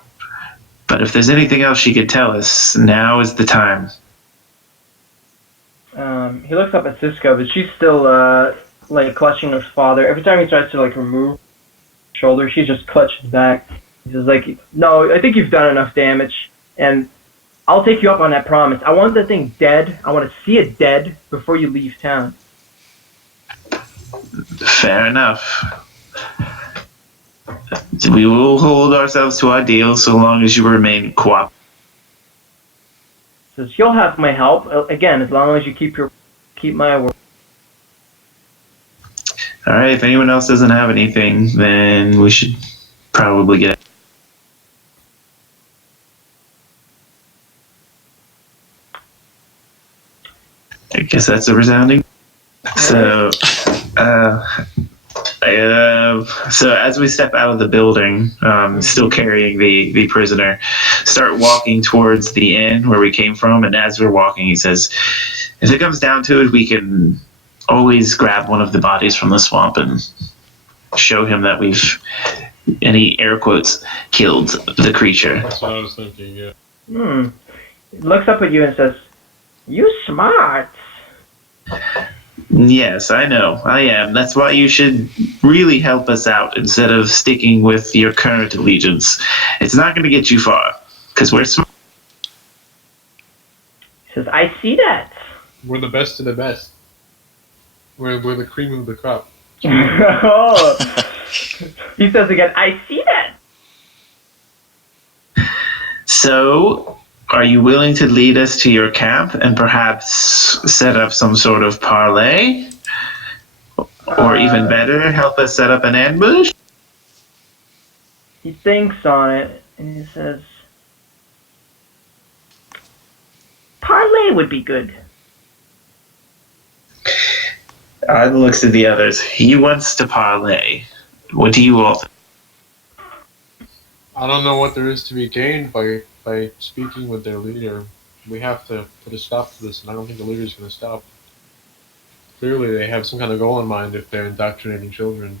But if there's anything else she could tell us, now is the time." He looks up at Cisco, but she's still like clutching her father. Every time he tries to like remove her shoulder, she just clutches back. He's just like, "No, I think you've done enough damage, and I'll take you up on that promise. I want the thing dead. I want to see it dead before you leave town." Fair enough. We will hold ourselves to our deal so long as you remain cooperative. Says, "You'll have my help again as long as you keep my word." All right, if anyone else doesn't have anything, then we should probably get. I guess that's a resounding. So, so as we step out of the building, still carrying the prisoner, start walking towards the inn where we came from. And as we're walking, he says, "If it comes down to it, we can always grab one of the bodies from the swamp and show him that we've," and he air quotes, "killed the creature." That's what I was thinking, yeah. He looks up at you and says, "You smart." Yes, I know. I am. That's why you should really help us out instead of sticking with your current allegiance. It's not going to get you far, because we're smart. He says, "I see that." We're the best of the best. We're the cream of the crop. Oh. He says again, "I see that." So, are you willing to lead us to your camp and perhaps set up some sort of parlay? Or even better, help us set up an ambush? He thinks on it and he says, "Parlay would be good." Arden looks at the others. He wants to parlay. What do you all think? I don't know what there is to be gained by speaking with their leader. We have to put a stop to this, and I don't think the leader's going to stop. Clearly, they have some kind of goal in mind if they're indoctrinating children.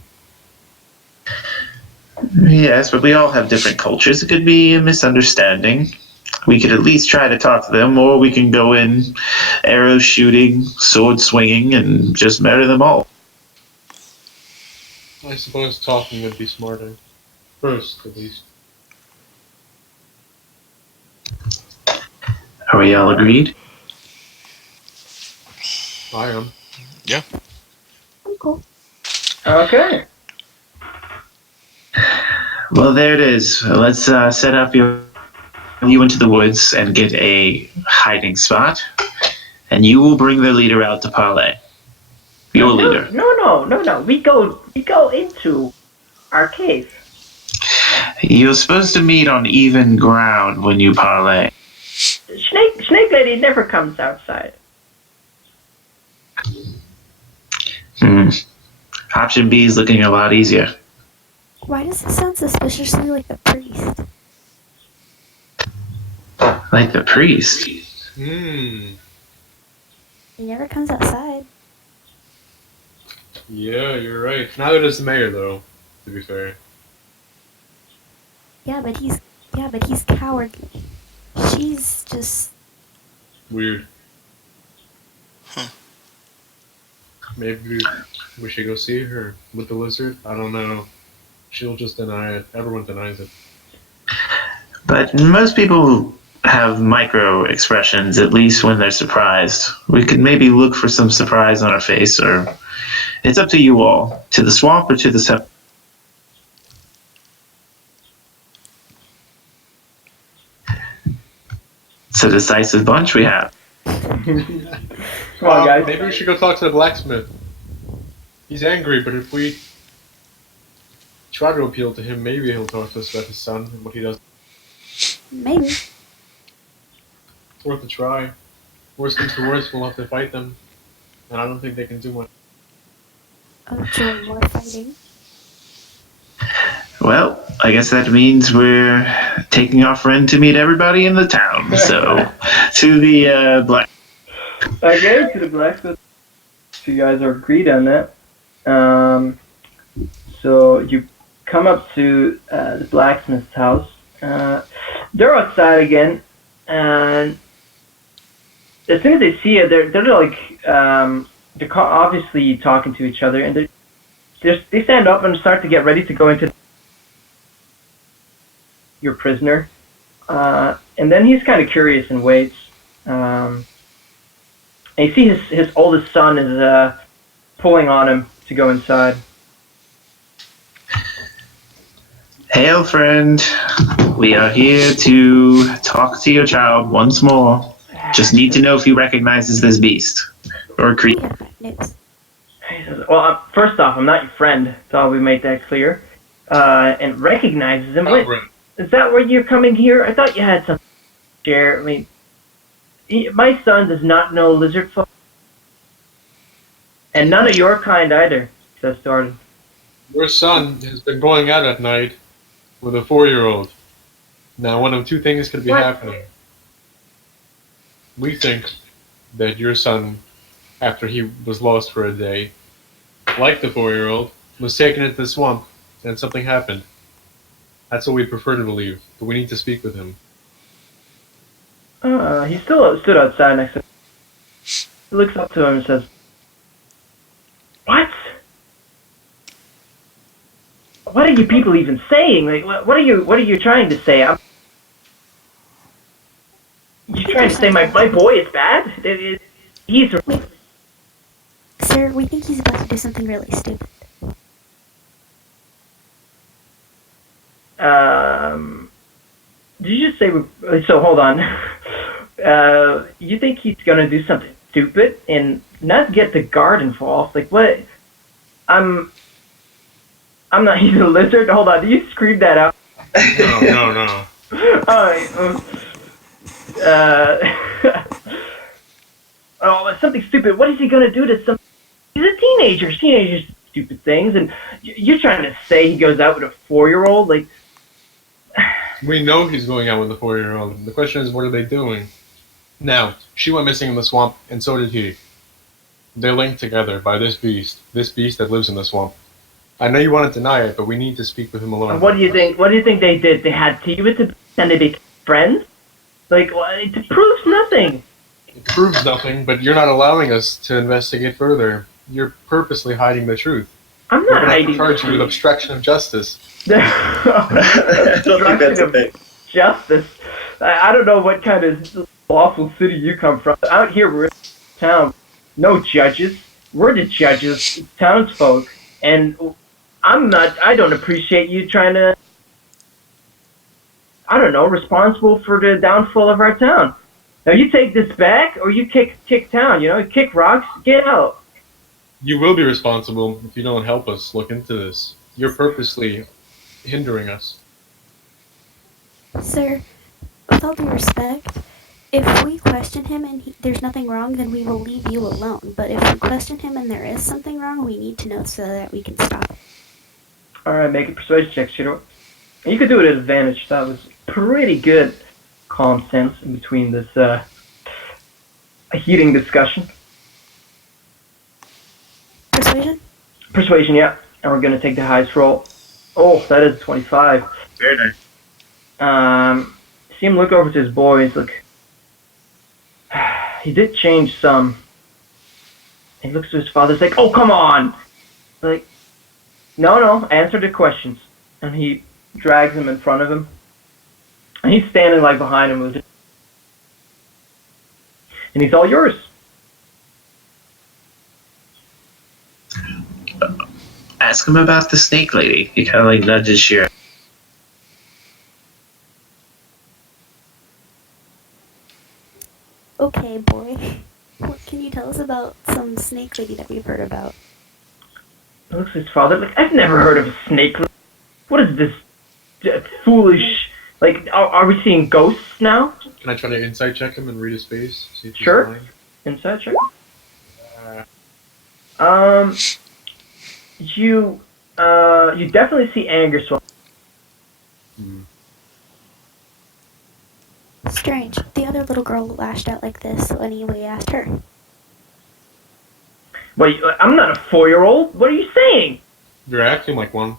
Yes, but we all have different cultures. It could be a misunderstanding. We could at least try to talk to them, or we can go in arrow shooting, sword swinging, and just murder them all. I suppose talking would be smarter. First, at least. Are we all agreed? I am. Yeah. I'm cool. Okay. Well, there it is. Let's set up you into the woods and get a hiding spot, and you will bring the leader out to parlay. Your leader. No. We go into our cave. You're supposed to meet on even ground when you parlay. Snake lady never comes outside. Option B is looking a lot easier. Why does it sound suspiciously like the priest? Like the priest. Hmm. He never comes outside. Yeah, you're right. Neither does the mayor, though, to be fair. Yeah, but he's cowardly. She's just Weird. Maybe we should go see her with the lizard? I don't know. She'll just deny it. Everyone denies it. But most people have micro expressions, at least when they're surprised. We could maybe look for some surprise on our face, or it's up to you all. To the swamp or to the It's a decisive bunch we have. Come on, guys. Maybe we should go talk to the blacksmith. He's angry, but if we try to appeal to him, maybe he'll talk to us about his son and what he does. Maybe. It's worth a try. Worst comes to worst, we'll have to fight them. And I don't think they can do much. Oh, joy, more fighting. Well, I guess that means we're taking our friend to meet everybody in the town. So, to the black. Okay, to the blacksmith. So you guys are agreed on that. So you come up to the blacksmith's house. They're outside again, and as soon as they see you, they're like they're obviously talking to each other, and they stand up and start to get ready to go into your prisoner. And then he's kind of curious and waits. And you see his oldest son is pulling on him to go inside. Hail, friend. We are here to talk to your child once more. Just need to know if he recognizes this beast or creature. Yeah, news. He says, well, first off, I'm not your friend. Thought we made that clear. And recognizes him. Wait, is that where you're coming here? I thought you had something to share. I mean, my son does not know lizard folk. And none of your kind either, says Arden. Your son has been going out at night with a 4-year-old. Now, one of two things could be happening. We think that your son, after he was lost for a day, like the 4-year-old, was taken into the swamp, and something happened. That's what we prefer to believe, but we need to speak with him. He still stood outside next to him. He looks up to him and says, what? What are you people even saying? Like, what are you trying to say? You trying to say my boy is bad? He's... Sir, we think he's about to do something really stupid. Did you just say... So, hold on. You think he's gonna do something stupid and not get the guard involved? Like, what? I'm not... He's a lizard? Hold on, did you scream that out? No. Oh, something stupid. What is he gonna do to some... He's a teenager. Teenagers do stupid things, and you're trying to say he goes out with a 4-year-old? Like... We know he's going out with a 4-year-old. The question is, what are they doing? Now, she went missing in the swamp, and so did he. They're linked together by this beast that lives in the swamp. I know you want to deny it, but we need to speak with him alone. What do you think? What do you think they did? They had tea with the beast and they became friends? Like, it proves nothing. It proves nothing, but you're not allowing us to investigate further. You're purposely hiding the truth. I'm not hiding. Charge you with obstruction of justice. I don't think that's a thing. Justice. I don't know what kind of awful city you come from. Out here, we're in town. No judges. We're the judges. It's townsfolk. And I don't appreciate you trying to, I don't know, responsible for the downfall of our town. Now you take this back or you kick town, kick rocks, get out. You will be responsible if you don't help us look into this. You're purposely hindering us. Sir, with all due respect, if we question him and there's nothing wrong, then we will leave you alone. But if we question him and there is something wrong, we need to know so that we can stop it. Alright, make a persuasion check, Shiro. You could do it at advantage. That was pretty good calm sense in between this heating discussion. Persuasion? Persuasion, yeah. And we're going to take the highest roll. Oh, that is 25. Very nice. See him look over to his boys. Look, he did change some. He looks to his father. He's like, "Oh, come on!" Like, no, answer the questions. And he drags him in front of him. And he's standing like behind him with it. And he's all yours. Ask him about the snake lady. He kind of like nudges Shira. Okay, boy. What can you tell us about some snake lady that we've heard about? Looks at his father like, I've never heard of a snake. What is this foolish? Like, are we seeing ghosts now? Can I try to insight check him and read his face? See if he's Sure. lying? Inside check. Uh, You definitely see anger swell. Strange. The other little girl lashed out like this, so anyway, asked her. Wait, I'm not a 4-year-old. What are you saying? You're acting like one.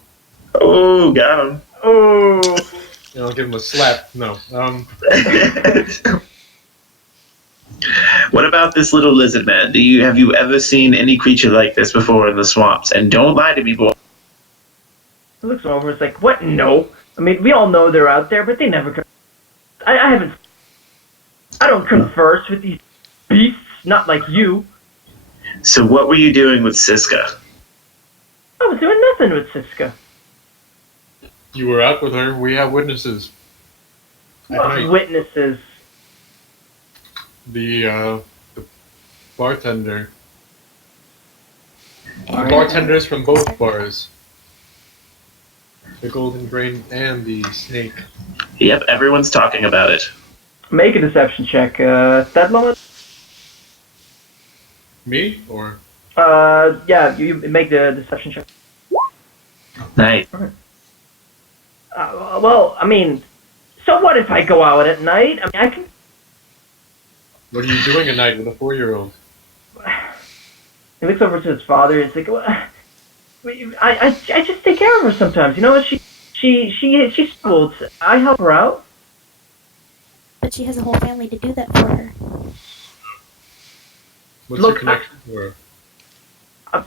Oh, got him. Oh. I'll give him a slap. No. What about this little lizard man? Have you ever seen any creature like this before in the swamps? And don't lie to me, boy. He looks over. It's like, what? No. I mean, we all know they're out there, but they never. I haven't. I don't converse with these beasts. Not like you. So what were you doing with Siska? I was doing nothing with Siska. You were out with her. We have witnesses. At What night. witnesses? The bartender. And Bartenders from both bars. The Golden Grain and the Snake. Yep, everyone's talking about it. Make a deception check. Thedlom? Me? Or? Yeah, you make the deception check. Nice. Well, I mean, so what if I go out at night? I mean, I can. What are you doing at night with a 4-year-old? He looks over to his father. He's like, well, I just take care of her sometimes. You know what? She schools. I help her out. but she has a whole family to do that for her. What's Look, your connection to her?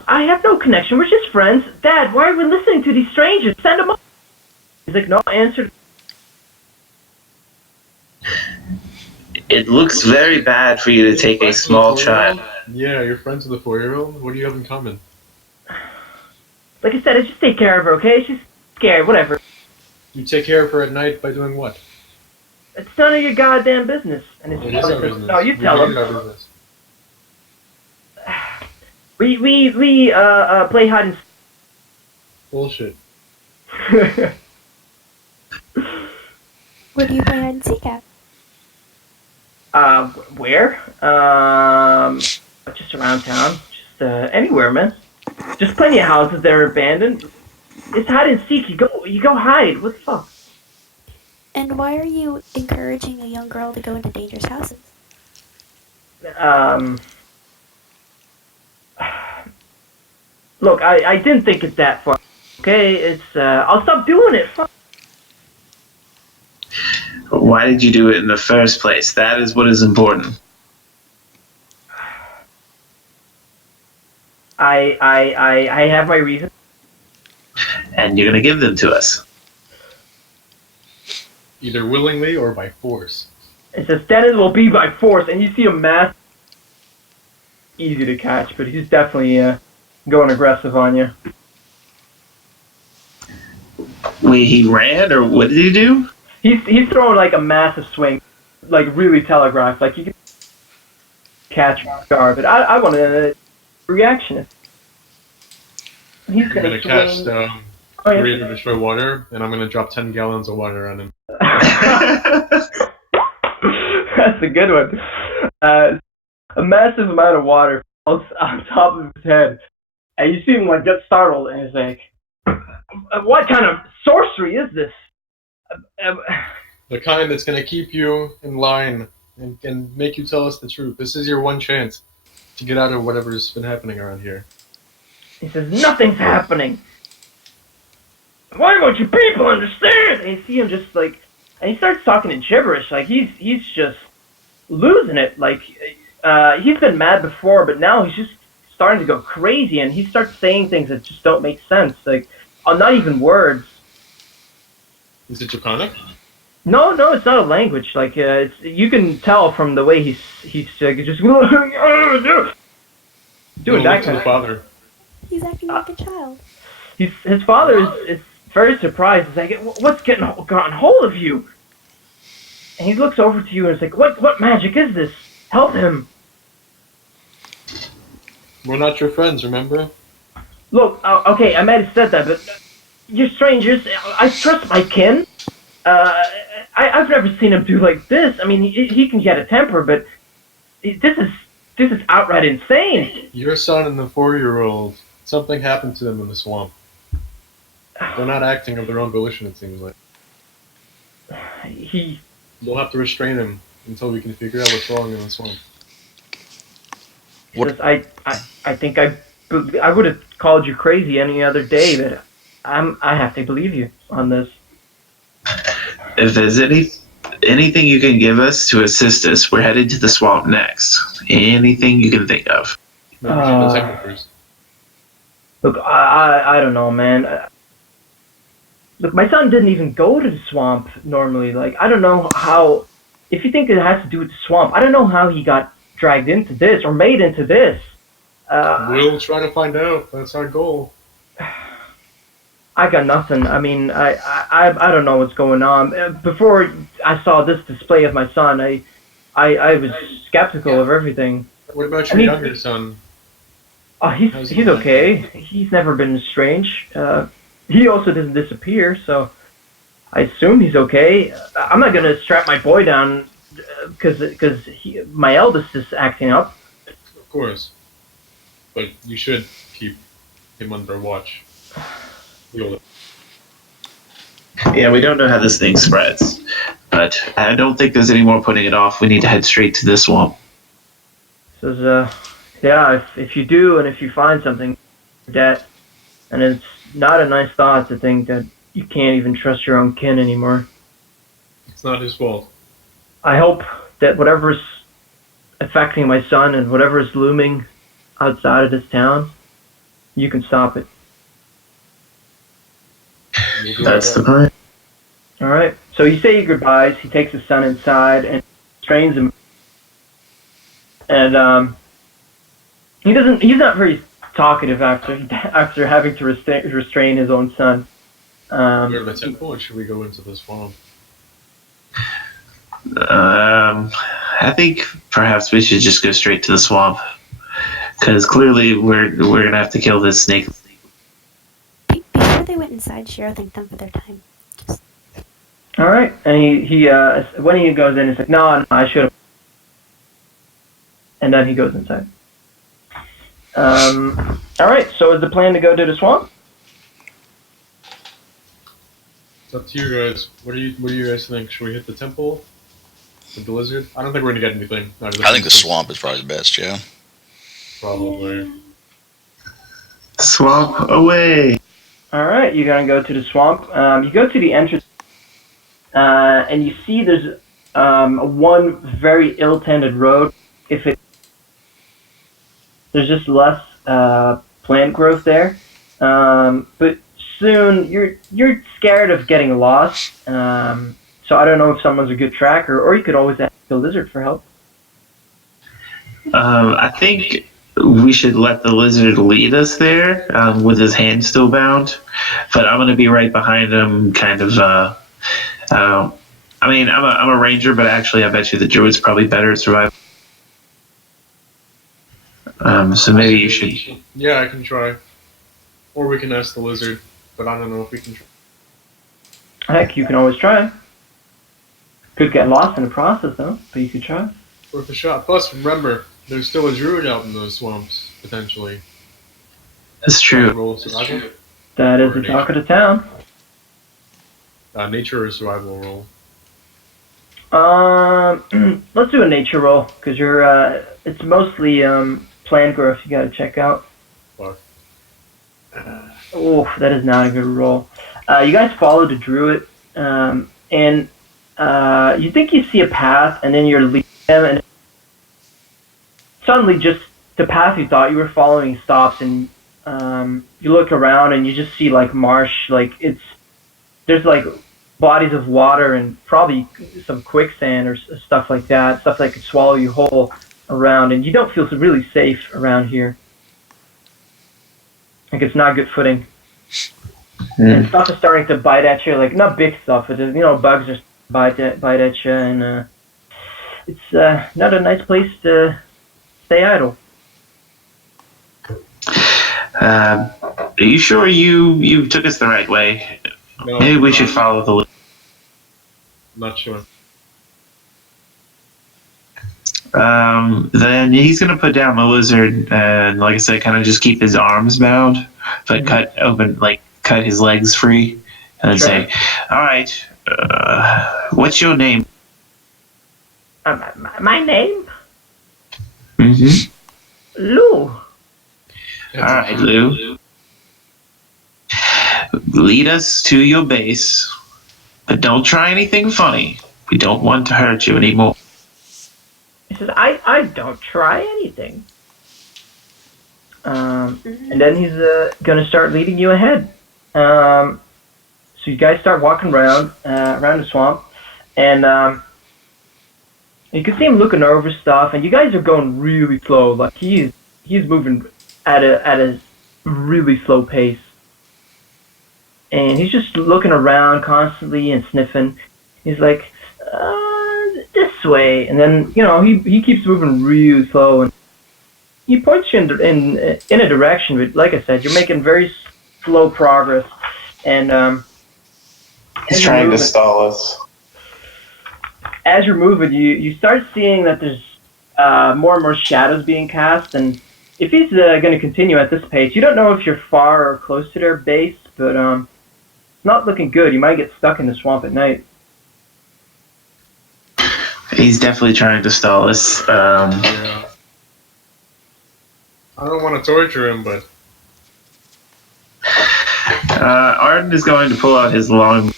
I have no connection. We're just friends. Dad, why are we listening to these strangers? Send them up. He's like, no answer. It looks very bad for you to take a small child. Yeah, you're friends with a 4-year-old? What do you have in common? Like I said, I just take care of her, okay? She's scared, whatever. You take care of her at night by doing what? It's none of your goddamn business. And his It is father our says, business. no, you We tell made it him. our business. We play hide and Bullshit. seek. Where do you play hide and seek at? Where? Just around town. Just, anywhere, man. Just plenty of houses that are abandoned. It's hide and seek. You go hide. What the fuck? And why are you encouraging a young girl to go into dangerous houses? Look, I didn't think it that far. Okay, it's, I'll stop doing it. Fuck. Why did you do it in the first place? That is what is important. I have my reasons. And you're going to give them to us. Either willingly or by force. It says Dennis will be by force, and you see a mass. Easy to catch, but he's definitely going aggressive on you. Wait, he ran, or what did he do? He's throwing like a massive swing, like really telegraphed, like you can catch guard. But I want a reaction. He's I'm gonna gonna swing. cast Oh, yeah. Read to Destroy Water, and I'm gonna drop 10 gallons of water on him. That's a good one. A massive amount of water falls on top of his head, and you see him like get startled, and he's like, "What kind of sorcery is this?" The kind that's gonna keep you in line and make you tell us the truth. This is your one chance to get out of whatever's been happening around here. He says, "Nothing's happening. Why won't you people understand?" And you see him just like, and he starts talking in gibberish, like he's just losing it. Like he's been mad before, but now he's just starting to go crazy, and he starts saying things that just don't make sense. Like, not even words. Is it Draconic? No, it's not a language. Like you can tell from the way he's just doing Go that to kind the of. father. He's acting like a child. His father is very surprised. He's like, "What's gotten hold of you?" And he looks over to you and is like, "What magic is this? Help him!" We're not your friends, remember? Look, okay, I might have said that, but you're strangers. I trust my kin. I've never seen him do like this. I mean, he can get a temper, but this is outright insane. Your son and the 4-year-old, something happened to them in the swamp. They're not acting of their own volition, it seems like. We'll have to restrain him until we can figure out what's wrong in the swamp. What- I think I would have called you crazy any other day, but I have to believe you on this. If there's anything you can give us to assist us, we're headed to the swamp next. Anything you can think of. No, we should protect him first. Look, I don't know, man. Look, my son didn't even go to the swamp normally. Like, I don't know how. If you think it has to do with the swamp, I don't know how he got dragged into this or made into this. We'll try to find out. That's our goal. I got nothing. I mean, I don't know what's going on. Before I saw this display of my son, I was skeptical of everything. What about your younger son? Oh, he's okay. He's never been strange. He also doesn't disappear, so I assume he's okay. I'm not gonna strap my boy down because my eldest is acting up. Of course. But you should keep him under watch. Yeah, we don't know how this thing spreads, but I don't think there's any more putting it off. We need to head straight to the swamp. Says, yeah, if you do and if you find something, that, and it's not a nice thought to think that you can't even trust your own kin anymore. It's not his fault. I hope that whatever's affecting my son and whatever is looming outside of this town, you can stop it. That's the plan. All right. So you say your goodbyes. He takes his son inside and restrains him. And he doesn't. He's not very talkative after having to restrain his own son. Go to the temple, or should we go into the swamp? I think perhaps we should just go straight to the swamp, because clearly we're gonna have to kill this snake. Before they went inside, Shiro thanked them for their time. All right. And he when he goes in, he's like, no, I should have. And then he goes inside. All right. So is the plan to go to the swamp? It's up to you guys. What do you guys think? Should we hit the temple? The lizard? I don't think we're gonna get anything. I think the swamp is probably the best, yeah. Probably. Swamp away. All right. You're gonna go to the swamp. You go to the entrance, and you see there's one very ill-tended road. There's just less plant growth there, but soon you're scared of getting lost. So I don't know if someone's a good tracker, or you could always ask the lizard for help. I think we should let the lizard lead us there with his hand still bound, but I'm going to be right behind him, kind of. I mean, I'm a ranger, but actually, I bet you the druid's probably better at survival. So maybe you should. Yeah, I can try. Or we can ask the lizard, but I don't know if we can try. Heck, you can always try. Could get lost in the process, though, but you could try. Worth a shot. Plus, remember, there's still a druid out in those swamps, potentially. That's true. Roll survival? That is Or the talk of the town. Nature or survival roll? Let's do a nature roll, because it's mostly plant growth you gotta check out. Fuck. Oh, that is not a good roll. You guys follow the druid, and you think you see a path, and then you're leading them, and suddenly just the path you thought you were following stops, and you look around, and you just see like marsh, like there's like bodies of water and probably some quicksand or stuff like that, stuff that could swallow you whole around, and you don't feel really safe around here. Like it's not good footing. And stuff is starting to bite at you, like not big stuff, but bugs just bite at you, and it's not a nice place to stay idle. Are you sure you took us the right way? No, Maybe we should follow the loop. Not sure. Then he's gonna put down the lizard and, like I said, kind of just keep his arms bound, but cut his legs free, and then say, "All right, what's your name?" My name? Mm-hmm. Lou. All right, Lou. Lead us to your base, but don't try anything funny. We don't want to hurt you anymore. He says, I don't try anything. And then he's going to start leading you ahead. So you guys start walking around the swamp, and you can see him looking over stuff, and you guys are going really slow. Like he's moving at a really slow pace. And he's just looking around constantly and sniffing. He's like, this way. And then, he keeps moving really slow. And he points you in a direction. But like I said, you're making very slow progress. And He's trying to stall us. As you're moving, you start seeing that there's more and more shadows being cast. And if he's going to continue at this pace, you don't know if you're far or close to their base. But not looking good. You might get stuck in the swamp at night. He's definitely trying to stall us. Yeah. I don't want to torture him, but Arden is going to pull out his long,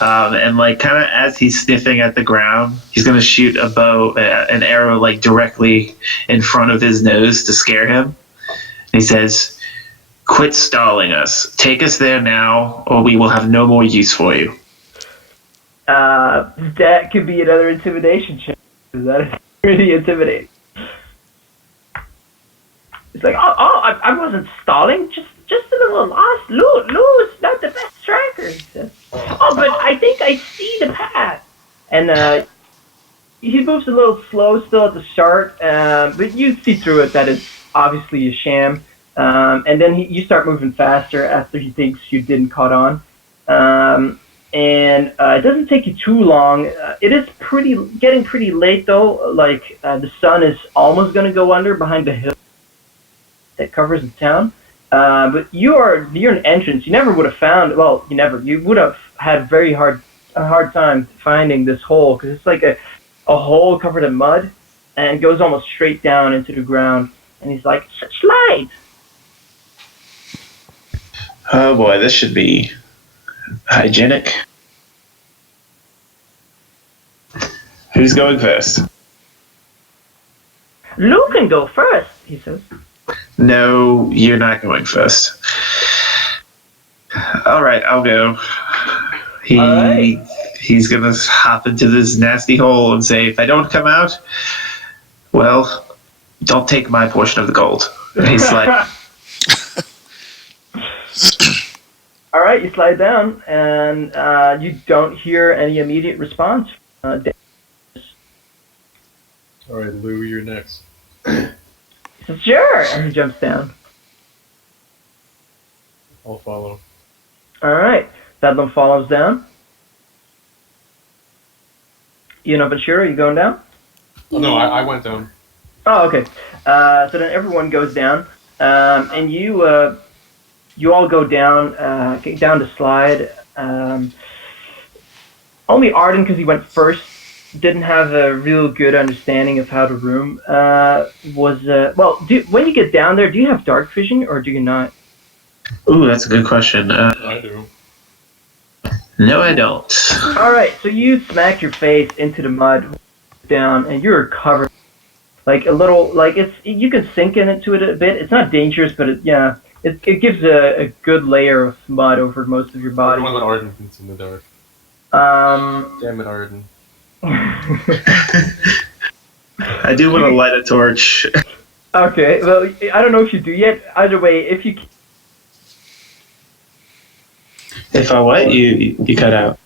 and kind of as he's sniffing at the ground, he's going to shoot an arrow directly in front of his nose to scare him. And he says, "Quit stalling us. Take us there now, or we will have no more use for you." That could be another intimidation check. That is pretty intimidating. It's like, I wasn't stalling, just a little lost. Lou is not the best striker, he says. Oh, but I think I see the path. And he moves a little slow still at the start, but you see through it that it's obviously a sham. And then you start moving faster after he thinks you didn't caught on. And it doesn't take you too long. It is getting pretty late though. The sun is almost going to go under behind the hill that covers the town. But you are near an entrance. You never would have found. Well, you would have had a hard time finding this hole, because it's like a hole covered in mud and goes almost straight down into the ground. And he's like, "Slide." Oh boy, this should be hygienic. Who's going first? Lou can go first, he says. No, you're not going first. All right, I'll go. He's gonna hop into this nasty hole and say, "If I don't come out, well, don't take my portion of the gold." And he's like, all right, you slide down, and you don't hear any immediate response. all right, Lou, you're next. He says, "Sure," and he jumps down. I'll follow. All right, Thedlom follows down. Ianov and Shira, are you going down? Oh, no, I went down. Oh, okay. So then everyone goes down, and you all go down, down the slide. Only Arden, because he went first, didn't have a real good understanding of how the room was. When you get down there, do you have dark vision or do you not? "Ooh, that's a good question." I do. No, I don't. All right, so you smack your face into the mud down, and you're covered. Like a little, you can sink into it a bit. It's not dangerous, but it gives a good layer of mud over most of your body. Everyone let Arden gets in the dark. Damn it, Arden. I do want to light a torch. Okay, well, I don't know if you do yet. Either way, if you If I what? You cut out.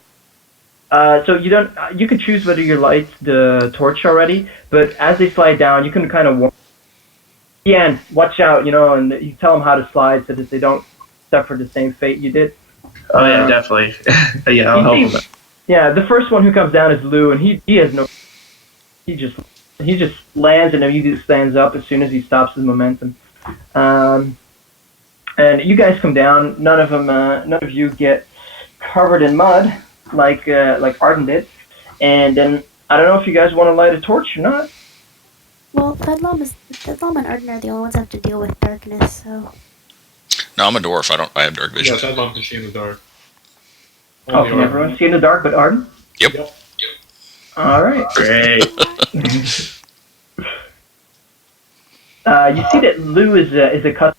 so you don't, you can choose whether you light the torch already, but as they slide down, you can kind of warn. Yeah, watch out, you know, and you tell them how to slide so that they don't suffer the same fate you did. Oh yeah, definitely. Yeah, I'll help him. Yeah, the first one who comes down is Lou, and he has no. He just lands and immediately stands up as soon as he stops his momentum. And you guys come down. None of you get covered in mud like Arden did. And then I don't know if you guys want to light a torch or not. Well, Thedlom and Arden are the only ones that have to deal with darkness, so. No, I'm a dwarf. I have dark vision. Yeah, Thedlom can see in the dark. Oh, can everyone see in the dark but Arden? Yep. All right. Great. You see that Lou is a cut,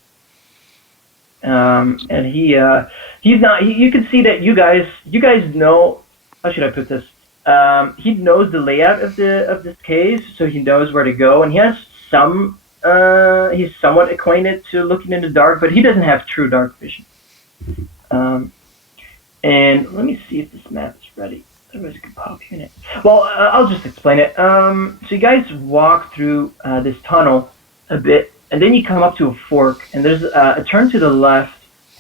and he's not. You can see that you guys know. How should I put this? He knows the layout of this cave, so he knows where to go, and he has some. He's somewhat acquainted to looking in the dark, but he doesn't have true dark vision. And let me see if this map is ready. Otherwise, I could pop you in it. Well, I'll just explain it. So you guys walk through this tunnel a bit, and then you come up to a fork, and there's a turn to the left,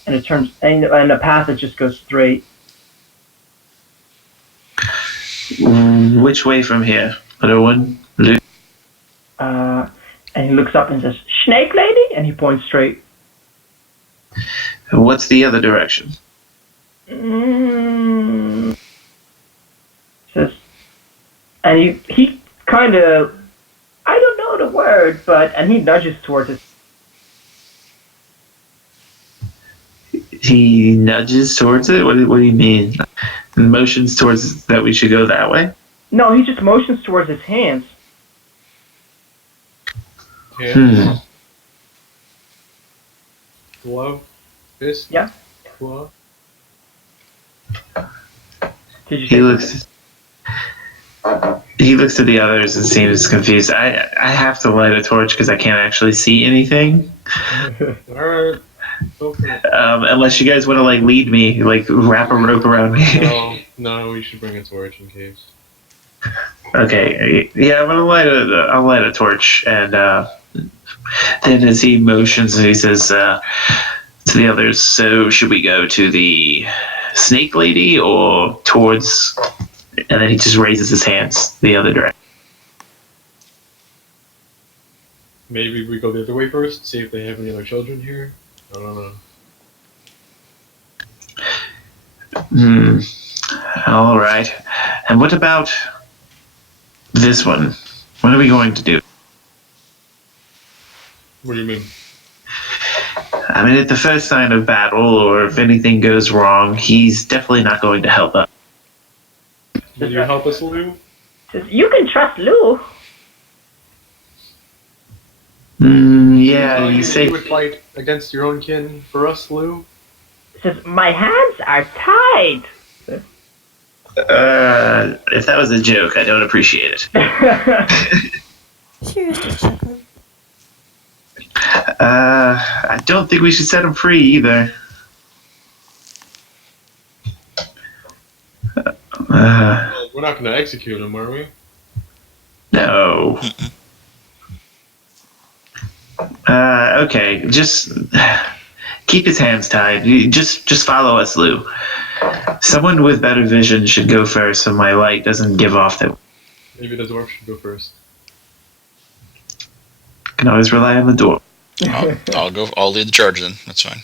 and a path that just goes straight. Which way from here? Other one? Luke? And he looks up and says, "Snake lady," and he points straight. What's the other direction? Says, and he kind of, I don't know the word, and he nudges towards it. He nudges towards it? What do you mean? Motions towards that we should go that way? No, he just motions towards his hands. Hand, glove, fist, Yeah. claw. Did you He looks to the others and seems confused. I have to light a torch because I can't actually see anything. Alright. Go for it. Unless you guys want to like lead me, like wrap a rope around me. No, we should bring a torch in case. Okay, yeah, I'm gonna I'll light a torch, and then as he motions, he says to the others, "So should we go to the snake lady or towards?" And then he just raises his hands the other direction. Maybe we go the other way first, see if they have any other children here. I don't know. All right. And what about this one? What are we going to do? What do you mean? I mean, at the first sign of battle, or if anything goes wrong, he's definitely not going to help us. Will you help us, Lou? Says, "You can trust Lou." Yeah, you You say. would fight against your own kin for us, Lou? Says, "My hands are tied." If that was a joke, I don't appreciate it. She was just chuckling. I don't think we should set him free either. Well, we're not going to execute him, are we? No. Okay, just keep his hands tied. Just follow us, Lou. Someone with better vision should go first so my light doesn't give off that. Maybe the dwarf should go first. Can always rely on the door. I'll lead the charge then. That's fine.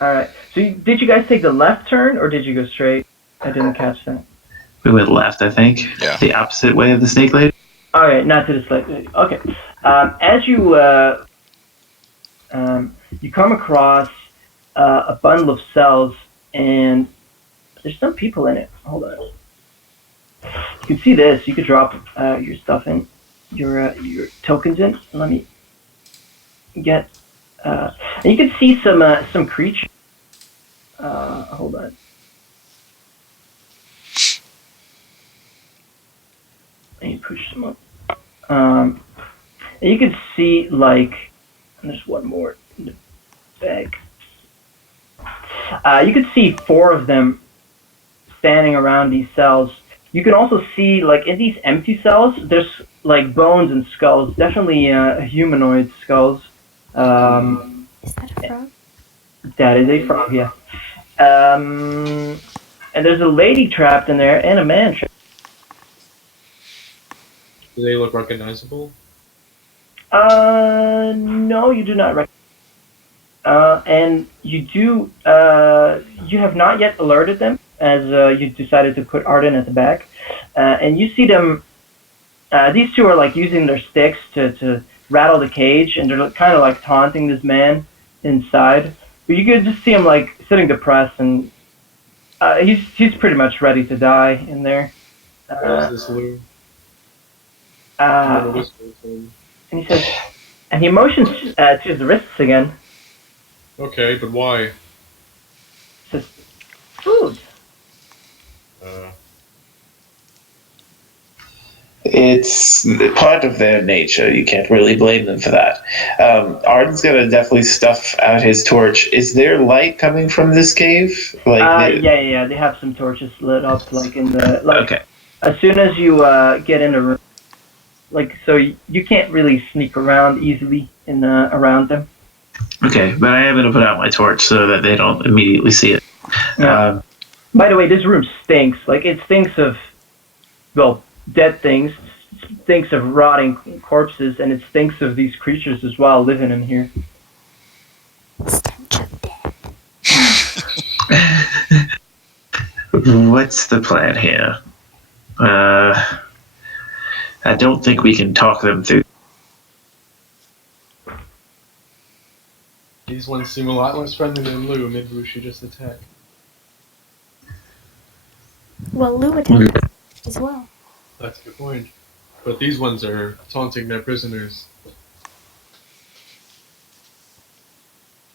All right. So did you guys take the left turn or did you go straight? I didn't catch that. We went left, I think. Yeah. The opposite way of the snake lady. All right, not to the slave lady. Okay. As you you come across a bundle of cells, and there's some people in it. Hold on. You can see this. You could drop your stuff in, your tokens in. Let me get. And you can see some creatures. Hold on. And you push them up. And you can see, like, there's one more in the back. You can see 4 of them standing around these cells. You can also see, like, in these empty cells, there's, like, bones and skulls. Definitely humanoid skulls. Is that a frog? That is a frog, yeah. And there's a lady trapped in there and a man trapped. Do they look recognizable? No, you do not recognize. And you do, you have not yet alerted them, as you decided to put Arden at the back. And you see them, these two are like using their sticks to rattle the cage, and they're kind of like taunting this man inside. But you can just see him like sitting depressed, and he's pretty much ready to die in there. What is this, Lou? And he says, and he motions to his wrists again. Okay, but why? Says, food. It's part of their nature. You can't really blame them for that. Arden's gonna definitely stuff out his torch. Is there light coming from this cave? Yeah. They have some torches lit up, like in the Okay. As soon as you get in the room, like so you can't really sneak around easily in around them. Okay, but I am gonna put out my torch so that they don't immediately see it. Yeah. By the way, this room stinks. Like it stinks of, well, dead things. It stinks of rotting corpses, and it stinks of these creatures as well living in here. Stench of death. What's the plan here? I don't think we can talk them through. These ones seem a lot less friendly than Lou. Maybe we should just attack. Well, Lou attacked as well. That's a good point. But these ones are taunting their prisoners.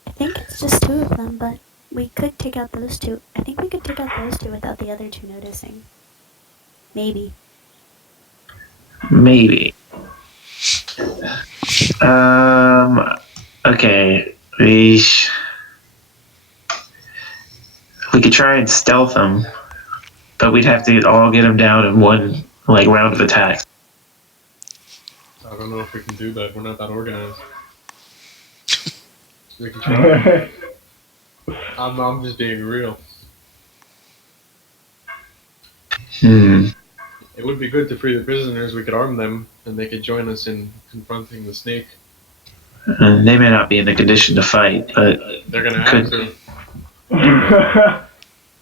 I think it's just 2 of them, but we could take out those 2. I think we could take out those 2 without the other 2 noticing. Maybe. Maybe. Okay. We could try and stealth them, but we'd have to all get them down in one round of attacks. I don't know if we can do that. We're not that organized. We can try. I'm just being real. It would be good to free the prisoners. We could arm them, and they could join us in confronting the snake. They may not be in the condition to fight, but They're gonna have to.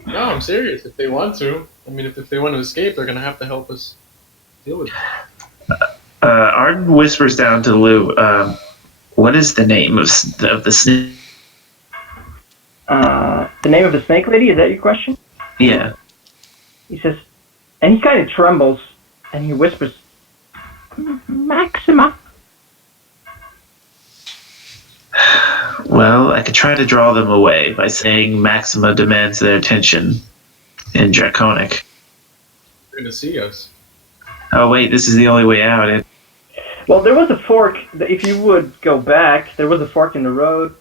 No, I'm serious. If they want to, I mean, if they want to escape, they're gonna have to help us deal with it. Arden whispers down to Lou, what is the name of the snake? The name of the snake lady, is that your question? Yeah. He says, and he kind of trembles, and he whispers, Maxima. Well, I could try to draw them away by saying Maxima demands their attention in Draconic. They're gonna see us. Oh wait, this is the only way out. Well, there was a fork. If you would go back, there was a fork in the road,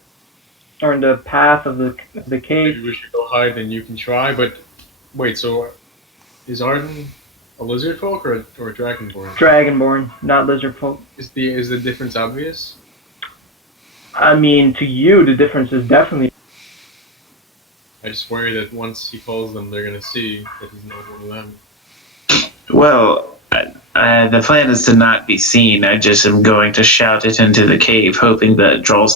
or in the path of the Maybe cave. we should go hide, and you can try. But wait, so is Arden a lizard folk or a dragonborn? Dragonborn, not lizard folk. Is the difference obvious? I mean, to you, the difference is definitely. I just worry that once he calls them, they're gonna see that he's not one of them. Well, the plan is to not be seen. I just am going to shout it into the cave, hoping that it draws.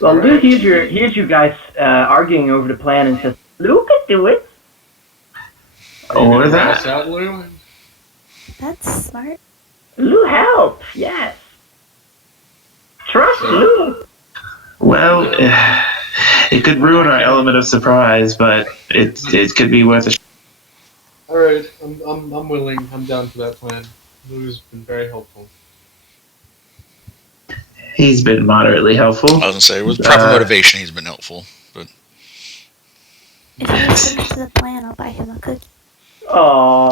Well, Lou hears you guys arguing over the plan and says, Lou can do it. Are you Or gonna that. pass out, Lou? That's smart. Lou helps, yes. Trust So- Lou. Well, it could ruin our element of surprise, but it could be worth a. All right, I'm willing. I'm down for that plan. Lou's been very helpful. He's been moderately helpful. I was gonna say, with proper motivation, he's been helpful. But If he listens to the plan, I'll buy him a cookie. Aww.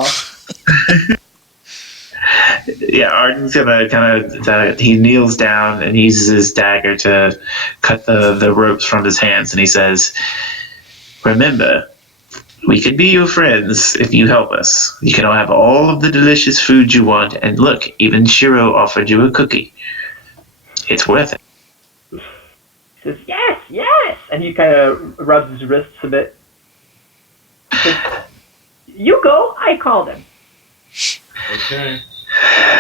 Yeah, Arden's gonna kind of he kneels down and uses his dagger to cut the ropes from his hands, and he says, "Remember, we can be your friends if you help us. You can have all of the delicious food you want, and look, even Shiro offered you a cookie. It's worth it." He says, yes, yes! And he kind of rubs his wrists a bit. He says, you go, I called him. Okay.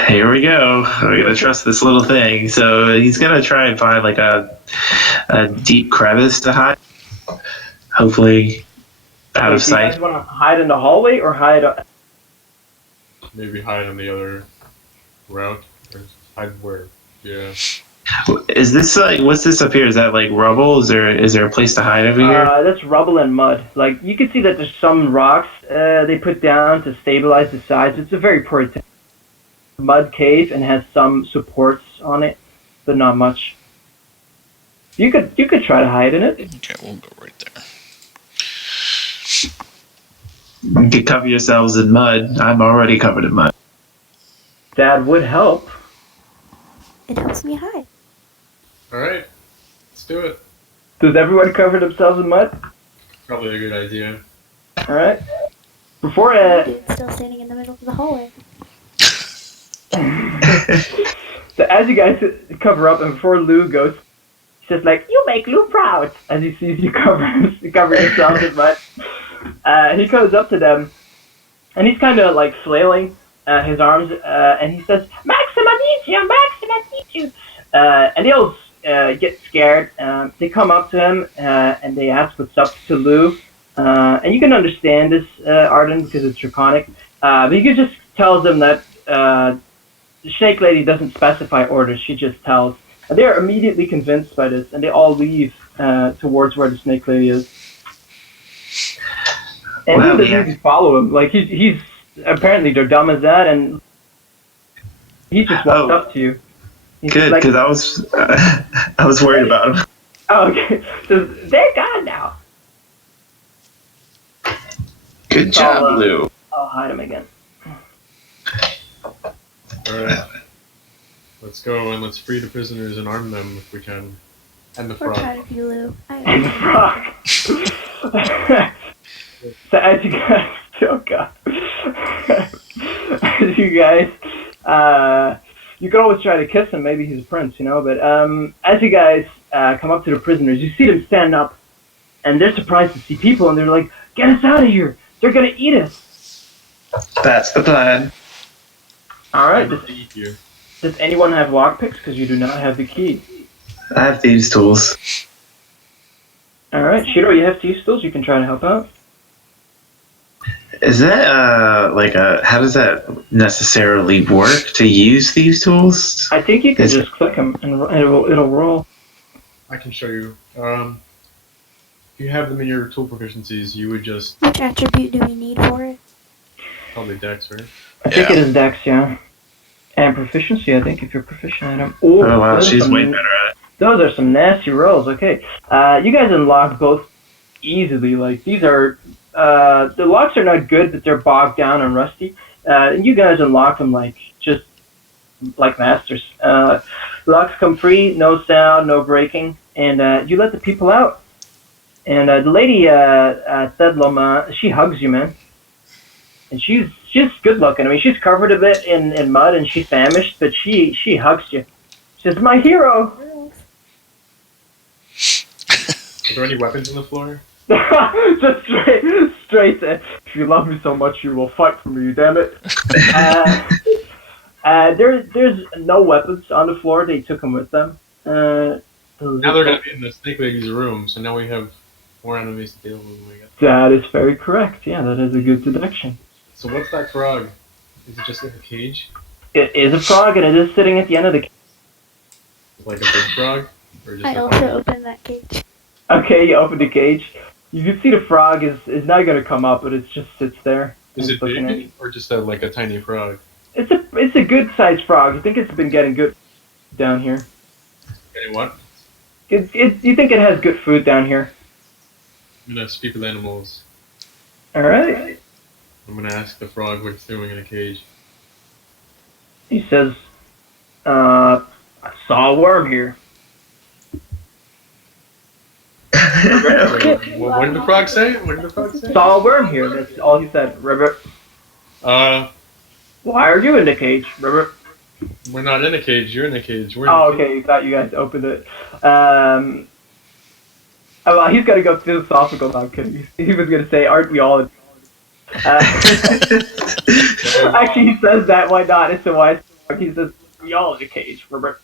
Here we go. We're gonna trust this little thing. So he's gonna try and find like a deep crevice to hide. Hopefully, out of Do you guys sight. want to hide in the hallway or hide... Maybe hide on the other route. Or hide where? Yeah. Is this like what's this up here? Is that like rubble? Is there a place to hide over here? That's rubble and mud. Like, you can see that there's some rocks they put down to stabilize the sides. It's a very poor mud cave and has some supports on it, but not much. You could try to hide in it. Okay, we'll go right there. You could cover yourselves in mud. I'm already covered in mud. That would help. It helps me hide. Alright, let's do it. Does everyone cover themselves in mud? Probably a good idea. Alright. Before Dude's still standing in the middle of the hallway. so as you guys cover up and before Lou goes, he's just like, you make Lou proud as he sees you cover yourself in mud. He goes up to them and he's kind of like flailing his arms and he says, Maxim, I need you! Maxim, I need you! And they all get scared. They come up to him and they ask what's up to Lou. And you can understand this, Arden, because it's draconic. But you can just tell them that the Snake Lady doesn't specify orders, she just tells. And they're immediately convinced by this, and they all leave towards where the Snake Lady is. And Well, he doesn't even follow him. Like, he's apparently they're dumb as that, and he just walked up to you. He's Good, like, because I was worried about him. oh, okay. So they're gone now. Good So, job, Lou. I'll hide him again. Alright. Let's go and let's free the prisoners and arm them if we can. And the We're frog. proud of you, Lou. And the frog. So as you guys, oh god, as you guys, you could always try to kiss him. Maybe he's a prince, you know. But as you guys come up to the prisoners, you see them stand up, and they're surprised to see people, and they're like, "Get us out of here! They're gonna eat us!" That's the plan. All right. I'm gonna eat you. Does anyone have lockpicks? Because you do not have the key. I have thieves' tools. All right, Shiro, you have thieves tools. You can try to help out. Is that like how does that necessarily work to use thieves' tools? I think you can Is it- just click them, and it'll roll. I can show you. If you have them in your tool proficiencies, you would just Which attribute do we need for it? probably dex, right? I think Yeah. it is Dex, yeah. And proficiency, I think, if you're proficient at them. Oh wow, those are she's some- way better at it. Those are some nasty rolls. Okay, you guys unlock both easily. Like, these are the locks are not good, but they're bogged down and rusty. And you guys unlock them like just like masters. Locks come free, no sound, no breaking, and you let the people out. And the lady Thedlom, she hugs you, man. And she's good looking. I mean, she's covered a bit in mud and she's famished, but she hugs you. She says, "My hero." Are there any weapons on the floor? Just straight. If you love me so much, you will fight for me. Damn it. There's no weapons on the floor. They took them with them. Now they're gonna be in the Snake Lady's room, so now we have more enemies to deal with. I guess. That is very correct. Yeah, that is a good deduction. So what's that frog? Is it just like a cage? It is a frog, and it is sitting at the end of the. Like a big frog? Or just I a also opened that cage. Okay, you open the cage. You can see the frog is not going to come up, but it just sits there. Is and it looking at you. big or just like a tiny frog? It's a good sized frog. I think it's been getting good down here. Okay, what? You think it has good food down here? I'm gonna speak with animals. All right. I'm gonna ask the frog what it's doing in a cage. He says, I saw a worm here. What did the frog say? What did the frog say? Saw a worm here. That's all he said, Ribbit. Why are you in the cage, Ribbit? We're not in a cage. You're in a cage. We're in Oh, a cage. okay. You thought you guys opened it. Oh, well, he's gonna go philosophical. No, I'm kidding. He was gonna say, "Aren't we all?" Actually, he says that. Why not? It's a wise. He says, "We all in the cage, Ribbit."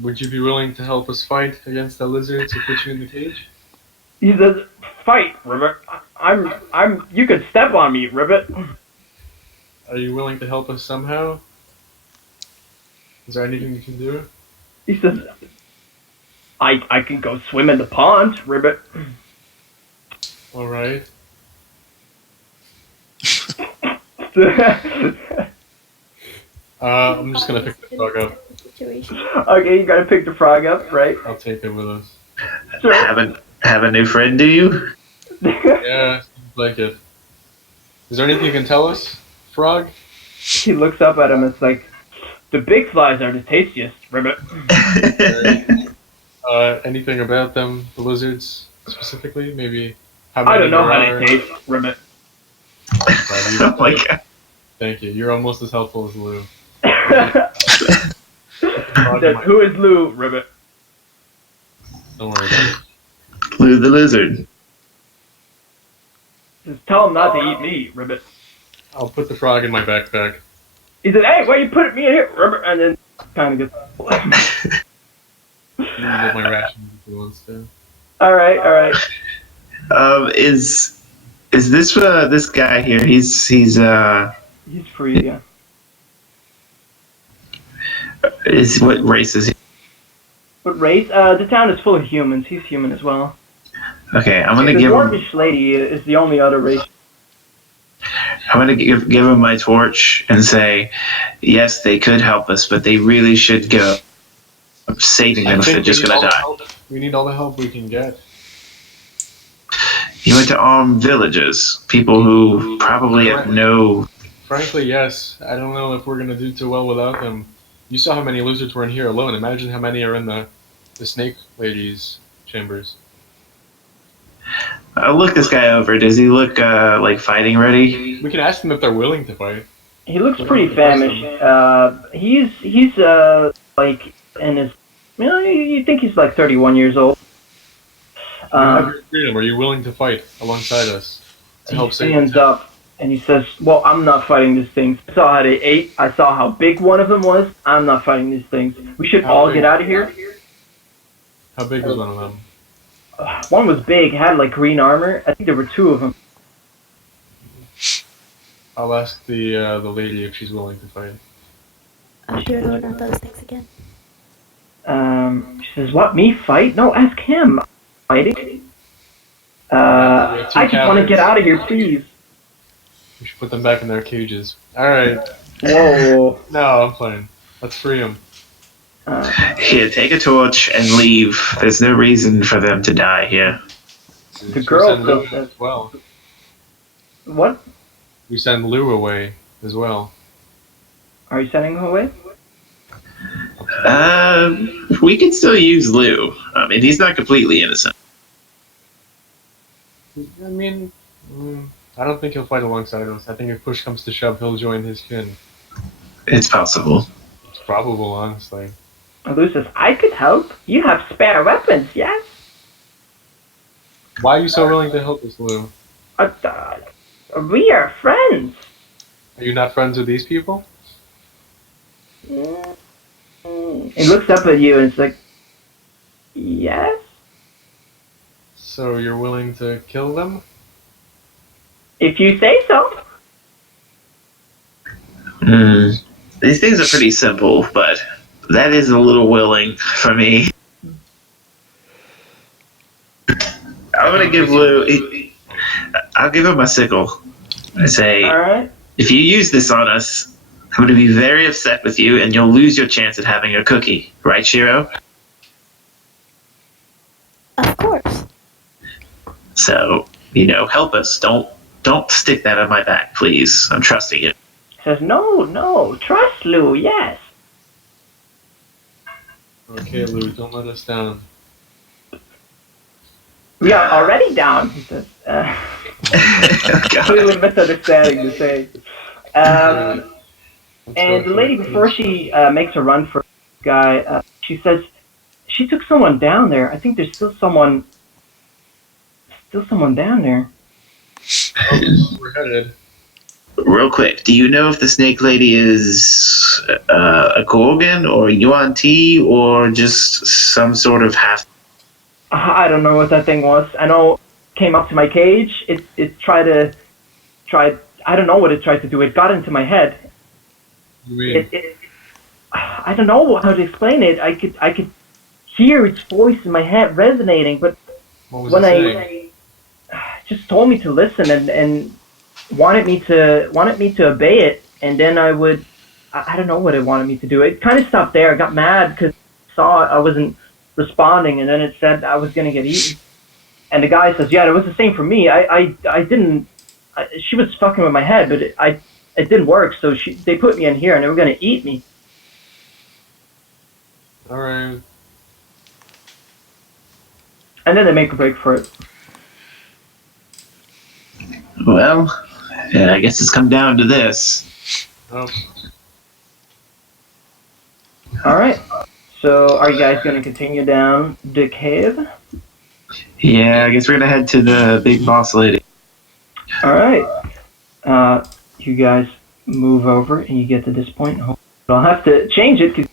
Would you be willing to help us fight against the lizards who put you in the cage? He says, "Fight, Ribbit. I'm. You could step on me, Ribbit." Are you willing to help us somehow? Is there anything you can do? He says, I can go swim in the pond, Ribbit." All right. I'm just gonna pick the frog up. Situation. Okay, you gotta pick the frog up, right? I'll take it with us. Sure. Have a new friend, do you? Yeah, seems like it. Is there anything you can tell us, frog? He looks up at him and it's like, the big flies are the tastiest, Ribbit. Anything about them, the lizards specifically? Maybe how I don't know there how are? they taste, Ribbit. Oh my god. Thank you. You're almost as helpful as Lou. Who is Lou, Ribbit? Don't worry about it. Lou the lizard. Just tell him not to eat me, Ribbit. I'll put the frog in my backpack. He said, "Hey, why you put me in here, Ribbit?" And then kind of gets. You can get my rations if you want to. All right. Is this this guy here? He's He's free, yeah. is what race is he? What race? The town is full of humans. He's human as well. Okay, I'm gonna The give him. dwarvish lady is the only other race. I'm gonna give him my torch and say, yes, they could help us, but they really should go. Saving them if they're just gonna die. We need all the help we can get. You went to armed villagers, people who probably have no. Frankly, yes. I don't know if we're gonna do too well without them. You saw how many lizards were in here alone. Imagine how many are in the snake lady's chambers. I'll look this guy over. Does he look like fighting ready? We can ask them if they're willing to fight. He looks pretty famished. He's like in his. You think he's like 31 years old. You have your freedom. Are you willing to fight alongside us to help He save stands the town? up and he says, "Well, I'm not fighting these things. I saw how they ate. I saw how big one of them was. I'm not fighting these things. We should How all big? get out of here." How big is one of them? One was big, had like green armor. I think there were two of them. I'll ask the lady if she's willing to fight. Dear Lord, not those things again. She says, "What, me fight? No, ask him. Fighting? I just want to get out of here, please." We should put them back in their cages. Alright. Whoa. No, I'm playing. Let's free them. Here, take a torch and leave. There's no reason for them to die here. The girl send Lou says, as well. "What? We send Lou away as well. Are you sending him away?" We can still use Lou. I mean, he's not completely innocent. I mean, I don't think he'll fight alongside us. I think if push comes to shove, he'll join his kin. It's possible. It's probable, honestly. Lou says, "I could help. You have spare weapons, yes?" Why are you so willing to help us, Lou? We are friends. Are you not friends with these people? He looks up at you and it's like, "Yes? So you're willing to kill them? If you say so." These things are pretty simple, but that is a little willing for me. I'm gonna give Lou. I'll give him my sickle. I say, Alright. if you use this on us, I'm gonna be very upset with you, and you'll lose your chance at having a cookie. Right, Shiro? Of course. So, help us. Don't stick that on my back, please. I'm trusting you. says, no, trust Lou, yes. Okay, Lou, don't let us down. We are already down, he says. Clearly misunderstanding the saying. And the lady, before she makes a run for the guy, she says she took someone down there. I think there's still someone down there. We're headed. Real quick, do you know if the snake lady is a Gorgon or Yuan Ti or just some sort of half? I don't know what that thing was. I know it came up to my cage. It tried. I don't know what it tried to do. It got into my head. You mean? I don't know how to explain it. I could hear its voice in my head resonating, but when I just told me to listen and wanted me to obey it, and then I don't know what it wanted me to do. It kind of stopped there. I got mad because I saw I wasn't responding, and then it said I was gonna get eaten. And the guy says, yeah, it was the same for me. I didn't. She was fucking with my head, but it didn't work. So they put me in here, and they were gonna eat me. All right. And then they make a break for it. Well, yeah, I guess it's come down to this. Oh, All right. So are you guys gonna continue down the cave? Yeah, I guess we're gonna head to the big boss lady. All right. You guys move over, and you get to this point. I'll have to change it because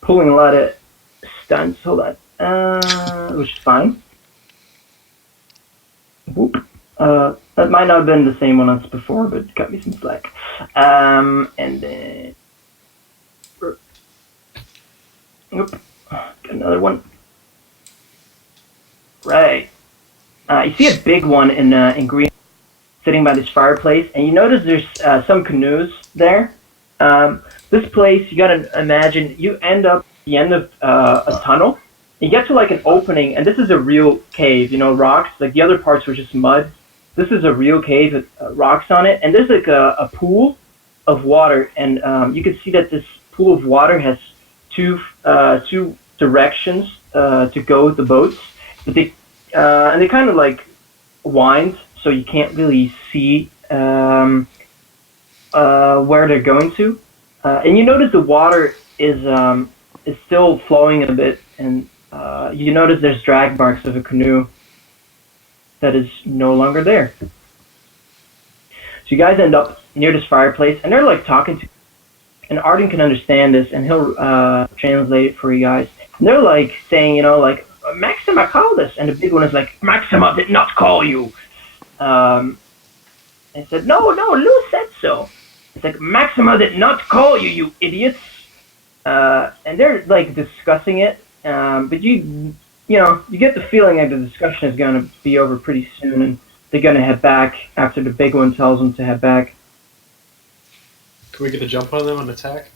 pulling a lot of stunts. Hold on. Which is fine. Whoop. That might not have been the same one as before, but cut me some slack. And then, whoop. Got another one. Right. You see a big one in green sitting by this fireplace, and you notice there's some canoes there. This place, you gotta imagine, you end up at the end of a tunnel. You get to like an opening, and this is a real cave, rocks. Like the other parts were just mud. This is a real cave with rocks on it, and there's like a pool of water, and you can see that this pool of water has two directions to go with the boats, but they kind of like wind, so you can't really see where they're going to. And you notice the water is still flowing a bit, and you notice there's drag marks of a canoe that is no longer there. So you guys end up near this fireplace, and they're like talking to, and Arden can understand this, and he'll translate it for you guys. And they're like saying, like, Maxima called us, and the big one is like, Maxima did not call you. And said, no, Lou said so. It's like, Maxima did not call you, you idiots. And they're like discussing it, but you get the feeling like the discussion is going to be over pretty soon, and they're going to head back after the big one tells them to head back. can we get a jump on them and attack?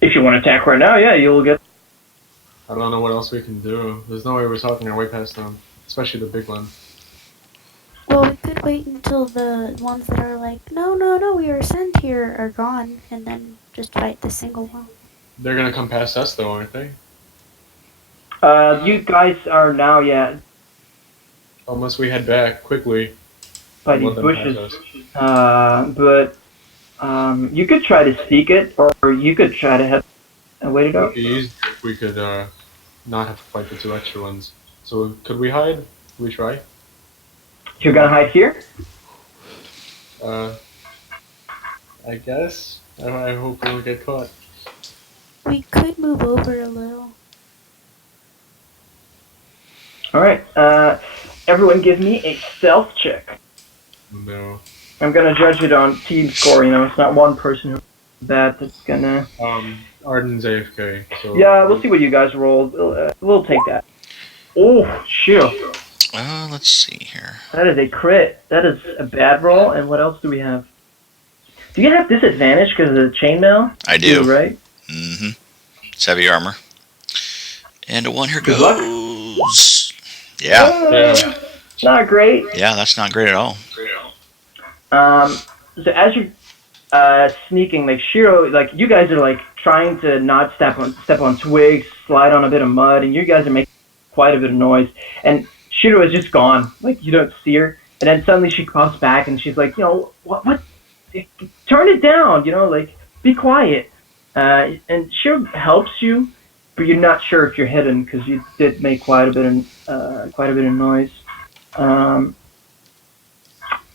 If you want to attack right now, yeah, you'll get. I don't know what else we can do. There's no way we're talking our way past them, especially the big one. Well, we could wait until the ones that are like, no, we were sent here are gone, and then just fight the single one. They're gonna come past us though, aren't they? You guys are now, yeah, Unless we head back quickly. by and these let them bushes. pass us. But you could try to sneak it, or you could try to head and wait it It would out. be easier if we could not have to fight the two extra ones. So could we hide? Could we try? You're gonna hide here? I guess. I hope we don't get caught. We could move over a little. Alright, everyone give me a stealth check. No. I'm gonna judge it on team score, it's not one person who's bad that's gonna... Arden's AFK. So Yeah, we'll see what you guys rolled. We'll take that. Oh, shit. Let's see here. That is a crit. That is a bad roll, and what else do we have? Do you have disadvantage because of the chainmail? I do. Right? Mm-hmm. It's heavy armor. And a one here Good goes. luck. Yeah. Yeah. Not great. Yeah, that's not great at all. So as you're sneaking, like Shiro, like you guys are like trying to not step on twigs, slide on a bit of mud, and you guys are making quite a bit of noise. And Shiro is just gone, like you don't see her. And then suddenly she pops back and she's like, what? Turn it down, like be quiet. And Shiro helps you, but you're not sure if you're hidden because you did make quite a bit of noise.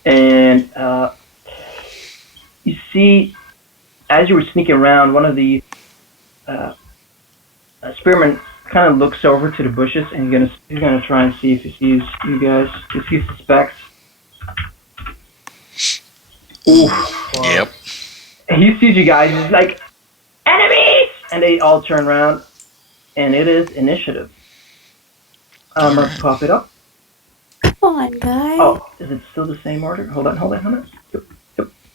And you see, as you were sneaking around, one of the spearmen kind of looks over to the bushes, and he's gonna try and see if he sees you guys, if he suspects. Ooh. Yep. He sees you guys. He's like, enemies! And they all turn around, and it is initiative. Let's pop it up. Come on, guys. Oh, is it still the same order? Hold on.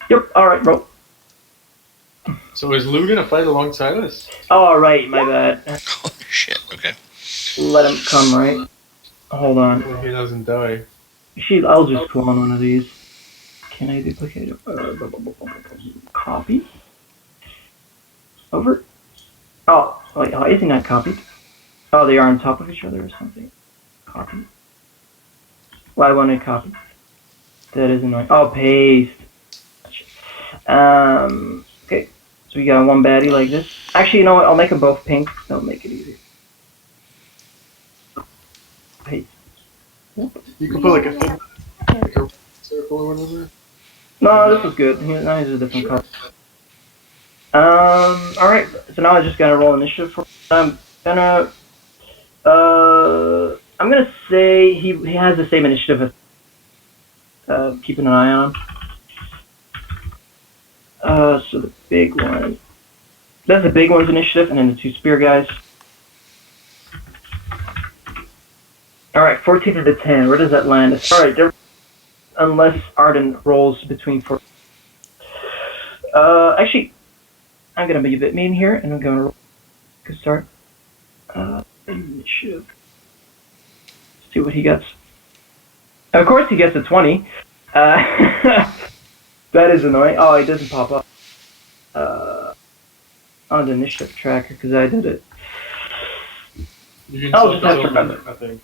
Yep. All right, bro. So is Lou gonna fight alongside us? All right, my bad. Holy shit. Okay. Let him come, right? Hold on. Well, he doesn't die. I'll just clone one of these. Can I duplicate it? Copy. Over. Oh, wait, is he not copied? Oh, they are on top of each other or something. Copy. Why won't it copy? That is annoying. Oh, paste. Okay. So we got one baddie like this. Actually, you know what? I'll make them both pink. That'll make it easier. Paste. You can put like a circle or whatever. No, this is good. Now he's a different color. Alright, so now I just gotta roll initiative for I'm gonna say he has the same initiative as keeping an eye on him. So the big one. That's the big one's initiative, and then the two spear guys. Alright, 14 to the 10. Where does that land? Alright, unless Arden rolls between 4. Actually, I'm gonna be a bit mean here, and I'm gonna roll. Good start. Initiative. See what he gets. Of course, he gets a 20. That is annoying. Oh, he doesn't pop up on the initiative tracker because I did it. I'll just have to remember. I think.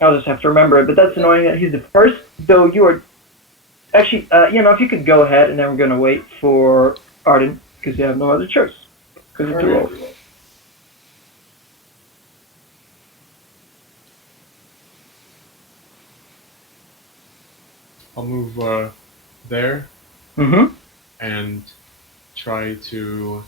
I'll just have to remember it, but that's annoying that he's the first, though you are... Actually, if you could go ahead, and then we're going to wait for Arden, because you have no other choice. Because it's too old. I'll move there. Mm-hmm. And try to...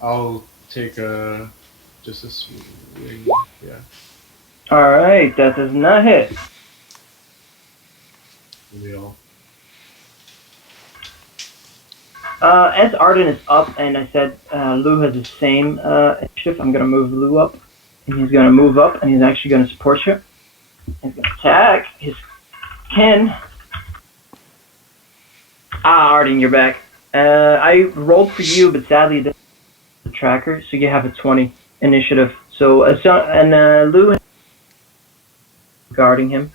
I'll take just a swing, yeah. Alright, that does not hit. Maybe I'll... As Arden is up, and I said Lou has the same initiative, I'm going to move Lou up. And he's going to move up, and he's actually going to support you. He's going to attack his Ken. Arden, you're back. I rolled for you, but sadly the tracker, so you have a 20 initiative. So, Lou is guarding him.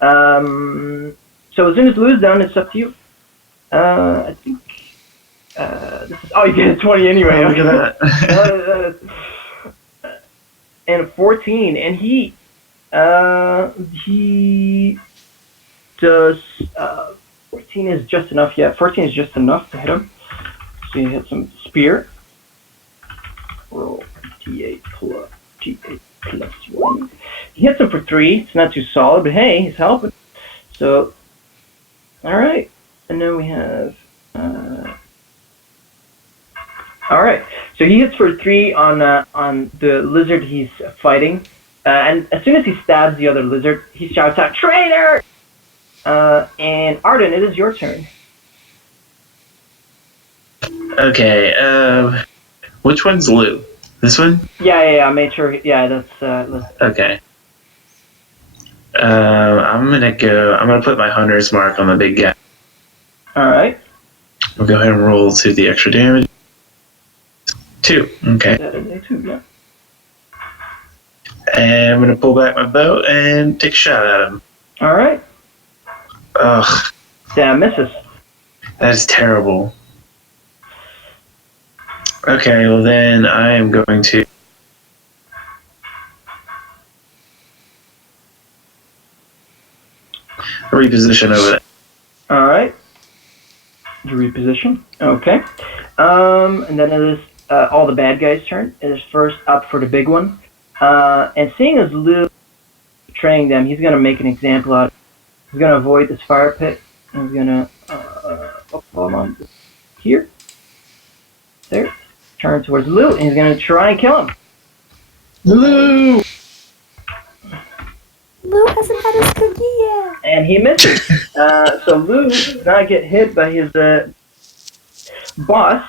So as soon as Lou's done, it's up to you. I think this is... Oh, you get a 20 anyway. Oh, look at that. And a 14, and he does 14 is just enough. Yeah, 14 is just enough to hit him. So you hit some spear. Roll D8 plus 1. He hits him for 3. It's not too solid, but hey, he's helping. So, all right, and then we have. All right, so he hits for 3 on the lizard he's fighting, and as soon as he stabs the other lizard, he shouts out, "Traitor!" And Arden, it is your turn. Okay, which one's Lou? This one? Yeah, I made sure. Yeah, that's. Okay. I'm gonna put my hunter's mark on the big guy. All right. We'll go ahead and roll to the extra damage. 2. Okay. That is a 2, yeah. And I'm going to pull back my bow and take a shot at him. All right. Ugh, That misses. that is terrible. Okay, well then I am going to reposition over there. All right. You reposition. Okay. And then it is all the bad guys' turn. It is first up for the big one. And seeing as Lou betraying them, he's going to make an example out of it. He's going to avoid this fire pit. And he's going to hold on here. There. Turn towards Lou, and he's going to try and kill him. Lou! Lou hasn't had his cookie yet. And he misses. So Lou does not get hit by his boss.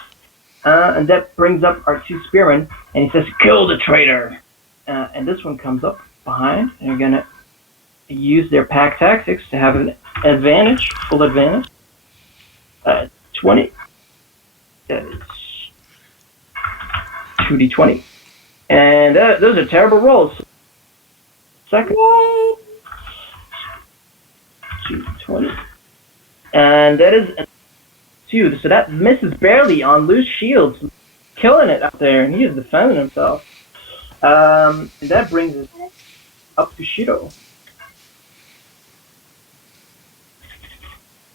And that brings up our two spearmen. And he says, "Kill the traitor." And this one comes up behind. And you're going to use their pack tactics to have an advantage, full advantage. 20. That is 2d20. And those are terrible rolls. Second. Yay! 2d20. And that is a 2. So that misses barely on Lou's shields. Killing it up there, and he is defending himself. And that brings us up to Shiro.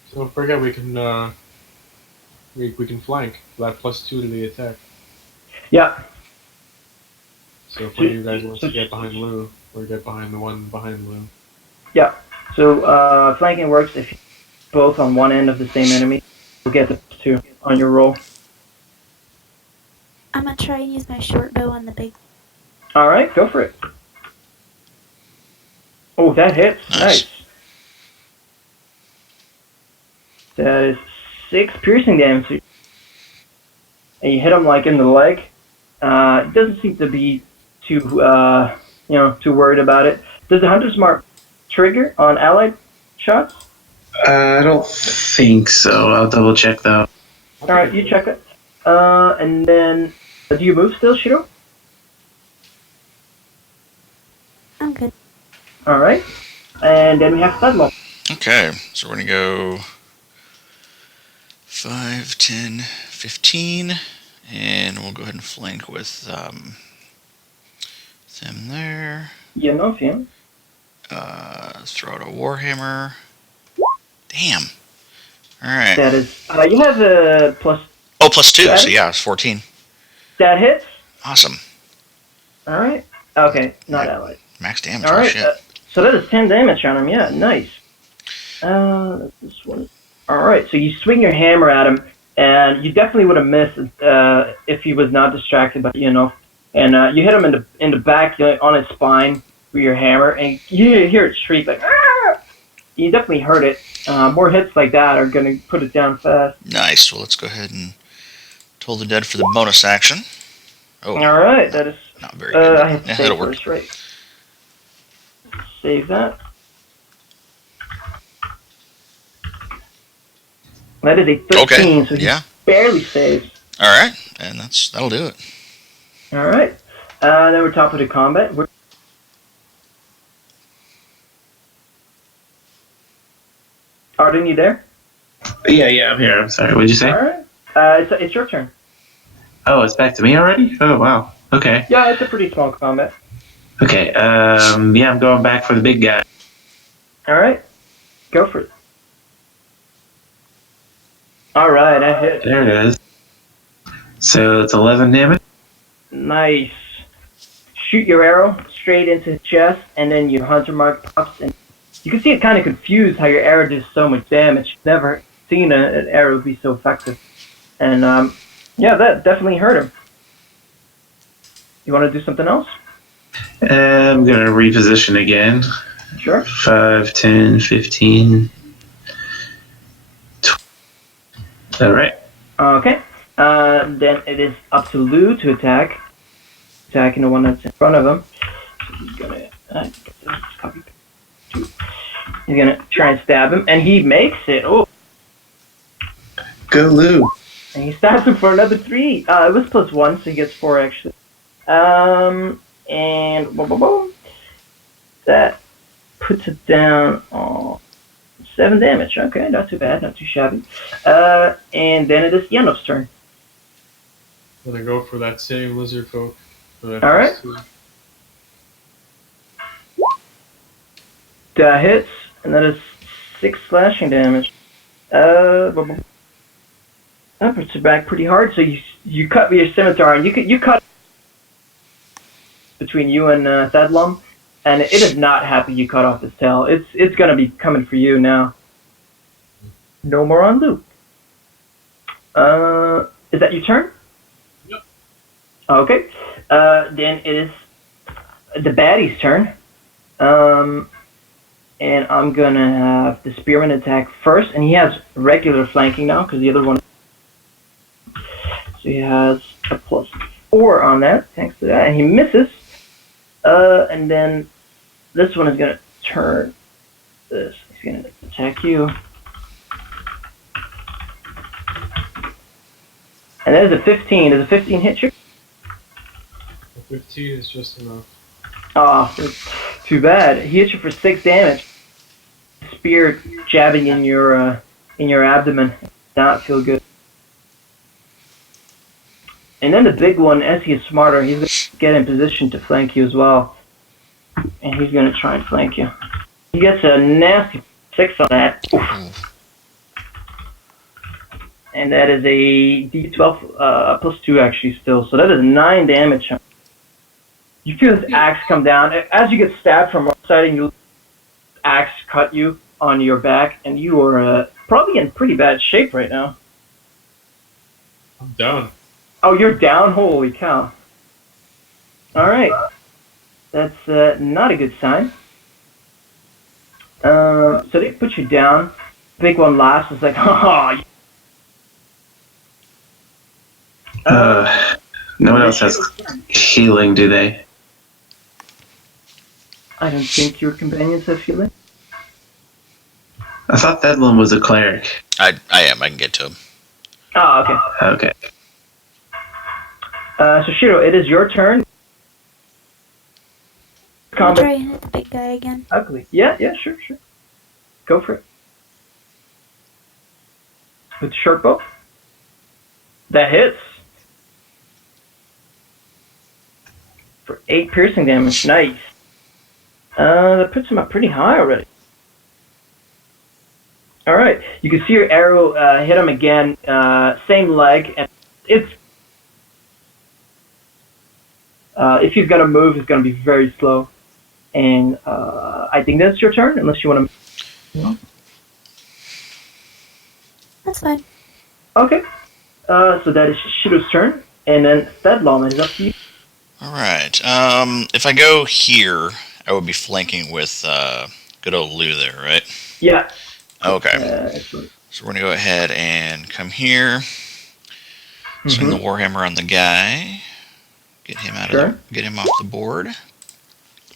So don't forget we can we can flank. That +2 to the attack. Yeah. So if one of you guys wants to get behind Lou, or get behind the one behind Lou. Yeah. So flanking works if you're both on one end of the same enemy. You'll get the 2 on your roll. I'm gonna try and use my short bow on the big. All right, go for it. Oh, that hits. Nice. That is 6 piercing damage. And you hit him like in the leg. He doesn't seem to be too, too worried about it. Does the Hunter's Mark trigger on allied shots? I don't think so. I'll double check though. All right, you check it. And then, do you move still, Shiro? I'm good. All right. And then we have Thedlom. Okay, so we're going to go 5, 10, 15, and we'll go ahead and flank with them there. Ianov, yeah. Throw out a Warhammer. Damn. Alright. That is, you have a plus. Oh, +2, that so yeah, it's 14. That hits. Awesome. All right. Okay, not allied. Max damage, All right. shit. So that is 10 damage on him. Yeah, nice. This one. All right. So you swing your hammer at him, and you definitely would have missed if he was not distracted by Ianov. And you hit him in the back, on his spine with your hammer, and you hear it shriek like, "Ah!" You definitely heard it. More hits like that are gonna put it down fast. Nice. Well, let's go ahead and Toll the Dead for the bonus action. Oh. All right. That is. Not very good. I have to Yeah, save that'll work. first, right? Save that. That is a 13, Okay. so he Yeah. barely saves. All right, and that'll do it. All right. Then we're top of the combat. Arden, you there? Yeah, I'm here. I'm sorry. What'd you say? All right. It's your turn. Oh, it's back to me already? Oh, wow. Okay. Yeah, it's a pretty small combat. Okay. Yeah, I'm going back for the big guy. All right. Go for it. All right, I hit. There it is. So it's 11 damage. Nice. Shoot your arrow straight into his chest, and then your hunter mark pops, and you can see it kind of confused how your arrow does so much damage. Never seen an arrow be so effective. And, yeah, that definitely hurt him. You want to do something else? I'm going to reposition again. Sure. 5, 10, 15. 20. All right. Okay. Then it is up to Lou to attack. Attacking the one that's in front of him. So he's gonna copy. He's gonna try and stab him, and he makes it. Oh, Go, Lou. and he stabs him for another 3. It was +1, so he gets 4 actually. And boom, boom, boom. that puts it down on 7 damage. Okay, not too bad, not too shabby. And then it is Ianov's turn. Gonna go for that same lizard folk. For that All right. first two. That hits, and that is 6 slashing damage. That puts it back pretty hard. So you cut with your scimitar, and you cut between you and Thedlom, and it is not happy you cut off his tail. It's gonna be coming for you now. No more on loop. Is that your turn? Yep. Okay. Then it is the baddie's turn. And I'm gonna have the spearman attack first, and he has regular flanking now because the other one. So he has a +4 on that, thanks to that, and he misses. And then this one is gonna turn this. He's gonna attack you, and that is a 15. Does a 15 hit you? A 15 is just enough. Oh, too bad. He hits you for 6 damage. Spear jabbing in your abdomen. Not feel good. And then the big one, as he is smarter, he's going to get in position to flank you as well. And he's going to try and flank you. He gets a nasty 6 on that. Oof. And that is a D12 +2 actually still. So that is 9 damage. You feel his axe come down. As you get stabbed from one side, and your axe cut you on your back, and you are probably in pretty bad shape right now. I'm down. Oh, you're down? Holy cow. Alright. That's not a good sign. So they put you down. Big one laughs. It's like, haha. No one else has healing, do they? I don't think your companions have healing. I thought Thedlom was a cleric. I am. I can get to him. Oh, okay. Okay. So Shiro, it is your turn. I'll Combat try and hit the big guy again. ugly. Yeah, sure. Go for it. With short bow. That hits. For 8 piercing damage. Nice. That puts him up pretty high already. Alright, you can see your arrow hit him again, same leg, and it's... if he's gonna move, it's gonna be very slow. And I think that's your turn, unless you want to... That's fine. Okay. So that is Shiro's turn, and then Thedlom is up to you. Alright. If I go here, I would be flanking with good old Lou there, right? Yeah. Okay. Excellent. So we're going to go ahead and come here. Swing the Warhammer on the guy. Get him out of get him off the board.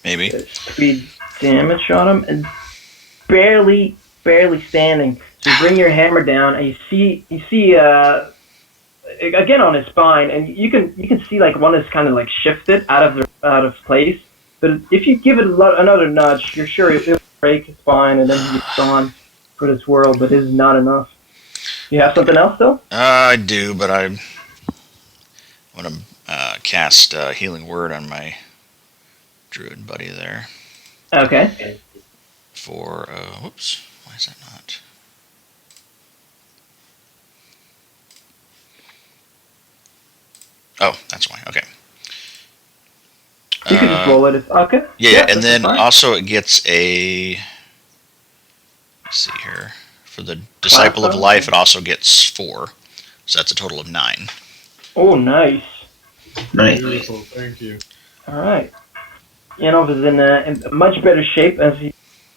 Maybe. 3 damage on him, and barely standing. So you bring your hammer down, and you see again on his spine, and you can see like one is kind of like shifted out of place. But if you give it another nudge, you're sure it'll break his spine, and then he's gone for this world. But it is not enough. You have something else though? I do, but I want to cast Healing Word on my Druid buddy there. Okay. For whoops, why is that not? Oh, that's why. Okay. You can just roll it. Okay. Yeah, and then fine. also it gets a. Let's see here. For the Disciple of Life, it also gets 4, so that's a total of 9. Oh, nice. Nice. Beautiful, thank you. All right. Ianov is in much better shape as he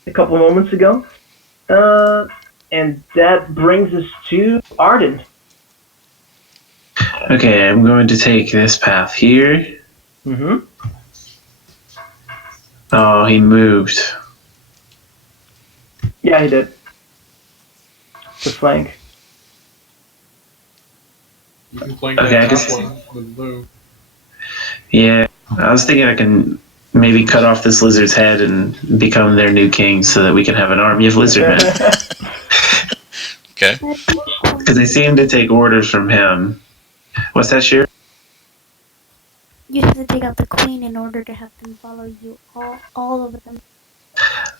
a couple moments ago. And that brings us to Arden. Okay, I'm going to take this path here. Mm-hmm. Oh, he moved. Yeah, he did. To flank. You can flank Okay, that I guess- top one with Lou. Yeah, I was thinking I can maybe cut off this lizard's head and become their new king so that we can have an army of lizard men. Okay. Because they seem to take orders from him. What's that, Sheer? You have to take out the queen in order to have them follow you. All of them.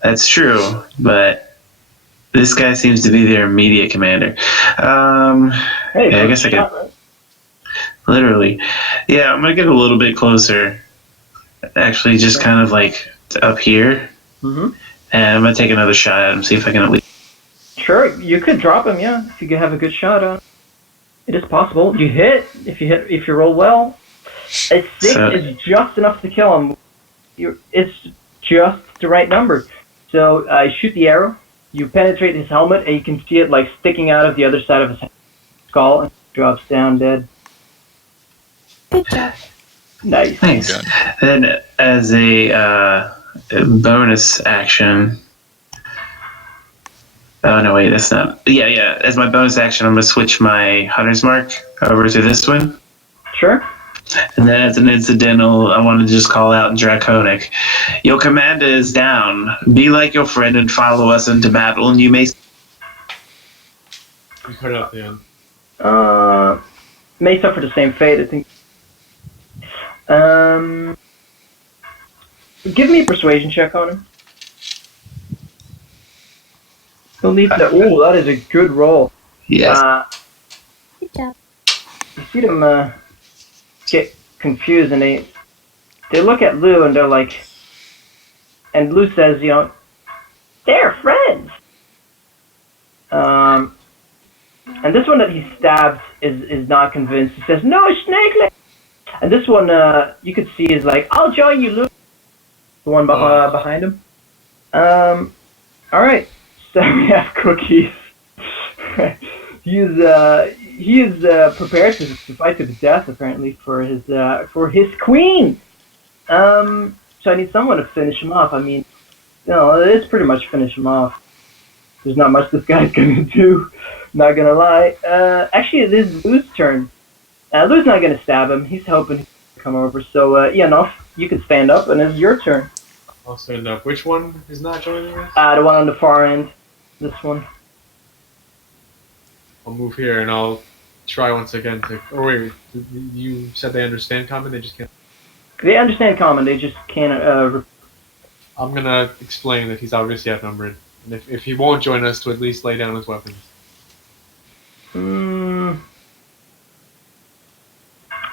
That's true, but this guy seems to be their immediate commander. Hey, yeah, I guess I could. right? Literally. Yeah, I'm going to get a little bit closer. Actually, just kind of like up here. Mm-hmm. And I'm going to take another shot at him, see if I can at least. Sure, you could drop him, yeah, if you could have a good shot on. It is possible. You hit if you roll well. A 6 is just enough to kill him. It's just the right number. So I shoot the arrow. You penetrate his helmet, and you can see it like sticking out of the other side of his skull, and drops down dead. Good job. Nice. Done. Then, as a bonus action. Oh no! Wait, that's not. Yeah. As my bonus action, I'm gonna switch my hunter's mark over to this one. Sure. And then as an incidental, I want to just call out Draconic. Your commander is down. Be like your friend and follow us into battle, and you may. You cut out the end. May suffer the same fate, I think. Give me a persuasion check on him. He'll need to. Oh, that is a good roll. Yes. Good job. You see them get confused, and they look at Lou, and they're like, and Lou says, they're friends. And this one that he stabs is not convinced. He says, no, Snake. And this one, you could see is like, I'll join you, Lou. The one behind him. All right. So we have Cookies. He is prepared to fight to the death, apparently, for his queen. So I need someone to finish him off. I mean, it's pretty much finish him off. There's not much this guy's gonna do. Not gonna lie. Actually, it is Lou's turn. Lou's not gonna stab him. He's hoping he can come over. So, Ianov, you can stand up, and it's your turn. I'll stand up. Which one is not joining us? The one on the far end. This one. I'll move here and I'll try once again to. Oh wait, you said they understand common. They just can't. They understand common. They just can't. I'm gonna explain that he's obviously outnumbered, and if he won't join us, to at least lay down his weapons.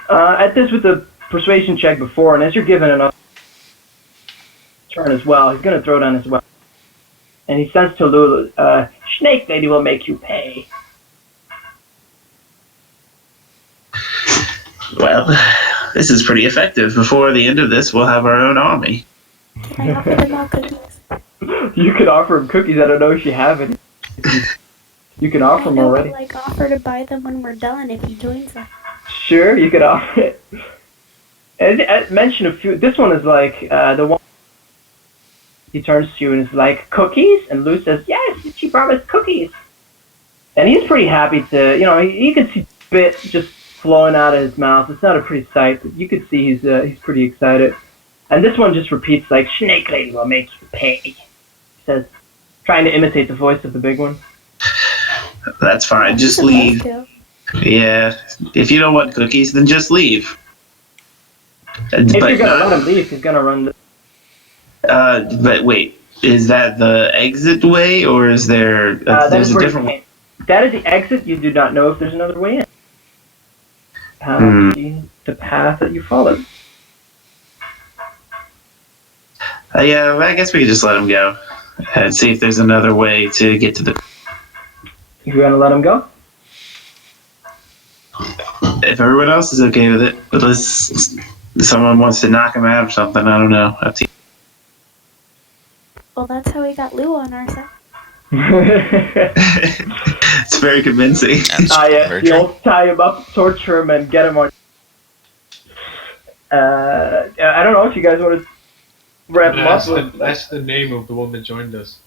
At this with the persuasion check before, and as you're given enough turn as well, he's gonna throw down his weapon. And he says to Lulu, Snake Lady will make you pay. Well, this is pretty effective. Before the end of this, we'll have our own army. Can I offer them all cookies? You could offer him cookies. I don't know if you have any. You can offer them already. Like offer to buy them when we're done if he joins us. Sure, you could offer it. And I mentioned a few. This one is like the one. He turns to you and is like, cookies? And Lou says, yes, she promised cookies. And he's pretty happy to, you can see spit just flowing out of his mouth. It's not a pretty sight, but you can see he's pretty excited. And this one just repeats like, Snake Lady will make you pay. He says, trying to imitate the voice of the big one. That's fine. Just leave. Yeah. If you don't want cookies, then just leave. If you're going to let him leave, he's going to run the... But wait, is that the exit way, or is there there's a different way? That is the exit. You do not know if there's another way in. The path that you followed. Yeah, I guess we could just let him go and see if there's another way to get to the... You're going to let him go? If everyone else is okay with it, unless someone wants to knock him out or something, I don't know. Up to you. Well, that's how we got Lou on our side. It's very convincing. Yeah, you'll tie him up, torture him, and get him on. I don't know if you guys want to wrap him up. That's the name of the one that joined us.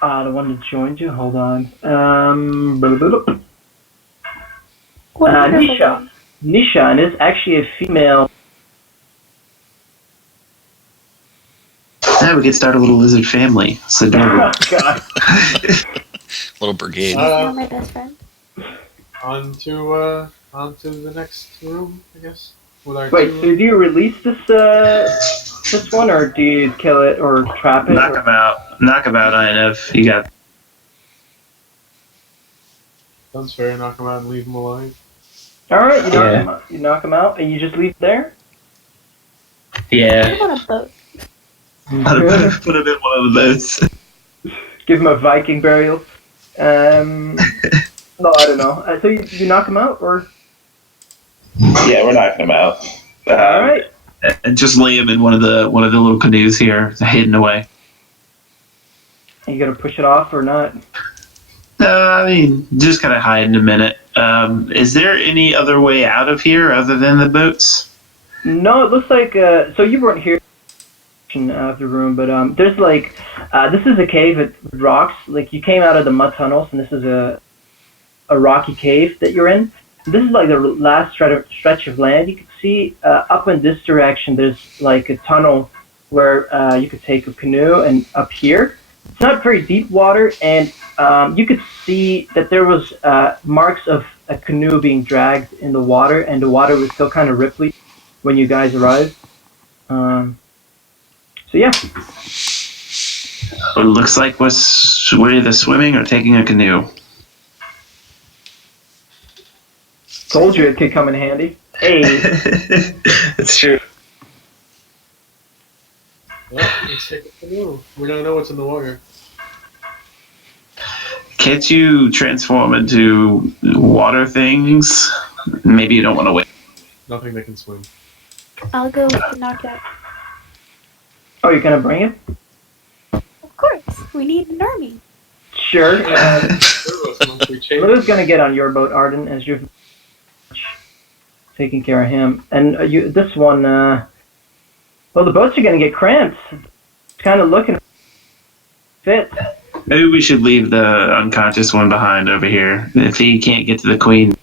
The one that joined you? Hold on. Nisha. Nisha, and is actually a female. we could start a little lizard family. It's adorable. Oh, God. Little brigade. You're my best friend. On to the next room, I guess. With our Wait, two- so do you release this one, or do you kill it or trap it? Knock him out. Knock him out, Ianov. You got. Sounds fair. Knock him out and leave him alive. All right, Yeah. you knock him out, and you just leave it there. Yeah. I'm on a boat. Put him in one of the boats. Give him a Viking burial. No, I don't know. So you knock him out, or Yeah, we're knocking him out. all right? And just lay him in one of the little canoes here, hidden away. Are you gonna push it off or not? I mean, just kind of hide in a minute. Is there any other way out of here other than the boats? No, it looks like so you weren't here of the room, but there's like this is a cave with rocks. Like you came out of the mud tunnels, and this is a rocky cave that you're in. This is like the last stretch of land you can see. Up in this direction, there's like a tunnel where you could take a canoe, and up here, it's not very deep water, and you could see that there was marks of a canoe being dragged in the water, and the water was still kind of ripply when you guys arrived. So yeah, It looks like we're either swimming or taking a canoe. told you it could come in handy. Hey, It's true. Well, let's take a canoe. We don't know what's in the water. Can't you transform into water things? Maybe you don't want to wait. Nothing that can swim. I'll go with the knockout. oh, you're gonna bring it? Of course, we need an army. Sure. We change. Lou's gonna get on your boat, Arden, as you're taking care of him. And this one, well, the boats are gonna get cramped. It's kind of looking fit. Maybe we should leave the unconscious one behind over here. If he can't get to the queen.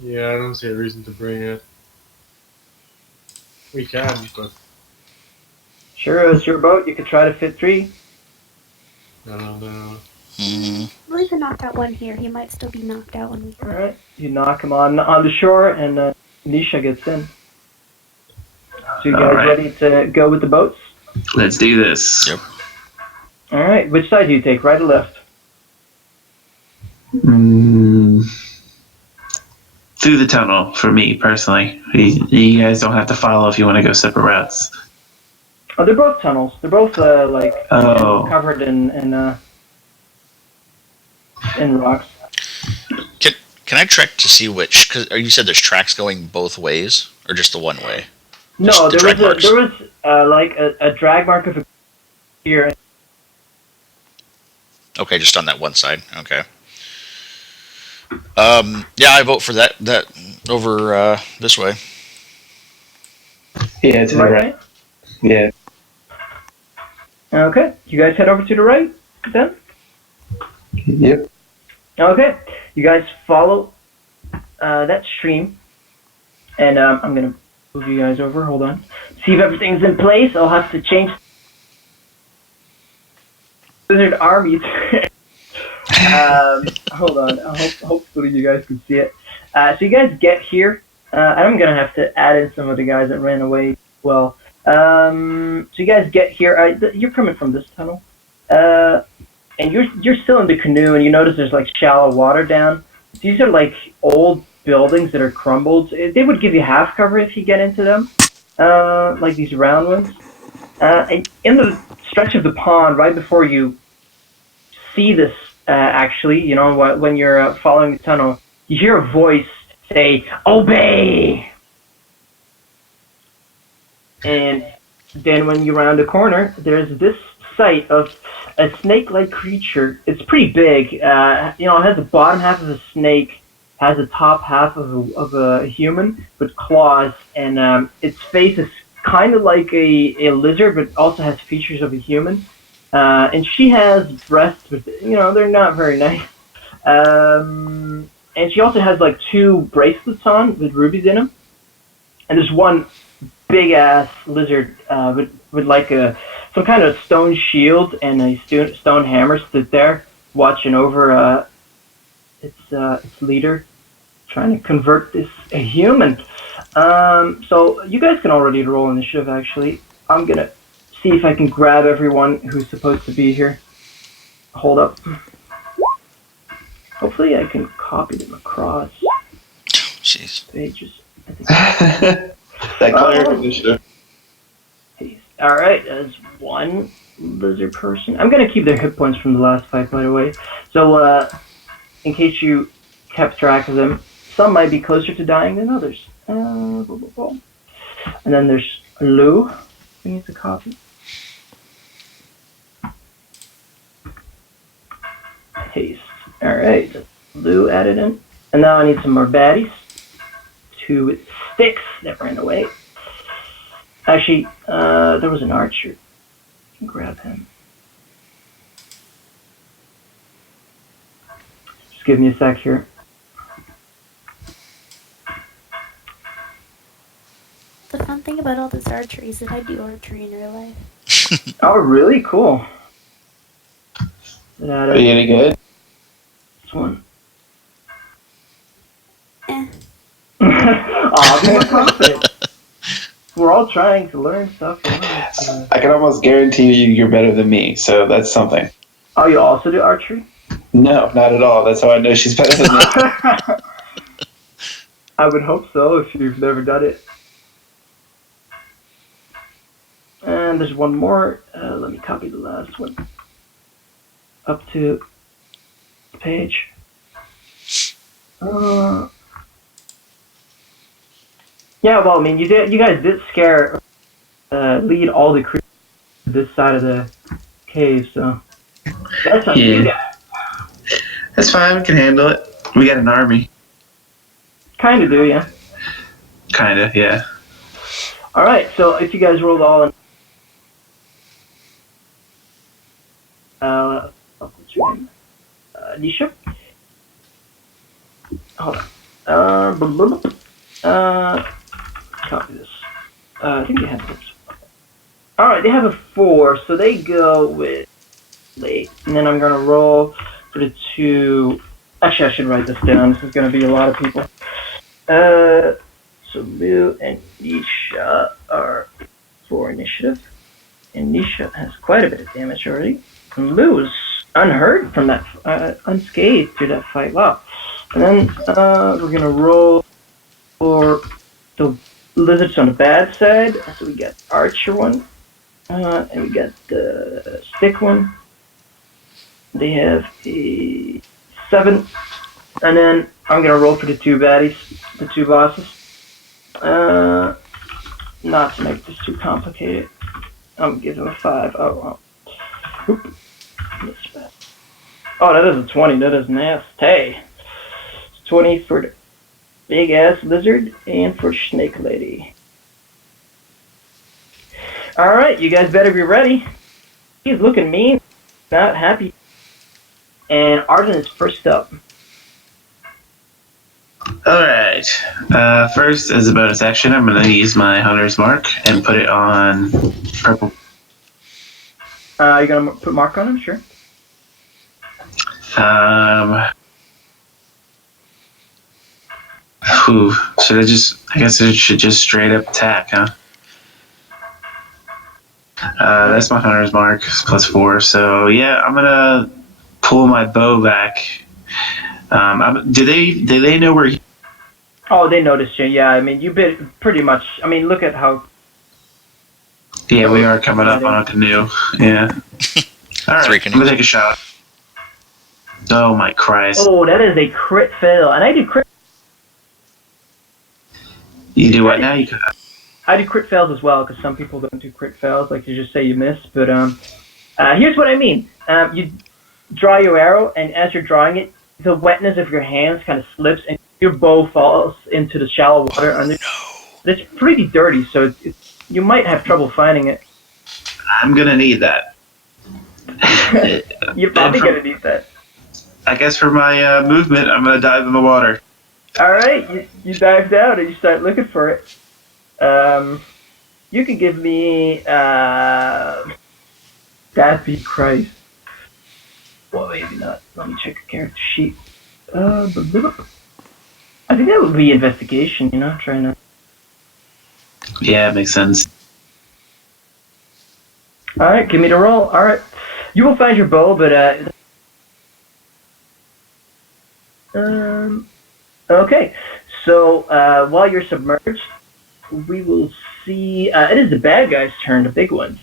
Yeah, I don't see a reason to bring it. We can, but Sure, it's your boat. You could try to fit 3. I don't know. Leave the knockout one here. He might still be knocked out when we. All right. You knock him on the shore, and Nisha gets in. So you guys All right. ready to go with the boats? Let's do this. Yep. All right. Which side do you take, right or left? Through the tunnel for me personally. You guys don't have to follow if you want to go separate routes. Oh, they're both tunnels. They're both like Oh. covered in rocks. Can I check to see which? Because you said there's tracks going both ways, or just the one way? No, The there drag was marks. like a drag mark of a here. Okay, just on that one side. Okay. Yeah, I vote for that over this way. Yeah, to the right. Yeah. Okay, you guys head over to the right then. Yep. Okay, you guys follow that stream, and I'm gonna move you guys over. Hold on. See if everything's in place. I'll have to change Wizard armies. Hold on. Hopefully you guys can see it. So you guys get here. I'm gonna have to add in some of the guys that ran away as well. So you guys get here. You're coming from this tunnel, and you're still in the canoe, and you notice there's like shallow water down. These are like old buildings that are crumbled. They would give you half cover if you get into them, like these round ones. And in the stretch of the pond, right before you see this, actually, you know, when you're following the tunnel, you hear a voice say, "Obey!" And then when you round a corner, there's this sight of a snake-like creature. It's pretty big. You know, it has the bottom half of a snake, has the top half of a human with claws, and its face is kind of like a lizard, but also has features of a human. And she has breasts, but you know they're not very nice. And she also has like 2 bracelets on with rubies in them. And there's one big ass lizard with like some kind of stone shield and a stone hammer stood there watching over its leader, trying to convert this a human. So you guys can already roll initiative. Actually, I'm gonna see if I can grab everyone who's supposed to be here. Hold up. Hopefully, I can copy them across Jeez. pages. That cleric initiative. Alright, there's one lizard person. I'm gonna keep their hit points from the last fight, by the way. So, in case you kept track of them, some might be closer to dying than others. Blah, blah, blah. And then there's Lou, who needs a copy. Paste. Alright, Lou added in. And now I need some more baddies. 2 with sticks that ran away. Actually, there was an archer. You can grab him. Just give me a sec here. The fun thing about all this archery is that I do archery in real life. Oh, really? Cool. Are you any good? This one. Eh. Aw, be more confident. We're all trying to learn stuff. I can almost guarantee you're better than me, so that's something. Oh, you also do archery? No, not at all. That's how I know she's better than me. I would hope so if you've never done it. And there's one more. Let me copy the last one. Up to the page. Yeah, well, I mean, you guys did scare, lead all the creatures to this side of the cave, so that's up to you guys. That's fine. We can handle it. We got an army. Kind of do, yeah. Kind of, yeah. All right, so if you guys rolled all in, what's your name? Nisha. Hold on. Copy this. I think they have this. All right, they have a 4, so they go with late, and then I'm gonna roll for the 2. Actually, I should write this down. This is gonna be a lot of people. So Lou and Nisha are for initiative, and Nisha has quite a bit of damage already. And Lou is unhurt from that, unscathed through that fight. Wow. And then we're gonna roll for the lizards on the bad side. So we got archer one, and we got the stick one. They have a 7, and then I'm gonna roll for the 2 baddies, the 2 bosses. Not to make this too complicated, I'm gonna give them a 5. Oh, oop. Oh, that is a 20. That is nasty. 20 for the big ass lizard and for snake lady. All right, you guys better be ready. He's looking mean, not happy. And Arden is first up. Alright. First, as a bonus action, I'm going to use my Hunter's Mark and put it on purple. You're going to put mark on him? Sure. Should I just... I guess I should just straight up attack, huh? That's my Hunter's Mark, +4. So, yeah, I'm going to pull my bow back. Do they know where he... Oh, they noticed you. Yeah, I mean, you bit pretty much. I mean, look at how. Yeah, we are coming up on a canoe. Yeah. All right, I'm gonna take a shot. Oh my Christ! Oh, that is a crit fail, and I do crit. You do what now? I do crit fails as well, because some people don't do crit fails. Like you just say you miss, but here's what I mean. You draw your arrow, and as you're drawing it, the wetness of your hands kind of slips, and your bow falls into the shallow water under. It's pretty dirty, so you might have trouble finding it. I'm gonna need that. You're probably gonna need that. I guess for my movement, I'm gonna dive in the water. All right, you dive down and you start looking for it. you could give me that be Christ. Well, maybe not. Let me check a character sheet. I think that would be investigation. Trying to. Yeah, makes sense. All right, give me the roll. All right, you will find your bow, but okay. So while you're submerged, we will see. It is the bad guy's turn, the big one.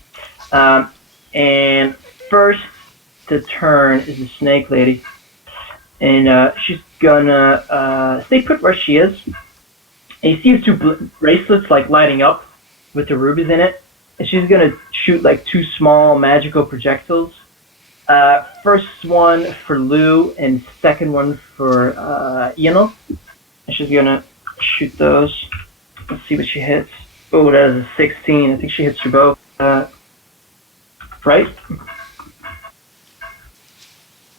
And first to turn is the snake lady, and she's gonna stay put where she is. And you see two bracelets like lighting up with the rubies in it, and she's gonna shoot like two small magical projectiles. First one for Lou, and second one for Ianov. And she's gonna shoot those. Let's see what she hits. Oh, that is a 16. I think she hits you both. Right?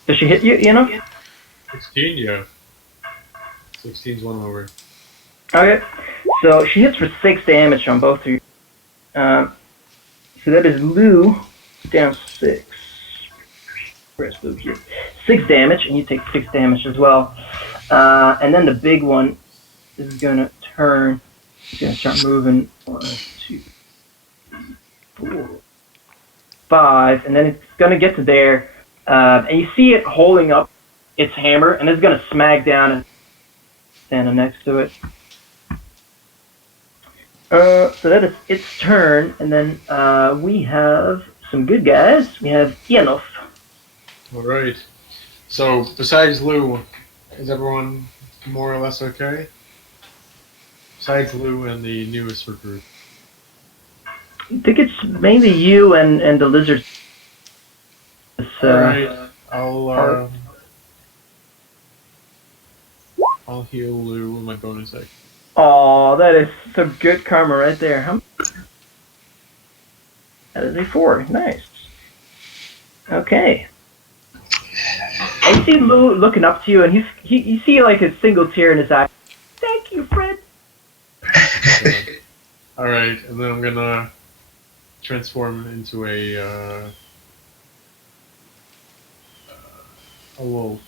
Does she hit you, Ianov? 16, yeah. 16's one over. Okay. So she hits for 6 damage on both of you. So that is Lou down 6. Where's Lou here? 6 damage, and you take 6 damage as well. And then the big one is gonna turn. It's gonna start moving. 1, 2, 3, 4, 5, and then it's gonna get to there. And you see it holding up its hammer, and it's gonna smack down and standing next to it. So that is its turn, and then we have some good guys. We have Ianov. Alright. So, besides Lou, is everyone more or less okay? Besides Lou and the newest recruit. I think it's mainly you and the lizard. Alright, I'll heal Lou with my bonus action. Oh, that is some good karma right there. That is a 4. Nice. Okay. I see Lou looking up to you, and you see like a single tear in his eye. Thank you, friend. Alright, and then I'm gonna transform into a wolf.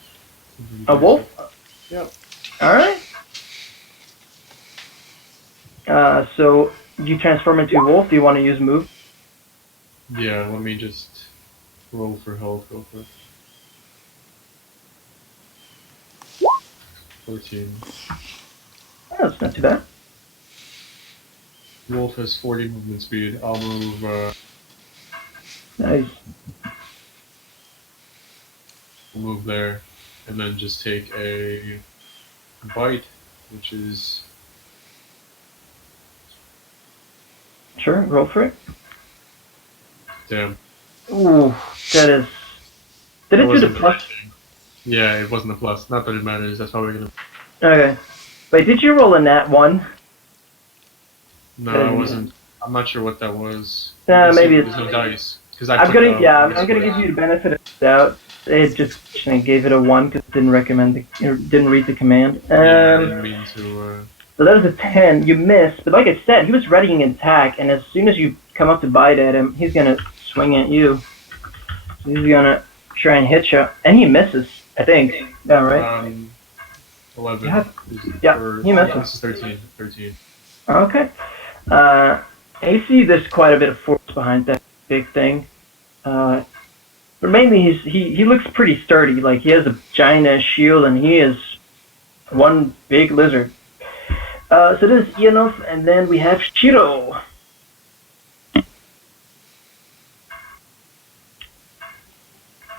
A wolf? Yep. Alright. So you transform into a wolf. Do you want to use move? Yeah, let me just roll for health real quick. 14. Oh, that's not too bad. Wolf has 40 movement speed. I'll move, Nice. I'll move there, and then just take a bite, which is... Sure, roll for it. Damn. Ooh, that is... Did it do the plus? Yeah, it wasn't a plus. Not that it matters, that's probably gonna... Okay. Wait, did you roll a nat 1? No, it wasn't. I'm not sure what that was. Maybe there's no dice. I'm gonna give you the benefit of the doubt. It just gave it a 1 because it didn't read the command. Yeah, I didn't mean to... So that was a 10. You missed, but like I said, he was readying an attack, and as soon as you come up to bite at him, he's gonna swing at you. So he's gonna try and hit you, and he misses. I think. Yeah, right. 11. Yeah, he misses. This is 13. 13. Okay. And you see there's quite a bit of force behind that big thing. But mainly he looks pretty sturdy. Like he has a giant ass shield, and he is one big lizard. So this is Ianov, and then we have Shiro.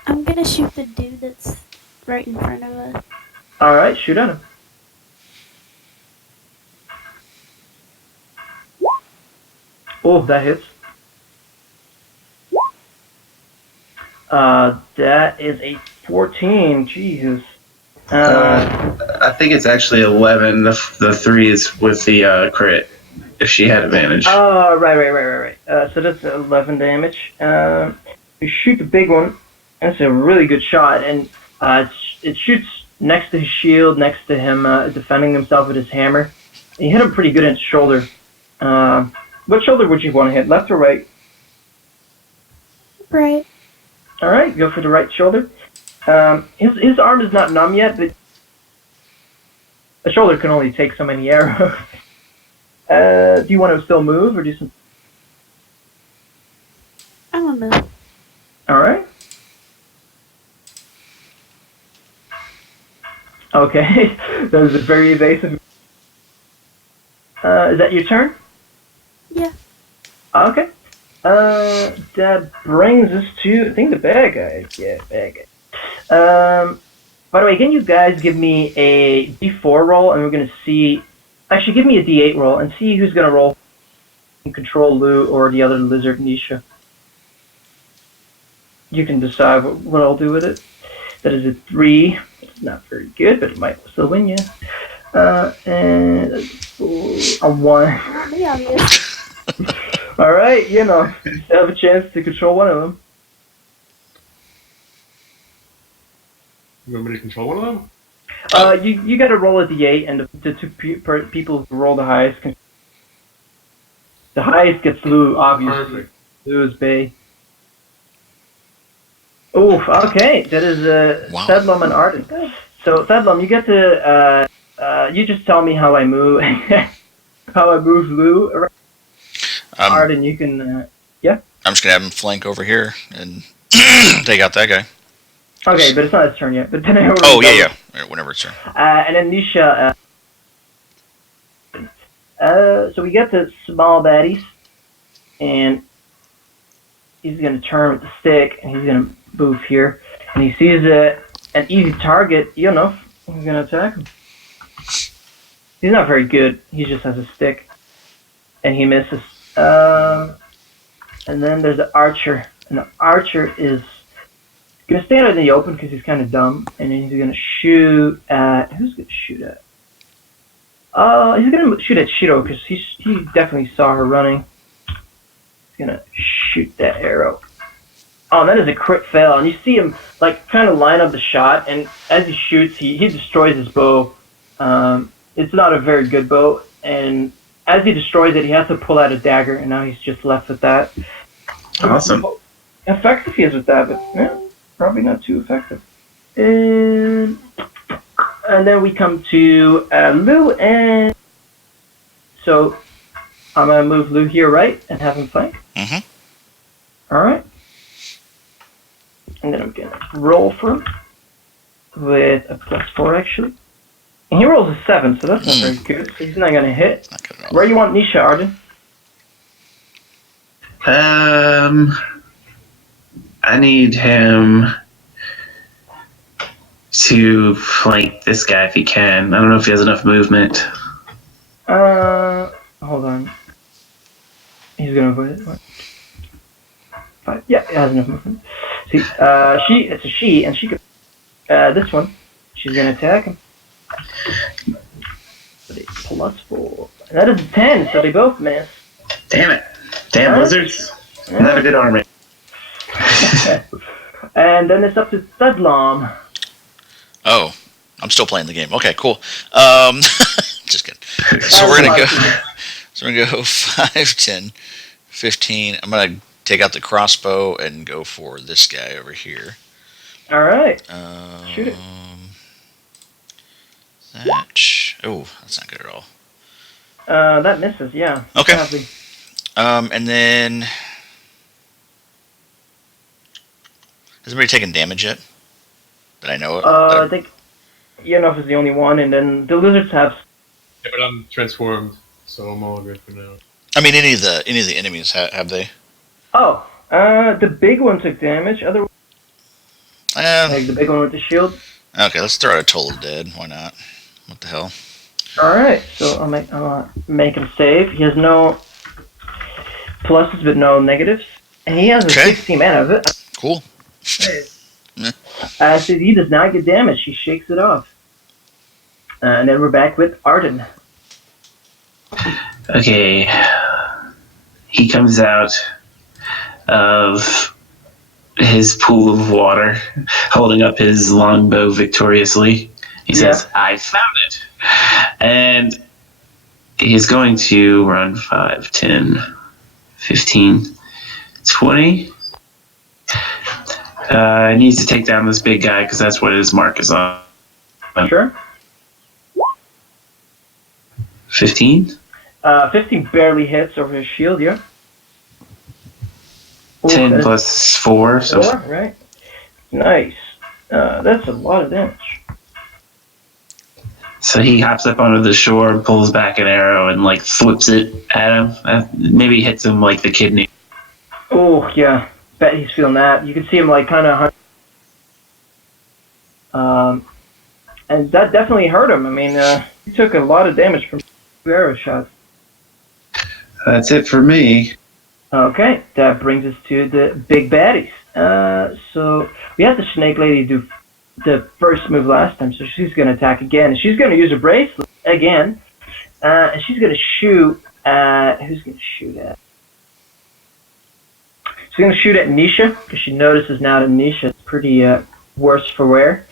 I'm gonna shoot the dude that's right in front of us. Alright, shoot at him. Oh, that hits. That is a 14. Jesus. I think it's actually 11. The 3 is with the crit, if she had advantage. Oh, right. So that's 11 damage. You shoot the big one. That's a really good shot, and it shoots next to his shield, next to him defending himself with his hammer. You hit him pretty good in his shoulder. What shoulder would you want to hit? Left or right? Right. All right, go for the right shoulder. His arm is not numb yet, but the shoulder can only take so many arrows. Do you want to still move or do some? I'm gonna move. All right. Okay, that was a very evasive. Is that your turn? Yeah. Okay. That brings us to, I think, the bad guy. Yeah, bad guy. By the way, can you guys give me a D4 roll, and we're going to see... Actually, give me a D8 roll, and see who's going to roll and control Lou or the other lizard, Nisha. You can decide what I'll do with it. That is a 3. It's not very good, but it might still win you. And a 1. Not me, obvious. All right, you know, you still have a chance to control one of them. You want me to control one of them? You got to roll a d8, and the two people who roll the highest. The highest gets Lou, obviously. Perfect. Lou is Bay. Oh, okay. That is Wow. Thedlom and Arden. So Thedlom, you get to you just tell me how I move, how I move Lou around. Arden, you can. I'm just gonna have him flank over here and take out that guy. Okay, but it's not his turn yet. But then I Oh yeah. Whenever it's turn. And then Nisha. So we get the small baddies, and he's gonna turn with the stick, and he's gonna move here, and he sees an easy target. Ianov, he's gonna attack him. He's not very good. He just has a stick, and he misses. And then there's the archer, and the archer is gonna stand out in the open because he's kind of dumb, and then he's gonna shoot at who's gonna shoot at? He's gonna shoot at Shiro because he definitely saw her running. He's gonna shoot that arrow. Oh, that is a crit fail, and you see him like kind of line up the shot, and as he shoots, he destroys his bow. It's not a very good bow, and as he destroys it, he has to pull out a dagger, and now he's just left with that. Awesome. Effective he is with that, but yeah, probably not too effective. And then we come to Lou, and so I'm gonna move Lou here, right, and have him flank. Mm-hmm. All right. And then I'm gonna roll for him with a +4 actually. And he rolls a 7, so that's not very good. So he's not gonna hit. Not good at all. Where you want Nisha, Arden? I need him to flank this guy if he can. I don't know if he has enough movement. Hold on. He's gonna avoid it. What? 5. Yeah, it has enough movement. See, it's a she, and she could. This one, she's gonna attack him. With a +4. And that is a 10, so they both miss. Damn it. Damn Huh? lizards. Not a good army. And then it's up to Thedlom. Oh, I'm still playing the game. Okay, cool. Just kidding. So we're gonna go. So we're gonna go 5, 10, 15. I'm gonna take out the crossbow and go for this guy over here. All right. Shoot it. That's not good at all. That misses. Yeah. Okay. Sadly. And then has anybody taken damage yet? That I know of. I think Ianov is the only one, and then the lizards have. Yeah, but I'm transformed, so I'm all good for now. I mean, any of the enemies have they? Oh, the big one took damage. Other like the big one with the shield. Okay, let's throw out a total dead. Why not? What the hell? All right, so I'll make him save. He has no pluses but no negatives, and he has a 16 mana of it. Cool. So he does not get damage. He shakes it off. And then we're back with Arden. Okay. He comes out of his pool of water, holding up his longbow victoriously. He says, I found it. And he's going to run 5, 10, 15, 20. It needs to take down this big guy because that's what his mark is on. Sure. 15. 15 barely hits over his shield, yeah. Ooh, 10 that is plus 4. So 4, right? Nice. That's a lot of damage. So he hops up onto the shore, pulls back an arrow, and like flips it at him. Maybe hits him like the kidney. Oh, yeah. Bet he's feeling that. You can see him like kind of. And that definitely hurt him. I mean, he took a lot of damage from 2 arrow shots. That's it for me. Okay, that brings us to the big baddies. So we had the snake lady do the first move last time, so she's going to attack again. She's going to use her bracelet again, and she's going to shoot at... Who's going to shoot at? She's going to shoot at Nisha, because she notices now that Nisha is pretty worse for wear.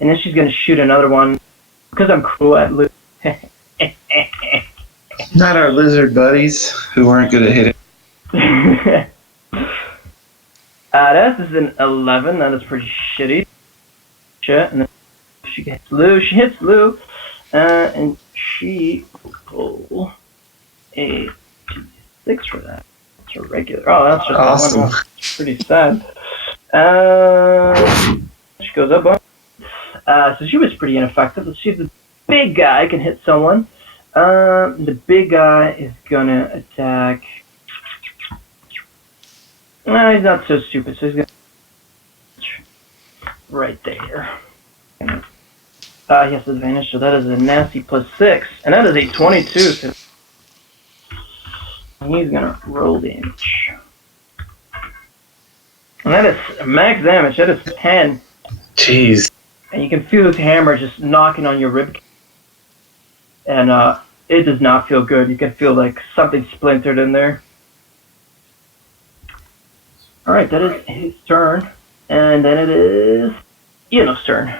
And then she's going to shoot another one, because I'm cool at loot. Not our lizard buddies who weren't good at hitting. That is an 11. That is pretty shitty. And then she hits Lou. She hits Lou, and she roll a 6 for that. It's a regular. Oh, that's just awesome. One. Pretty sad. She goes up. So she was pretty ineffective. Let's see if the big guy can hit someone. The big guy is gonna attack. No, he's not so stupid, so he's gonna right there. He has advantage, so that is a nasty +6, and that is a 22. So he's gonna roll damage, and that is max damage. That is 10. Jeez. And you can feel his hammer just knocking on your rib, and it does not feel good. You can feel like something splintered in there. All right, that is his turn, and then it is Ianov's turn.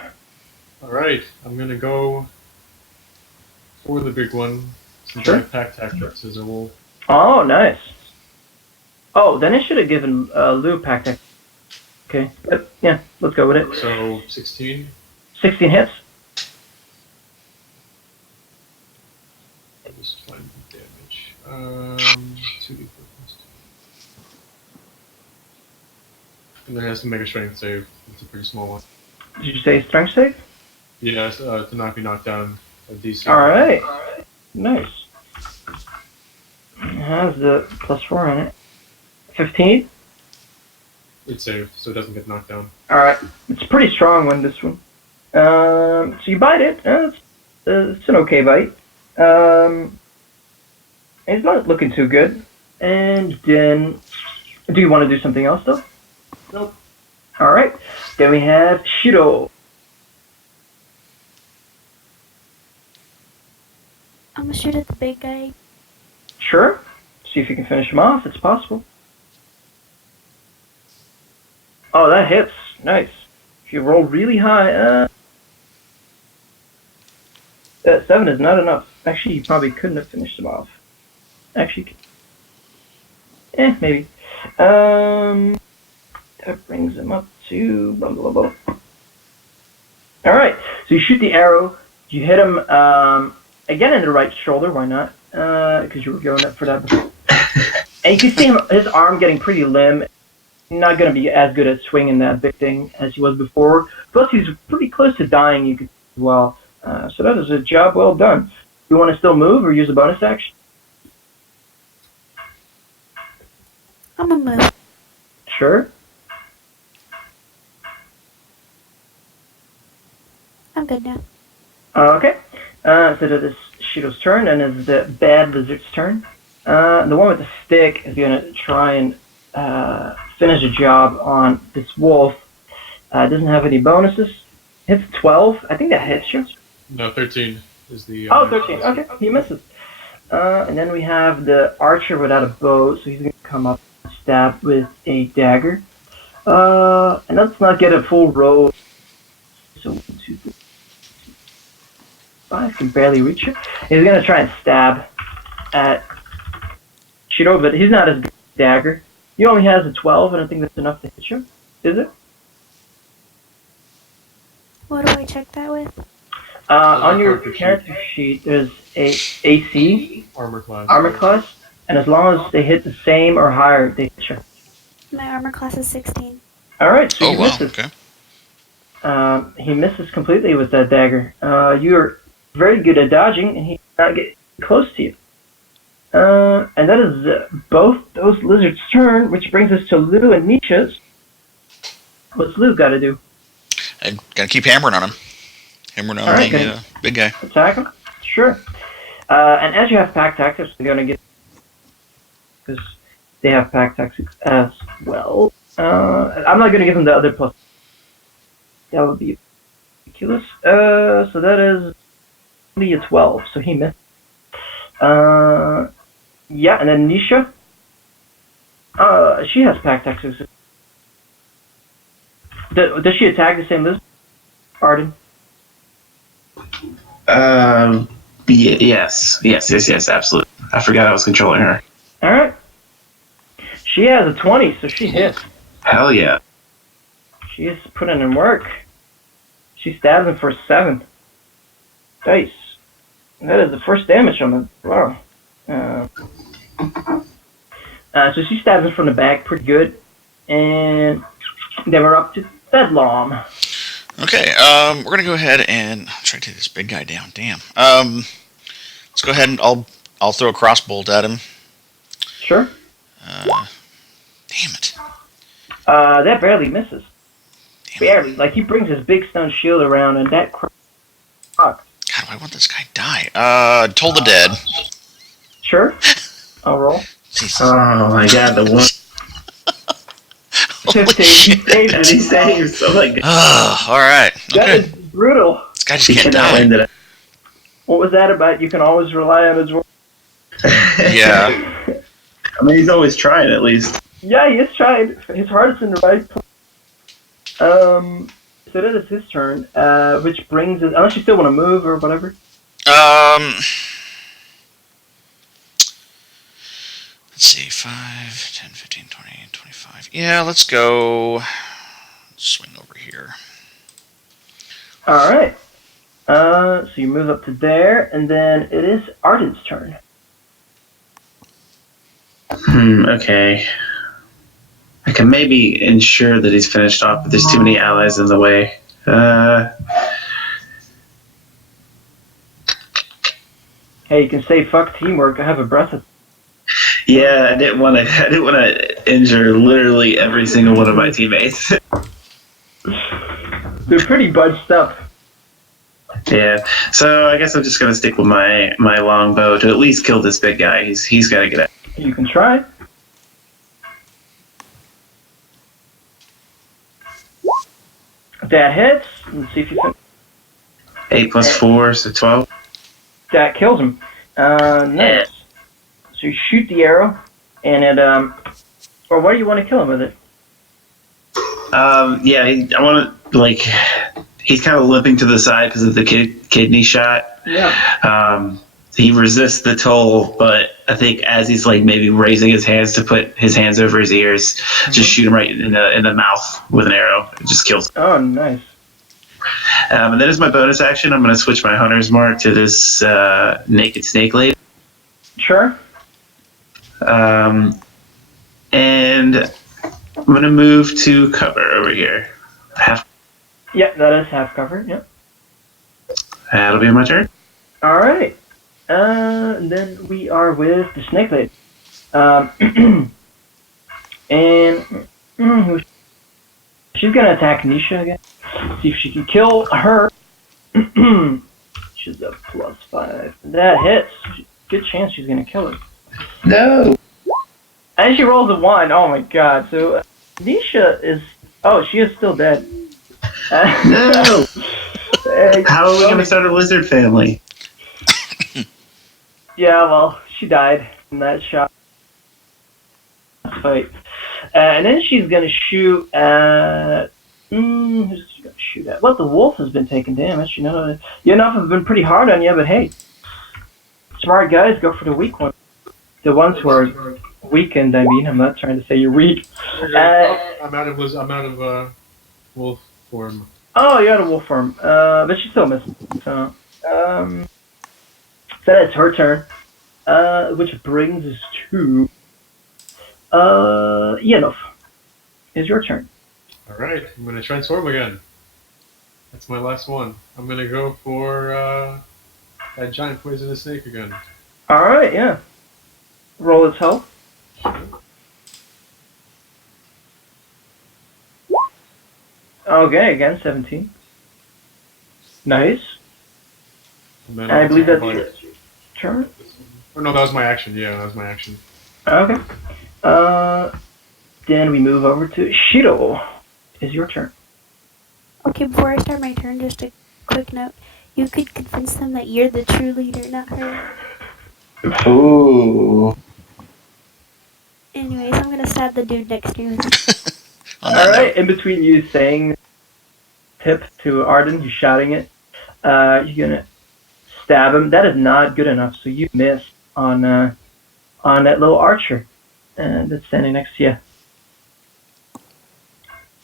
All right, I'm gonna go for the big one. Since Sure. I have pack tactics as a wolf. Oh, nice. Oh, then it should have given Lou pack tech. Okay, yeah, let's go with it. So 16. 16 hits. That was 20 damage. 2d4 plus 2. And then it has to make a strength save. It's a pretty small one. Did you say strength save? Yeah, to not be knocked down a DC. All right. Nice. It has the +4 on it. 15. It's safe, so it doesn't get knocked down. All right. It's a pretty strong one, this one. So you bite it. It's an okay bite. It's not looking too good. And then, do you want to do something else though? Nope. All right. Then we have Shiro. I'm gonna shoot at the big guy. Sure. See if you can finish him off. It's possible. Oh, that hits. Nice. If you roll really high, 7 is not enough. Actually, you probably couldn't have finished him off. Actually, maybe. That brings him up to blah, blah, blah. All right. So you shoot the arrow. You hit him again in the right shoulder. Why not? Because you were going up for that before. And you can see his arm getting pretty limp. Not going to be as good at swinging that big thing as he was before. Plus, he's pretty close to dying, you could as well. So that is a job well done. You want to still move or use a bonus action? I'm gonna move. Sure. I'm good now. Okay. So that is Shido's turn, and it's the bad lizard's turn. The one with the stick is going to try and finish a job on this wolf. Doesn't have any bonuses. Hits 12. I think that hits you. No, 13 is the... 13. Okay, he misses. And then we have the archer without a bow, so he's going to come up and stab with a dagger. And let's not get a full roll. So 1, 2, 3, 5 can barely reach it. He's going to try and stab at Shido, but he's not as good dagger. He only has a 12, and I think that's enough to hit you. Is it? What do I check that with? On your character sheet, there's a AC, Armor class. and as long as they hit the same or higher, they hit you. My armor class is 16. Alright, so Oh he wow. misses. Okay. He misses completely with that dagger. You're very good at dodging, and he cannot get close to you. And that is both those lizards' turn, which brings us to Lou and Nisha's. What's Lou got to do? I gotta keep hammering on him. Hammering on Alright, the big guy. Attack him? Sure. And as you have pack tactics, they're going to get... Because they have pack tactics as well. I'm not going to give them the other plus. That would be ridiculous. So that is only a 12, so he missed. Yeah, and then Nisha. She has pack tactics. Does she attack the same lizard? Arden? Yes, absolutely. I forgot I was controlling her. Alright. She has a 20, so she hits. Hell yeah. She is putting in work. She stabs him for 7 dice. That is the first damage on the... Wow. So she stabs him from the back pretty good. And then we're up to Thedlom. Okay, we're gonna go ahead and try to take this big guy down. Damn. Let's go ahead and I'll throw a crossbolt at him. Sure. Damn it. That barely misses. Damn it. Barely. Like, he brings his big stone shield around, and that fuck. God, why won't this guy die? Toll the dead. Sure. I'll roll. Jesus. Oh my god, the one. 15. He saves it. He saves. Oh my god. Oh, alright. That Okay. is brutal. This guy just He can't cannot die. win today. What was that about? You can always rely on his roll. Yeah. I mean, he's always trying at least. Yeah, he is trying. His heart is in the right place. So that is his turn, which brings us... Unless you still want to move or whatever. Let's see. 5, 10, 15, 20, 25. Yeah, let's go... swing over here. Alright. So you move up to there, and then it is Arden's turn. Okay. I can maybe ensure that he's finished off, but there's too many allies in the way. Hey, you can say fuck teamwork. I have a breath of... Yeah, I didn't want to injure literally every single one of my teammates. They're pretty bunched up. Yeah, so I guess I'm just gonna stick with my longbow to at least kill this big guy. He's got to get out. You can try. That hits. Let's see if you can... 8 plus 4, so 12. That kills him. Nice. So you shoot the arrow, and it, or what do you want to kill him with it? Yeah, I want to, like, he's kind of limping to the side because of the kidney shot. Yeah. He resists the toll, but I think as he's, like, maybe raising his hands to put his hands over his ears, just shoot him right in the mouth with an arrow. It just kills him. Oh, nice. And then as my bonus action, I'm going to switch my hunter's mark to this naked snake lady. Sure. And I'm going to move to cover over here. Yeah, that is half cover. Yep. That'll be my turn. All right. And then we are with the snake lady. And she's gonna attack Nisha again. See if she can kill her. She's a +5. That hits. Good chance she's gonna kill her. No. And she rolls a 1. Oh my god. So Nisha is... Oh, she is still dead. No! How are we going to start a lizard family? Yeah, well, she died in that shot. Fight. And then she's gonna shoot at... who's she gonna shoot at? Well, the wolf has been taking damage. You know, Ianov has been pretty hard on you, but hey, smart guys go for the weak ones. The ones who are weakened. I mean, I'm not trying to say you're weak. I'm out of wolf form. Oh, you're out of wolf form. But she's still missing. So, so that's her turn. Which brings us to Ianov. It's your turn. All right, I'm gonna transform again. That's my last one. I'm gonna go for that giant poisonous snake again. All right, yeah. Roll its health. Okay, again, 17. Nice. And then I I'll believe take that's my- your turn. Oh no, that was my action. Yeah, that was my action. Okay. Then we move over to Shiro. It's your turn. Okay, before I start my turn, just a quick note. You could convince them that you're the true leader, not her. Ooh. Anyways, I'm gonna stab the dude next to me. On that Alright, in between you saying tip to Arden, you shouting it, you're gonna stab him. That is not good enough, so you miss on that little archer that's standing next to you.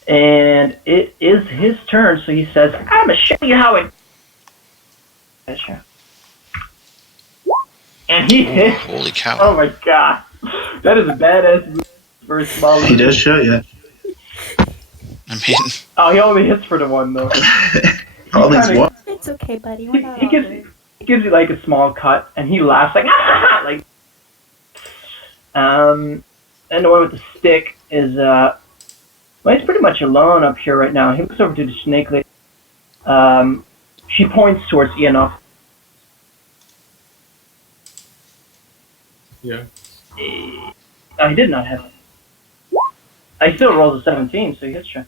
And it is his turn, so he says, I'm gonna show you how it... And he note. hits... Holy cow. Oh my god. That is a badass move for a small He does show you. I mean, Oh, he only hits for the one, though. All these kinda- what? It's okay, buddy. We're not He all gives good. he gives you like a small cut, and he laughs like like. And the one with the stick is well, he's pretty much alone up here right now. He looks over to the snake lady. She points towards Ianov. Yeah. He did not have it. He still rolls a 17, so he hits you.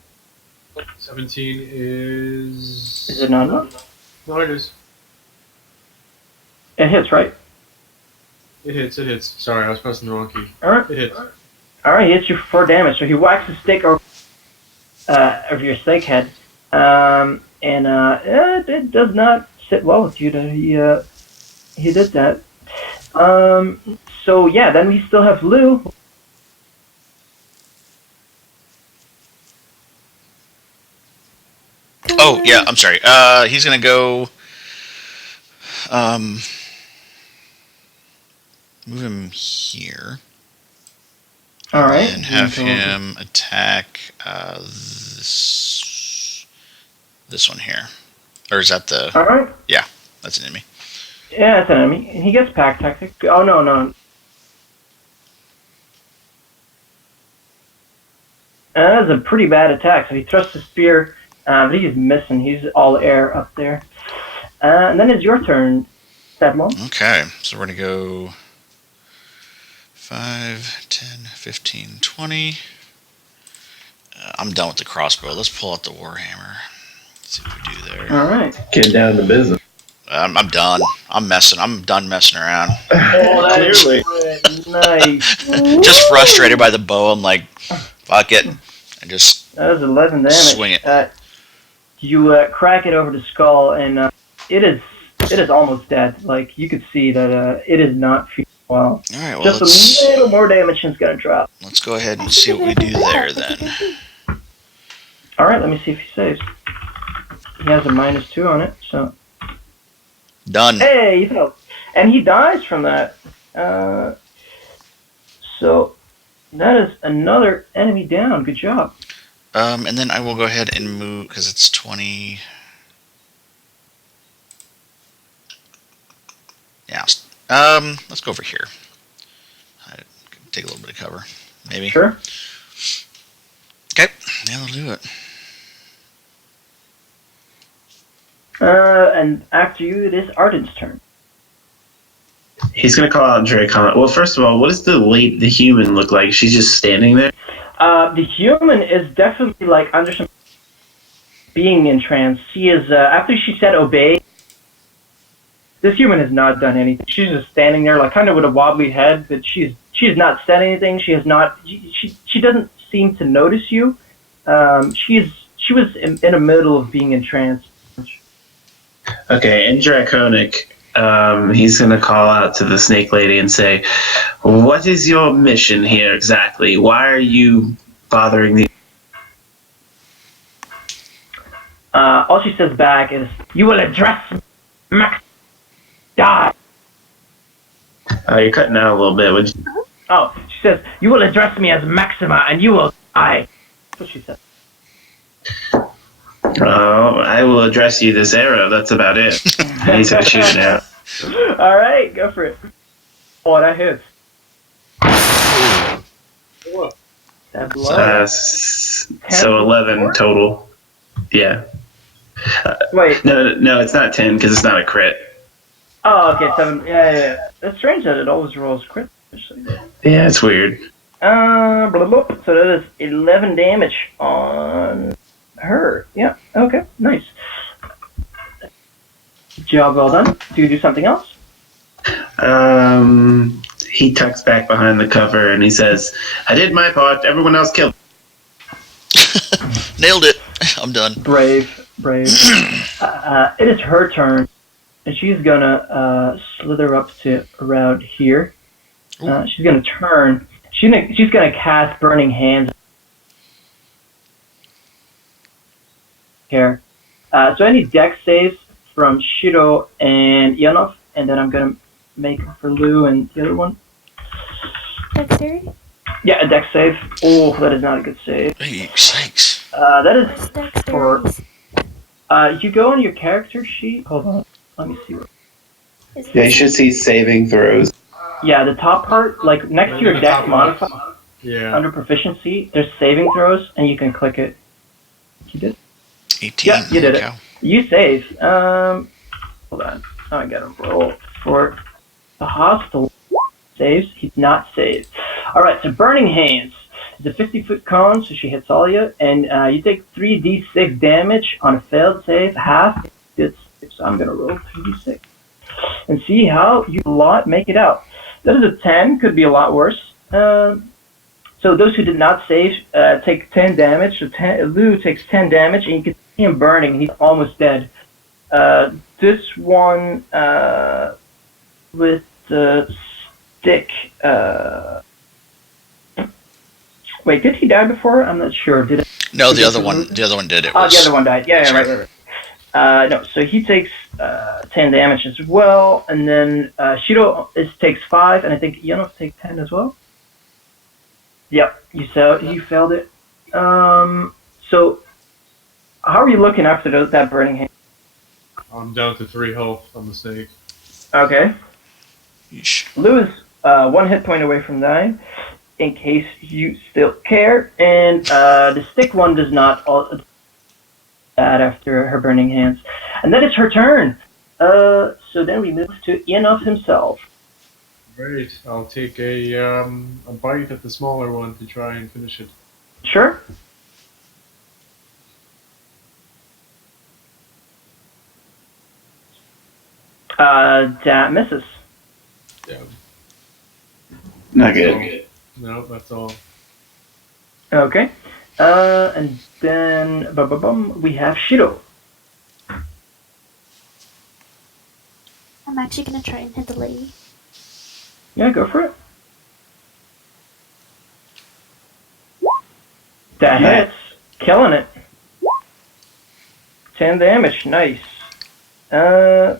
17 is. Is it not enough? No, it is. It hits, right? It hits. It hits. Sorry, I was pressing the wrong key. All right. It hits. All right, he hits you for 4 damage. So he whacks the stick over your snake head, and it does not sit well with you that he did that. So yeah, then we still have Lou. oh, yeah, I'm sorry. He's going to go... move him here. All right. And have him attack this one here. Or is that the... All right. That's an enemy. Yeah, it's an enemy. He gets pack tactic. Oh no. That's a pretty bad attack. So he thrusts his spear, but he's missing. He's all air up there. And then it's your turn, Thedlom. Okay, so we're going to go 5, 10, 15, 20. I'm done with the crossbow. Let's pull out the warhammer. Let's see what we do there. All right. Get down to business. I'm done. I'm done messing around. Oh, that is Clearly. nice. Just frustrated by the bow. I'm like, fuck it. And just That was 11 damage. swing it. You crack it over the skull, and it is almost dead. Like you could see that it is not feeling well. All right, well, Just a little more damage and it's gonna drop. let's go ahead and see what we do there then. All right, let me see if he saves. He has a -2 on it, so Done. hey, you failed, and he dies from that. So that is another enemy down. Good job. And then I will go ahead and move, because it's 20... Yeah, let's go over here. Take a little bit of cover, maybe. Sure. Okay, yeah, that'll do it. And after you, it is Arden's turn. He's gonna call out Dracon. Well, first of all, what does the human look like? She's just standing there. The human is definitely like under some being in trance. She is after she said obey. This human has not done anything. She's just standing there, like kind of with a wobbly head. But she has not said anything. She has not. She doesn't seem to notice you. She was in the middle of being in trance. Okay, and Draconic. he's going to call out to the snake lady and say, "What is your mission here exactly? Why are you bothering the?" All she says back is, "You will address Max. Die." You're cutting out a little bit. Would you? Oh, she says, "You will address me as Maxima, and you will die." That's what she said. Oh, I will address you this arrow. That's about it. And he's going to shoot it out. All right, go for it. Oh, that hits. That blow. So 11 total. Yeah. Wait. No, it's not 10 because it's not a crit. Oh, okay, 7. Yeah. That's strange that it always rolls crit. Yeah, it's weird. Blah, blah. So that is 11 damage on her. Yeah. Okay. Nice. Job well done. Do you do something else? He tucks back behind the cover and he says, "I did my part. Everyone else killed." Nailed it. I'm done. Brave. It is her turn, and she's gonna slither up to around here. She's gonna turn. She's gonna cast Burning Hands. Here. So any dex saves from Shiro and Ianov, and then I'm gonna make for Lou and the other one. Dexterity? Yeah, a dex save. Oh, that is not a good save. Hey, sakes. That is What's for. dexterity? You go on your character sheet. Hold on. Let me see. Is it Yeah, you should see saving throws. Yeah, the top part, like next to your The dex top modifier, Yeah. under proficiency, there's saving throws, and you can click it. You did? 18. Yeah, you did it. Cow. You save. Hold on. I gotta roll for the hostile saves. He's not saved. Alright, so Burning Hands. It's a 50-foot cone, so she hits all of you, and you take 3d6 damage on a failed save. Half it's so I'm gonna roll 3d6 and see how you make it out. That is a 10, could be a lot worse. So those who did not save take 10 damage. So Lou takes 10 damage, and you can see him burning. He's almost dead. This one with the stick. Wait, did he die before? I'm not sure. Did it? No, the other one did it. Oh, the other one died. Yeah, right. No, so he takes 10 damage as well, and then Shiro takes 5, and I think Ianov takes 10 as well. Yep, you failed it. So how are you looking after that burning hand? I'm down to 3 health on the snake. Okay. Yeesh. Lou is 1 hit point away from dying, in case you still care, and the stick one does not that after her burning hands. And that is her turn. So then we move to Ianov himself. Great. I'll take a bite at the smaller one to try and finish it. Sure. That misses. Yeah. Not good. No, that's all. Okay. And then we have Shiro. I'm actually gonna try and hit the lady. Yeah, go for it. That hits. Killing it. 10 damage. Nice. So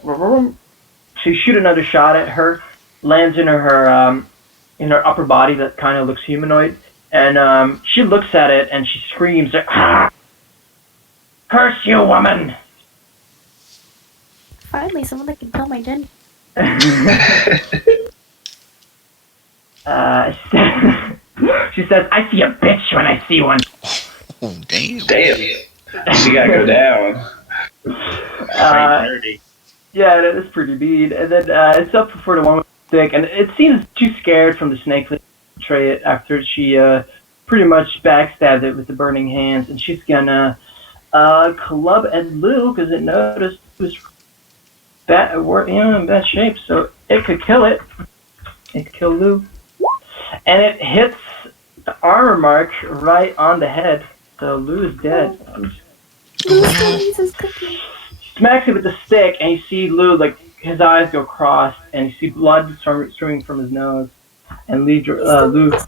you shoot another shot at her. Lands in her upper body that kind of looks humanoid. And she looks at it and she screams, "Curse you, woman!" Finally, someone that can tell my gender. She says, "I see a bitch when I see one." Oh, damn. Damn. She gotta go down. Yeah, that is pretty mean. And then it's up for the one with the stick, and it seems too scared from the snake to betray it after she pretty much backstabbed it with the burning hands, and she's gonna club at Lou because it noticed it was in bad shape, so it could kill it. It could kill Lou, and it hits the armor mark right on the head. So Lou is dead. Lou's cookies. Smacks it with the stick, and you see Lou like his eyes go crossed, and you see blood streaming from his nose, and Luke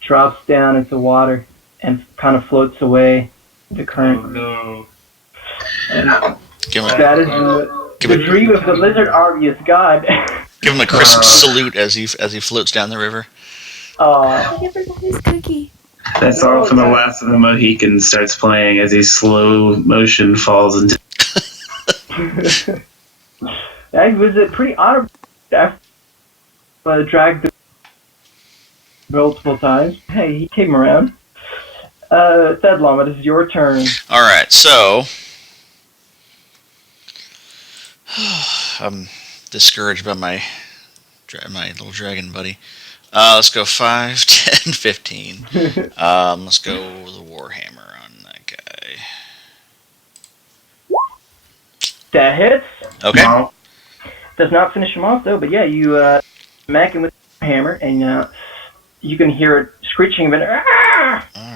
drops down into water and kind of floats away the Oh current. no. And Give him, that is the him- dream of the lizard obvious god. give him a crisp salute as he floats down the river. I never got his cookie. That song from the Last of the Mohicans starts playing as he slow motion falls into. That was a pretty honorable dragged multiple times. Hey, he came around. Thedlom, it is your turn. All right, so I'm discouraged by my little dragon buddy. Let's go 5, 10, 15. Let's go with a warhammer on that guy. That hits. Okay. Wow. Does not finish him off though, but yeah, you smack him with the hammer, and you can hear it screeching, but All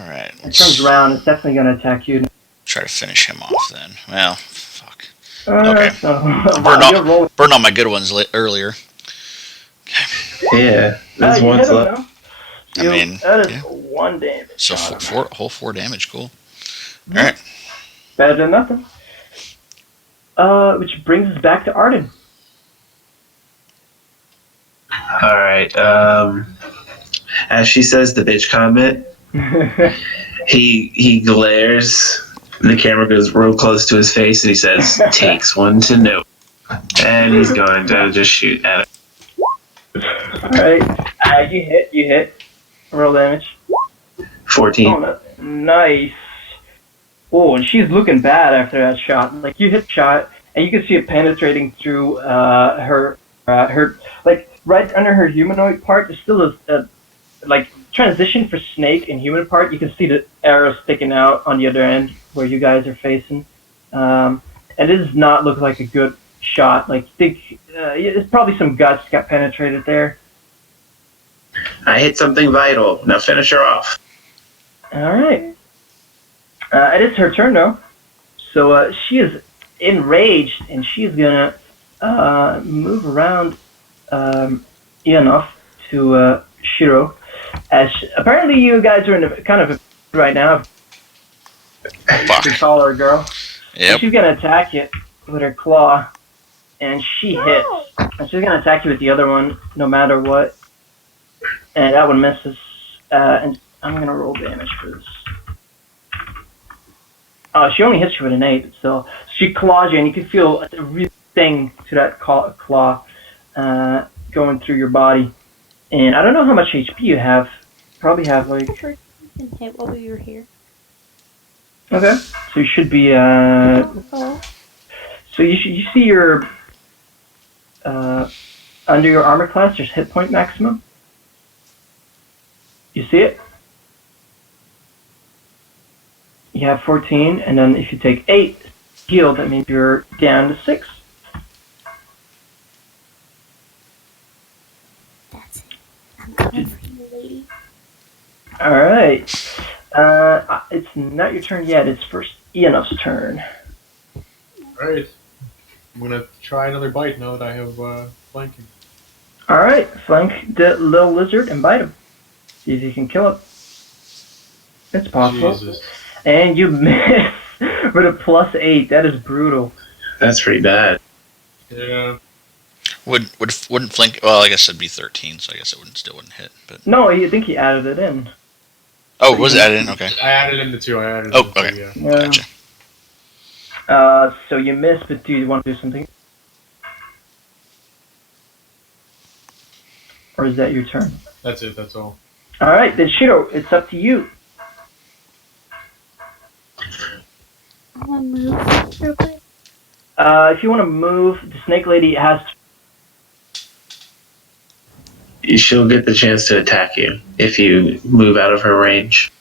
right. it turns around. It's definitely going to attack you. Try to finish him off then. Well, fuck. Okay. Burned all my good ones earlier. Yeah, there's one left. I mean, that is yeah. 1 damage. So whole 4 damage. Cool. All right. Better than nothing. Which brings us back to Arden. All right. As she says the bitch comment, he glares. The camera goes real close to his face, and he says, "Takes one to know." And he's going to just shoot at it. Alright, you hit. Roll damage. 14. Oh, nice. Oh, and she's looking bad after that shot. Like, you hit the shot, and you can see it penetrating through her, like, right under her humanoid part. There's still a like, transition for snake and human part. You can see the arrow sticking out on the other end where you guys are facing. And it does not look like a good shot. Like, think it's probably some guts got penetrated there. I hit something vital. Now finish her off. Alright. It is her turn, though. So she is enraged, and she's gonna move around Ianov to Shiro. As apparently you guys are in a kind of a right now. Fuck. You call her a girl. Yep. She's gonna attack you with her claw, and she hits. And she's gonna attack you with the other one, no matter what. And that one misses. And I'm gonna roll damage for this. She only hits you with an 8, but still. She claws you, and you can feel a real sting to that claw going through your body. And I don't know how much HP you have. Probably have like. I heard you can hit while we were here. Okay. So you should be. Oh. So you see your. Under your armor class, there's hit point maximum. You see it? You have 14, and then if you take 8 healed, that means you're down to 6. That's it. I'm coming for you, lady. Alright. It's not your turn yet, it's first Ianov's turn. Alright. I'm gonna try another bite now that I have flanking. Alright, flank the little lizard and bite him. See if you can kill it. It's possible. Jesus. And you miss with a +8. That is brutal. That's pretty bad. Yeah. Wouldn't flank? Well, I guess it'd be 13, so I guess it still wouldn't hit. But No, I think he added it in. oh, was it added in? Okay. I added in the 2. Oh, okay. Yeah. Yeah. Gotcha. So you miss, but do you want to do something? Or is that your turn? That's it. That's all. Alright, then Shiro, it's up to you. I'm gonna move real quick. If you want to move, the snake lady has to. She'll get the chance to attack you if you move out of her range.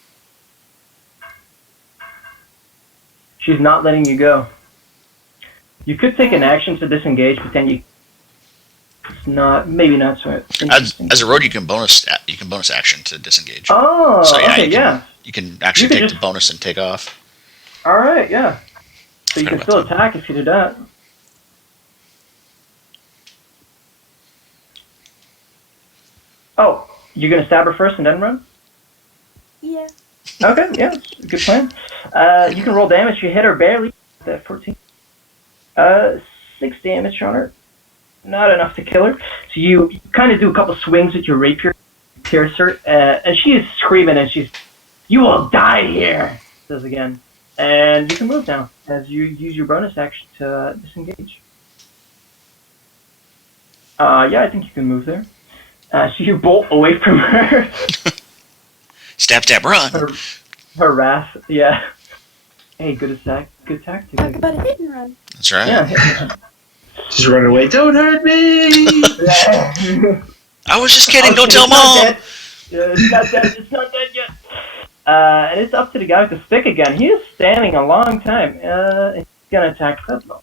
She's not letting you go. You could take an action to disengage, but then it's not, maybe not so interesting. As a road, you can bonus action to disengage. Oh, So yeah, okay, you can actually You can take just- the bonus and take off. Alright, yeah. So you Forgot can about still that. attack if you do that. Oh, you're gonna stab her first and then run? Yeah. Okay, yeah, it's a good plan. You can roll damage. You hit her barely. That 14. 6 damage on her. Not enough to kill her. So you kind of do a couple swings with your rapier, pierce her, and she is screaming, and she's, "You will die here!" Says again. And you can move now, as you use your bonus action to disengage. Yeah, I think you can move there. So you bolt away from her. Stab, stab, run. Her wrath, yeah. Hey, good attack. Good attack. Talk about a hit and run. That's right. Yeah, hit and run. Just run away. Don't hurt me. Yeah. I was just kidding. Oh, Don't shit, tell it's not Mom. dead. It's not dead. It's not dead yet. And it's up to the guy with the stick again. He is standing a long time. He's gonna attack Thedlom.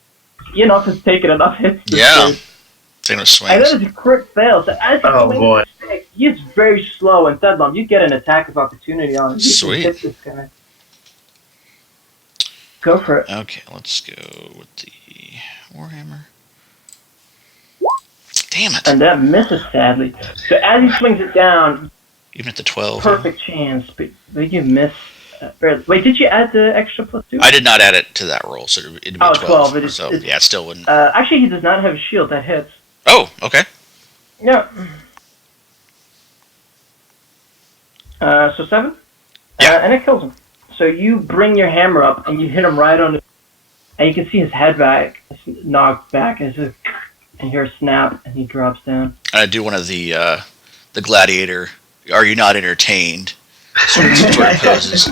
Ianov has taken enough hits. Yeah. Taking a And swing. that is a crit fail. So as he Oh, swings boy. the stick, he is very slow. And Thedlom, you get an attack of opportunity on him. You can Sweet. hit this guy. Go for it. Okay, let's go with the Warhammer. Damn it. And that misses sadly. So as he swings it down, Even at the 12. perfect chance, but you miss. Barely. Wait, did you add the extra +2? I did not add it to that roll, so it'd be Oh, 12. 12, it is- So, it's- yeah, it still wouldn't. Actually, he does not have a shield that hits. Oh, okay. Yeah. So 7? Yeah. And it kills him. So you bring your hammer up and you hit him right on the... And you can see his head back, knocked back, and you hear a snap, and he drops down. And I do one of the gladiator, are you not entertained? Sort of poses.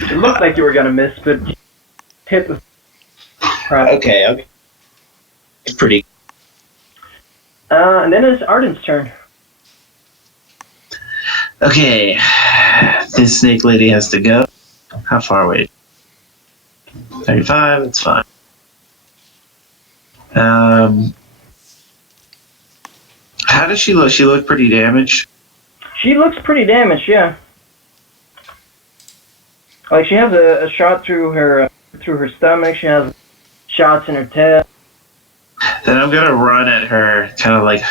It looked like you were going to miss, but you hit the... crap. Okay. It's pretty. And then it's Arden's turn. Okay. This snake lady has to go. How far away? 35. That's fine. How does she look? She looked pretty damaged. She looks pretty damaged, yeah. Like, she has a shot through her stomach. She has shots in her tail. Then I'm gonna run at her, kind of like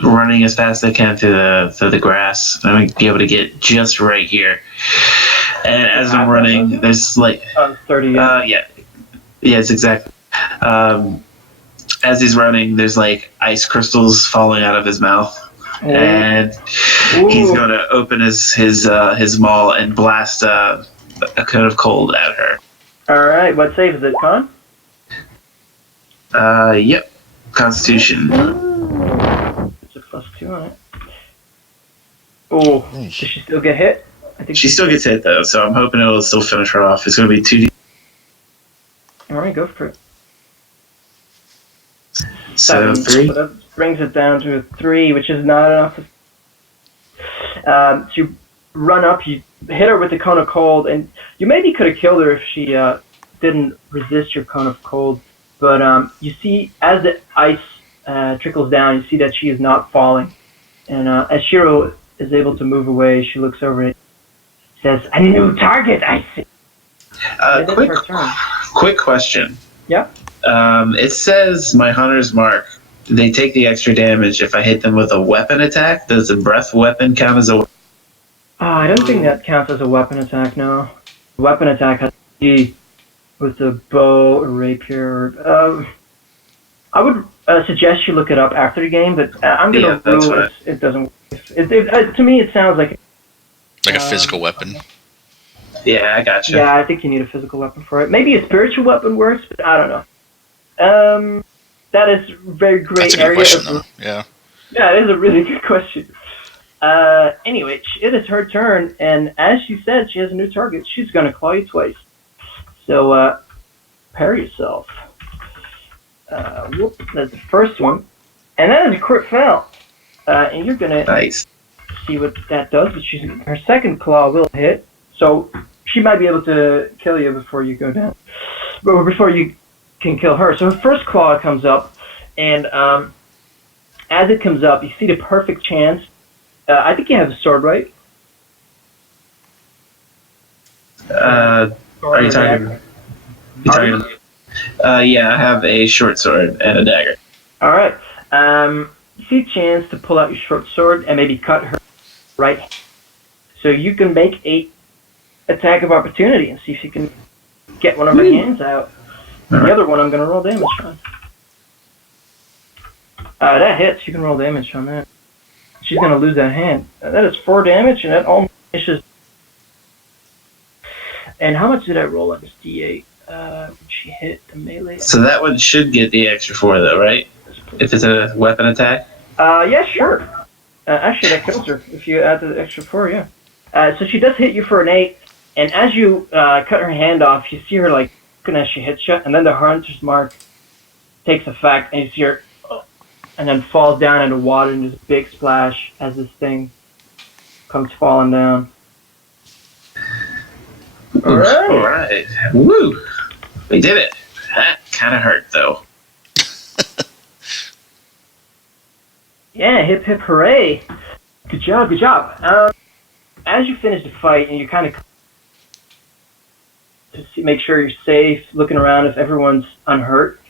running as fast as I can through the grass. I'm gonna be able to get just right here. And as I'm running, there's like 30. yeah, it's exactly. As he's running, there's like ice crystals falling out of his mouth, and he's going to open his maul and blast a cone of cold at her. All right, what save is it, Con? Yep, Constitution. It's a +2 on it. Oh, does she still get hit? I think She still gets hit though, so I'm hoping it'll still finish her off. It's going to be 2D. All right, go for it. So 3. So that brings it down to a 3, which is not enough. So you run up, you hit her with the cone of cold, and you maybe could have killed her if she didn't resist your cone of cold. But you see, as the ice trickles down, you see that she is not falling. And as Shiro is able to move away, she looks over it. Says, "A new target, I see." It is her turn. Quick question. Yeah. It says my hunter's mark. They take the extra damage if I hit them with a weapon attack. Does a breath weapon count as a? I don't think that counts as a weapon attack, no. Weapon attack has to be with a bow or rapier. I would suggest you look it up after the game, but I'm going to rule it doesn't. To me, it sounds like a physical weapon. Yeah, I gotcha. Yeah, I think you need a physical weapon for it. Maybe a spiritual weapon works, but I don't know. That is very great. That's a good question, though. Yeah. Yeah, it is a really good question. Anyway, it is her turn, and as she said, she has a new target. She's going to claw you twice. So, prepare yourself. Whoop, that's the first one. And that is a crit fail. And you're going to see what that does, but her second claw will hit. So, she might be able to kill you before you go down. Or before you can kill her. So, her first claw comes up, and as it comes up, you see the perfect chance. I think you have a sword, right? Are you talking? Yeah, I have a short sword and a dagger. All right. You see a chance to pull out your short sword and maybe cut her right. So you can make a attack of opportunity and see if you can get one of her hands out. The other one I'm going to roll damage on. That hits. You can roll damage on that. She's going to lose that hand. That is 4 damage, and that almost finishes. And how much did I roll on this D8? She hit the melee. So that one should get the extra 4, though, right? If it's a weapon attack? Yeah, sure. Actually, that kills her if you add the extra 4, yeah. So she does hit you for an 8, and as you cut her hand off, you see her, like, looking as she hits you, and then the hunter's mark takes effect, and you see her, and then falls down into water, and there's a big splash as this thing comes falling down. Alright. Woo! We did it. That kind of hurt, though. Yeah, hip hip hooray. Good job, good job. As you finish the fight, and you kind of to make sure you're safe, looking around if everyone's unhurt,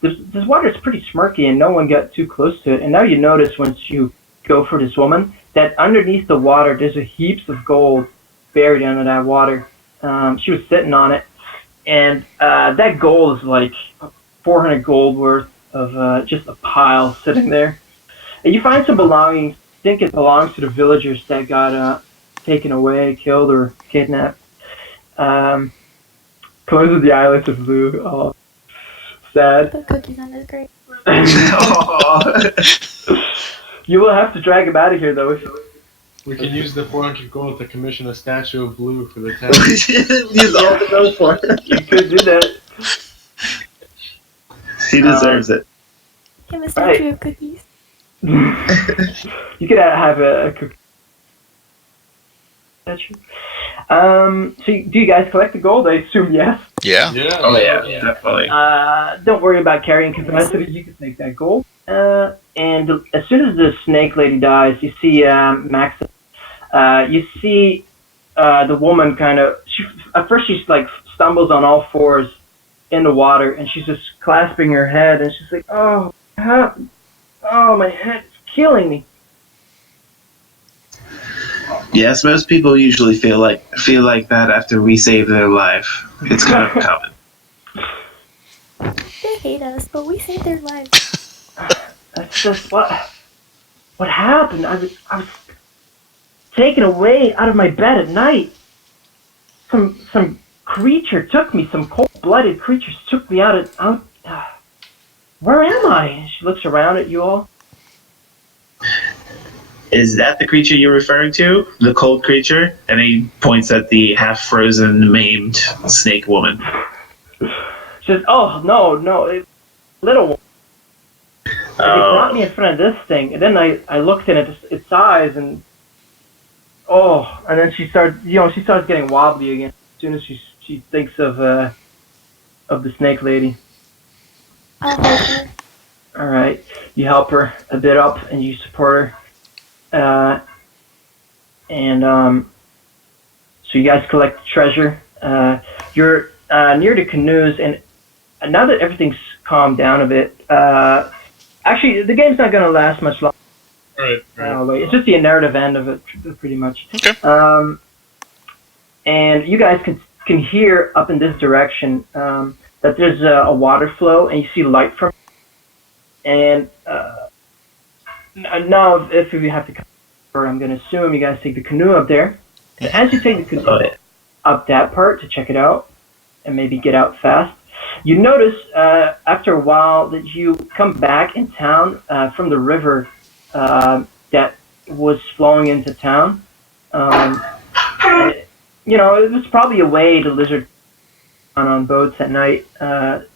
this water is pretty smurky and no one got too close to it. And now you notice once you go for this woman that underneath the water there's a heaps of gold buried under that water. She was sitting on it, and that gold is like 400 gold worth of just a pile sitting there. And you find some belongings. I think it belongs to the villagers that got taken away, killed, or kidnapped. Close with the eyelets of blue. Oh, sad. Put cookies on this grate. You will have to drag him out of here, though. We can use the 400 gold to commission a statue of Blue for the town. Use all the gold for it. You could do that. He deserves it. Give a statue of cookies. You could have a cookie statue. So do you guys collect the gold? I assume yes. Yeah. Yeah. Oh, yeah, definitely. Don't worry about carrying capacity. You can take that gold. And as soon as the snake lady dies, you see Max. You see the woman kind of. At first, she's like stumbles on all fours in the water, and she's just clasping her head, and she's like, "Oh, what happened? Oh, my head is killing me." Yes, most people usually feel like that after we save their life. It's kind of common. They hate us, but we saved their lives. That's just what happened. I was taken away out of my bed at night. Some creature took me. Some cold-blooded creatures took me out. Where am I? And she looks around at you all. Is that the creature you're referring to? The cold creature? And he points at the half-frozen, maimed snake woman. She says, "Oh, no, it's little one. They brought me in front of this thing, and then I looked in its eyes, and then she starts getting wobbly again as soon as she thinks of the snake lady." I'll help her. All right, you help her a bit up, and you support her, so you guys collect the treasure. You're near the canoes, and now that everything's calmed down a bit, actually, the game's not going to last much longer. Right. It's just the narrative end of it, pretty much. Okay. And you guys can hear up in this direction that there's a water flow, and you see light from it. And now, if you have to come, I'm going to assume you guys take the canoe up there. And as you take the canoe up that part to check it out, and maybe get out fast, you notice after a while that you come back in town from the river that was flowing into town. It was probably a way to lizard on boats at night. Grab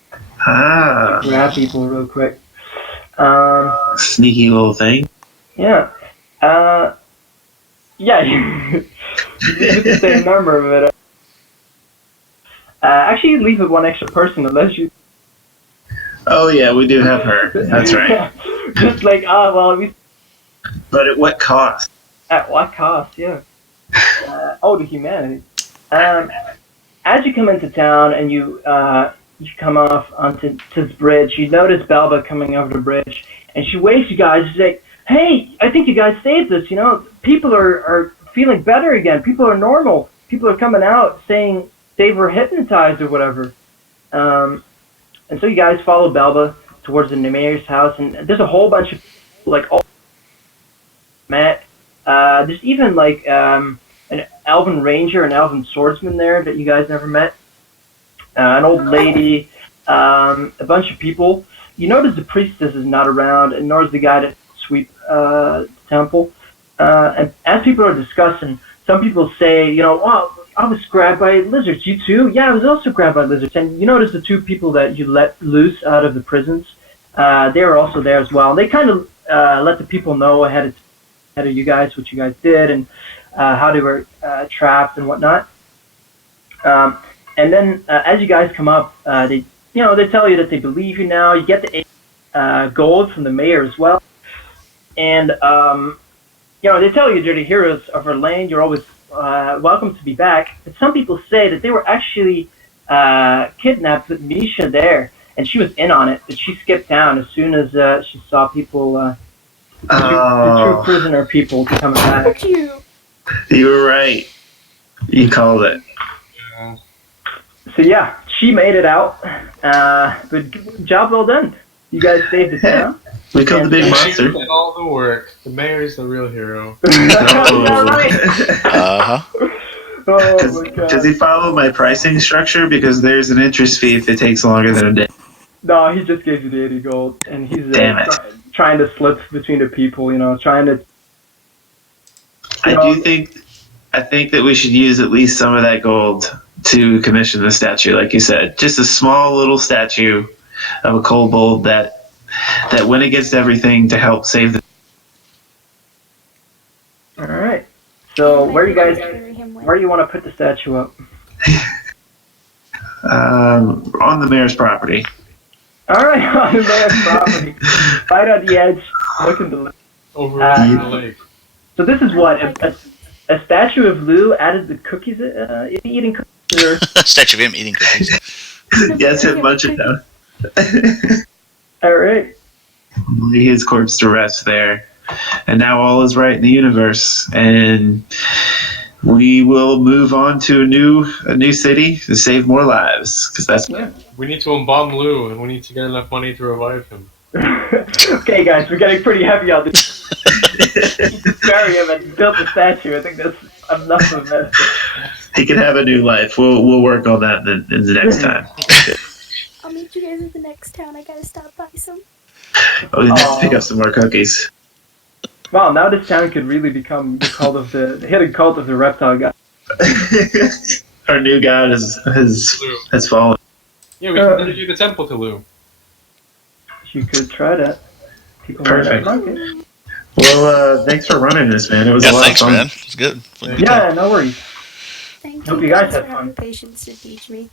people real quick. Sneaky little thing. Yeah. Yeah, you get the same number of it. Actually, you leave with one extra person unless you... Oh, yeah, we do have her. That's right. Just like, But at what cost? At what cost, yeah. To humanity. As you come into town and you you come off onto this bridge. You notice Balba coming over the bridge, and she waves you guys. She's like, "Hey, I think you guys saved us. You know, people are feeling better again. People are normal. People are coming out saying they were hypnotized or whatever." And so you guys follow Balba towards the mayor's house, and there's a whole bunch of like all met. There's even like an elven ranger, an elven swordsman there that you guys never met. An old lady, a bunch of people. You notice the priestess is not around, and nor is the guy that sweep the temple. And as people are discussing, some people say, you know, "Wow, I was grabbed by lizards. You too?" "Yeah, I was also grabbed by lizards." And you notice the two people that you let loose out of the prisons, they were also there as well. And they kind of let the people know ahead of you guys what you guys did and how they were trapped and whatnot. And then as you guys come up, they tell you that they believe you now. You get the gold from the mayor as well, and they tell you they're the heroes of Orlane. You're always welcome to be back. But some people say that they were actually kidnapped with Misha there, and she was in on it, but she skipped town as soon as she saw people, the true prisoner people coming back. You were right. You called it. Yeah. So yeah, she made it out, but job well done. You guys saved the town. We killed the big And- monster. She did all the work. The mayor's the real hero. Yeah, right. Uh-huh. Oh my god. Does he follow my pricing structure? Because there's an interest fee if it takes longer than a day. No, he just gave you the 80 gold, and he's Damn it. trying to slip between the people, trying to... I think that we should use at least some of that gold to commission the statue, like you said. Just a small little statue of a kobold that went against everything to help save the... Alright. So, where do you want to put the statue up? on the mayor's property. Alright, on the mayor's property. Right on the edge, looking to... Over in the lake. So this is what? A statue of Lou added the cookies, is he eating cookies? Or... Statue of him eating cookies. Yes, him munching down. Alright. Lay his corpse to rest there. And now all is right in the universe. And we will move on to a new city to save more lives. Because that's... Yeah. We need to embalm Lou, and we need to get enough money to revive him. Okay, guys, we're getting pretty heavy on this. Bury him and build the statue. I think that's enough of this. He can have a new life. We'll work on that in the next time. I'll meet you guys at the next town. I gotta stop by some. Oh, we need to pick up some more cookies. Wow, now this town could really become the hidden cult of the reptile guy. Our new god has fallen. Yeah, we can do the temple to Lou. You could try that. People Perfect. might not like it. Well, thanks for running this, man. It was Yeah, a lot thanks, of fun. man. It's good. Yeah, no worries. Thank Hope you you guys for had having fun. patience to teach me.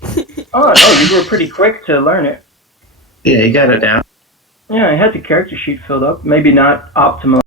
Oh, you were pretty quick to learn it. Yeah, you got it down. Yeah, I had the character sheet filled up. Maybe not optimal.